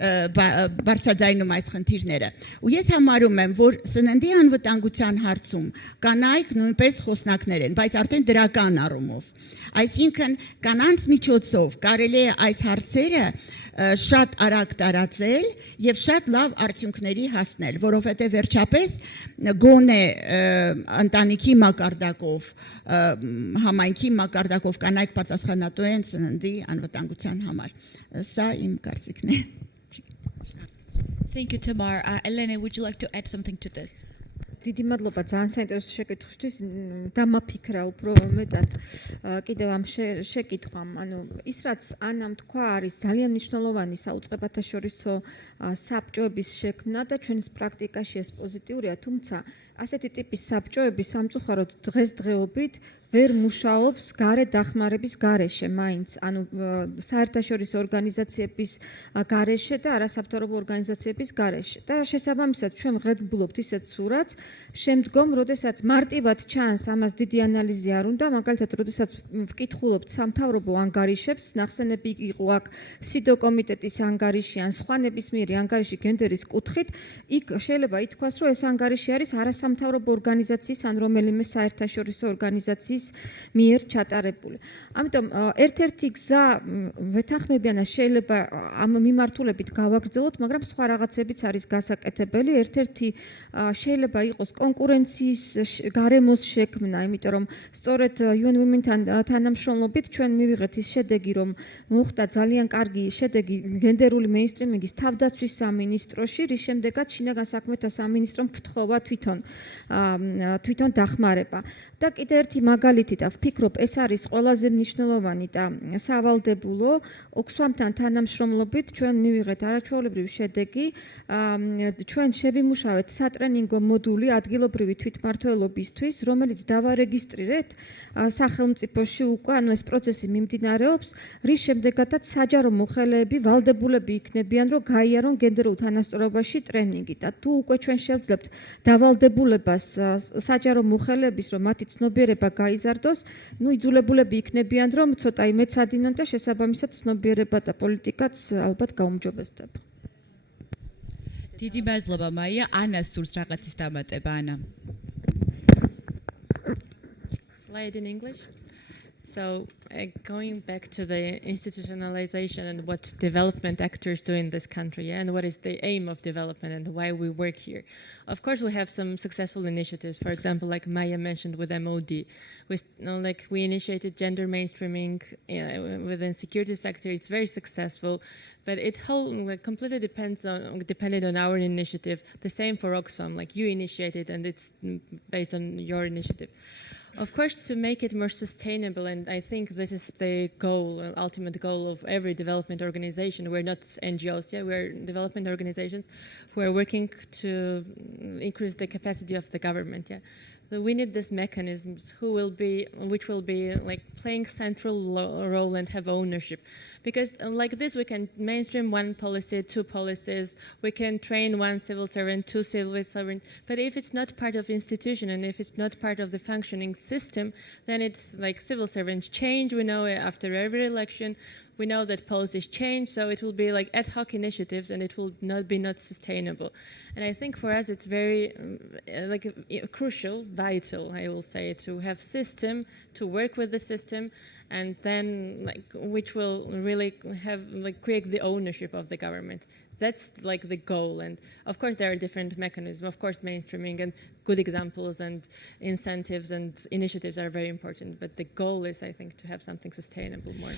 բարձրաձայնում այս խնդիրները։ Ու ես համարում եմ, որ սննդի անվտանգության հարցում կանայք նույնպես խոսնակներ են, բայց արդեն դրական առումով։ Այսինքն կանանց միջոցով կարելի է այս հարցերը շատ արագ տարածել եւ շատ լավ արդյունքների հասնել, որովհետեւ վերջապես գոնե ընտանիքի մակարդակով, համայնքի մակարդակով կանայք պատասխանատու են սննդի անվտանգության համար։ Սա իմ կարծիքն է։ Thank you, Tamar. Elena, would you like to add something to this? დიდი მადლობა ძალიან საინტერესო შეკითხვისთვის. დამაფიქრა უფრო მეტად კიდევ ამ შეკითხვამ. ანუ ის რაც ანამ თქვა არის ძალიან მნიშვნელოვანი საუწყებათა შორისო საბჭოების შექმნა და ჩვენის პრაქტიკაში ეს პოზიტიურია, თუმცა ასეთი ტიპის საბჭოები სამწუხაროდ დღესდღეობით ვერ მუშაობს გარე დახმარების გარეშე მაინც, ანუ საერთაშორისო ორგანიზაციების გარეშე და არასამთავრობო ორგანიზაციების გარეშე. და შესაბამისად ჩვენ ვღებულობთ ისეთ სურათს, შემდგომ, როდესაც მარტივად ჩანს, ამას დიდი ანალიზი არ უნდა, მაგალითად, როდესაც ვკითხულობთ სამთავრობო ანგარიშებს, ნახსენები იყო აქ სიდო კომიტეტის ანგარიში ან სხვა ნებისმიერი ანგარიში გენდერის კუთხით, იქ შეიძლება ითქვას, რომ ეს ანგარიში არის არასამთავრობო ორგანიზაციის ან რომელიმე საერთაშორისო ორგანიზაციის მიერ ჩატარებული. ამიტომ ერთ-ერთი გზა ვეთანხმებიან, შეიძლება ამ მიმართულებით გავაგრძელოთ, მაგრამ სხვა რაღაცებიც არის გასაკეთებელი. ერთ-ერთი შეიძლება იყოს კონკურენციის გარემოს შექმნა, იმიტომ რომ სწორედ UN Women-თან თანამშრომლობით ჩვენ მივიღეთ ის შედეგი, რომ მოხდა ძალიან კარგი შედეგი გენდერული მეინსტრიმინგის თავდაცვის სამინისტროში, რის შემდეგაც შინაგან საქმეთა სამინისტრომ გთხოვა თვითონ დახმარება. და კიდევ ერთი მაგალითით ვფიქრობ, ეს არის ყველაზე მნიშვნელოვანი და სავალდებულო ოქსფამთან თანამშრომლობით ჩვენ მივიღეთ არაჩვეულებრივი შედეგი. ჩვენ შევიმუშავეთ სატრენინგო მოდული ადგილობრივი თვითმმართველობისთვის, რომელიც დავარეგისტრირეთ სახელმწიფოში უკვე, ანუ ეს პროცესი მიმდინარეობს, რის შემდეგაც საჯარო მოხელეები, ვალდებულები იქნებიან, რომ გაიარონ გენდერულ თანასწორობაში ტრენინგი და თუ უკვე ჩვენ შევძლებთ დავალდებულებას საჯარო მოხელეების, რომ მათი ცნობიერება გაიზარდოს, ნუ იძულებულები იქნებიან, რომ ცოტა იმეცადინონ და შესაბამისად ცნობიერება და პოლიტიკაც ალბათ გაუმჯობესდება. დიდი მადლობა მაია. ანა სურს რაღაცის დამატება, ანა. Slide in English. So, going back to the institutionalization and what development actors do in this country, and what is the aim of development and why we work here. Of course, we have some successful initiatives. For example, like Maya mentioned with MOD, we initiated gender mainstreaming within security sector. It's very successful, but it completely depended on our initiative. The same for Oxfam, like you initiated, and it's based on your initiative. Of course, to make it more sustainable, and I think this is the goal, ultimate goal of every development organization. We're not NGOs, we're development organizations who are working to increase the capacity of the government. We need these mechanisms which will be like playing central role and have ownership, because like this we can mainstream one policy, two policies, we can train one civil servant, two civil servants, but if it's not part of institution and if it's not part of the functioning system, then it's like civil servants change. We know after every election we know that policies change, so it will be like ad hoc initiatives and it will not be sustainable. And I think for us it's very crucial, vital, I will say, to have system, to work with the system, and then which will really have create the ownership of the government. That's like the goal. And of course there are different mechanisms. Of course mainstreaming and good examples and incentives and initiatives are very important, but the goal is, I think, to have something sustainable more.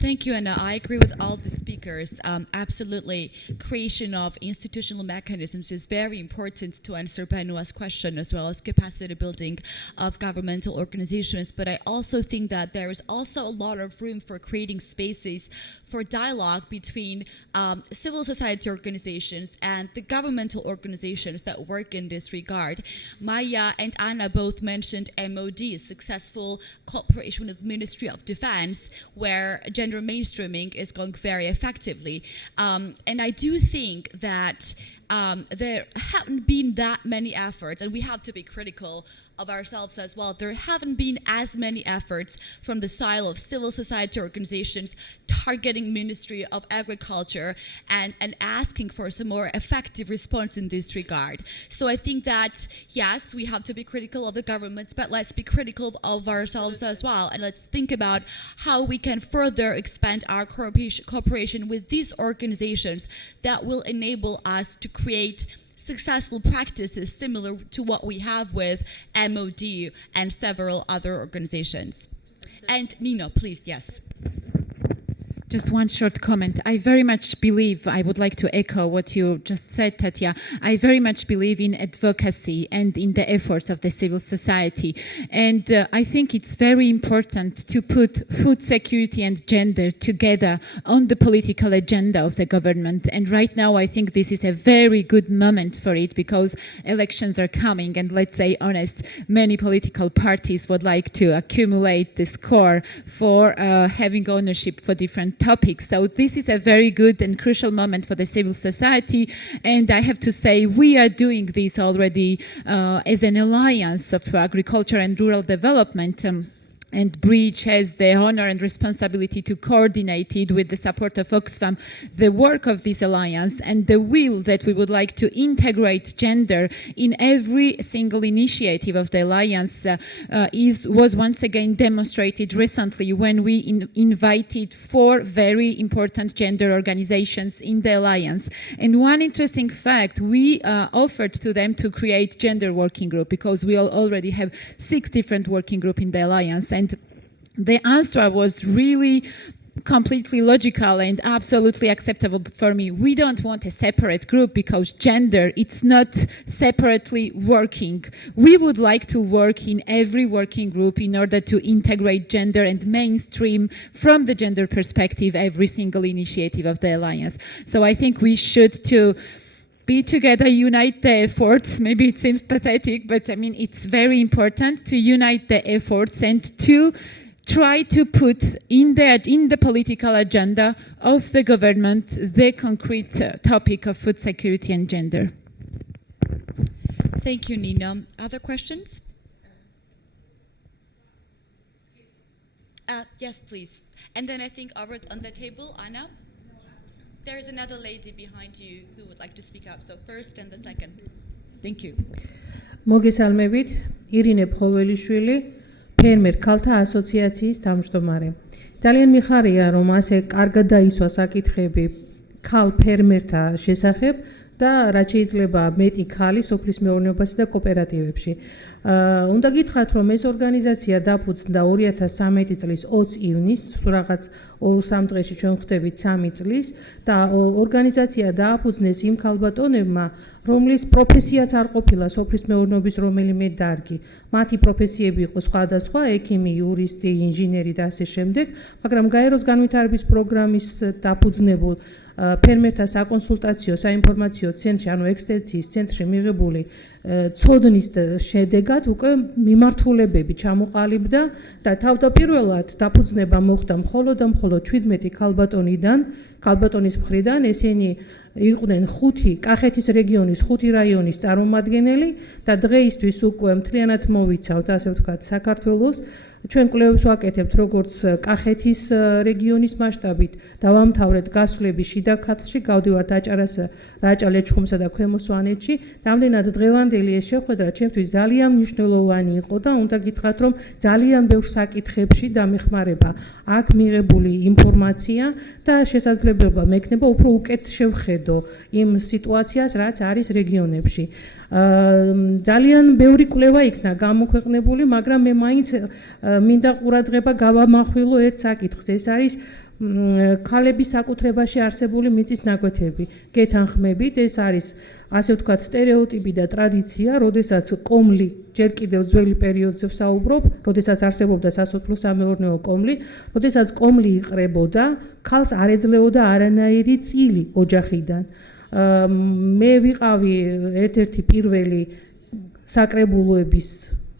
Thank you, Anna. I agree with all the speakers. Absolutely, creation of institutional mechanisms is very important to answer Banua's question, as well as capacity building of governmental organizations. But I also think that there is also a lot of room for creating spaces for dialogue between civil society organizations and the governmental organizations that work in this regard. Maya and Anna both mentioned MOD, successful cooperation with the Ministry of Defense, where gender mainstreaming is going very effectively. And I do think that there haven't been that many efforts, and we have to be critical of ourselves as well. There haven't been as many efforts from the side of civil society organizations targeting Ministry of Agriculture and asking for some more effective response in this regard. So I think that, yes, we have to be critical of the governments, but let's be critical of ourselves as well. And let's think about how we can further expand our cooperation with these organizations that will enable us to create successful practices similar to what we have with MOD and several other organizations. And Nino, please, yes. Just one short comment. I very much believe, I would like to echo what you just said, Tatya. I very much believe in advocacy and in the efforts of the civil society. And I think it's very important to put food security and gender together on the political agenda of the government. And right now, I think this is a very good moment for it because elections are coming. And let's say honest, many political parties would like to accumulate the score for having ownership for different topics. So this is a very good and crucial moment for the civil society. And I have to say, we are doing this already as an alliance of agriculture and rural development. And Bridge has the honor and responsibility to coordinate it with the support of Oxfam, the work of this alliance and the will that we would like to integrate gender in every single initiative of the alliance was once again demonstrated recently when we invited 4 very important gender organizations in the alliance. And one interesting fact, we offered to them to create gender working group because we already have 6 different working groups in the alliance. And the answer was really completely logical and absolutely acceptable for me. We don't want a separate group because gender, it's not separately working. We would like to work in every working group in order to integrate gender and mainstream from the gender perspective every single initiative of the alliance. So I think we should be together, unite the efforts. Maybe it seems pathetic, but I mean, it's very important to unite the efforts and to try to put in the political agenda of the government the concrete topic of food security and gender. Thank you, Nina. Other questions? Yes, please. And then I think over on the table, Anna. There's another lady behind you who would like to speak up. So first and the second. Thank you. მოგესალმებით, ირინე ფხოველიშვილი, ფერმერ ქალთა ასოციაციის თავმჯდომარე. ძალიან მიხარია, რომ ასე კარგად დაისვა საკითხები ქალ ფერმერთა შესახებ და რაც შეიძლება მეტი ქალი სოფლის მეურნეობასა და კოოპერატივებში. უნდა გითხრათ, რომ ეს ორგანიზაცია დაფუძნდა 2013 წლის 20 ივნისს, რაღაც 2-3 დღეში ჩვენ ხვდებით 3 წლის და ორგანიზაცია დააფუძნეს იმ ქალბატონებმა, რომლის პროფესიაც არ ყოფილა სოფლის მეურნეობის რომელიმე დარგი. მათი პროფესიები იყო სხვადასხვა, ექიმი, იურისტი, ინჟინერი და ასე შემდეგ, მაგრამ გაეროს განვითარების პროგრამის დაფუძნებულ ფერმერთა საკონსულტაციო საინფორმაციო ცენტრში, ანუ ექსტენსიის ცენტრში მიღებული ცოდნის შედეგად უკვე მიმართულებები ჩამოყალიბდა და თავდაპირველად დაფუძნება მოხდა მხოლოდ 17 ქალბატონის მხრიდან, ესენი იყვნენ 5 კახეთის რეგიონის 5 რაიონის წარმომადგენელი და დღეისთვის უკვე მთლიანად მოვიცავთ, ასე ვთქვათ, საქართველოს. ჩვენ კვლევებს ვაკეთებთ როგორც კახეთის რეგიონის მასშტაბით, დავამთავრეთ გასვლები შიდა ქართლში, გავდივართ აჭარას, რაჭა-ლეჩხუმსა და ქვემო სვანეთში. რამდენად დღევანდელი ეს შეხვედრა ჩემთვის ძალიან მნიშვნელოვანი იყო და უნდა გითხრათ, რომ ძალიან ბევრ საკითხებში დამეხმარება აქ მიღებული ინფორმაცია და შესაძლებლობა მექნება უფრო უკეთ შევხედო იმ სიტუაციას, რაც არის რეგიონებში. ძალიან ბევრი კვლევა იქნა გამოქვეყნებული, მაგრამ მე მაინც მინდა ყურადღება გავამახვილო ერთ საკითხს. ეს არის ქალების საკუთრებაში არსებული მიწის ნაკვეთები. გეთანხმებით, ეს არის ასე ვთქვათ სტერეოტიპი და ტრადიცია, როდესაც კომლი ჯერ კიდევ ძველი პერიოდზე ვსაუბრობ, როდესაც არსებობდა სასოფლო-სამეურნეო კომლი, როდესაც კომლი იყრებოდა, ქალს არ ეძლეოდა არანაირი წილი ოჯახიდან. მე ვიყავი ერთ-ერთი პირველი საკრებულოების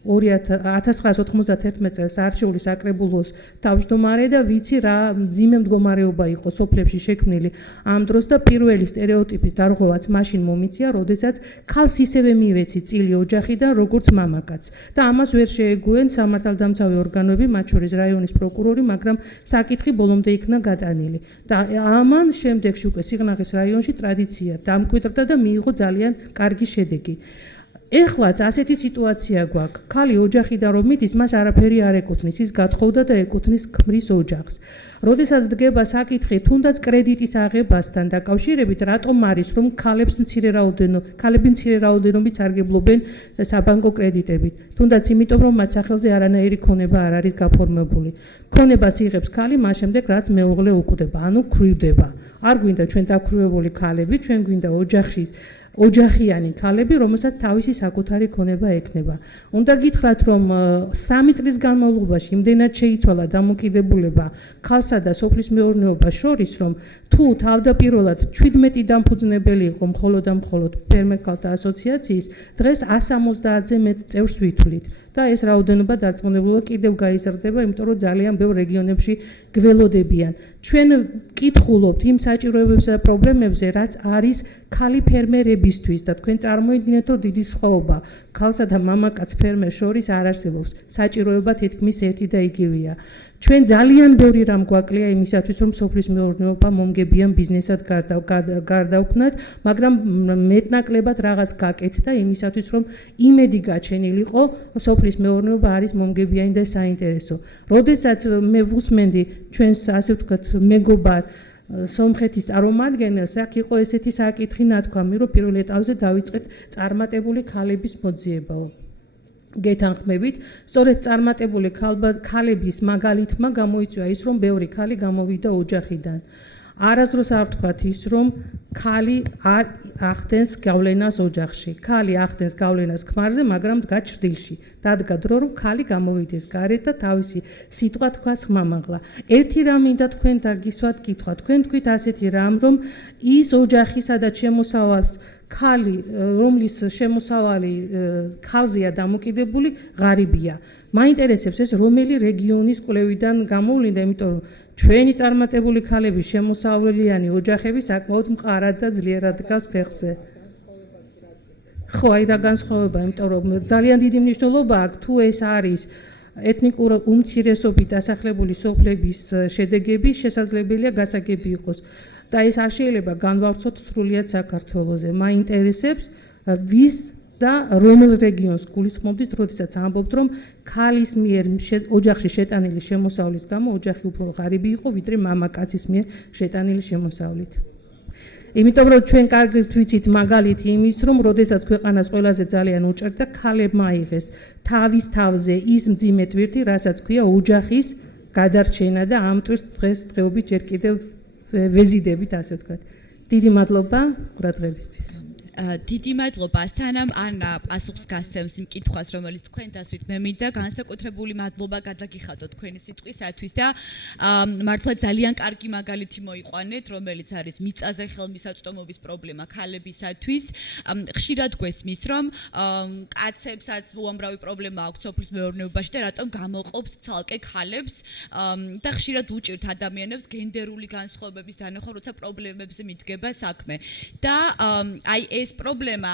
1991 წელს არჩეული საკრებულოს თავმჯდომარე და ვიცი რა მძიმე მდგომარეობა იყო სოფლებში შექმნილი ამ დროს და პირველი სტერეოტიპის დარღვევაც მაშინ მომიცია, როდესაც ქალს ისევე მივეცი წილი ოჯახიდან როგორც მამაკაცს და ამას ვერ შეეგუენ სამართალდამცავი ორგანოები, მათ შორის რაიონის პროკურორი, მაგრამ საკითხი ბოლომდე იქნა გადანილი და ამან შემდეგში უკვე სიღნაღის რაიონში ტრადიცია დამკვიდრდა და მიიღო ძალიან კარგი შედეგი. ეხლაც ასეთი სიტუაცია გვაქვს. ქალი ოჯახიდან რომ მიდის, მას არაფერი არ ეკუთვნის, ის გათხოვდა და ეკუთვნის ქმრის ოჯახს. როდესაც დგება საკითხი თუნდაც კრედიტის აღებასთან დაკავშირებით, რატომ არის რომ ქალები მცირე რაოდენობით სარგებლობენ საბანკო კრედიტებით? თუნდაც იმიტომ რომ მათ სახელზე არანაირი ქონება არ არის გაფორმებული. ქონებას იღებს ქალი მას შემდეგ რაც მეუღლე უკვდება, ანუ ქვრივდება. არ გვინდა ჩვენ დაქვრივებული ქალები, ჩვენ გვინდა ოჯახიანი ქალები, რომელსაც თავისი საკუთარი ქონება ექნება. უნდა გითხრათ, რომ 3 წლის განმავლობაში იმდენად შეიცვალა დამოკიდებულება ქალსა და სოფლის მეურნეობას შორის, რომ თუ თავდაპირველად 17 დამფუძნებელი იყო მხოლოდ და მხოლოდ ფერმერ ქალთა ასოციაციის, დღეს 170-ზე მეტ წევრს ვითვლით. და ეს რაოდენობა დარწმუნებულად კიდევ გაიზრდება, იმიტომ რომ ძალიან ბევრ რეგიონებში გველოდებიან. ჩვენ კითხულობთ იმ საჭიროებებზე და პრობლემებზე, რაც არის ქალი ფერმერებისთვის და თქვენ წარმოიდგინეთ, რომ დიდი სხვაობა ქალსა და მამაკაც ფერმერ შორის არ არსებობს. საჭიროება თითქმის ერთი და იგივეა. ჩვენ ძალიან ბევრი რამ გვაკლია იმისათვის, რომ სოფლის მეურნეობა მომგებიან ბიზნესად გარდავქმნათ, მაგრამ მეტნაკლებად რაღაც გაკეთდა იმისათვის, რომ იმედი გაჩენილიყო, სოფლის მეურნეობა არის მომგებიანი და საინტერესო. როდესაც მე ვუსმენდი ჩვენს ასე ვთქვათ მეგობარ სომხეთის წარმომადგენელს, აქ იყო ესეთი საკითხი ნათქვამი, რომ პირველ ეტაპზე დავიწყეთ წარმატებული ქალების მოძიებაო. გეთანხმებით, სწორედ წარმატებული ქალების მაგალითმა გამოიწვია ის, რომ ბევრი ქალი გამოვიდა ოჯახიდან. არასდროს არ ვთქვათ ის, რომ ქალი არ ახდენს გავლენას ოჯახში. ქალი ახდენს გავლენას ქმარზე, მაგრამ დგა ჭრდილში. დადგა დრო, რომ ქალი გამოვიდეს გარეთ და თავისი სიტყვა თქვას ხმამაღლა. ერთი რამ მინდა თქვენ დაგისვათ კითხვა. თქვენ თქვით ასეთი რამ, რომ ის ოჯახი, სადაც შემოსავალს ქალი, რომლის შემოსავალი ქალზეა დამოკიდებული, ღარიბია. მაინტერესებს ეს რომელი რეგიონის კვლევიდან გამოვლინდა, იმიტომ რომ ჩვენი წარმატებული ქალები შემოსავლიანი ოჯახები საკმაოდ მყარად და ძლიერად დგას ფეხზე. ხო, აი რა განსხვავება, იმიტომ რომ ძალიან დიდი მნიშვნელობა აქვს თუ ეს არის ეთნიკურ უმცირესობით დასახლებული სოფლების შედეგები, შესაძლებელია გასაგები იყოს. და ეს არ შეიძლება განვავრცოთ სრულიად საქართველოზე. მაინტერესებს ვის და რომელ რეგიონს გულისხმობთ, როდესაც ამბობთ, რომ ქალის მიერ ოჯახში შეტანილი შემოსავლის გამო ოჯახი უფრო ღარიბი იყო, ვიდრე მამაკაცის მიერ შეტანილი შემოსავლით. იმიტომ რომ ჩვენ კარგად ვიცით მაგალითი იმის, რომ როდესაც ქვეყანას ყველაზე ძალიან უჭერდა ქალებმა აიღეს თავის თავზე ის მძიმე ტვირთი, რასაც ქვია ოჯახის გადარჩენა და ამ ტვირთს დღესდღეობით ჯერ კიდევ ვეზიდებით, ასე ვთქვათ. დიდი მადლობა ყურადღებისთვის. დიდი მადლობა სანამ ანა პასუხს გასცემს იმ კითხვას, რომელიც თქვენ დასვით, მე მინდა განსაკუთრებული მადლობა გადაგიხადოთ თქვენი სიტყვისათვის და მართლა ძალიან კარგი მაგალითი მოიყვანეთ, რომელიც არის მიწაზე ხელმისაწვდომობის პრობლემა ქალებისათვის. ხშირად გვესმის, რომ კაცებსაც უამრავი პრობლემა აქვს სოფლის მეურნეობაში და რატომ გამოყოფთ ცალკე ქალებს და ხშირად უჭირთ ადამიანებს გენდერული განსხვავებების დანახვა, როცა პრობლემებზე მიდგება საქმე. და აი ეს პრობლემა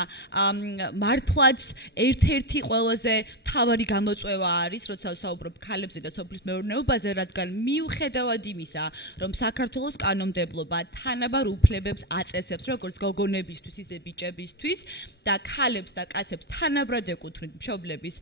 მართლაც ერთ-ერთი ყველაზე მთავარი გამოწვევა არის, როცა ვსაუბრობ ქალებზე და სოფლის მეურნეობაზე, რადგან მიუხედავად იმისა, რომ საქართველოს კანონმდებლობა თანაბარ უფლებებს აწესებს, როგორც გოგონებისთვის, ისე ბიჭებისთვის და ქალებს და კაცებს თანაბრად ეკუთვნით მშობლების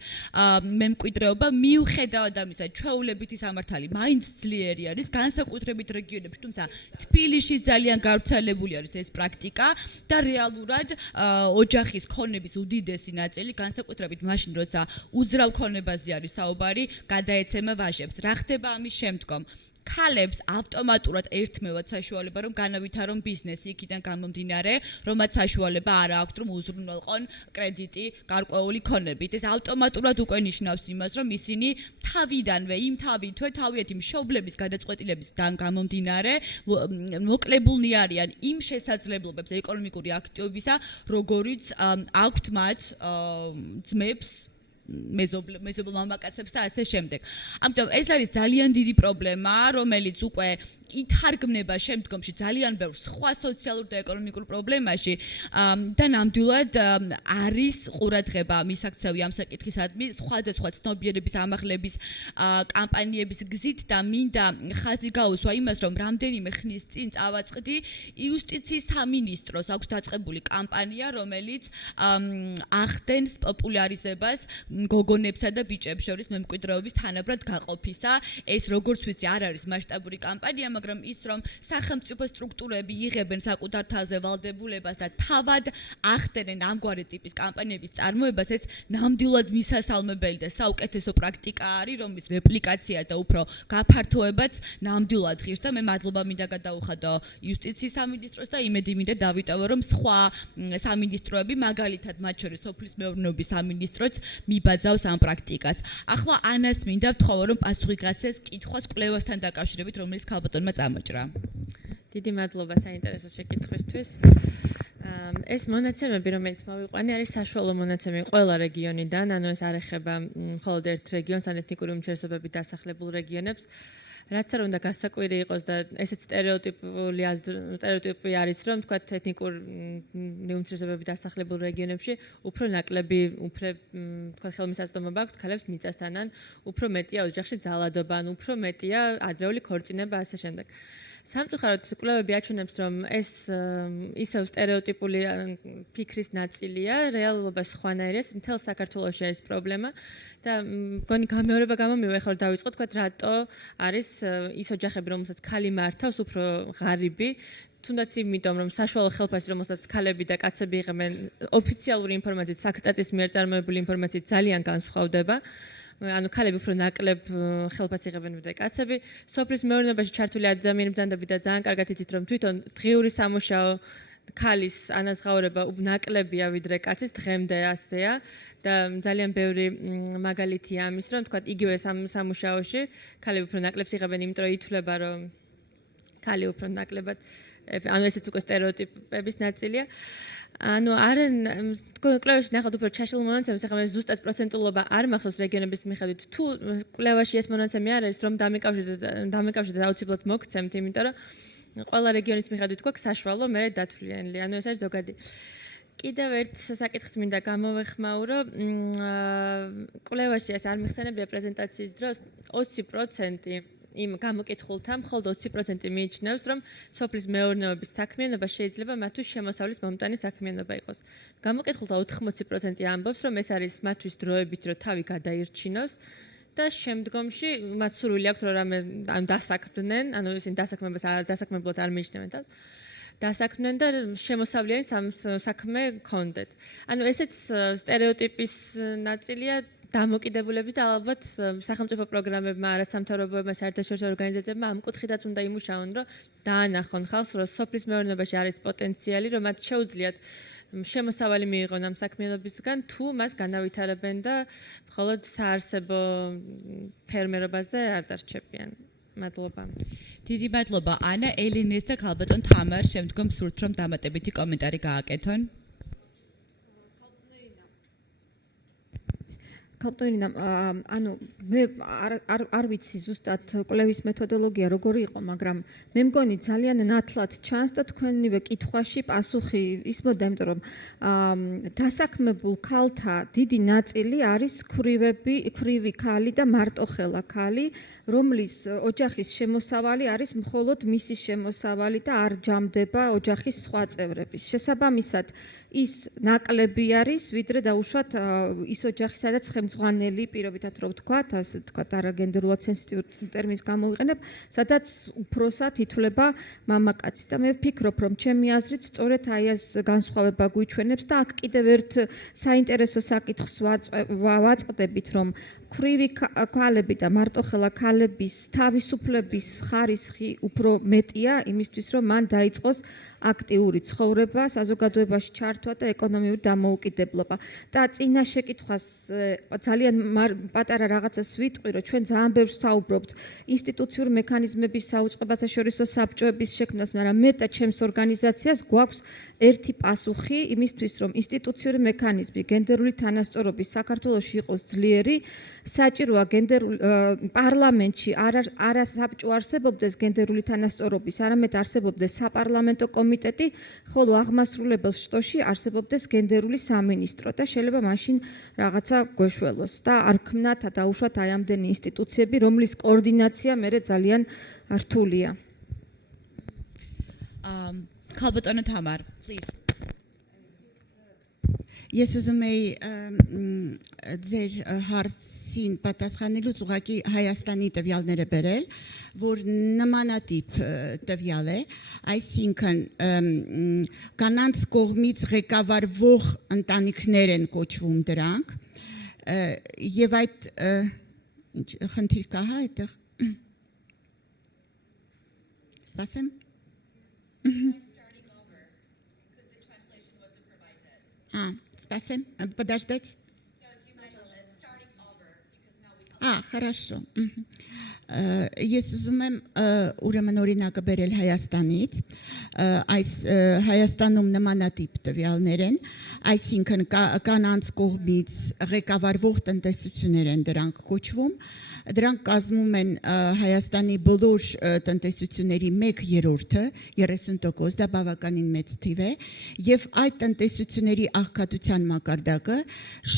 მემკვიდრეობა, მიუხედავად ამისა, ჩვეულებითი სამართალი მაინც ძლიერი არის, განსაკუთრებით რეგიონებში, თუმცა თბილისში ძალიან გავრცელებული არის ეს პრაქტიკა და რეალურად ოჯახის ქონების უდიდესი ნაწილი, განსაკუთრებით მაშინ, როცა უძრავ ქონებაზე არის საუბარი, გადაეცემა ვაჟებს. რა ხდება ამის შემდგომ? ქალებს ავტომატურად ერთმევად საშუალება, რომ განავითარონ ბიზნესი, იქიდან გამომდინარე, რომაც საშუალება არ აქვთ, რომ უზრუნველყონ კრედიტი გარკვეული ქონებით. ეს ავტომატურად უკვე ნიშნავს იმას, რომ ისინი თავიდანვე, იმ თავიანთი მშობლების გადაწყვეტილებისგან გამომდინარე, მოკლებულნი არიან იმ შესაძლებლობებს ეკონომიკური აქტივობისა, როგორიც აქვთ მათ ძმებს, მეზობლ მამაკაცებს და ასე შემდეგ. ამიტომ ეს არის ძალიან დიდი პრობლემა, რომელიც უკვე ითარგმნება შემდგომში ძალიან ბევრ სხვა სოციალურ და ეკონომიკურ პრობლემაში და ნამდვილად არის ყურადღება მისაქცევი ამ საკითხისადმი სხვადასხვა ცნობიერების ამაღლების კამპანიების გზით და მინდა ხაზი გაუსვა იმას, რომ რამდენიმე ხნის წინ წავაწყდი იუსტიციის სამინისტროს აქვს დაწყებული კამპანია, რომელიც ახდენს პოპულარიზებას გოგონებსა და ბიჭებს შორის მემკვიდრეობის თანაბრად გაყოფისა. ეს როგორც ვიცი არ არის მასშტაბური კამპანია, მაგრამ ის რომ სახელმწიფო სტრუქტურები იღებენ საკუთარ თავზე ვალდებულებას და თავად ახდენენ ამგვარი ტიპის კამპანიების წარმოებას, ეს ნამდვილად მისასალმებელი და საუკეთესო პრაქტიკა არის, რომლის რეპლიკაცია და უფრო გაფართოებაც ნამდვილად ღირს და მე მადლობა მინდა გადაუხადო იუსტიციის სამინისტროს და იმედი მინდა დავიტოვო, რომ სხვა სამინისტროები, მაგალითად მათ შორის სოფლის მეურნეობის სამინისტროც მიბაძავს ამ პრაქტიკას. ახლა ანას მინდა ვთხოვო, რომ პასუხი გასცეს კითხვას კვლევასთან დაკავშირებით, რომელიც ქალბატონმა წამოჭრა. დიდი მადლობა საინტერესო შეკითხვისთვის. ეს მონაცემები, რომელიც მოვიყვანე, არის საშუალო მონაცემები ყველა რეგიონიდან, ანუ ეს არ ეხება მხოლოდ ერთ რეგიონს, ან ეთნიკური უმცირესობებით დასახლებულ რეგიონებს. რაც არ უნდა გასაკვირი იყოს და ესეც სტერეოტიპი არის, რომ თქვათ ეთნიკურ უმცირესობებით დასახლებულ რეგიონებში უფრო ნაკლები, თქვათ ხელმისაწვდომობა აქვს ქალებს მიწასთან, ან უფრო მეტია ოჯახში ძალადობა, ან უფრო მეტია ადრეული ქორწინება ასე შემდეგ. სამწუხაროდ კვლევები აჩვენებს, რომ ეს ისევ სტერეოტიპული ფიქრის ნაწილია, რეალობა სხვანაირია, მთელ საქართველოში არის პრობლემა და მგონი გამეორება გამომივა, ეხლა დავიწყოთ, თქვათ, რატო არის ის ოჯახები, რომელსაც ქალი მართავს, უფრო ღარიბი, თუნდაც იმიტომ, რომ საშუალო ხელფასი, რომელსაც ქალები და კაცები იღებენ, ოფიციალური ინფორმაციით, საქსტატის მიერ წარმოებული ინფორმაციით ძალიან განსხვავდება. ანუ ქალები უფრო ნაკლებ ხელფასს იღებენ ვიდრე კაცები. სოფლის მეურნეობაში ჩართული ადამიანები დანდები და ძალიან კარგად იცით, რომ თვითონ დღიური სამუშაო ქალის ანაზღაურება ნაკლებია ვიდრე კაცის, დღემდე ასეა და ძალიან ბევრი მაგალითია ამის, რომ თქვა იგივე სამუშაოში ქალები უფრო ნაკლებს იღებენ, იმიტომ რომ ითვლება, რომ ქალი უფრო ნაკლებად, ანუ ესეც უკვე სტერეოტიპების ნაწილია. ანუ არ კვლევაში ნახოთ უფრო ჩაშლილ მონაცემებს, ახლა მე ზუსტად პროცენტულობა არ მახსოვს რეგიონების მიხედვით. თუ კვლევაში ეს მონაცემი არ არის, რომ დამეკავშირდეთ აუცილებლად მოგცემთ, იმიტომ რომ ყველა რეგიონის მიხედვით გვაქვს საშუალო, მე დათვლიანლი, ანუ ეს არის ზოგადი. კიდევ ერთ საკითხს მინდა გამოვეხმაურო. კვლევაში ეს არ მიხსენებია პრეზენტაციის დროს 20% იმ გამოკითხულთა მხოლოდ 20% მიიჩნევს, რომ სოფლის მეურნეობის საქმიანობა შეიძლება მათთვის შემოსავლის მომტანი საქმიანობა იყოს. გამოკითხულთა 80% ამბობს, რომ ეს არის მათთვის დროებით, რომ თავი გადაირჩინოს და შემდგომში მათ სურვილი აქვთ, რომ რამე დასაქმდნენ, ანუ ისინი დასაქმებლად არ მიიჩნევენ თავს. დასაქმდნენ და შემოსავლიანი საქმე გქონდეთ. ანუ ესეც სტერეოტიპის ნაწილია დამოკიდებულების და ალბათ სახელმწიფო პროგრამებმა, არასამთავრობოებმა, საერთაშორისო ორგანიზაციებმა ამ კუთხითაც უნდა იმუშაონ, რომ დაანახონ ხალხს, რომ სოფლის მეურნეობაში არის პოტენციალი, რომ მათ შეუძლიათ შემოსავალი მიიღონ ამ საქმიანობისგან, თუ მას განავითარებენ და მხოლოდ საარსებო ფერმერობაზე არ დარჩებიან. მადლობა. დიდი მადლობა ანა, ელენეს და ქალბატონ თამარ, შემდგომ სურთ რომ დამატებითი კომენტარი გააკეთონ. ქალბატონი, ანუ მე არ ვიცი ზუსტად კვლევის მეთოდოლოგია როგორი იყო, მაგრამ მე მგონი ძალიან ნათლად ჩანს და თქვენივე კითხვაში პასუხი ის მოდა, იმიტომ რომ დასაქმებულ ქალთა დიდი ნაწილი არის ქვრივი ქალი და მარტოხელა ქალი, რომლის ოჯახის შემოსავალი არის მხოლოდ მისი შემოსავალი და არ ჯამდება ოჯახის სხვა წევრების. შესაბამისად, ის ნაკლები არის, ვიდრე დაუშვათ ის ოჯახი, სადაც მძღვანელი პირობითად რო ვთქვათ, ასე ვთქვათ, არაგენდერულად სენსიტიურ ტერმინს გამოვიყენებ, სადაც უფროსად ითვლება მამაკაცი და მე ვფიქრობ, რომ ჩემი აზრით სწორედ აი ეს განსხვავება გვიჩვენებს და აქ კიდევ ერთ საინტერესო საკითხს ვაწყდებით, რომ քրիվի քալები და մարտოხელა քալების თავისუფლების ხარისხი უფრო მეტია იმისთვის რომ მან დაიწყოს აქტიური ცხოვრება, საზოგადოებაში ჩართვა და ეკონომიური დამოუკიდებლობა. და წინა შეკითხვას ძალიან პატარა რაღაცას ვიტყვი, რომ ჩვენ ძალიან ბევრს საუბრობთ ინსტიტუციური მექანიზმების საუწყებათაშორისო საბჭოების შექმნას, მაგრამ მე და ჩემს ორგანიზაციას გვაქვს ერთი პასუხი იმისთვის, რომ ინსტიტუციური მექანიზმი გენდერული თანასწორობის საქართველოში იყოს ძლიერი, საჭიროა პარლამენტში არა საბჭო არსებობდეს გენდერული თანასწორობის, არამედ არსებობდეს საპარლამენტო კომიტეტი, ხოლო აღმასრულებელ შტოში არსებობდეს გენდერული სამინისტრო და შეიძლება მაშინ რაღაცა გვეშველოს და არ ქმნათ დაუშვათ აი ამდენი ინსტიტუციები, რომლის კოორდინაცია მერე ძალიან რთულია. ქალბატონო თამარ, please. Ես ուզում էի ձեր հարցին պատասխանելուց ուղղակի Հայաստանի տվյալները բերել, որ նմանատիպ տվյալ է, այսինքն կանանց կողմից ղեկավարվող ընտանիքներ են կոչվում դրանք, եւ այդ ինչ խնդիր կա հա այդտեղ։ Սպասեմ։ Спасибо. Подождать. Хорошо. Ես ուզում եմ ուրեմն օրինակը բերել Հայաստանից, այս Հայաստանում նմանատիպ տվյալներ են, այսինքն կանանց կողմից ղեկավարվող տնտեսություններ են դրանք կոչվում, դրանք կազմում են Հայաստանի բոլոր տնտեսությունների 1/3, 30%, դա բավականին մեծ թիվ է, եւ այդ տնտեսությունների աղքատության մակարդակը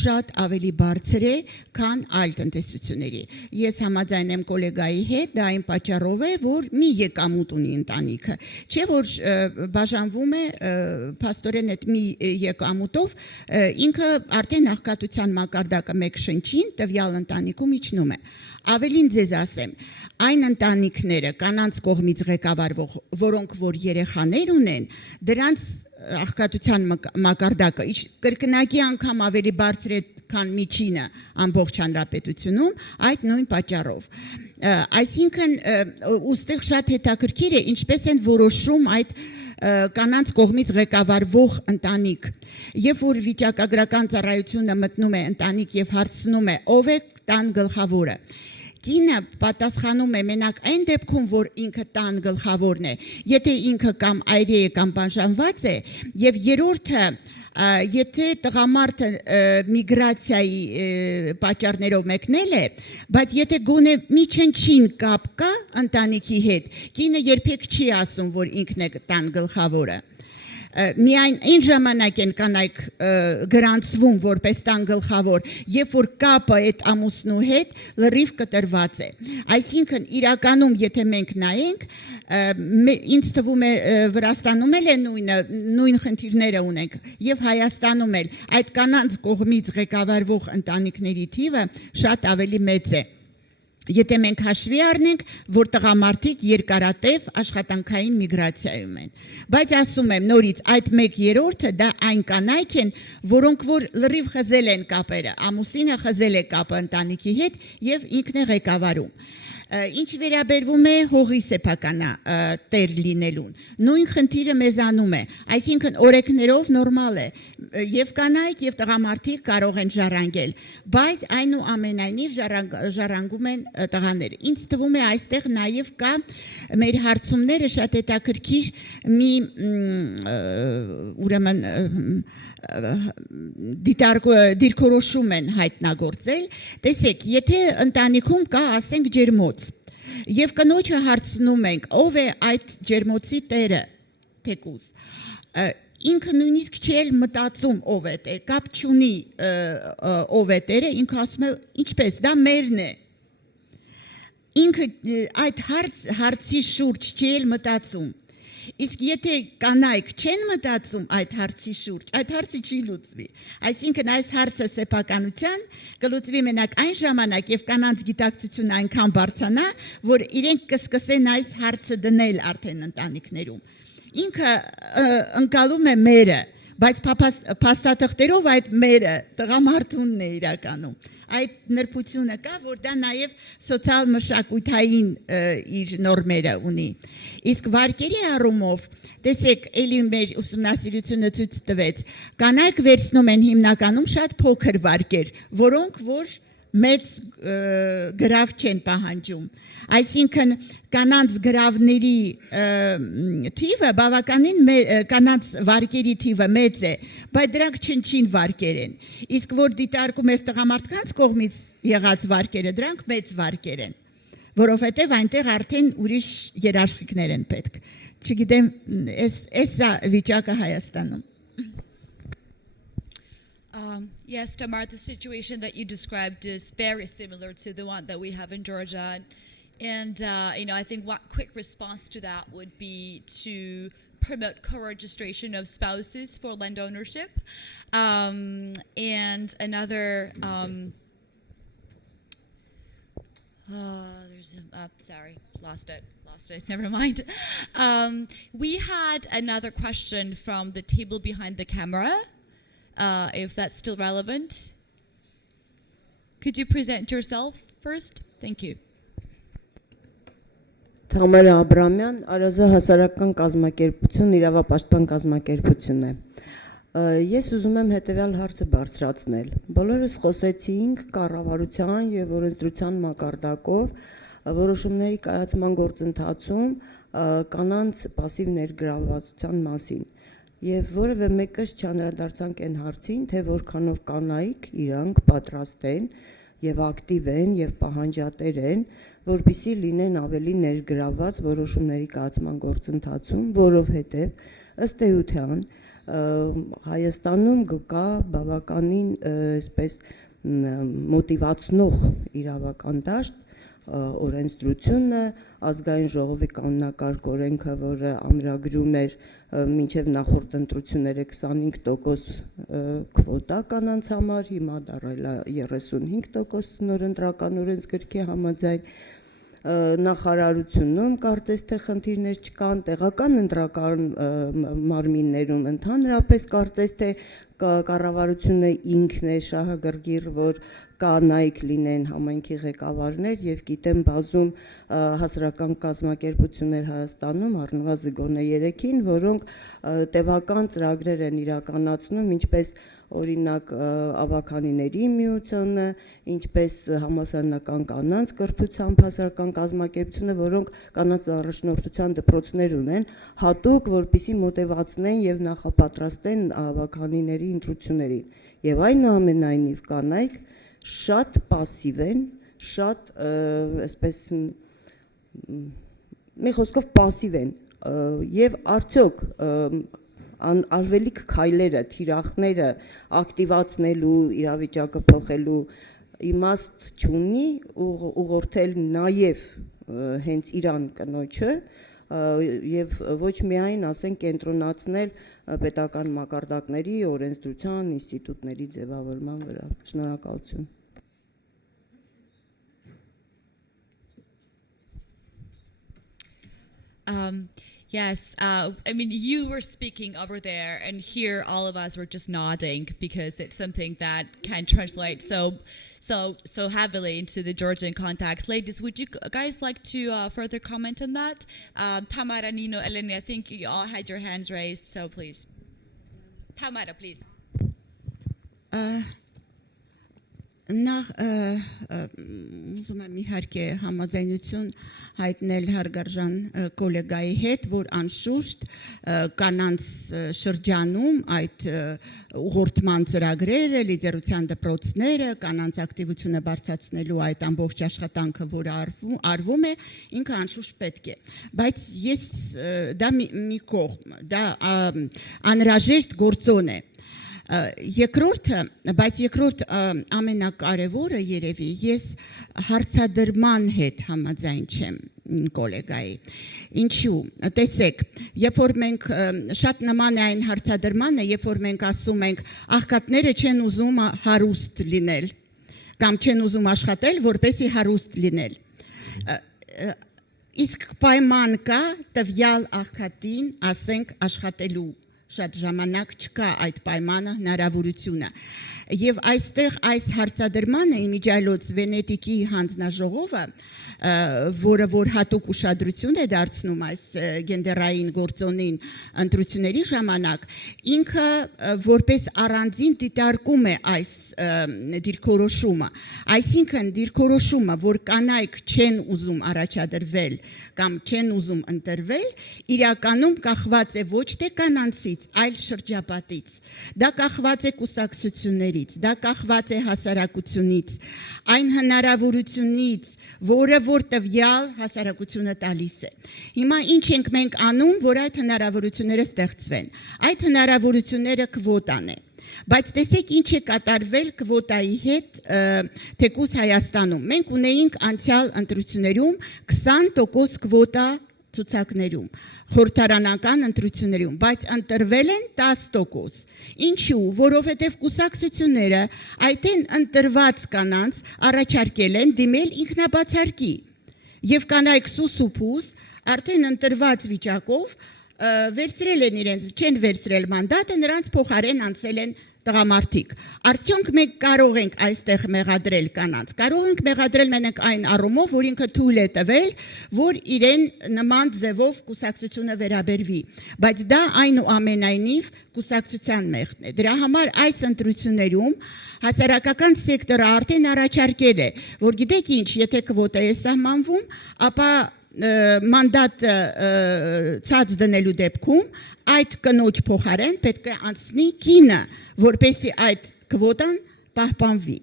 շատ ավելի բարձր է, քան այլ տնտեսությունների։ Ես համաձայն եմ կոլեգայի հետ, դա այն պատճառով է, որ մի եկամուտ ունի ընտանիքը, չէ որ բաժանվում է փաստորեն այդ մի եկամուտով, ինքը արդեն աղքատության մակարդակը մեկ շնչին տվյալ ընտանիքում իջնում է։ Ավելին ձեզ ասեմ, այն ընտանիքները կանանց կողմից ղեկավարվող, որոնք որ երեխաներ ունեն, դրանց աղքատության մակարդակը կրկնակի անգամ ավելի բարձր է, քան միջինը ամբողջ հանրապետությունում, այդ նույն պատճառով։ Այսինքն ուստեղ շատ հետաքրքիր է, ինչպես են որոշում այդ կանանց կողմից ղեկավարվող ընտանիք, երբ որ վիճակագրական ծառայությունը մտնում է ընտանիք եւ հարցնում է, ով է տան գլխավորը։ Կինը պատասխանում է մենակ այն դեպքում, որ ինքը տան գլխավորն է, եթե ինքը կամ այրի է կամ բաժանված է, եւ երրորդը, եթե տղամարդը միգրացիայի պատճառներով մեկնել է, բայց եթե գոնե մի չնչին կապ կա ընտանիքի հետ, կինը երբեք չի ասում, որ ինքն է տան գլխավորը։ Միայն այն ժամանակ են կանայք գրանցվում որպես տան գլխավոր, երբ որ կապը այդ ամուսնու հետ լրիվ կտրված է։ Այսինքն իրականում եթե մենք նայենք, ինձ թվում է Վրաստանում էլ է նույն խնդիրները ունենք եւ Հայաստանում էլ այդ կանանց կողմից ղեկավարվող ընտանիքների թիվը շատ ավելի մեծ է։ Եթե մենք հաշվի առնենք, որ տղամարդիկ երկարատև աշխատանքային միգրացիայում են։ Բայց ասում եմ նորից այդ 1/3-ը դա այն կանայք են, որոնք որ լրիվ խզել են կապերը, ամուսինը խզել է կապը ընտանիքի հետ եւ ինքն է ղեկավարում։ Ինչ վերաբերվում է հողի սեփականատեր լինելուն, նույն խնդիրը մեզանում է, այսինքն օրենքներով նորմալ է, եւ կանայք եւ տղամարդիկ կարող են ժառանգել, բայց այնուամենայնիվ ժառանգում են տղաները։ Ինձ թվում է այստեղ նաեւ կա մեր հարցումները շատ հետաքրքիր մի ուրեմն դիրքորոշում են հայտնագործել, տեսեք, եթե ընտանիքում կա, ասենք, ջերմոց, եւ կնոջը հարցնում ենք, ով է այդ ջերմոցի տերը, թեկուզ, ինքը նույնիսկ չի էլ մտածում ով է տերը, կապ չունի ով է տերը, ինքը ասում է, ինչպես, դա մերն է։ Ինքը այդ հարցի շուրջ չի էլ մտածում։ Իսկ եթե կանայք չեն մտածում այդ հարցի շուրջ, այդ հարցը չի լուծվի։ Այսինքն այս հարցը սեփականության կլուծվի մենակ այն ժամանակ, եւ կանանց գիտակցությունը այնքան բարձրանա, որ իրենք կսկսեն այս հարցը դնել արդեն ընտանիքներում։ Ինքը ընկալում է մերը, բայց փաստաթղթերով այդ մերը տղամարդունն է իրականում։ Այդ նրբությունը կա, որ դա նաև սոցիալ մշակութային իր նորմերը ունի։ Իսկ վարկերի առումով, տեսեք, էլի մեր ուսումնասիրությունը ցույց տվեց, կանայք վերցնում են հիմնականում շատ փոքր վարկեր, որոնք որ մեծ գրավ չեն պահանջում։ Այսինքն կանանց գրավների թիվը բավականին կանանց վարկերի թիվը մեծ է, բայց դրանք չնչին վարկեր են։ Իսկ որ դիտարկում ես տղամարդկանց կողմից եղած վարկերը, դրանք մեծ վարկեր են, որովհետև այնտեղ արդեն ուրիշ երաշխիքներ են պետք։ Չգիտեմ, էս վիճակը Հայաստանում։ Yes, Tamar, the situation that you described is very similar to the one that we have in Georgia. And I think one quick response to that would be to promote co-registration of spouses for land ownership. And another, sorry, lost it, never mind. We had another question from the table behind the camera. If that's still relevant. Could you present yourself first? Thank you. Թամարա Աբրամյան, Արազա հասարակական կազմակերպություն, իրավապաշտպան կազմակերպություն է։ Ես ուզում եմ հետևյալ հարցը բարձրացնել։ Բոլորս խոսեցինք կառավարության եւ օրենսդրության մակարդակով որոշումների կայացման գործընթացում կանանց пассив ներգրավվածության մասին։ Եվ որևէ մեկս չանդրադարձանք այն հարցին, թե որքանով կանայք իրանք պատրաստ են եւ ակտիվ են եւ պահանջատեր են, որպիսի լինեն ավելի ներգրավված որոշումների կայացման գործընթացում, որովհետեւ ըստ էության Հայաստանում կա բավականին այսպես մոտիվացնող իրավական դաշտ, օրենսդրությունը, ազգային ժողովի կանոնակարգ օրենքը, որը ամրագրում էր մինչև նախորդ ընտրությունները 25% քվոտա կանանց համար, հիմա դառել է 35% նոր ընտրական օրենսգրքի համաձայն, նախարարությունում կարծես թե խնդիրներ չկան, տեղական ընտրական մարմիններում ընդհանրապես կարծես թե կառավարությունը ինքն է շահագրգիռ, որ կանայք լինեն համայնքի ղեկավարներ եւ գիտեմ բազում հասարակական կազմակերպություններ Հայաստանում առնվազն գոնե 3-ին, որոնք տևական ծրագրեր են իրականացնում, ինչպես օրինակ ավականիների միությունը, ինչպես համասարանական կանանց կրթությամբ հասարակական կազմակերպությունը, որոնք կանանց առաջնորդության դպրոցներ ունեն, հատուկ որպիսի մոտիվացնեն եւ նախապատրաստեն ավականիների ընտրություններին։ Եվ այնուամենայնիվ կանայք շատ пассив են, շատ այսպես մի խոսքով пассив են եւ արդյոք արվելիք քայլերը, թիրախները ակտիվացնելու, իրավիճակը փոխելու իմաստ չունի ուղղորդել նաեւ հենց Իրան կնոջը եւ ոչ միայն ասենք կենտրոնացնել պետական մակարդակների, օրենսդրության, ինստիտուտների ձևավորման վրա։ Շնորհակալություն։ Yes, I mean, you were speaking over there, and here all of us were just nodding because it's something that can translate so heavily into the Georgian context. Ladies, would you guys like to further comment on that? Tamara, Nino, Eleni, I think you all had your hands raised, so please. Tamara, please. Նախ ուզում եմ իհարկե համաձայնություն հայտնել հարգարժան կոլեգայի հետ, որ անշուշտ կանանց շրջանում այդ ուղղորդման ծրագրերը, լիդերության դպրոցները, կանանց ակտիվությունը բարձրացնելու այդ ամբողջ աշխատանքը, որը արվում է, ինքը անշուշտ պետք է։ Բայց ես դա մի կողմ, դա անհրաժեշտ գործոն է։ Երկրորդ ամենակարևորը երևի ես հարցադրման հետ համաձայն չեմ կոլեգայի։ Ինչու՞։ Տեսեք, երբ որ մենք շատ նման է այն հարցադրմանը, երբ որ մենք ասում ենք աղքատները չեն ուզում հարուստ լինել կամ չեն ուզում աշխատել, որպեսզի հարուստ լինել։ Իսկ պայման կա տվյալ աղքատին, ասենք, աշխատելու շատ ժամանակ չկա այդ պայմանը հնարավորությունը եւ այստեղ այս հարցադրմանը իմիջիայլոց Վենետիկի հանձնաժողովը որը որ հատուկ ուշադրություն է դարձնում այս գենդերային գործոնին ընտրությունների ժամանակ ինքը որպես առանձին դիտարկում է այս դիրքորոշումը այսինքն դիրքորոշումը որ կանայք չեն ուզում առաջադրվել կամ չեն ուզում ընտրվել իրականում կախված է ոչ թե կանանցից այլ շրջապատից դա կախված է կուսակցություններից դա կախված է հասարակությունից այն հնարավորությունից որը որ տվյալ հասարակությունը տալիս է հիմա ինչ ենք մենք անում որ այդ հնարավորությունները ստեղծվեն այդ հնարավորությունները քվոտան է բայց տեսեք ինչ է կատարվել քվոտայի հետ թեկուզ Հայաստանում մենք ունեինք անցյալ ընտրություններում 20% քվոտա ցուցակներում խորհրդարանական ընտրություններում բայց ընտրվել են 10% ինչու որովհետև կուսակցությունները այդեն ընտրված կանանց առաջարկել են դիմել ինքնաբացարկի եւ կանայք սուսուփուս արդեն ընտրված վիճակով վերցրել են իրենց չեն վերցրել մանդատը նրանց փոխարեն անցել են տղամարդիկ արդյոք մենք կարող ենք այստեղ մեղադրել կանանց կարող ենք մեղադրել մենակ այն առումով որ ինքը թույլ է տվել որ իրեն նման ձևով կուսակցությունը վերաբերվի բայց դա այնուամենայնիվ կուսակցության մեղքն է դրա համար այս ընտրություններում հասարակական սեկտորը արդեն առաջարկել է որ գիտեք ինչ եթե քվոտա է սահմանվում ապա մանդատը ցած դնելու դեպքում այդ կնոջ փոխարեն պետք է անցնի կինը որպեսզի այդ քվոտան պահպանվի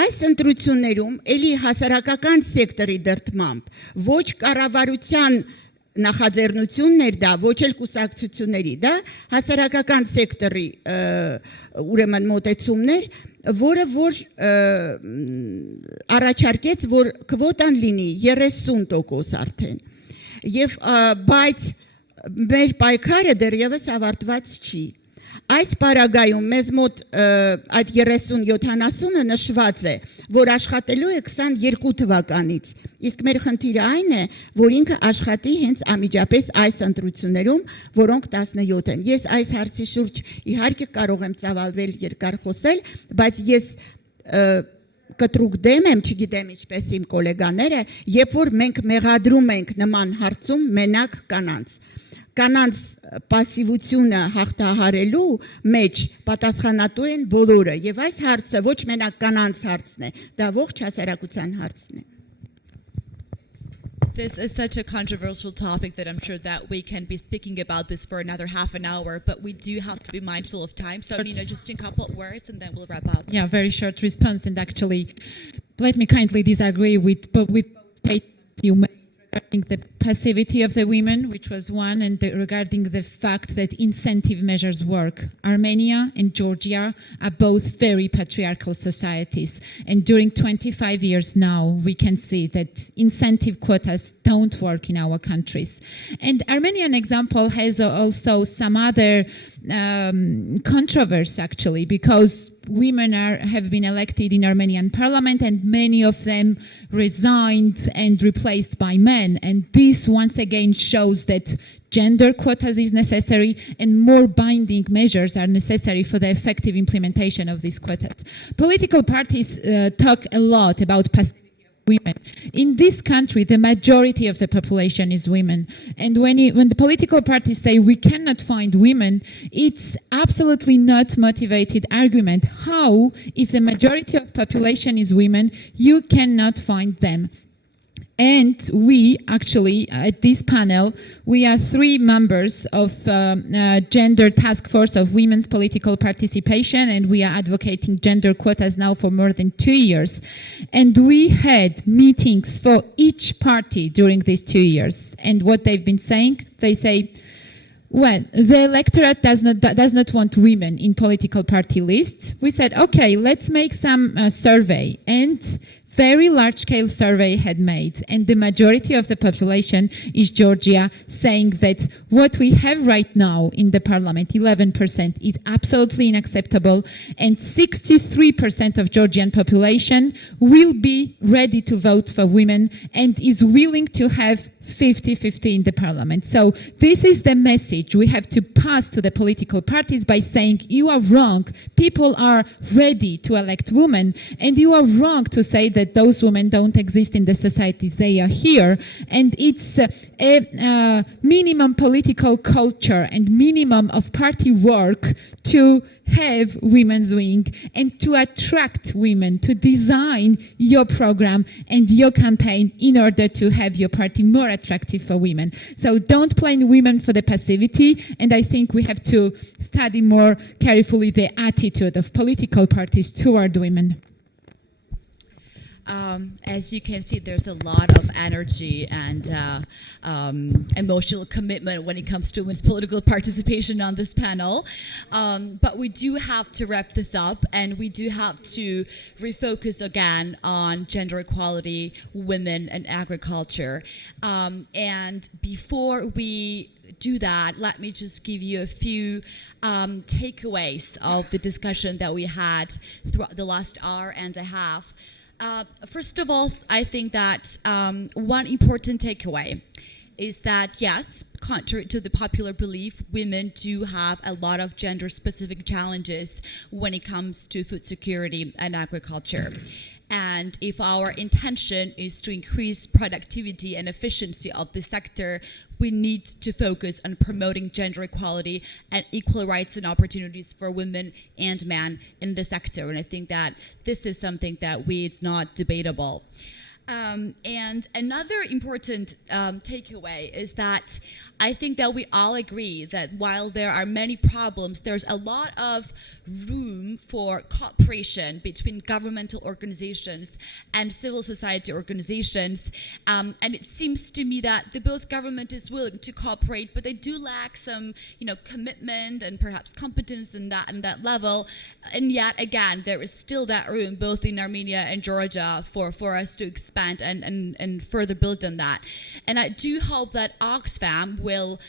այս ընտրություններում էլի հասարակական սեկտորի դրդմամբ ոչ կառավարության նախաձեռնություններ դա ոչ էլ կուսակցությունների դա հասարակական սեկտորի ուրեմն մոտեցումներ որը որ առաջարկեց որ քվոտան լինի 30% արդեն եւ բայց մեր պայքարը դեռևս ավարտված չի այս պարագայում մեզ մոտ այդ 30-70-ը նշված է որ աշխատելու է 22 թվականից իսկ մեր խնդիրը այն է որ ինքը աշխատի հենց ամիջապես այս ընտրություններում որոնք 17 են ես այս հարցի շուրջ իհարկե կարող եմ ծավալվել երկար խոսել բայց ես կտրուկ դեմ եմ չգիտեմ ինչպես իմ գոլեգաները երբ որ մենք մեղադրում ենք նման հարցում մենակ կանանց պասիվությունը հաղթահարելու մեջ պատասխանատու են բոլորը եւ այս հարցը ոչ մենակ կանանց հարցն է դա ողջ հասարակության հարցն է This is such a controversial topic that I'm sure that we can be speaking about this for another half an hour, but we do have to be mindful of time. So, Nina, just in a couple of words and then we'll wrap up. Yeah, very short response. And actually, let me kindly disagree with both statements you made regarding the passivity of the women, which was one, and regarding the fact that incentive measures work. Armenia and Georgia are both very patriarchal societies. And during 25 years now, we can see that incentive quotas don't work in our countries. And Armenian example has also some other controversy, actually, because women have been elected in Armenian parliament and many of them resigned and replaced by men. And this once again shows that gender quotas is necessary and more binding measures are necessary for the effective implementation of these quotas. Political parties talk a lot about passivity of women. In this country, the majority of the population is women. And when the political parties say we cannot find women, it's absolutely not motivated argument. How, if the majority of population is women, you cannot find them? And we actually, at this panel, we are 3 members of Gender Task Force of Women's Political Participation, and we are advocating gender quotas now for more than 2 years. And we had meetings for each party during these 2 years. And what they've been saying, they say, well, the electorate does not want women in political party lists. We said, okay, let's make some survey. And very large-scale survey had made, and the majority of the population is Georgia, saying that what we have right now in the parliament, 11%, is absolutely unacceptable, and 63% of Georgian population will be ready to vote for women and is willing to have 50-50 in the parliament. So this is the message we have to pass to the political parties by saying you are wrong. People are ready to elect women, and you are wrong to say that those women don't exist in the society. They are here, and it's a minimum political culture and minimum of party work to have women's wing and to attract women, to design your program and your campaign in order to have your party more attractive for women. So don't blame women for the passivity, and I think we have to study more carefully the attitude of political parties toward women. As you can see, there's a lot of energy and emotional commitment when it comes to women's political participation on this panel. But we do have to wrap this up, and we do have to refocus again on gender equality, women, and agriculture. And before we do that, let me just give you a few takeaways of the discussion that we had throughout the last hour and a half. First of all, I think that one important takeaway is that, yes, contrary to the popular belief, women do have a lot of gender-specific challenges when it comes to food security and agriculture. And if our intention is to increase productivity and efficiency of the sector, we need to focus on promoting gender equality and equal rights and opportunities for women and men in the sector. And I think that this is something that it's not debatable. And another important takeaway is that I think that we all agree that while there are many problems, there's a lot of room for cooperation between governmental organizations and civil society organizations. And it seems to me that both government is willing to cooperate, but they do lack some, commitment and perhaps competence in that level. And yet, again, there is still that room, both in Armenia and Georgia, for us to expand and further build on that. And I do hope that Oxfam will,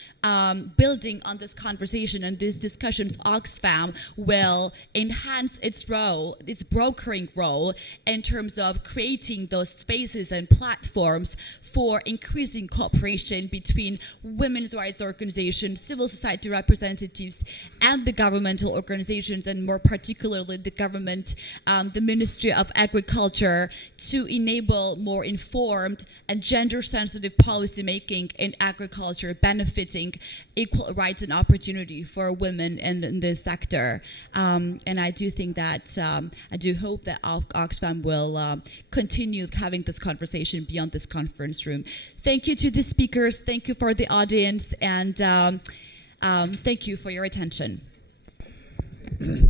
building on this conversation and these discussions, Oxfam will enhance its role, its brokering role, in terms of creating those spaces and platforms for increasing cooperation between women's rights organizations, civil society representatives, and the governmental organizations, and more particularly the government, the Ministry of Agriculture, to enable more informed and gender-sensitive policy making in agriculture, benefiting equal rights and opportunity for women in this sector. And I do think that, I do hope that Oxfam will continue having this conversation beyond this conference room. Thank you to the speakers, thank you for the audience, and thank you for your attention.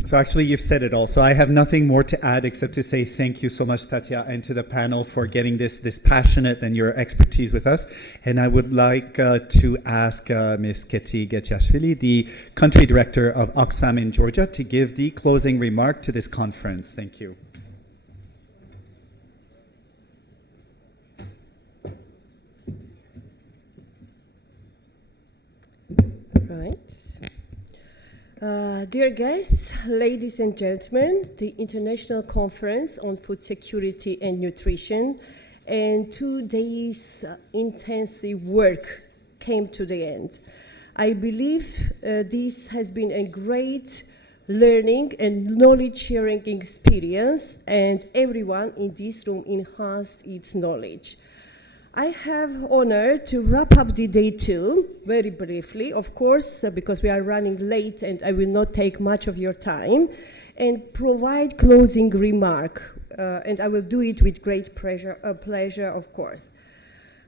So actually you've said it all. So I have nothing more to add except to say thank you so much, Tatia, and to the panel for getting this passionate and your expertise with us. And I would like to ask Ms. Keti Getiashvili, the country director of Oxfam in Georgia, to give the closing remark to this conference. Thank you. Right. Dear guests, ladies and gentlemen, the International Conference on Food Security and Nutrition and 2 days intensive work came to the end. I believe this has been a great learning and knowledge sharing experience, and everyone in this room enhanced its knowledge. I have honor to wrap up the day 2 very briefly, of course, because we are running late and I will not take much of your time, and provide closing remark. And I will do it with great pleasure, of course.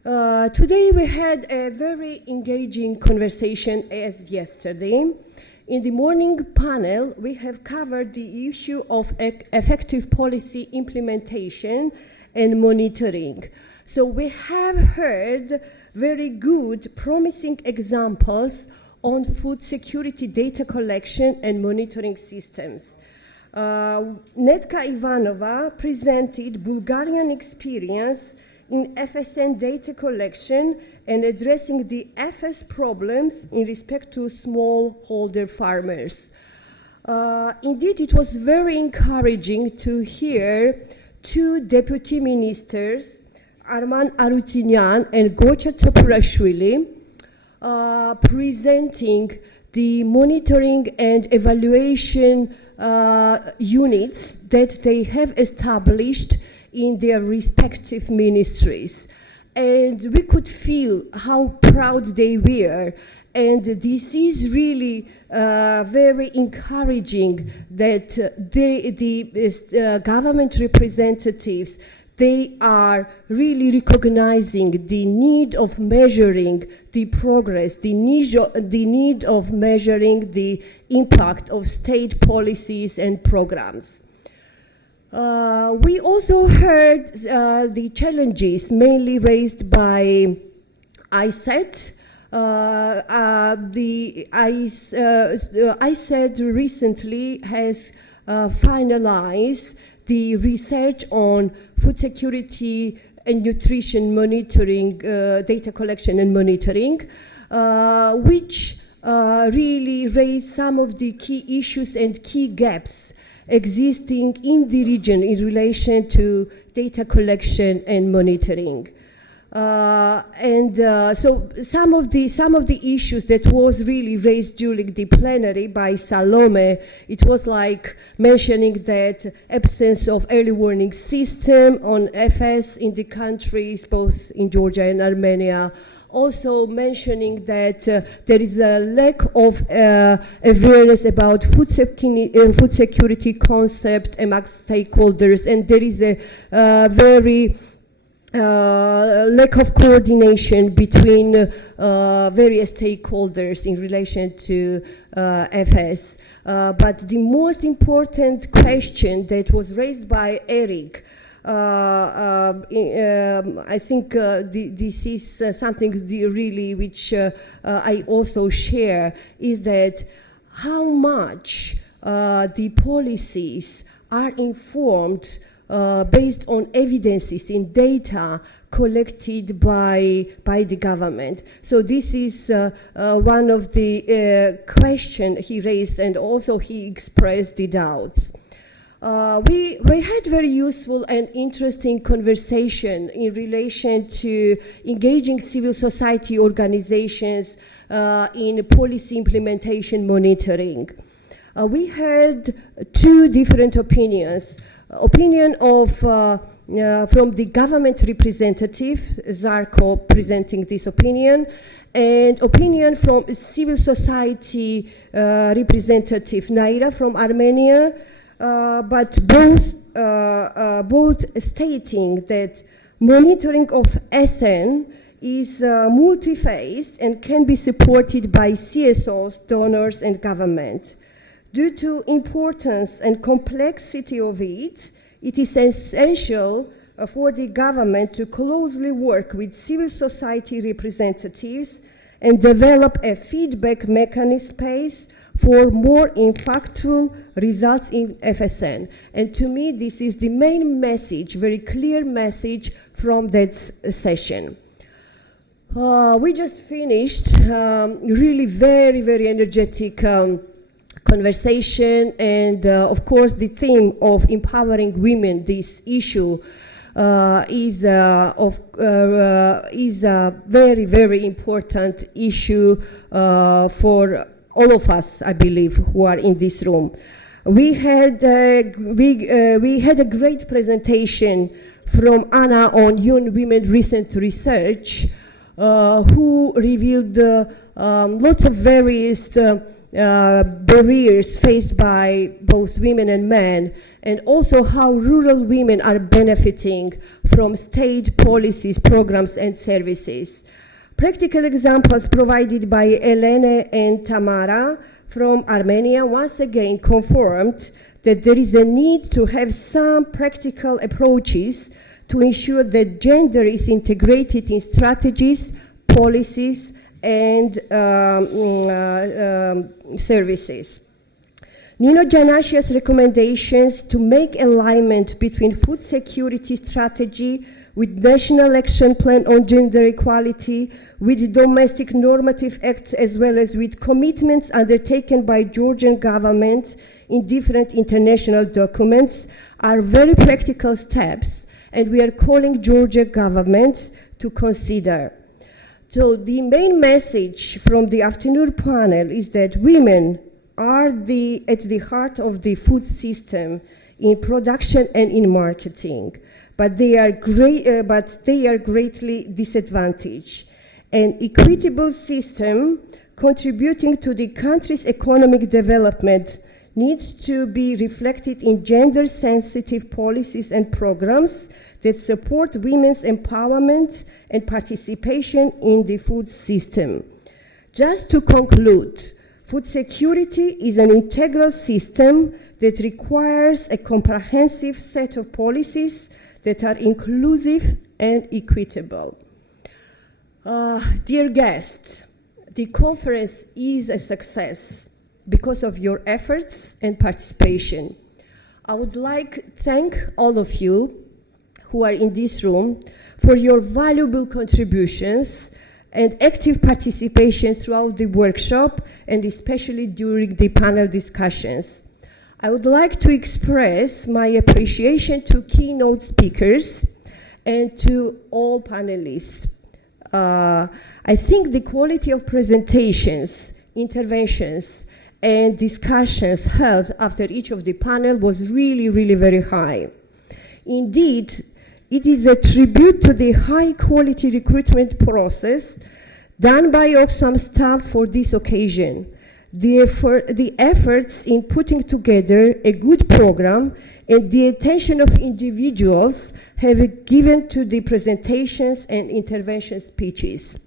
Today we had a very engaging conversation as yesterday. In the morning panel, we have covered the issue of effective policy implementation and monitoring. So we have heard very good, promising examples on food security data collection and monitoring systems. Netka Ivanova presented Bulgarian experience in FSN data collection and addressing the FS problems in respect to smallholder farmers. Indeed, it was very encouraging to hear 2 deputy ministers Arman Arutyunyan and Gocha Topurashvili presenting the monitoring and evaluation units that they have established in their respective ministries. And we could feel how proud they were. And this is really very encouraging that the government representatives, they are really recognizing the need of measuring the progress, the need of measuring the impact of state policies and programs. We also heard the challenges mainly raised by ISET. ISET recently has finalized the research on food security and nutrition monitoring, data collection and monitoring, which really raised some of the key issues and key gaps existing in the region in relation to data collection and monitoring. So some of the issues that was really raised during the plenary by Salome, it was like mentioning that absence of early warning system on FS in the countries, both in Georgia and Armenia. Also mentioning that there is a lack of awareness about food security concept among stakeholders, and there is a very lack of coordination between various stakeholders in relation to FS. But the most important question that was raised by Eric, I think this is something really which I also share, is that how much the policies are informed based on evidences in data collected by the government. So this is one of the questions he raised, and also he expressed the doubts. We had very useful and interesting conversation in relation to engaging civil society organizations in policy implementation monitoring. We had two different opinions. Opinion of from the government representative, Zarko, presenting this opinion, and opinion from civil society representative, Naira from Armenia, but both stating that monitoring of SN is multi-phased and can be supported by CSOs, donors, and government. Due to importance and complexity of it, it is essential for the government to closely work with civil society representatives and develop a feedback mechanism space for more impactful results in FSN. And to me, this is the main message, very clear message from that session. We just finished really very, very energetic conversation, and of course the theme of empowering women, this issue is a very, very important issue for all of us, I believe, who are in this room. We had a great presentation from Anna on young women recent research, who revealed lots of various barriers faced by both women and men, and also how rural women are benefiting from state policies, programs, and services. Practical examples provided by Elena and Tamara from Armenia once again confirmed that there is a need to have some practical approaches to ensure that gender is integrated in strategies, policies, and services. Nino Janashia's recommendations to make alignment between food security strategy with National Action Plan on Gender Equality, with domestic normative acts, as well as with commitments undertaken by Georgian government in different international documents, are very practical steps, and we are calling Georgia government to consider. So the main message from the afternoon panel is that women are at the heart of the food system in production and in marketing, but they are greatly disadvantaged. An equitable system contributing to the country's economic development needs to be reflected in gender-sensitive policies and programs that support women's empowerment and participation in the food system. Just to conclude, food security is an integral system that requires a comprehensive set of policies that are inclusive and equitable. Dear guests, the conference is a success because of your efforts and participation. I would like to thank all of you who are in this room for your valuable contributions and active participation throughout the workshop and especially during the panel discussions. I would like to express my appreciation to keynote speakers and to all panelists. I think the quality of presentations, interventions, and discussions held after each of the panel was really, really very high. Indeed, it is a tribute to the high-quality recruitment process done by Oxfam staff for this occasion. The efforts in putting together a good program and the attention of individuals have given to the presentations and intervention speeches.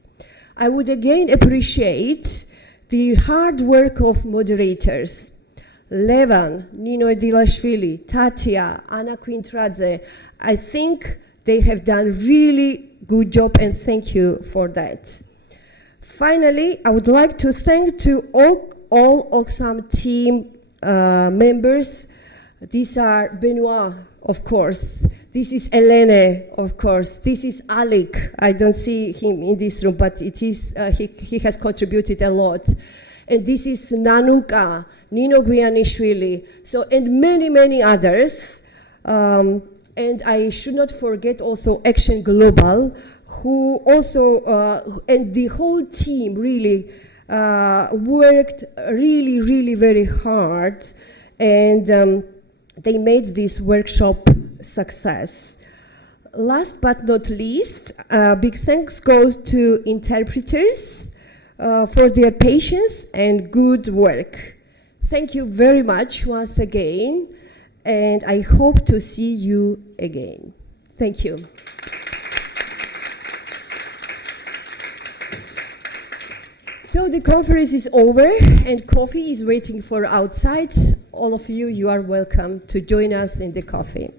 I would again appreciate the hard work of moderators, Levan, Nino Edilashvili, Tatia, Anna Quintradze. I think they have done really good job and thank you for that. Finally, I would like to thank to all Oxfam team members. These are Benoit, of course. This is Elene, of course. This is Alec. I don't see him in this room, but it is he has contributed a lot. And this is Nanuka, Nino Guyanishvili, and many, many others. And I should not forget also Action Global, who also, and the whole team really worked really, really very hard, and they made this workshop success. Last but not least, big thanks goes to interpreters for their patience and good work. Thank you very much once again, and I hope to see you again. Thank you. So the conference is over and coffee is waiting for outside. All of you, you are welcome to join us in the coffee.